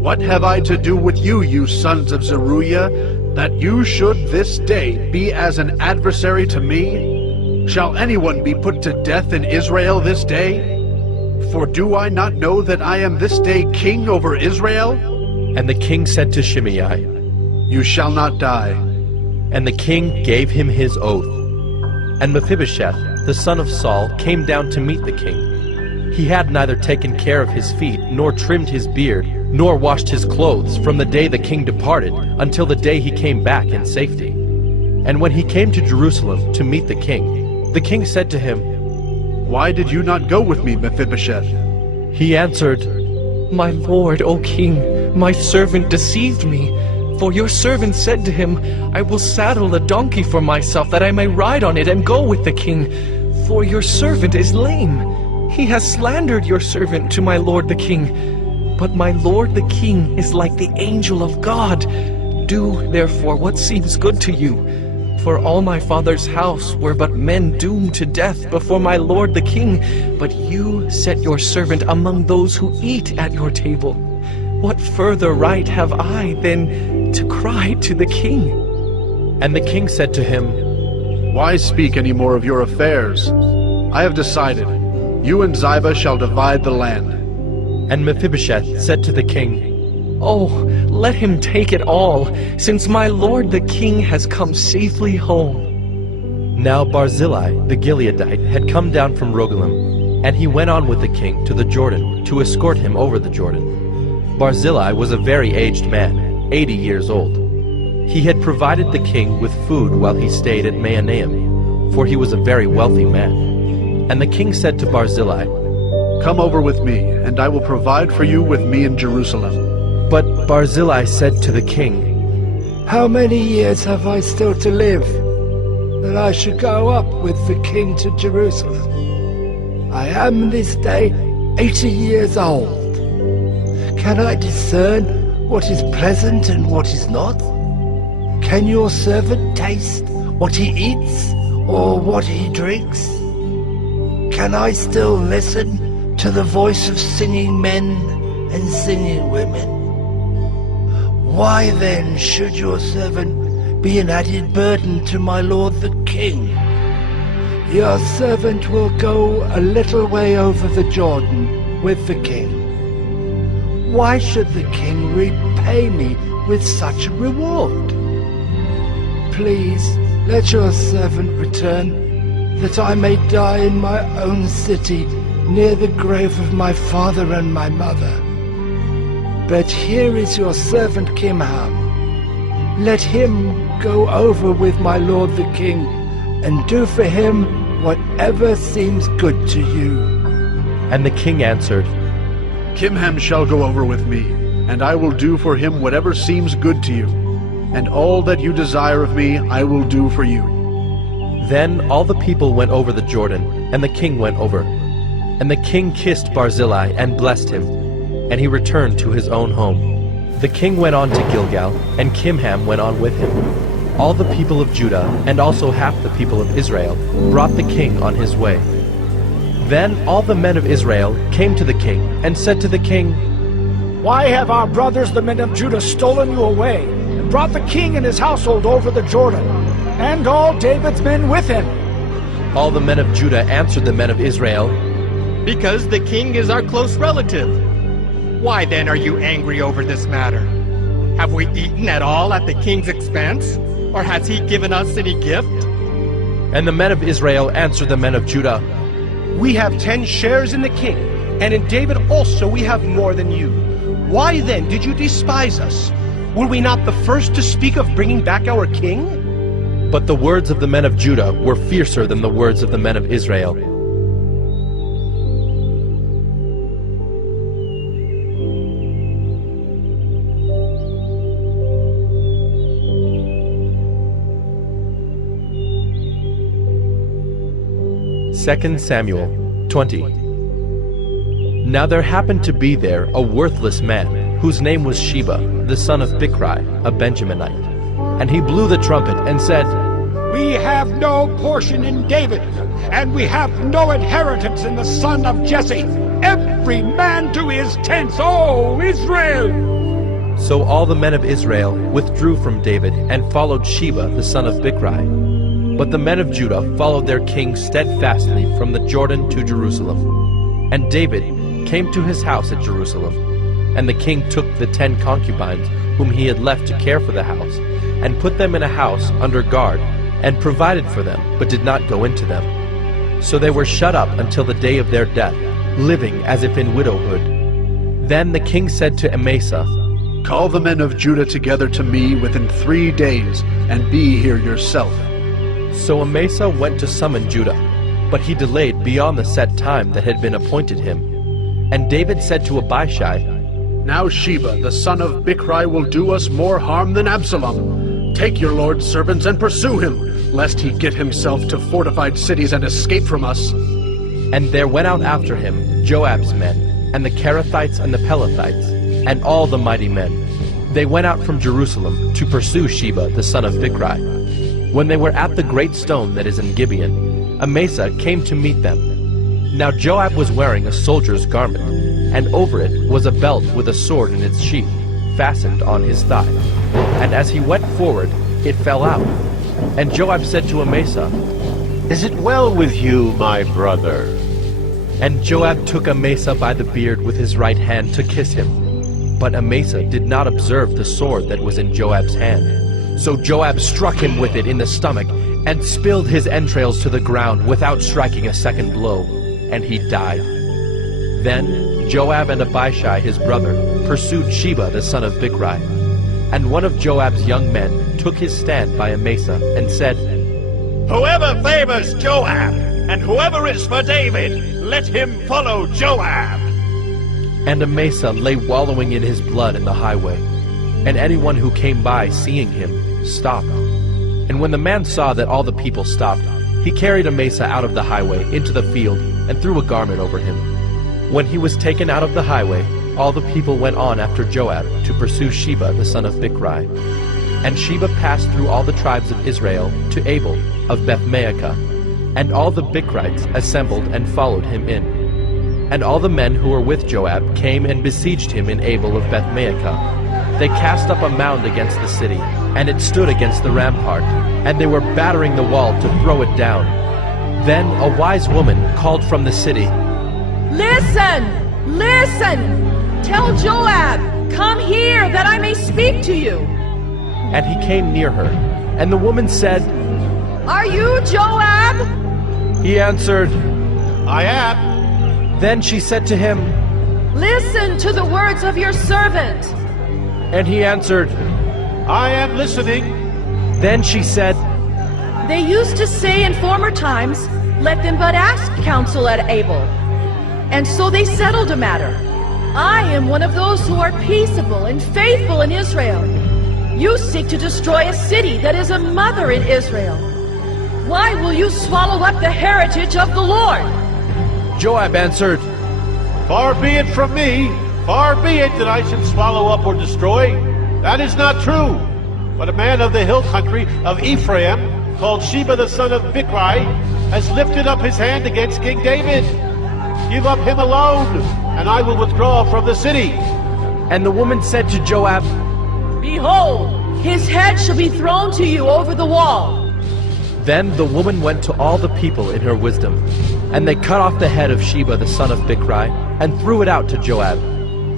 What have I to do with you, you sons of Zeruiah, that you should this day be as an adversary to me? Shall anyone be put to death in Israel this day? For do I not know that I am this day king over Israel? And the king said to Shimei, You shall not die. And the king gave him his oath. And Mephibosheth, the son of Saul, came down to meet the king. He had neither taken care of his feet, nor trimmed his beard, nor washed his clothes from the day the king departed until the day he came back in safety. And when he came to Jerusalem to meet the king said to him, Why did you not go with me, Mephibosheth? He answered, My lord, O king, my servant deceived me. For your servant said to him, I will saddle a donkey for myself, that I may ride on it and go with the king. For your servant is lame. He has slandered your servant to my lord the king. But my lord the king is like the angel of God. Do, therefore, what seems good to you. For all my father's house were but men doomed to death before my lord the king. But you set your servant among those who eat at your table. What further right have I than to cry to the king? And the king said to him, Why speak any more of your affairs? I have decided. You and Ziba shall divide the land. And Mephibosheth said to the king, Oh, let him take it all, since my lord the king has come safely home. Now Barzillai the Gileadite had come down from Rogelim, and he went on with the king to the Jordan to escort him over the Jordan. Barzillai was a very aged man, 80 years old. He had provided the king with food while he stayed at Mahanaim, for he was a very wealthy man. And the king said to Barzillai, "Come over with me, and I will provide for you with me in Jerusalem." But Barzillai said to the king, How many years have I still to live, that I should go up with the king to Jerusalem? I am this day 80 years old. Can I discern what is pleasant and what is not? Can your servant taste what he eats or what he drinks? Can I still listen to the voice of singing men and singing women? Why then should your servant be an added burden to my lord the king? Your servant will go a little way over the Jordan with the king. Why should the king repay me with such a reward? Please let your servant return, that I may die in my own city, near the grave of my father and my mother. But here is your servant Kimham. Let him go over with my lord the king, and do for him whatever seems good to you. And the king answered, Kimham shall go over with me, and I will do for him whatever seems good to you. And all that you desire of me I will do for you. Then all the people went over the Jordan, and the king went over. And the king kissed Barzillai and blessed him, and he returned to his own home. The king went on to Gilgal, and Kimham went on with him. All the people of Judah, and also half the people of Israel, brought the king on his way. Then all the men of Israel came to the king, and said to the king, Why have our brothers the men of Judah stolen you away, and brought the king and his household over the Jordan, and all David's men with him? All the men of Judah answered the men of Israel, Because the king is our close relative. Why then are you angry over this matter? Have we eaten at all at the king's expense? Or has he given us any gift? And the men of Israel answered the men of Judah, We have 10 shares in the king, and in David also we have more than you. Why then did you despise us? Were we not the first to speak of bringing back our king? But the words of the men of Judah were fiercer than the words of the men of Israel. Second Samuel 20. Now there happened to be there a worthless man, whose name was Sheba, the son of Bichri, a Benjaminite. And he blew the trumpet and said, We have no portion in David, and we have no inheritance in the son of Jesse. Every man to his tents, O Israel! So all the men of Israel withdrew from David and followed Sheba, the son of Bichri. But the men of Judah followed their king steadfastly from the Jordan to Jerusalem. And David came to his house at Jerusalem. And the king took the 10 concubines whom he had left to care for the house, and put them in a house under guard, and provided for them, but did not go into them. So they were shut up until the day of their death, living as if in widowhood. Then the king said to Amasa, Call the men of Judah together to me within 3 days, and be here yourself. So Amasa went to summon Judah, but he delayed beyond the set time that had been appointed him. And David said to Abishai, Now Sheba, the son of Bichri, will do us more harm than Absalom. Take your lord's servants and pursue him, lest he get himself to fortified cities and escape from us. And there went out after him Joab's men, and the Kerethites and the Pelethites, and all the mighty men. They went out from Jerusalem to pursue Sheba, the son of Bichri. When they were at the great stone that is in Gibeon, Amasa came to meet them. Now Joab was wearing a soldier's garment, and over it was a belt with a sword in its sheath, fastened on his thigh. And as he went forward, it fell out. And Joab said to Amasa, Is it well with you, my brother? And Joab took Amasa by the beard with his right hand to kiss him. But Amasa did not observe the sword that was in Joab's hand. So Joab struck him with it in the stomach and spilled his entrails to the ground without striking a second blow, and he died. Then Joab and Abishai his brother pursued Sheba the son of Bichri, and one of Joab's young men took his stand by Amasa and said, Whoever favors Joab, and whoever is for David, let him follow Joab. And Amasa lay wallowing in his blood in the highway, and anyone who came by seeing him stopped. And when the man saw that all the people stopped, he carried Amasa out of the highway into the field and threw a garment over him. When he was taken out of the highway, all the people went on after Joab to pursue Sheba the son of Bichri. And Sheba passed through all the tribes of Israel to Abel of Beth-maachah, and all the Bichrites assembled and followed him in. And all the men who were with Joab came and besieged him in Abel of Beth-maachah. They cast up a mound against the city, and it stood against the rampart, and they were battering the wall to throw it down. Then a wise woman called from the city, Listen! Listen! Tell Joab, come here that I may speak to you. And he came near her, and the woman said, Are you Joab? He answered, I am. Then she said to him, Listen to the words of your servant. And he answered, I am listening. Then she said, They used to say in former times, Let them but ask counsel at Abel. And so they settled a matter. I am one of those who are peaceable and faithful in Israel. You seek to destroy a city that is a mother in Israel. Why will you swallow up the heritage of the Lord? Joab answered, Far be it from me, far be it that I should swallow up or destroy. That is not true. But a man of the hill country of Ephraim, called Sheba the son of Bichri, has lifted up his hand against King David. Give up him alone, and I will withdraw from the city. And the woman said to Joab, Behold, his head shall be thrown to you over the wall. Then the woman went to all the people in her wisdom, and they cut off the head of Sheba the son of Bichri, and threw it out to Joab.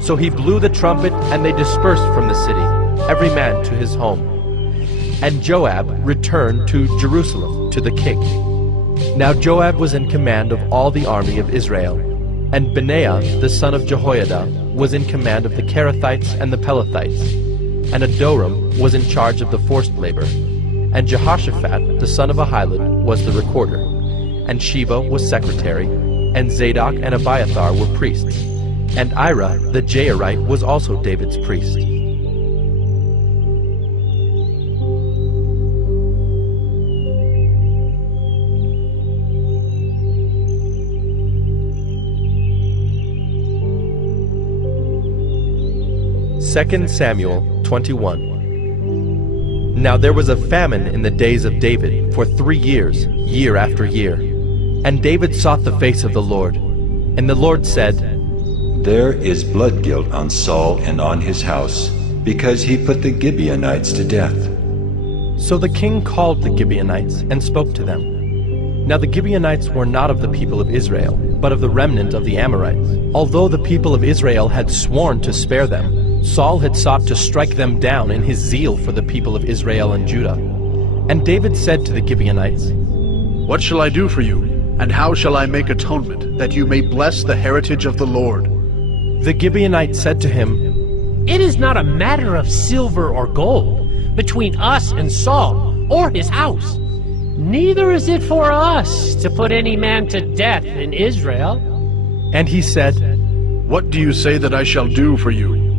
So he blew the trumpet, and they dispersed from the city, every man to his home. And Joab returned to Jerusalem to the king. Now Joab was in command of all the army of Israel, and Benaiah the son of Jehoiada was in command of the Kerethites and the Pelethites, and Adoram was in charge of the forced labor, and Jehoshaphat the son of Ahilud was the recorder, and Sheba was secretary, and Zadok and Abiathar were priests, and Ira the Jairite was also David's priest. Second Samuel 21. Now there was a famine in the days of David for 3 years, year after year. And David sought the face of the Lord. And the Lord said, There is blood guilt on Saul and on his house, because he put the Gibeonites to death. So the king called the Gibeonites and spoke to them. Now the Gibeonites were not of the people of Israel, but of the remnant of the Amorites. Although the people of Israel had sworn to spare them, Saul had sought to strike them down in his zeal for the people of Israel and Judah. And David said to the Gibeonites, What shall I do for you, and how shall I make atonement, that you may bless the heritage of the Lord? The Gibeonites said to him, It is not a matter of silver or gold between us and Saul or his house. Neither is it for us to put any man to death in Israel. And he said, What do you say that I shall do for you?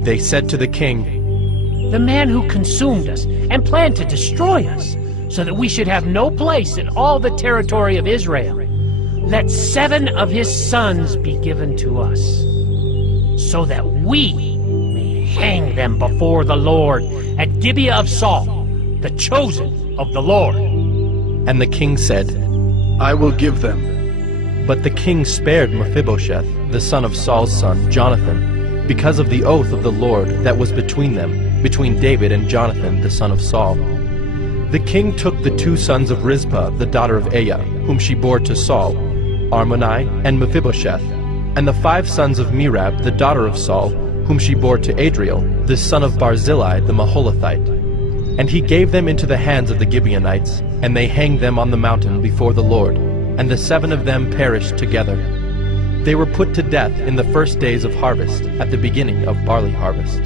They said to the king, The man who consumed us and planned to destroy us, so that we should have no place in all the territory of Israel. Let 7 of his sons be given to us, so that we may hang them before the Lord at Gibeah of Saul, the chosen of the Lord. And the king said, I will give them. But the king spared Mephibosheth, the son of Saul's son, Jonathan, because of the oath of the Lord that was between them, between David and Jonathan, the son of Saul. The king took the 2 sons of Rizpah, the daughter of Aiah, whom she bore to Saul, Armoni and Mephibosheth, and the 5 sons of Merab, the daughter of Saul, whom she bore to Adriel, the son of Barzillai the Maholathite. And he gave them into the hands of the Gibeonites, and they hanged them on the mountain before the Lord, and the 7 of them perished together. They were put to death in the first days of harvest, at the beginning of barley harvest.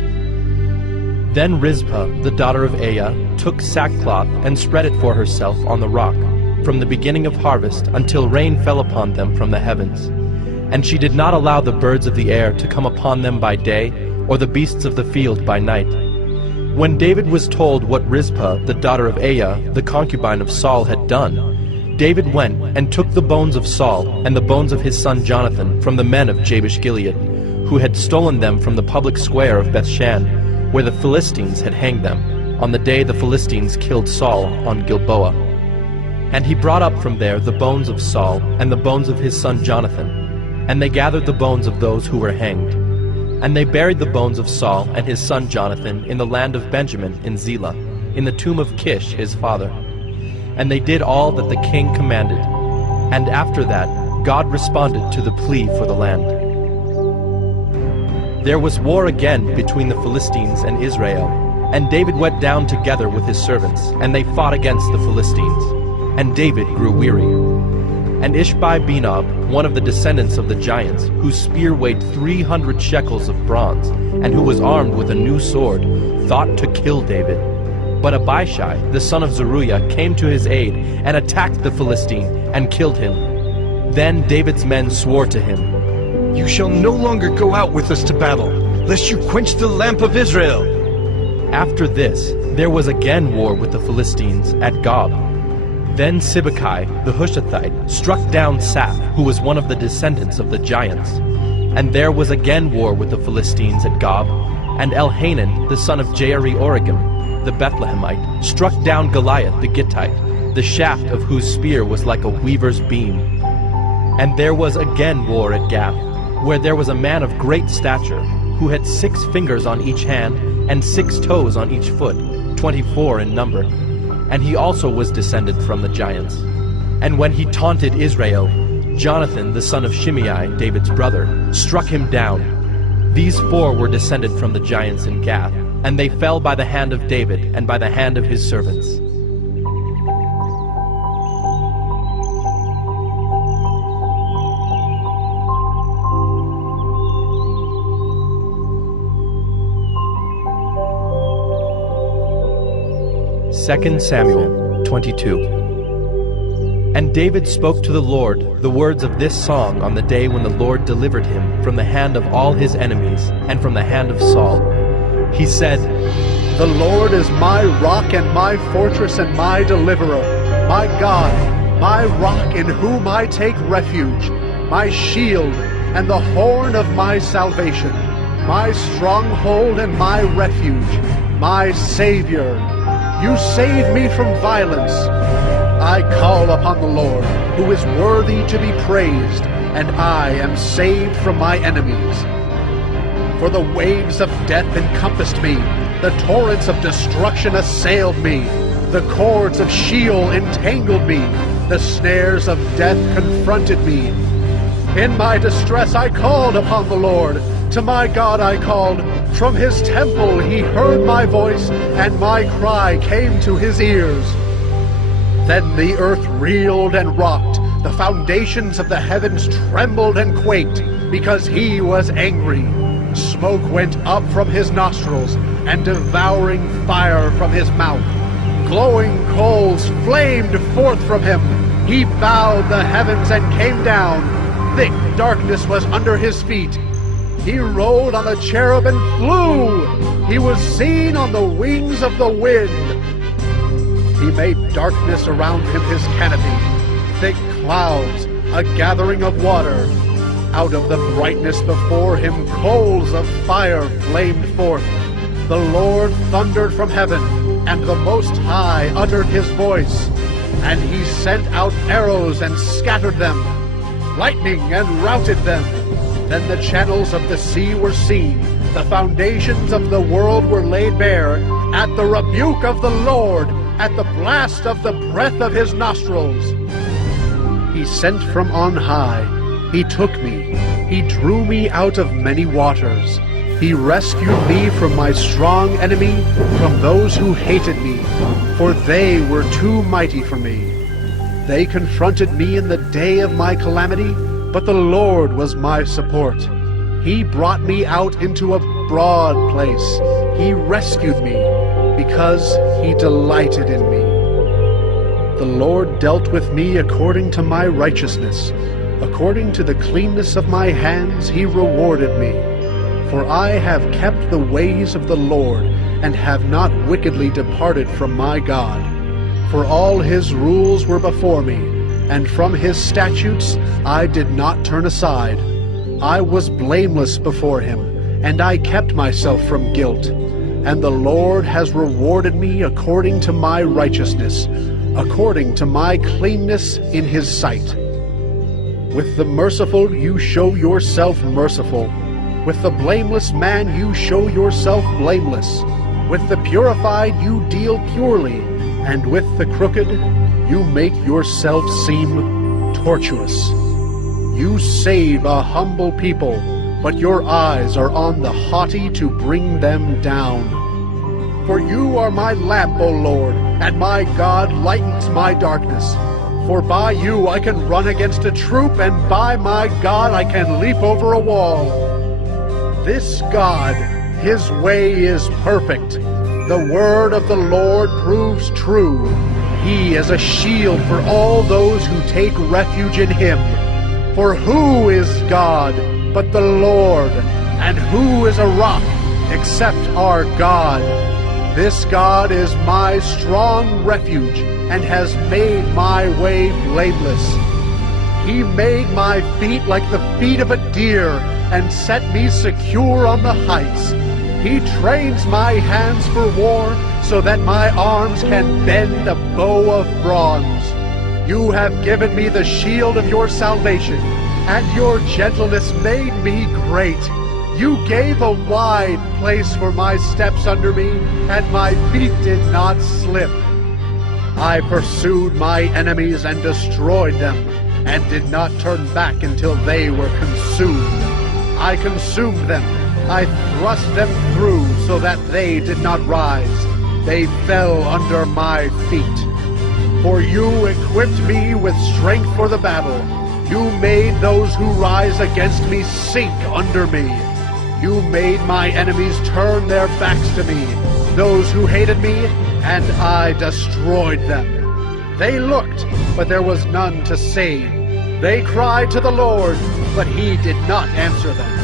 Then Rizpah, the daughter of Aiah, took sackcloth and spread it for herself on the rock, from the beginning of harvest until rain fell upon them from the heavens. And she did not allow the birds of the air to come upon them by day, or the beasts of the field by night. When David was told what Rizpah, the daughter of Aiah, the concubine of Saul, had done, David went and took the bones of Saul and the bones of his son Jonathan from the men of Jabesh-Gilead, who had stolen them from the public square of Bethshan, where the Philistines had hanged them, on the day the Philistines killed Saul on Gilboa. And he brought up from there the bones of Saul and the bones of his son Jonathan, and they gathered the bones of those who were hanged. And they buried the bones of Saul and his son Jonathan in the land of Benjamin in Zelah, in the tomb of Kish his father. And they did all that the king commanded. And after that, God responded to the plea for the land. There was war again between the Philistines and Israel, and David went down together with his servants, and they fought against the Philistines. And David grew weary. And Ishbi-Benob, one of the descendants of the giants, whose spear weighed 300 shekels of bronze, and who was armed with a new sword, thought to kill David. But Abishai, the son of Zeruiah, came to his aid, and attacked the Philistine, and killed him. Then David's men swore to him, "You shall no longer go out with us to battle, lest you quench the lamp of Israel." After this, there was again war with the Philistines at Gob. Then Sibbecai, the Hushathite, struck down Saph, who was one of the descendants of the giants. And there was again war with the Philistines at Gob, and Elhanan, the son of Jaare-Oregim, the Bethlehemite, struck down Goliath the Gittite, the shaft of whose spear was like a weaver's beam. And there was again war at Gath, where there was a man of great stature, who had 6 fingers on each hand, and 6 toes on each foot, 24 in number. And he also was descended from the giants. And when he taunted Israel, Jonathan, the son of Shimei, David's brother, struck him down. These 4 were descended from the giants in Gath, and they fell by the hand of David and by the hand of his servants. Second Samuel 22. And David spoke to the Lord the words of this song on the day when the Lord delivered him from the hand of all his enemies and from the hand of Saul. He said, "The Lord is my rock and my fortress and my deliverer, my God, my rock in whom I take refuge, my shield and the horn of my salvation, my stronghold and my refuge, my Savior. You save me from violence. I call upon the Lord, who is worthy to be praised, and I am saved from my enemies. For the waves of death encompassed me, the torrents of destruction assailed me, the cords of Sheol entangled me, the snares of death confronted me. In my distress I called upon the Lord. To my God I called. From his temple he heard my voice, and my cry came to his ears. Then the earth reeled and rocked. The foundations of the heavens trembled and quaked, because he was angry. Smoke went up from his nostrils, and devouring fire from his mouth. Glowing coals flamed forth from him. He bowed the heavens and came down. Thick darkness was under his feet. He rode on a cherub and flew. He was seen on the wings of the wind. He made darkness around him his canopy, thick clouds, a gathering of water. Out of the brightness before him coals of fire flamed forth. The Lord thundered from heaven, and the Most High uttered his voice. And he sent out arrows and scattered them, lightning and routed them. Then the channels of the sea were seen. The foundations of the world were laid bare. At the rebuke of the Lord, at the blast of the breath of his nostrils. He sent from on high. He took me. He drew me out of many waters. He rescued me from my strong enemy, from those who hated me, for they were too mighty for me. They confronted me in the day of my calamity, but the Lord was my support. He brought me out into a broad place. He rescued me because he delighted in me. The Lord dealt with me according to my righteousness. According to the cleanness of my hands he rewarded me. For I have kept the ways of the Lord, and have not wickedly departed from my God. For all his rules were before me, and from his statutes I did not turn aside. I was blameless before him, and I kept myself from guilt. And the Lord has rewarded me according to my righteousness, according to my cleanness in his sight. With the merciful you show yourself merciful. With the blameless man you show yourself blameless. With the purified you deal purely, and with the crooked you make yourself seem tortuous. You save a humble people, but your eyes are on the haughty to bring them down. For you are my lamp, O Lord, and my God lightens my darkness. For by you I can run against a troop, and by my God I can leap over a wall. This God, his way is perfect. The word of the Lord proves true. He is a shield for all those who take refuge in him. For who is God but the Lord? And who is a rock except our God? This God is my strong refuge, and has made my way blameless. He made my feet like the feet of a deer, and set me secure on the heights. He trains my hands for war, so that my arms can bend a bow of bronze. You have given me the shield of your salvation, and your gentleness made me great. You gave a wide place for my steps under me, and my feet did not slip. I pursued my enemies and destroyed them, and did not turn back until they were consumed. I consumed them. I thrust them through so that they did not rise. They fell under my feet. For you equipped me with strength for the battle. You made those who rise against me sink under me. You made my enemies turn their backs to me, those who hated me, and I destroyed them. They looked, but there was none to save. They cried to the Lord, but he did not answer them.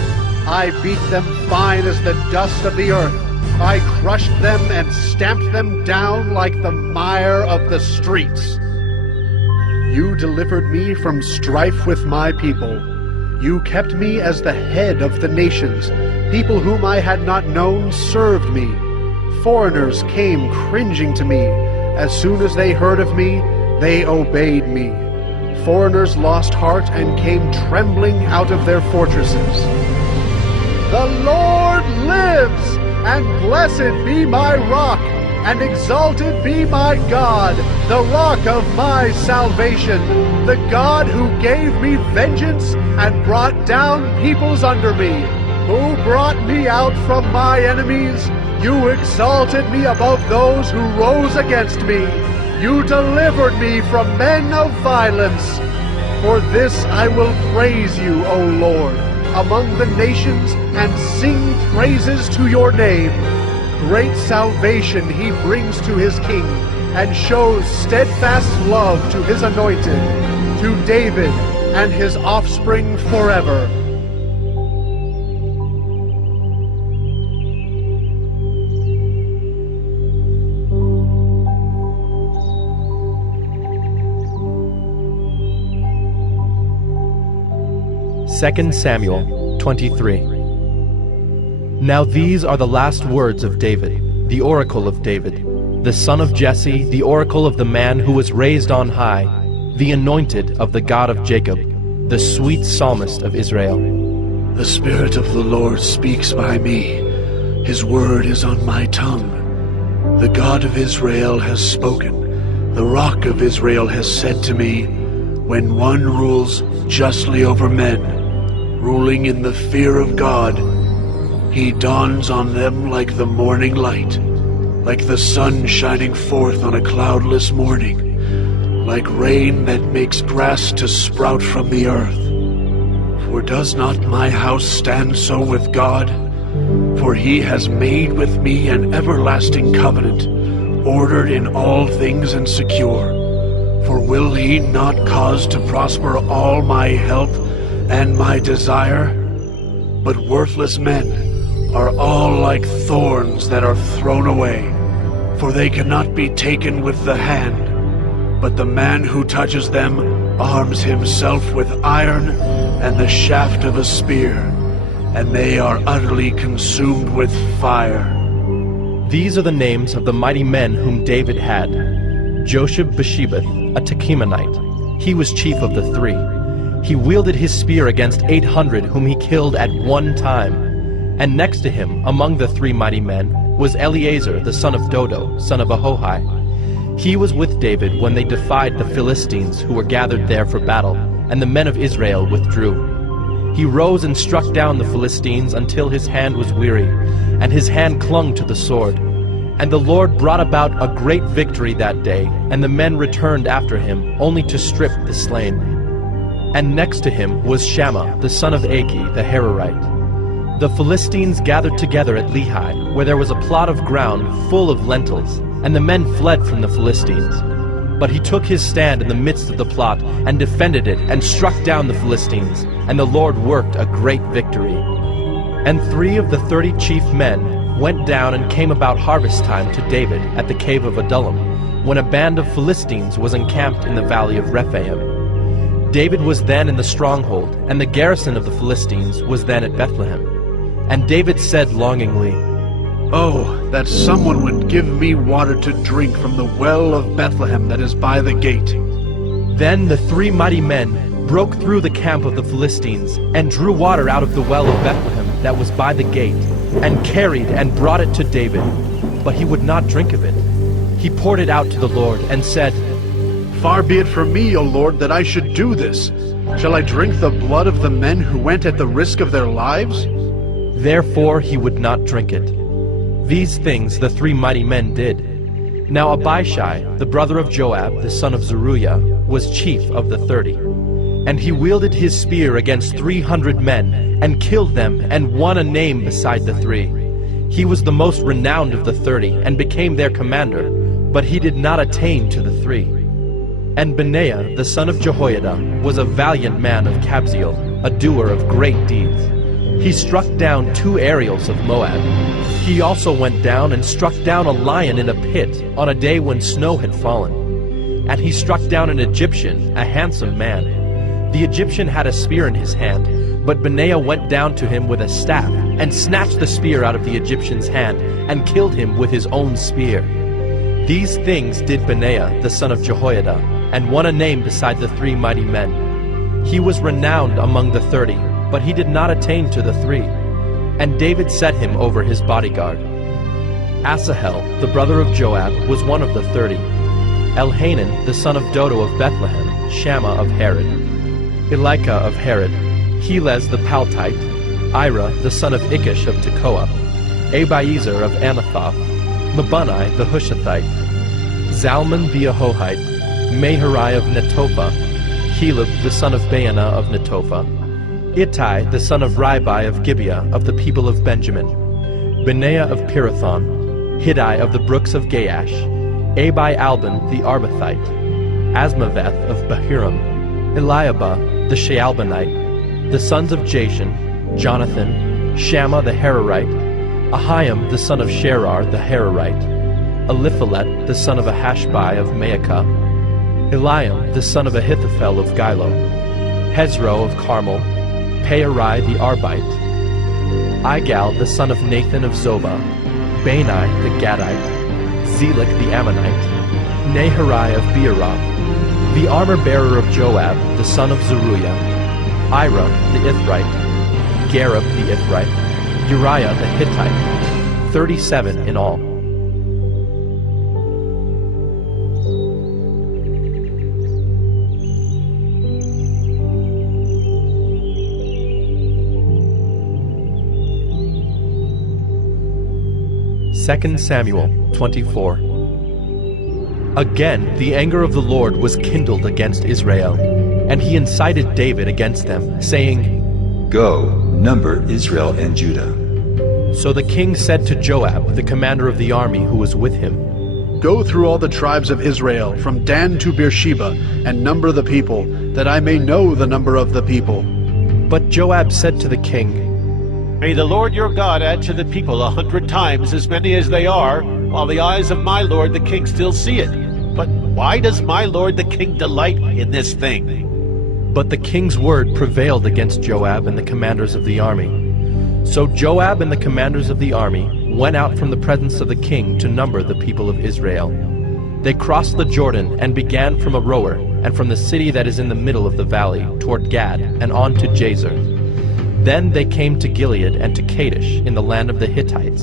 I beat them fine as the dust of the earth. I crushed them and stamped them down like the mire of the streets. You delivered me from strife with my people. You kept me as the head of the nations. People whom I had not known served me. Foreigners came cringing to me. As soon as they heard of me, they obeyed me. Foreigners lost heart and came trembling out of their fortresses. The Lord lives, and blessed be my rock, and exalted be my God, the rock of my salvation, the God who gave me vengeance and brought down peoples under me, who brought me out from my enemies. You exalted me above those who rose against me. You delivered me from men of violence. For this I will praise you, O Lord, among the nations, and sing praises to your name. Great salvation he brings to his king, and shows steadfast love to his anointed, to David and his offspring forever. Second Samuel 23. Now these are the last words of David, the oracle of David, the son of Jesse, the oracle of the man who was raised on high, the anointed of the God of Jacob, the sweet psalmist of Israel. The Spirit of the Lord speaks by me. His word is on my tongue. The God of Israel has spoken. The Rock of Israel has said to me, when one rules justly over men, ruling in the fear of God, He dawns on them like the morning light, like the sun shining forth on a cloudless morning, like rain that makes grass to sprout from the earth. For does not my house stand so with God? For he has made with me an everlasting covenant, ordered in all things and secure. For will he not cause to prosper all my help and my desire? But worthless men are all like thorns that are thrown away, for they cannot be taken with the hand. But the man who touches them arms himself with iron and the shaft of a spear, and they are utterly consumed with fire. These are the names of the mighty men whom David had. Josheb-Basshebeth, a Tekemonite. He was chief of the three. He wielded his spear against 800 whom he killed at one time. And next to him, among the three mighty men, was Eleazar the son of Dodo, son of Ahohi. He was with David when they defied the Philistines who were gathered there for battle, and the men of Israel withdrew. He rose and struck down the Philistines until his hand was weary, and his hand clung to the sword. And the Lord brought about a great victory that day, and the men returned after him, only to strip the slain. And next to him was Shammah, the son of Agi, the Hararite. The Philistines gathered together at Lehi, where there was a plot of ground full of lentils, and the men fled from the Philistines. But he took his stand in the midst of the plot, and defended it, and struck down the Philistines, and the Lord worked a great victory. And 3 of the 30 chief men went down and came about harvest time to David at the cave of Adullam, when a band of Philistines was encamped in the valley of Rephaim. David was then in the stronghold, and the garrison of the Philistines was then at Bethlehem. And David said longingly, "Oh, that someone would give me water to drink from the well of Bethlehem that is by the gate." Then the 3 mighty men broke through the camp of the Philistines, and drew water out of the well of Bethlehem that was by the gate, and carried and brought it to David. But he would not drink of it. He poured it out to the Lord, and said, "Far be it from me, O Lord, that I should do this. Shall I drink the blood of the men who went at the risk of their lives?" Therefore he would not drink it. These things the 3 mighty men did. Now Abishai, the brother of Joab, the son of Zeruiah, was chief of the 30. And he wielded his spear against 300 men, and killed them, and won a name beside the 3. He was the most renowned of the 30, and became their commander, but he did not attain to the 3. And Benaiah, the son of Jehoiada, was a valiant man of Kabzeel, a doer of great deeds. He struck down 2 Ariels of Moab. He also went down and struck down a lion in a pit on a day when snow had fallen. And he struck down an Egyptian, a handsome man. The Egyptian had a spear in his hand, but Benaiah went down to him with a staff, and snatched the spear out of the Egyptian's hand, and killed him with his own spear. These things did Benaiah, the son of Jehoiada, and won a name beside the 3 mighty men. He was renowned among the 30, but he did not attain to the 3. And David set him over his bodyguard. Asahel, the brother of Joab, was one of the 30. Elhanan, the son of Dodo of Bethlehem, Shammah of Harod. Elika of Harod, Helez the Paltite, Ira the son of Ikish of Tekoa, Abiezer of Anathoth, Mabunai the Hushathite, Zalman the Ahohite, Meharai of Netophah, Heleb the son of Baanah of Netophah, Ittai the son of Ribai of Gibeah of the people of Benjamin, Benaiah of Pirathon, Hiddai of the brooks of Gaash, Abi-Albon the Arbathite, Asmaveth of Bahiram, Eliabah the Shaalbonite, the sons of Jashen, Jonathan, Shammah the Hararite, Ahiam the son of Sherar the Hararite, Eliphalet the son of Ahashbai of Maacah, Eliam the son of Ahithophel of Gilo, Hezro of Carmel, Pearai the Arbite, Igal the son of Nathan of Zobah, Bani the Gadite, Zelek the Ammonite, Naharai of Beeroth, the armor-bearer of Joab, the son of Zeruiah, Ira the Ithrite, Gareb the Ithrite, Uriah the Hittite, 37 in all. 2 Samuel 24. Again, the anger of the Lord was kindled against Israel, and he incited David against them, saying, Go, number Israel and Judah. So the king said to Joab, the commander of the army who was with him, Go through all the tribes of Israel, from Dan to Beersheba, and number the people, that I may know the number of the people. But Joab said to the king, May the Lord your God add to the people 100 times as many as they are, while the eyes of my lord the king still see it. But why does my lord the king delight in this thing? But the king's word prevailed against Joab and the commanders of the army. So Joab and the commanders of the army went out from the presence of the king to number the people of Israel. They crossed the Jordan and began from Aroer, and from the city that is in the middle of the valley, toward Gad, and on to Jazer. Then they came to Gilead and to Kadesh in the land of the Hittites.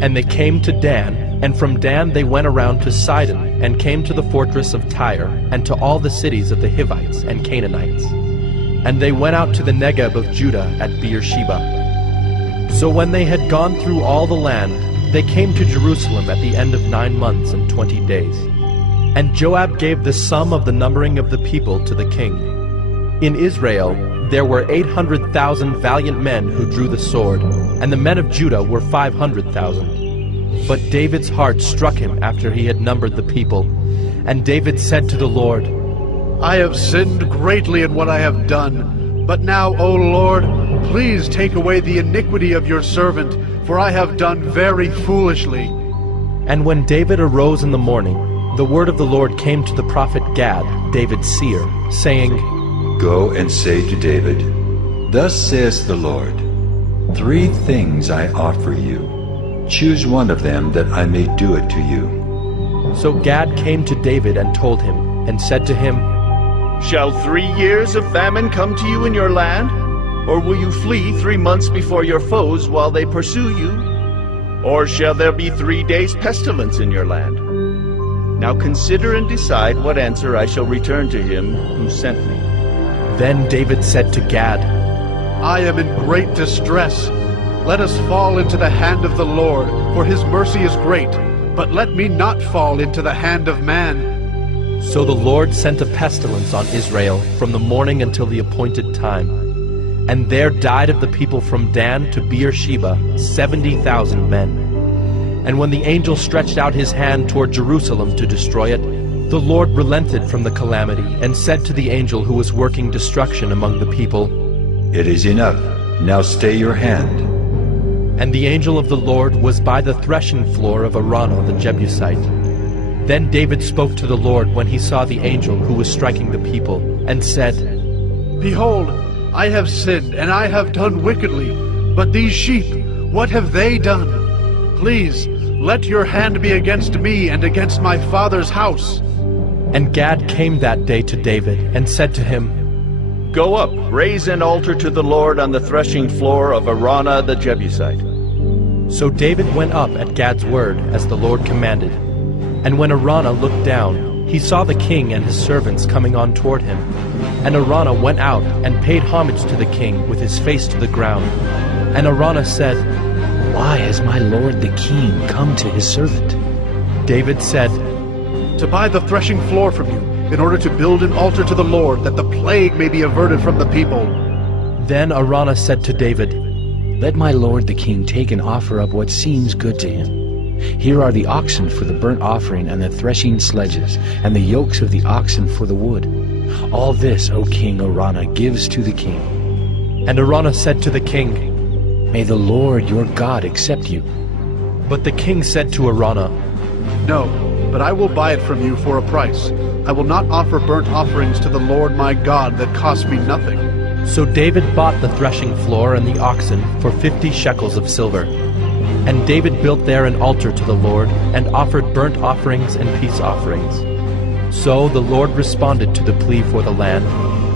And they came to Dan, and from Dan they went around to Sidon, and came to the fortress of Tyre, and to all the cities of the Hivites and Canaanites. And they went out to the Negeb of Judah at Beersheba. So when they had gone through all the land, they came to Jerusalem at the end of 9 months and 20 days. And Joab gave the sum of the numbering of the people to the king. In Israel there were 800,000 valiant men who drew the sword, and the men of Judah were 500,000. But David's heart struck him after he had numbered the people. And David said to the Lord, I have sinned greatly in what I have done. But now, O Lord, please take away the iniquity of your servant, for I have done very foolishly. And when David arose in the morning, the word of the Lord came to the prophet Gad, David's seer, saying, Go and say to David, Thus says the Lord, 3 things I offer you. Choose one of them that I may do it to you. So Gad came to David and told him, and said to him, Shall 3 years of famine come to you in your land? Or will you flee 3 months before your foes while they pursue you? Or shall there be 3 days' pestilence in your land? Now consider and decide what answer I shall return to him who sent me. Then David said to Gad, I am in great distress. Let us fall into the hand of the Lord, for his mercy is great. But let me not fall into the hand of man. So the Lord sent a pestilence on Israel from the morning until the appointed time. And there died of the people from Dan to Beersheba 70,000 men. And when the angel stretched out his hand toward Jerusalem to destroy it, the Lord relented from the calamity, and said to the angel who was working destruction among the people, It is enough. Now stay your hand. And the angel of the Lord was by the threshing floor of Araunah the Jebusite. Then David spoke to the Lord when he saw the angel who was striking the people, and said, Behold, I have sinned, and I have done wickedly. But these sheep, what have they done? Please, let your hand be against me and against my father's house. And Gad came that day to David, and said to him, Go up, raise an altar to the Lord on the threshing floor of Araunah the Jebusite. So David went up at Gad's word, as the Lord commanded. And when Araunah looked down, he saw the king and his servants coming on toward him. And Araunah went out and paid homage to the king with his face to the ground. And Araunah said, Why has my lord the king come to his servant? David said, To buy the threshing floor from you, in order to build an altar to the Lord, that the plague may be averted from the people. Then Araunah said to David, Let my lord the king take and offer up what seems good to him. Here are the oxen for the burnt offering, and the threshing sledges, and the yokes of the oxen for the wood. All this, O king Araunah, gives to the king. And Araunah said to the king, May the Lord your God accept you. But the king said to Araunah, No, but I will buy it from you for a price. I will not offer burnt offerings to the Lord my God that cost me nothing. So David bought the threshing floor and the oxen for 50 shekels of silver. And David built there an altar to the Lord, and offered burnt offerings and peace offerings. So the Lord responded to the plea for the land,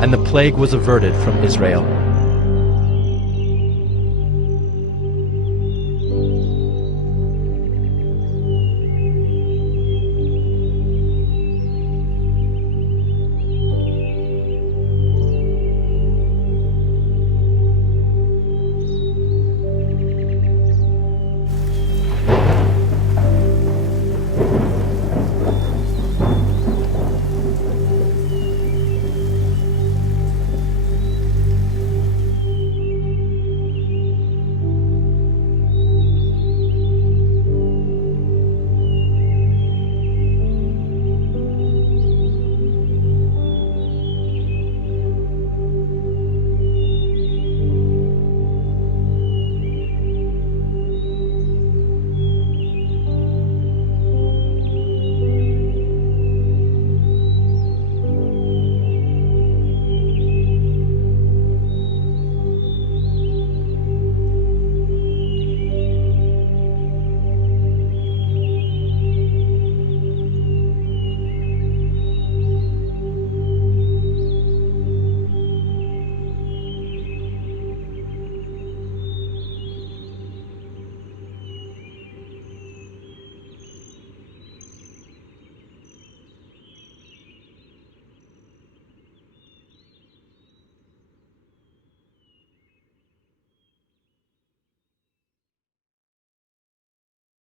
and the plague was averted from Israel.